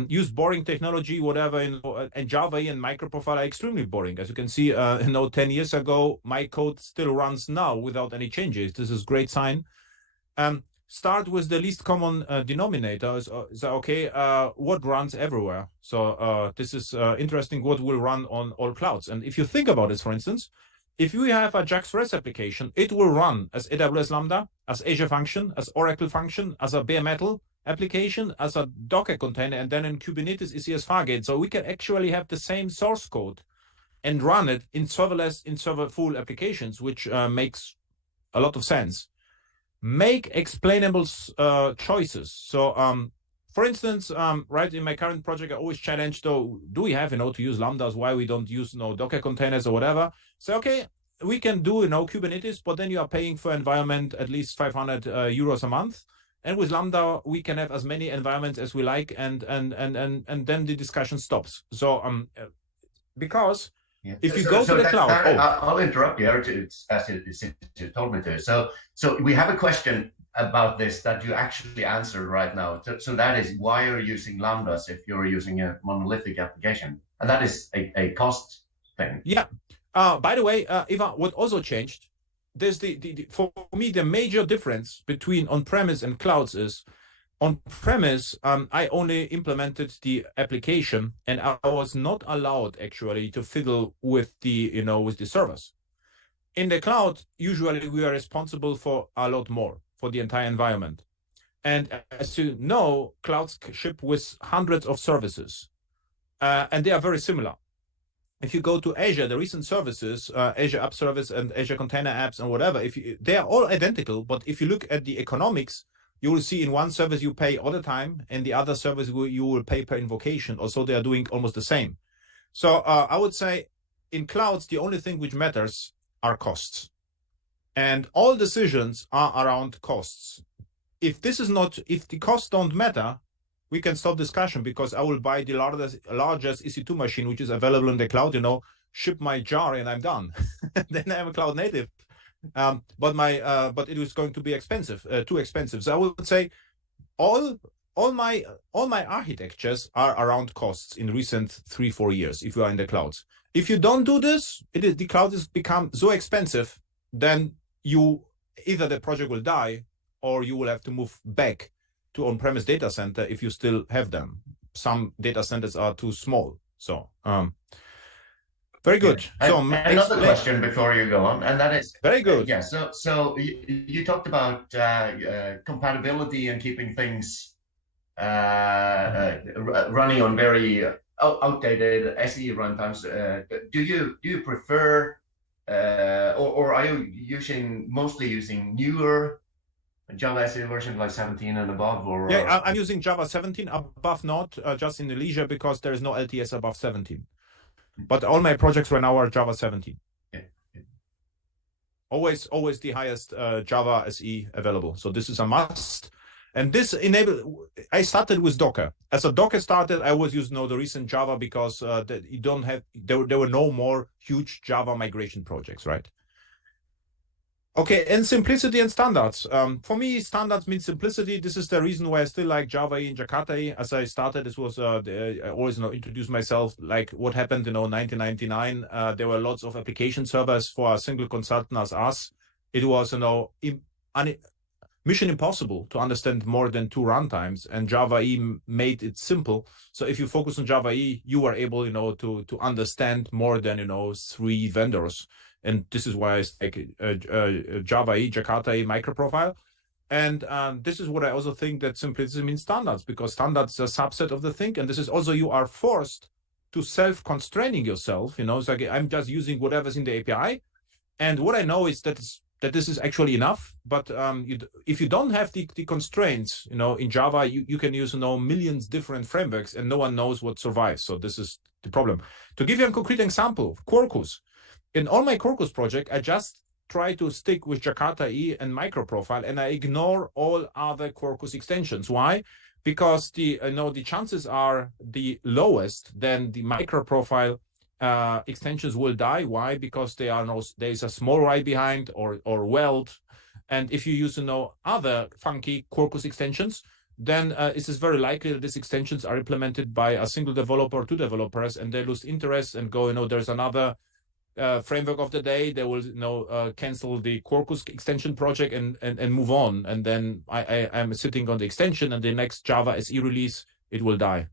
use boring technology, whatever, and Java and microprofile are extremely boring. As you can see, 10 years ago, my code still runs now without any changes. This is a great sign. Start with the least common denominator. So okay, what runs everywhere? So this is interesting, what will run on all clouds. And if you think about this, for instance, if you have a JAX-RS application, it will run as AWS Lambda, as Azure Function, as Oracle Function, as a bare metal application, as a Docker container, and then in Kubernetes ECS Fargate. So we can actually have the same source code and run it in serverless, in serverful applications, which makes a lot of sense. Make explainable choices. So, for instance, right in my current project, I always challenge, though, do we have, to use Lambdas? Why we don't use, Docker containers or whatever? So, okay, we can do, Kubernetes, but then you are paying for environment at least 500 euros a month. And with Lambda, we can have as many environments as we like, and then the discussion stops. So, because if you go to the cloud, I'll interrupt you, as you told me to. So we have a question about this that you actually answered right now. So that is, why are you using Lambdas if you're using a monolithic application? And that is a cost thing. Yeah. By the way, Ivan, what also changed, there's for me, the major difference between on-premise and clouds is, on-premise, I only implemented the application, and I was not allowed actually to fiddle with the, with the servers. In the cloud, usually we are responsible for a lot more, for the entire environment. And as you know, clouds ship with hundreds of services, and they are very similar. If you go to Azure, the recent services, Azure App Service and Azure Container Apps and whatever, they are all identical. But if you look at the economics, you will see in one service you pay all the time, and the other service you will pay per invocation. Also, they are doing almost the same. So I would say in clouds, the only thing which matters are costs. And all decisions are around costs. If the costs don't matter, we can stop discussion, because I will buy the largest EC2 machine, which is available in the cloud, ship my jar and I'm done. Then I am a cloud native. But it is going to be expensive, too expensive. So I would say all my architectures are around costs in recent 3-4 years. If you are in the clouds, if you don't do this, the cloud has become so expensive, then either the project will die, or you will have to move back to on-premise data center if you still have them. Some data centers are too small. So. Very good. So another question before you go on, and that is very good. Yeah. So you talked about compatibility and keeping things running on very outdated SE runtimes. Do you prefer, or are you mostly using newer Java SE version like 17 and above? Or yeah, I'm using Java 17 above, not just in the leisure, because there is no LTS above 17. But all my projects right now are Java 17. Yeah. Always the highest Java SE available. So this is a must. And this I started with Docker. As a Docker started, I always used the recent Java, because there were no more huge Java migration projects, right? Okay, and simplicity and standards. For me, standards means simplicity. This is the reason why I still like Java in Jakarta. As I started, this was I always introduce myself like what happened in 1999. There were lots of application servers for a single consultant as us. It was mission impossible to understand more than 2 runtimes, and Java E made it simple. So if you focus on Java E, you are able to understand more than 3 vendors. And this is why I like Java E, Jakarta E microprofile. And this is what I also think that simplicity means standards, because standards are a subset of the thing. And this is also, you are forced to self-constraining yourself. It's like I'm just using whatever's in the API. And what I know is that this is actually enough. But if you don't have the constraints, in Java, you can use millions different frameworks and no one knows what survives. So this is the problem. To give you a concrete example, Quarkus. In all my Quarkus project, I just try to stick with Jakarta E and microprofile, and I ignore all other Quarkus extensions. Why? Because the chances are the lowest, then the microprofile extensions will die. Why? Because there is a small right behind or weld, and if you use other funky Quarkus extensions, then it is very likely that these extensions are implemented by a single developer or 2 developers, and they lose interest and go, there's another framework of the day. They will cancel the Quarkus extension project and move on, and then I'm sitting on the extension, and the next Java SE release it will die.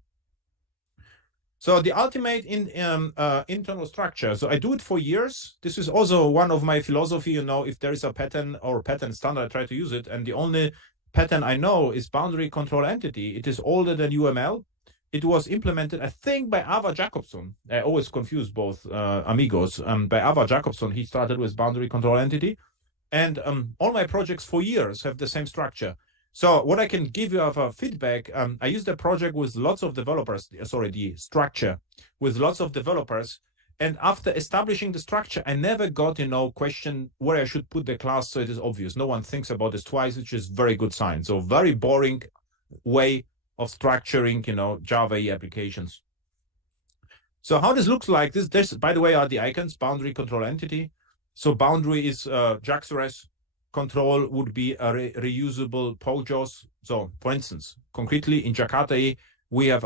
So the ultimate internal structure. So I do it for years. This is also one of my philosophy. If there is a pattern or pattern standard, I try to use it. And the only pattern I know is boundary control entity. It is older than UML. It was implemented, I think, by Ava Jacobson. I always confuse both amigos. By Ava Jacobson, he started with boundary control entity. And all my projects for years have the same structure. So what I can give you of a feedback, I used the project with lots of developers, the structure with lots of developers. And after establishing the structure, I never got, question where I should put the class so it is obvious. No one thinks about this twice, which is very good sign. So very boring way of structuring, Java E applications. So how this looks like, this by the way, are the icons, boundary control entity. So boundary is JAX-RS, control would be a reusable POJOs. So for instance, concretely in Jakarta E, we have,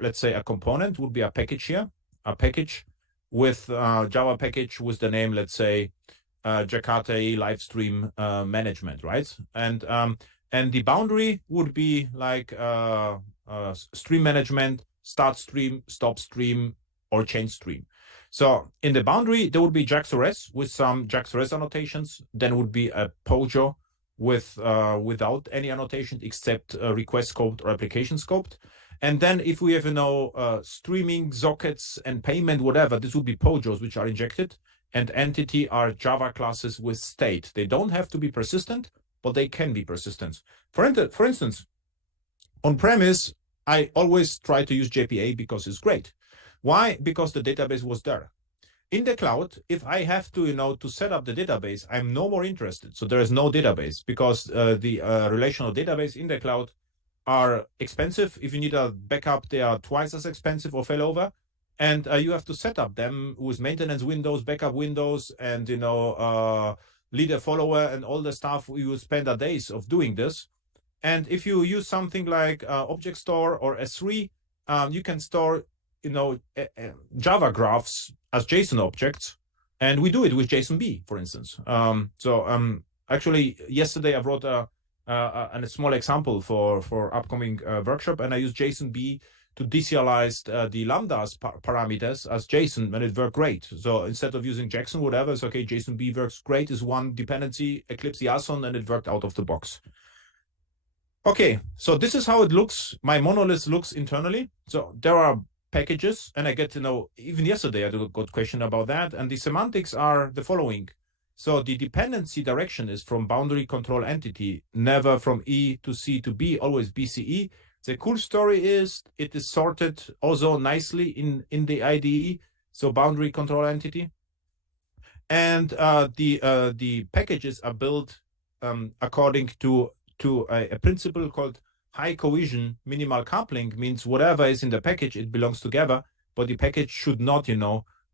let's say a component would be a package here, a package with Java package with the name, let's say, Jakarta E live stream management, right? And the boundary would be like stream management, start stream, stop stream, or change stream. So in the boundary, there would be JAX-RS with some JAX-RS annotations. Then would be a POJO with without any annotation except request scoped or application scoped. And then if we have streaming, sockets, and payment, whatever, this would be POJOs which are injected. And entity are Java classes with state. They don't have to be persistent, but they can be persistent. For instance, on premise, I always try to use JPA because it's great. Why? Because the database was there. In the cloud, if I have to to set up the database, I'm no more interested. So there is no database because the relational database in the cloud are expensive. If you need a backup, they are twice as expensive or failover. And you have to set up them with maintenance windows, backup windows, and leader follower and all the stuff. You spend a days of doing this. And if you use something like Object Store or S3, you can store Java graphs as JSON objects, and we do it with JSONB, for instance. Actually, yesterday I wrote a small example for upcoming workshop, and I used JSONB to deserialize the lambdas parameters as JSON, and it worked great. So instead of using Jackson, whatever, it's okay, JSONB works great, is one dependency, Eclipse JSON, and it worked out of the box. Okay, so this is how it looks. My monolith looks internally. So there are packages, and I get to know, even yesterday I got a question about that, and the semantics are the following. So the dependency direction is from boundary control entity, never from E to C to B, always BCE. The cool story is it is sorted also nicely in the IDE, so boundary control entity. And the packages are built according to a principle called high cohesion minimal coupling, means whatever is in the package, it belongs together, but the package should not,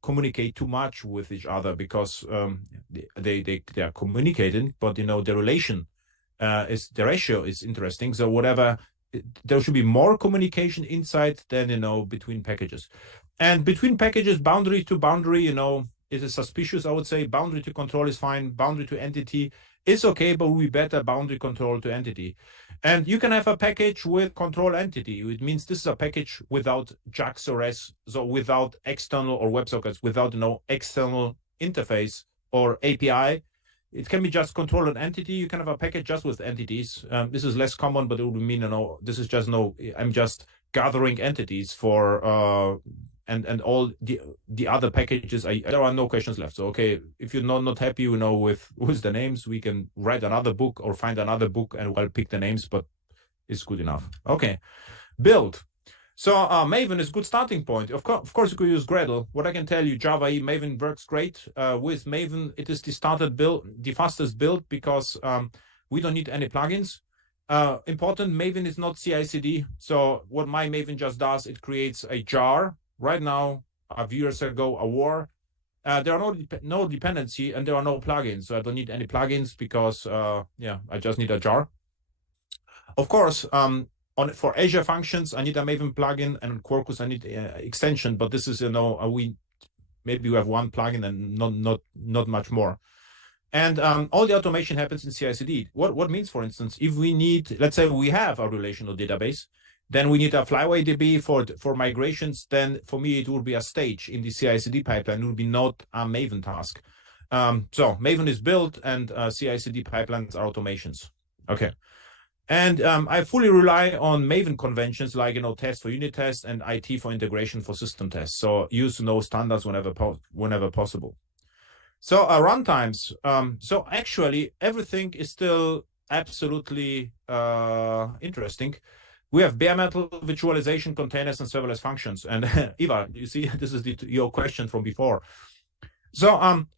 communicate too much with each other, because they are communicating, but the relation the ratio is interesting. So whatever, there should be more communication inside than between packages. And between packages, boundary to boundary, is suspicious, I would say. Boundary to control is fine. Boundary to entity is okay, but we better boundary control to entity. And you can have a package with control entity. It means this is a package without JAX or S, so without external or WebSockets, without external interface or API. It can be just control an entity. You can have a package just with entities. This is less common, but it would mean this is just I'm just gathering entities for and all the other packages. There are no questions left. So okay, if you're not happy, with the names, we can write another book or find another book and we'll pick the names, but it's good enough. Okay, build. So Maven is a good starting point. Of course, you could use Gradle. What I can tell you, Java EE Maven works great. With Maven, it is the fastest build, because we don't need any plugins. Important, Maven is not CI/CD. So what my Maven just does, it creates a jar. Right now, a few years ago, a war. There are no dependency and there are no plugins. So I don't need any plugins because, I just need a jar. Of course, for Azure Functions, I need a Maven plugin, and Quarkus, I need extension. But this is, maybe we have one plugin and not much more. And all the automation happens in CI/CD. What means, for instance, if we need, let's say we have a relational database, then we need a Flyway DB for migrations. Then for me, it would be a stage in the CI/CD pipeline. It would be not a Maven task. So Maven is built, and CI/CD pipelines are automations. Okay. And I fully rely on Maven conventions like, test for unit tests and IT for integration for system tests. So use standards whenever possible. So runtimes. So actually, everything is still absolutely interesting. We have bare metal, virtualization, containers, and serverless functions. And Eva, you see, this is your question from before. So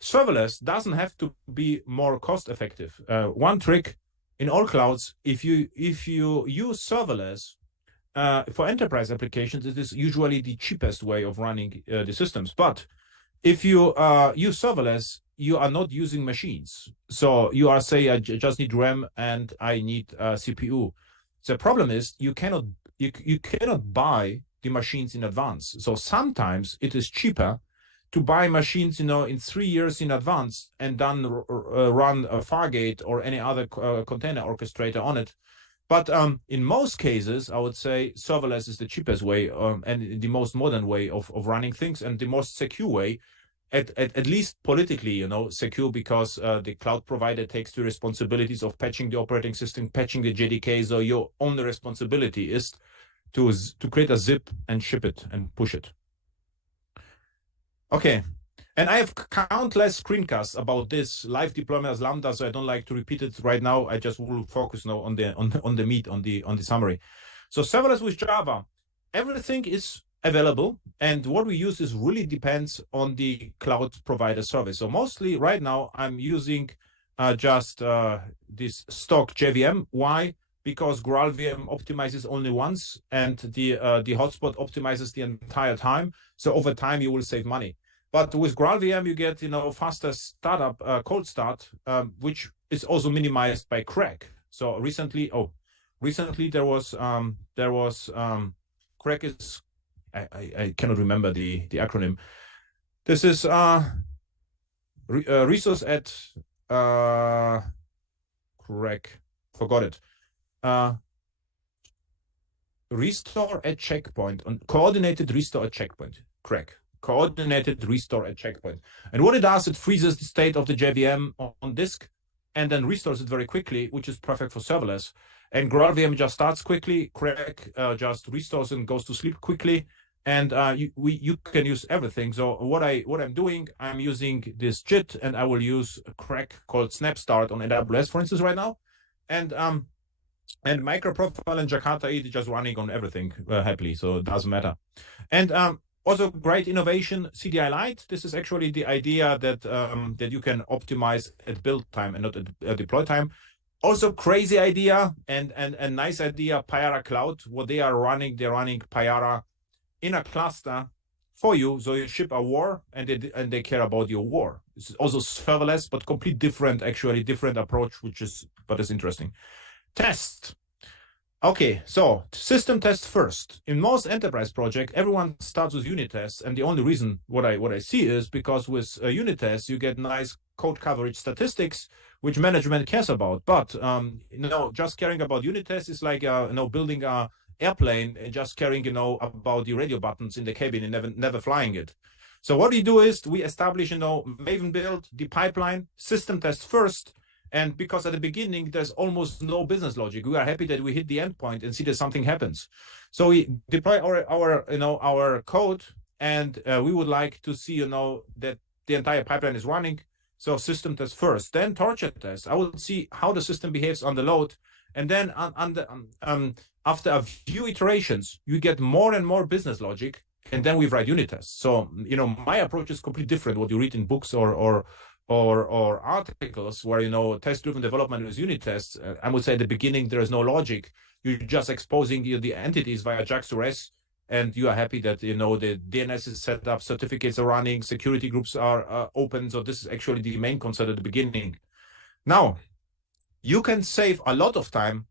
serverless doesn't have to be more cost effective. One trick in all clouds, if you use serverless for enterprise applications, it is usually the cheapest way of running the systems. But if you use serverless, you are not using machines. So you are say, I just need RAM and I need CPU. The problem is you cannot buy the machines in advance. So sometimes it is cheaper to buy machines, in 3 years in advance and then run a Fargate or any other container orchestrator on it. But in most cases, I would say serverless is the cheapest way and the most modern way of running things, and the most secure way, at least politically, secure, because the cloud provider takes the responsibilities of patching the operating system, patching the JDK. So your only responsibility is to create a zip and ship it and push it. Okay, and I have countless screencasts about this live deployment as Lambda, so I don't like to repeat it right now. I just will focus now on the meat, on the summary. So serverless with Java, everything is available, and what we use is really depends on the cloud provider service. So mostly right now I'm using just this stock JVM. Why? Because GraalVM optimizes only once, and the hotspot optimizes the entire time. So over time you will save money. But with GraalVM you get faster startup cold start, which is also minimized by crack. So recently there was crack is I cannot remember the acronym. This is resource at crack, forgot it. Restore at checkpoint, on coordinated restore at checkpoint, crack. Coordinated restore at checkpoint. And what it does, it freezes the state of the JVM on disk and then restores it very quickly, which is perfect for serverless. And GraalVM just starts quickly, crack just restores and goes to sleep quickly. And you can use everything. So what I'm doing, I'm using this JIT, and I will use a crack called SnapStart on AWS, for instance, right now. And MicroProfile and Jakarta is just running on everything happily, so it doesn't matter. And also great innovation, CDI Lite. This is actually the idea that that you can optimize at build time and not at deploy time. Also crazy idea and nice idea, Payara Cloud. What they are running, they're running Payara in a cluster for you. So you ship a war, and they care about your war. It's also serverless, but complete different, actually different approach, but it's interesting. Test. Okay, so system test first. In most enterprise project, everyone starts with unit tests, and the only reason what I see is because with unit tests you get nice code coverage statistics, which management cares about. But just caring about unit tests is like building a airplane and just caring about the radio buttons in the cabin and never flying it. So what we do is we establish Maven build the pipeline, system test first. And because at the beginning, there's almost no business logic, we are happy that we hit the endpoint and see that something happens. So we deploy our code, and we would like to see, that the entire pipeline is running. So system test first, then torture test. I will see how the system behaves on the load. And then after a few iterations, you get more and more business logic, and then we write unit tests. So, my approach is completely different what you read in books or articles where test-driven development is unit tests. I would say at the beginning there is no logic. You're just exposing the entities via JAX2S, and you are happy that the DNS is set up, certificates are running, security groups are open. So this is actually the main concept at the beginning. Now, you can save a lot of time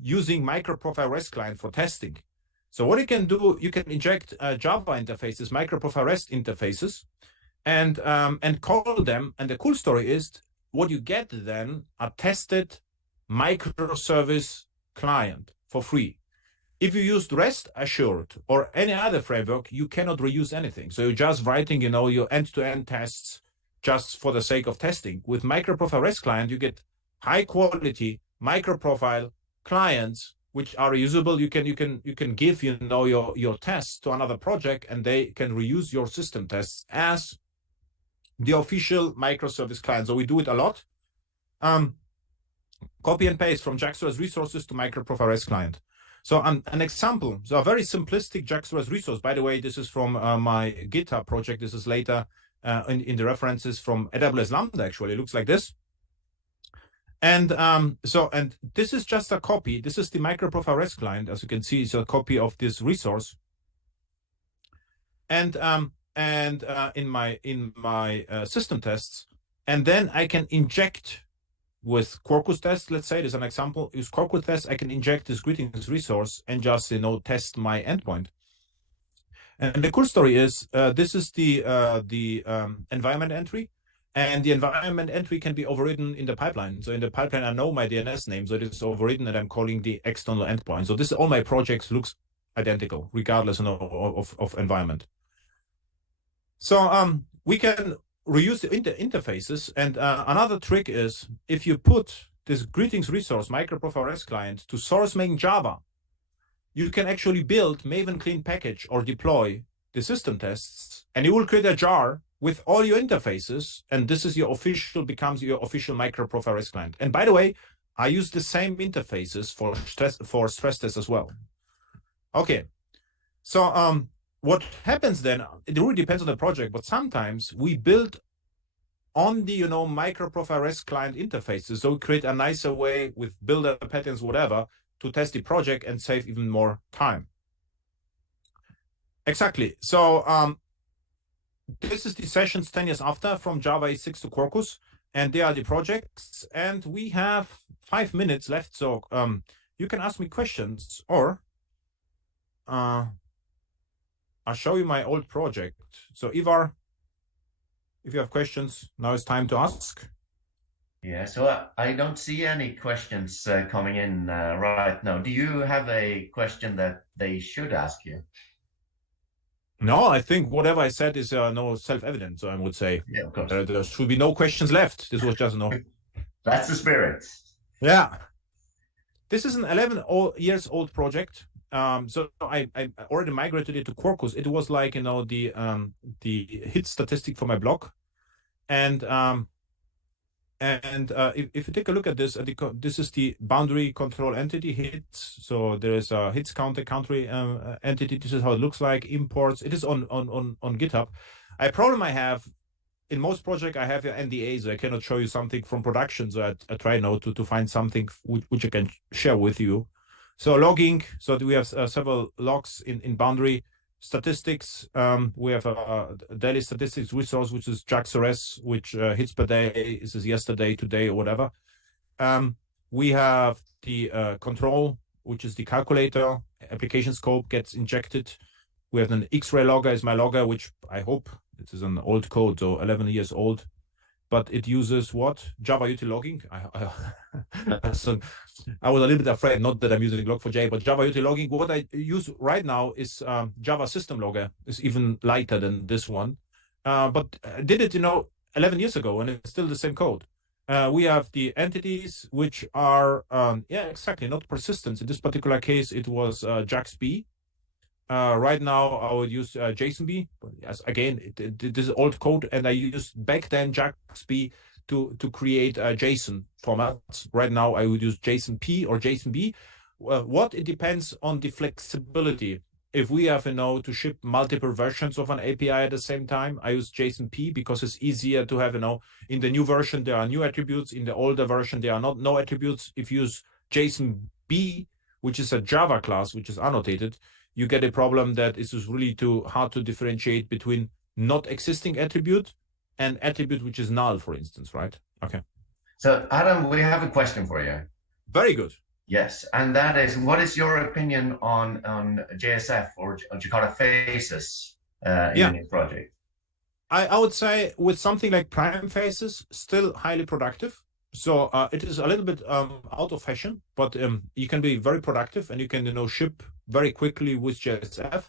using microprofile REST client for testing. So what you can do, you can inject Java interfaces, microprofile REST interfaces, and call them. And the cool story is what you get then a tested microservice client for free. If you used REST assured or any other framework, you cannot reuse anything. So you're just writing, your end-to-end tests just for the sake of testing. With microprofile REST client, you get high quality microprofile clients which are reusable. You can give your tests to another project, and they can reuse your system tests as the official microservice client. So we do it a lot. Copy and paste from JAX2S resources to microprofile REST client. So an example, so a very simplistic JAX2S resource. By the way, this is from my GitHub project. This is later in the references from AWS Lambda. Actually, it looks like this. And and this is just a copy. This is the microprofile REST client. As you can see, it's a copy of this resource. And in my system tests, and then I can inject with Quarkus test. Let's say there's an example. Use Quarkus test. I can inject this greetings resource and just test my endpoint. And the cool story is this is the environment entry. And the environment entry can be overridden in the pipeline. So in the pipeline, I know my DNS name, so it is overridden, and I'm calling the external endpoint. So this all my projects looks identical, regardless of environment. So we can reuse the interfaces. And another trick is if you put this greetings resource, microprofile REST client, to source main Java, you can actually build Maven clean package or deploy the system tests, and you will create a jar with all your interfaces, and this is becomes your official microprofile REST client. And by the way, I use the same interfaces for stress tests as well. Okay, so what happens then? It really depends on the project, but sometimes we build on the microprofile REST client interfaces, so we create a nicer way with builder patterns, whatever, to test the project and save even more time. Exactly. So this is the sessions 10 years after, from Java 8.6 to Quarkus, and they are the projects. And we have 5 minutes left, so you can ask me questions, or I'll show you my old project. So Ivar, if you have questions, now it's time to ask. Yeah, so I don't see any questions coming in right now. Do you have a question that they should ask you? No, I think whatever I said is no self-evident. So I would say, yeah, of course. There should be no questions left. This was just That's the spirit. Yeah. This is an 11 years old project. So I already migrated it to Quarkus. It was like the hit statistic for my blog, and if you take a look at this, this is the boundary control entity hits. So there is a hits counter country entity. This is how it looks like. Imports. It is on GitHub. A problem I have in most projects, I have NDA, so I cannot show you something from production. So I try now to find something which I can share with you. So logging. So we have several logs in boundary. statistics. We have a daily statistics resource, which is JAX-RS, which hits per day. This is yesterday, today, or whatever. We have the control, which is the calculator. Application scope gets injected. We have an X-ray logger is my logger, which I hope it is an old code, so 11 years old. But it uses what? Java util logging. So I was a little bit afraid, not that I'm using log4j, but Java util logging. What I use right now is Java system logger. It's even lighter than this one. But I did it, 11 years ago, and it's still the same code. We have the entities, which are, exactly, not persistence. In this particular case, it was JAX-B. Right now, I would use JSON-B. Yes, again, this is old code, and I used back then JAX-B to create JSON formats. Right now, I would use JSON-P or JSON-B. What it depends on the flexibility. If we have, to ship multiple versions of an API at the same time, I use JSON-P because it's easier to have, in the new version, there are new attributes. In the older version, there are no attributes. If you use JSON-B, which is a Java class, which is annotated, you get a problem that it is really too hard to differentiate between not existing attribute and attribute which is null, for instance, right? Okay. So, Adam, we have a question for you. Very good. Yes, and that is, what is your opinion on JSF or Jakarta Faces in this project? I would say with something like Prime Faces, still highly productive. So it is a little bit out of fashion, but you can be very productive and you can ship very quickly with JSF.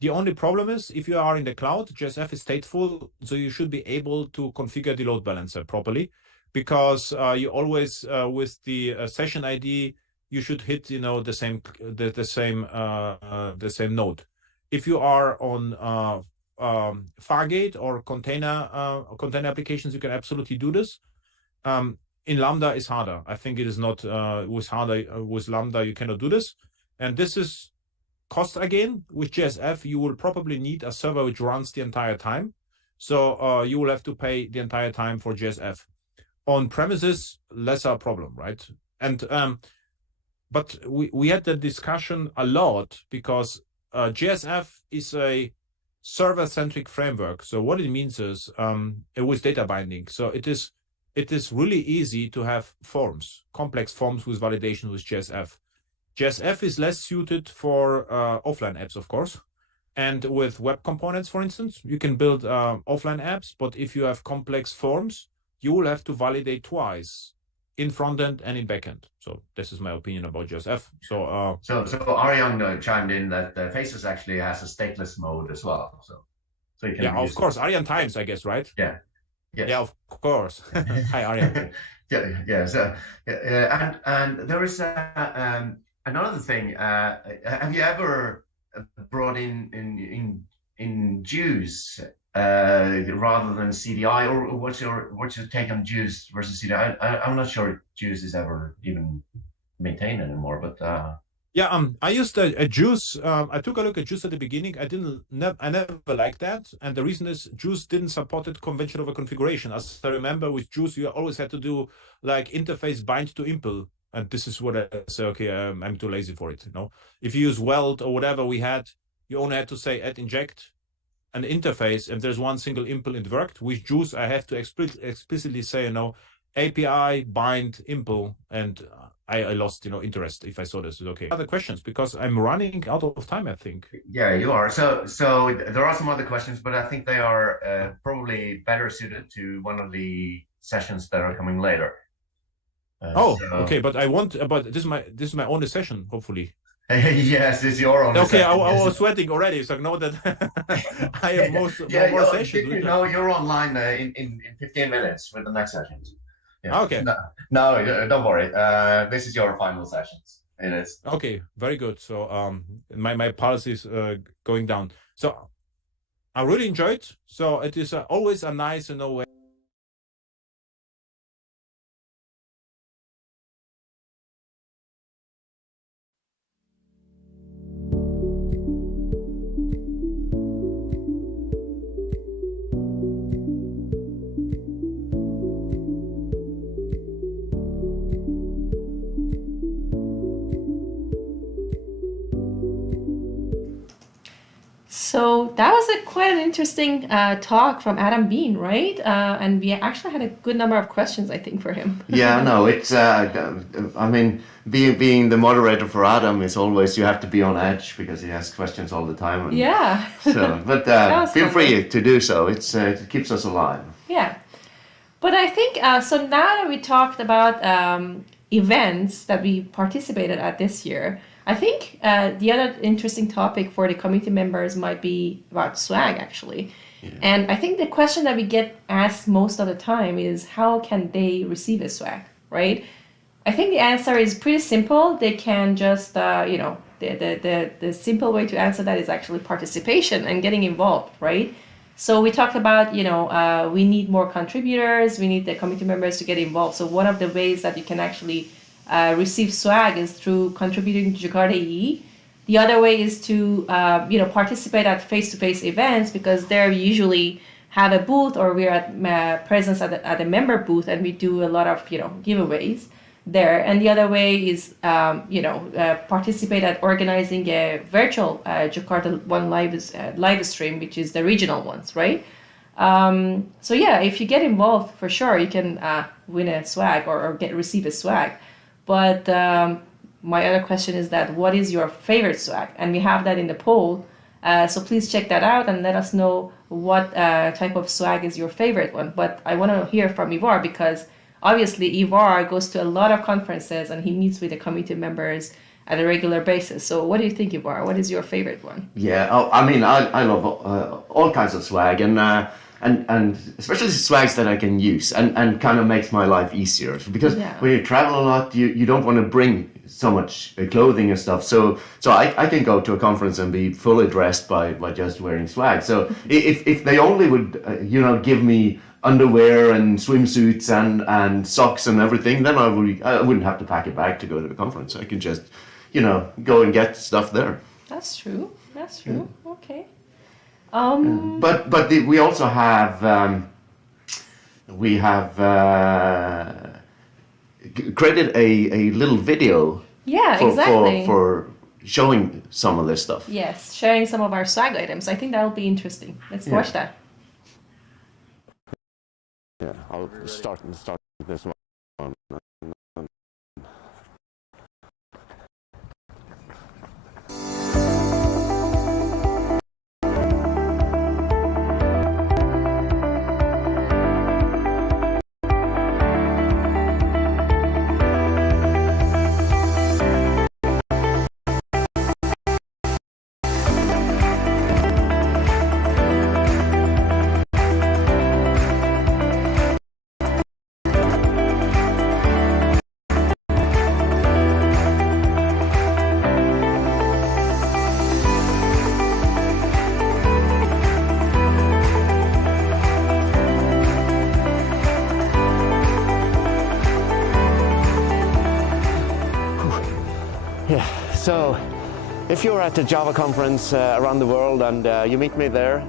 The only problem is if you are in the cloud, JSF is stateful, so you should be able to configure the load balancer properly, because you always with the session ID you should hit the same node. If you are on Fargate or container applications, you can absolutely do this. In Lambda is harder. I think it is not with Lambda you cannot do this. And this is cost again. With JSF, you will probably need a server which runs the entire time. So you will have to pay the entire time for JSF. On premises, lesser problem, right? And but we had that discussion a lot because JSF is a server-centric framework. So what it means is with data binding. So it is really easy to have forms, complex forms with validation with JSF. JSF is less suited for offline apps, of course. And with web components, for instance, you can build offline apps, but if you have complex forms, you will have to validate twice in front end and in back end. So this is my opinion about JSF. So Arjan chimed in that Faces actually has a stateless mode as well. So you can of course, Arjan Times, I guess, right? Yeah. Yes. Yeah, of course. Hi, Arjan. And there is another thing. Have you ever brought in Jews rather than CDI, or what's your take on Jews versus CDI? I'm not sure Jews is ever even maintained anymore, but I used a Juice. I took a look at Juice at the beginning. I never liked that, and the reason is Juice didn't support convention over configuration. As I remember, with Juice, you always had to do like interface bind to impl, and this is what I say. Okay, I'm too lazy for it. If you use Weld or whatever we had, you only had to say add inject an interface, and there's one single impl it worked. With Juice, I have to explicitly say API bind impl, and I lost interest if I saw this. Okay. Other questions, because I'm running out of time, I think. Yeah, you are. So there are some other questions, but I think they are probably better suited to one of the sessions that are coming later. Okay, but this is my only session, hopefully. Yes, it's your own. Okay, I was sweating already, so I know that I have more sessions. You're online in 15 minutes with the next sessions. Yeah. Okay. No, don't worry. This is your final sessions. It is. Okay, very good. So my pulse is going down. So I really enjoyed. So it is always a nice way. So that was quite an interesting talk from Adam Bean, right? And we actually had a good number of questions, I think, for him. Yeah, no, it's, I mean, being the moderator for Adam is always, you have to be on edge because he asks questions all the time. And yeah. So, but feel free to do so. It keeps us alive. Yeah. But I think, so now that we talked about events that we participated at this year, I think the other interesting topic for the committee members might be about swag, actually. Yeah. And I think the question that we get asked most of the time is how can they receive a swag, right? I think the answer is pretty simple. They can just, the simple way to answer that is actually participation and getting involved, right? So we talked about, we need more contributors, we need the committee members to get involved. So one of the ways that you can actually receive swag is through contributing to Jakarta EE. The other way is to participate at face-to-face events, because there we usually have a booth, or we're at presence at a member booth, and we do a lot of giveaways there. And the other way is participate at organizing a virtual Jakarta One live stream, which is the regional ones, right? So yeah, if you get involved, for sure you can win a swag or receive a swag. But my other question is that what is your favorite swag? And we have that in the poll. So please check that out and let us know what type of swag is your favorite one. But I want to hear from Ivar, because obviously Ivar goes to a lot of conferences and he meets with the committee members at a regular basis. So what do you think, Ivar? What is your favorite one? Yeah, I mean, I love all kinds of swag, and especially swags that I can use and kind of makes my life easier, because when you travel a lot, you don't want to bring so much clothing and stuff. So I can go to a conference and be fully dressed by just wearing swag. So if they only would give me underwear and swimsuits and socks and everything, then I wouldn't have to pack a bag to go to the conference. I can just go and get stuff there. That's true. Okay. But we also have created a little video. Yeah, exactly. For showing some of this stuff. Yes, sharing some of our swag items. I think that'll be interesting. Let's watch that. Yeah, I'll start this one. So, if you're at the Java conference around the world and you meet me there,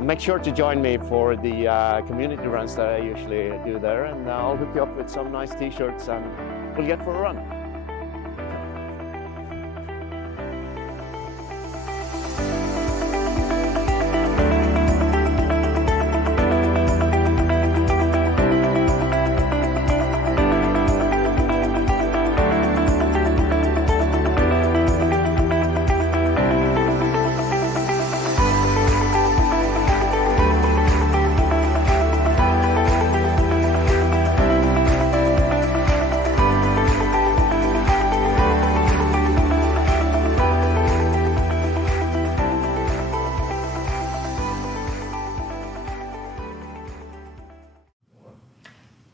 make sure to join me for the community runs that I usually do there, and I'll hook you up with some nice t-shirts and we'll get for a run.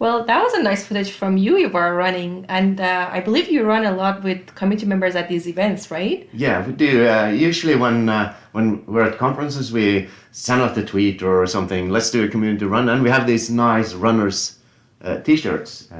Well, that was a nice footage from you were running, and I believe you run a lot with committee members at these events, right? Yeah, we do. Usually when we're at conferences, we send out a tweet or something, let's do a community run, and we have these nice runners t-shirts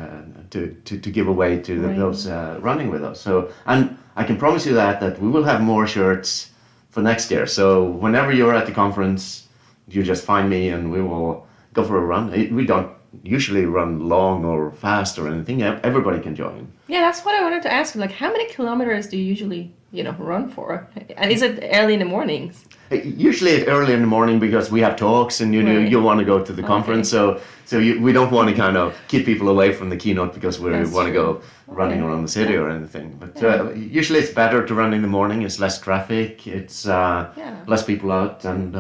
to give away to those running with us. So, and I can promise you that we will have more shirts for next year. So whenever you're at the conference, you just find me and we will go for a run. We don't usually run long or fast or anything. Everybody can join. Yeah, that's what I wanted to ask you. Like, how many kilometers do you usually, run for? And is it early in the mornings? Usually early in the morning because we have talks and you want to go to the conference. We don't want to kind of keep people away from the keynote because we want to go running around the city or anything. But usually it's better to run in the morning. It's less traffic. It's less people out, and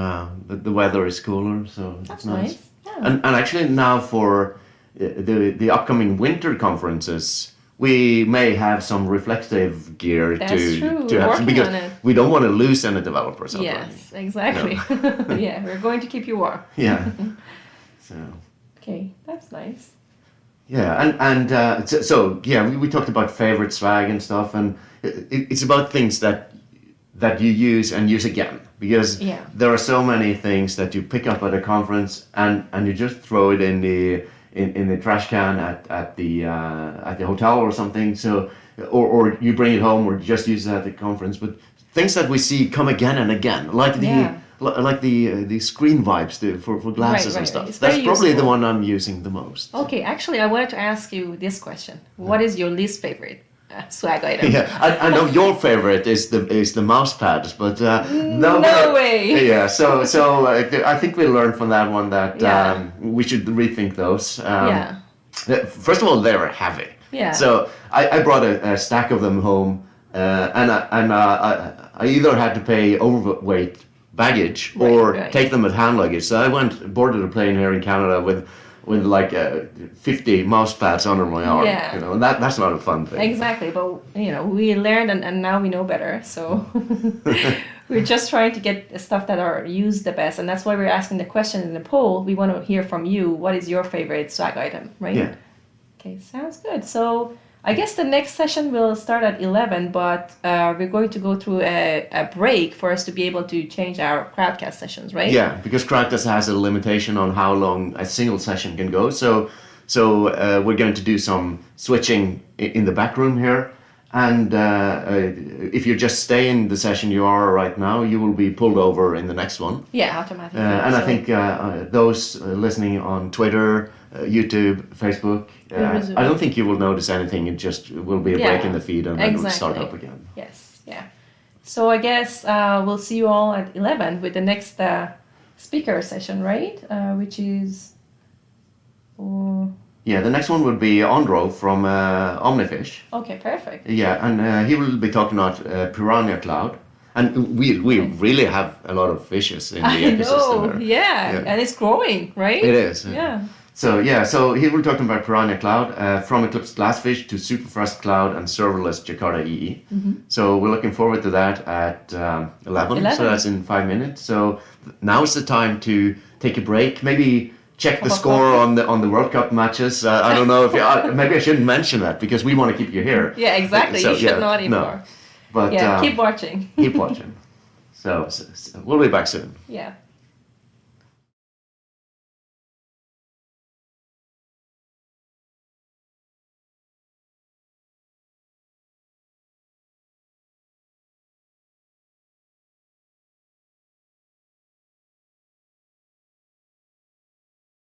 the weather is cooler, so it's nice. Yeah. And actually now for the upcoming winter conferences, we may have some reflective gear to have because we don't want to lose any developers. Yes, exactly. No. Yeah, we're going to keep you warm. Yeah. Okay, that's nice. Yeah, and we talked about favorite swag and stuff, and it's about things that you use and use again, because there are so many things that you pick up at a conference and you just throw it in the trash can at the hotel or something. So or you bring it home or just use it at the conference. But things that we see come again and again, like the screen vibes for glasses and stuff. That's probably the one I'm using the most. Okay, actually, I wanted to ask you this question: what is your least favorite swag item? Yeah, I know your favorite is the mouse pads, but no way. Yeah, so I think we learned from that one that we should rethink those. First of all, they're heavy. Yeah. So I brought a stack of them home, and I either had to pay overweight baggage or take them as hand luggage. So I boarded a plane here in Canada with like 50 mouse pads under my arm. Yeah. And that's not a fun thing. Exactly, but we learned and now we know better. So we're just trying to get stuff that are used the best, and that's why we're asking the question in the poll. We want to hear from you. What is your favorite swag item, right? Yeah. Okay, sounds good. So I guess the next session will start at 11, but we're going to go through a break for us to be able to change our Crowdcast sessions, right? Yeah, because Crowdcast has a limitation on how long a single session can go. So we're going to do some switching in the back room here. And if you just stay in the session you are right now, you will be pulled over in the next one. Yeah, automatically. And I think those listening on Twitter, YouTube, Facebook, I don't think you will notice anything. It just will be a break in the feed and then we'll start up again. Yes, yeah. So I guess we'll see you all at 11 with the next speaker session, right? Which is... Yeah, the next one would be Andro from Omnifish. Okay, perfect. Yeah, and he will be talking about Piranha Cloud. And we really have a lot of fishes in the ecosystem. I know, yeah, and it's growing, right? It is. Yeah. So he will talk about Piranha Cloud, from Eclipse Glassfish to Superfast Cloud and serverless Jakarta EE. Mm-hmm. So we're looking forward to that at 11, so that's in 5 minutes. So now is the time to take a break, maybe check the score on the World Cup matches. I don't know if maybe I shouldn't mention that because we want to keep you here. Yeah, exactly. So, you should not anymore. No. But keep watching. Keep watching. So we'll be back soon. Yeah.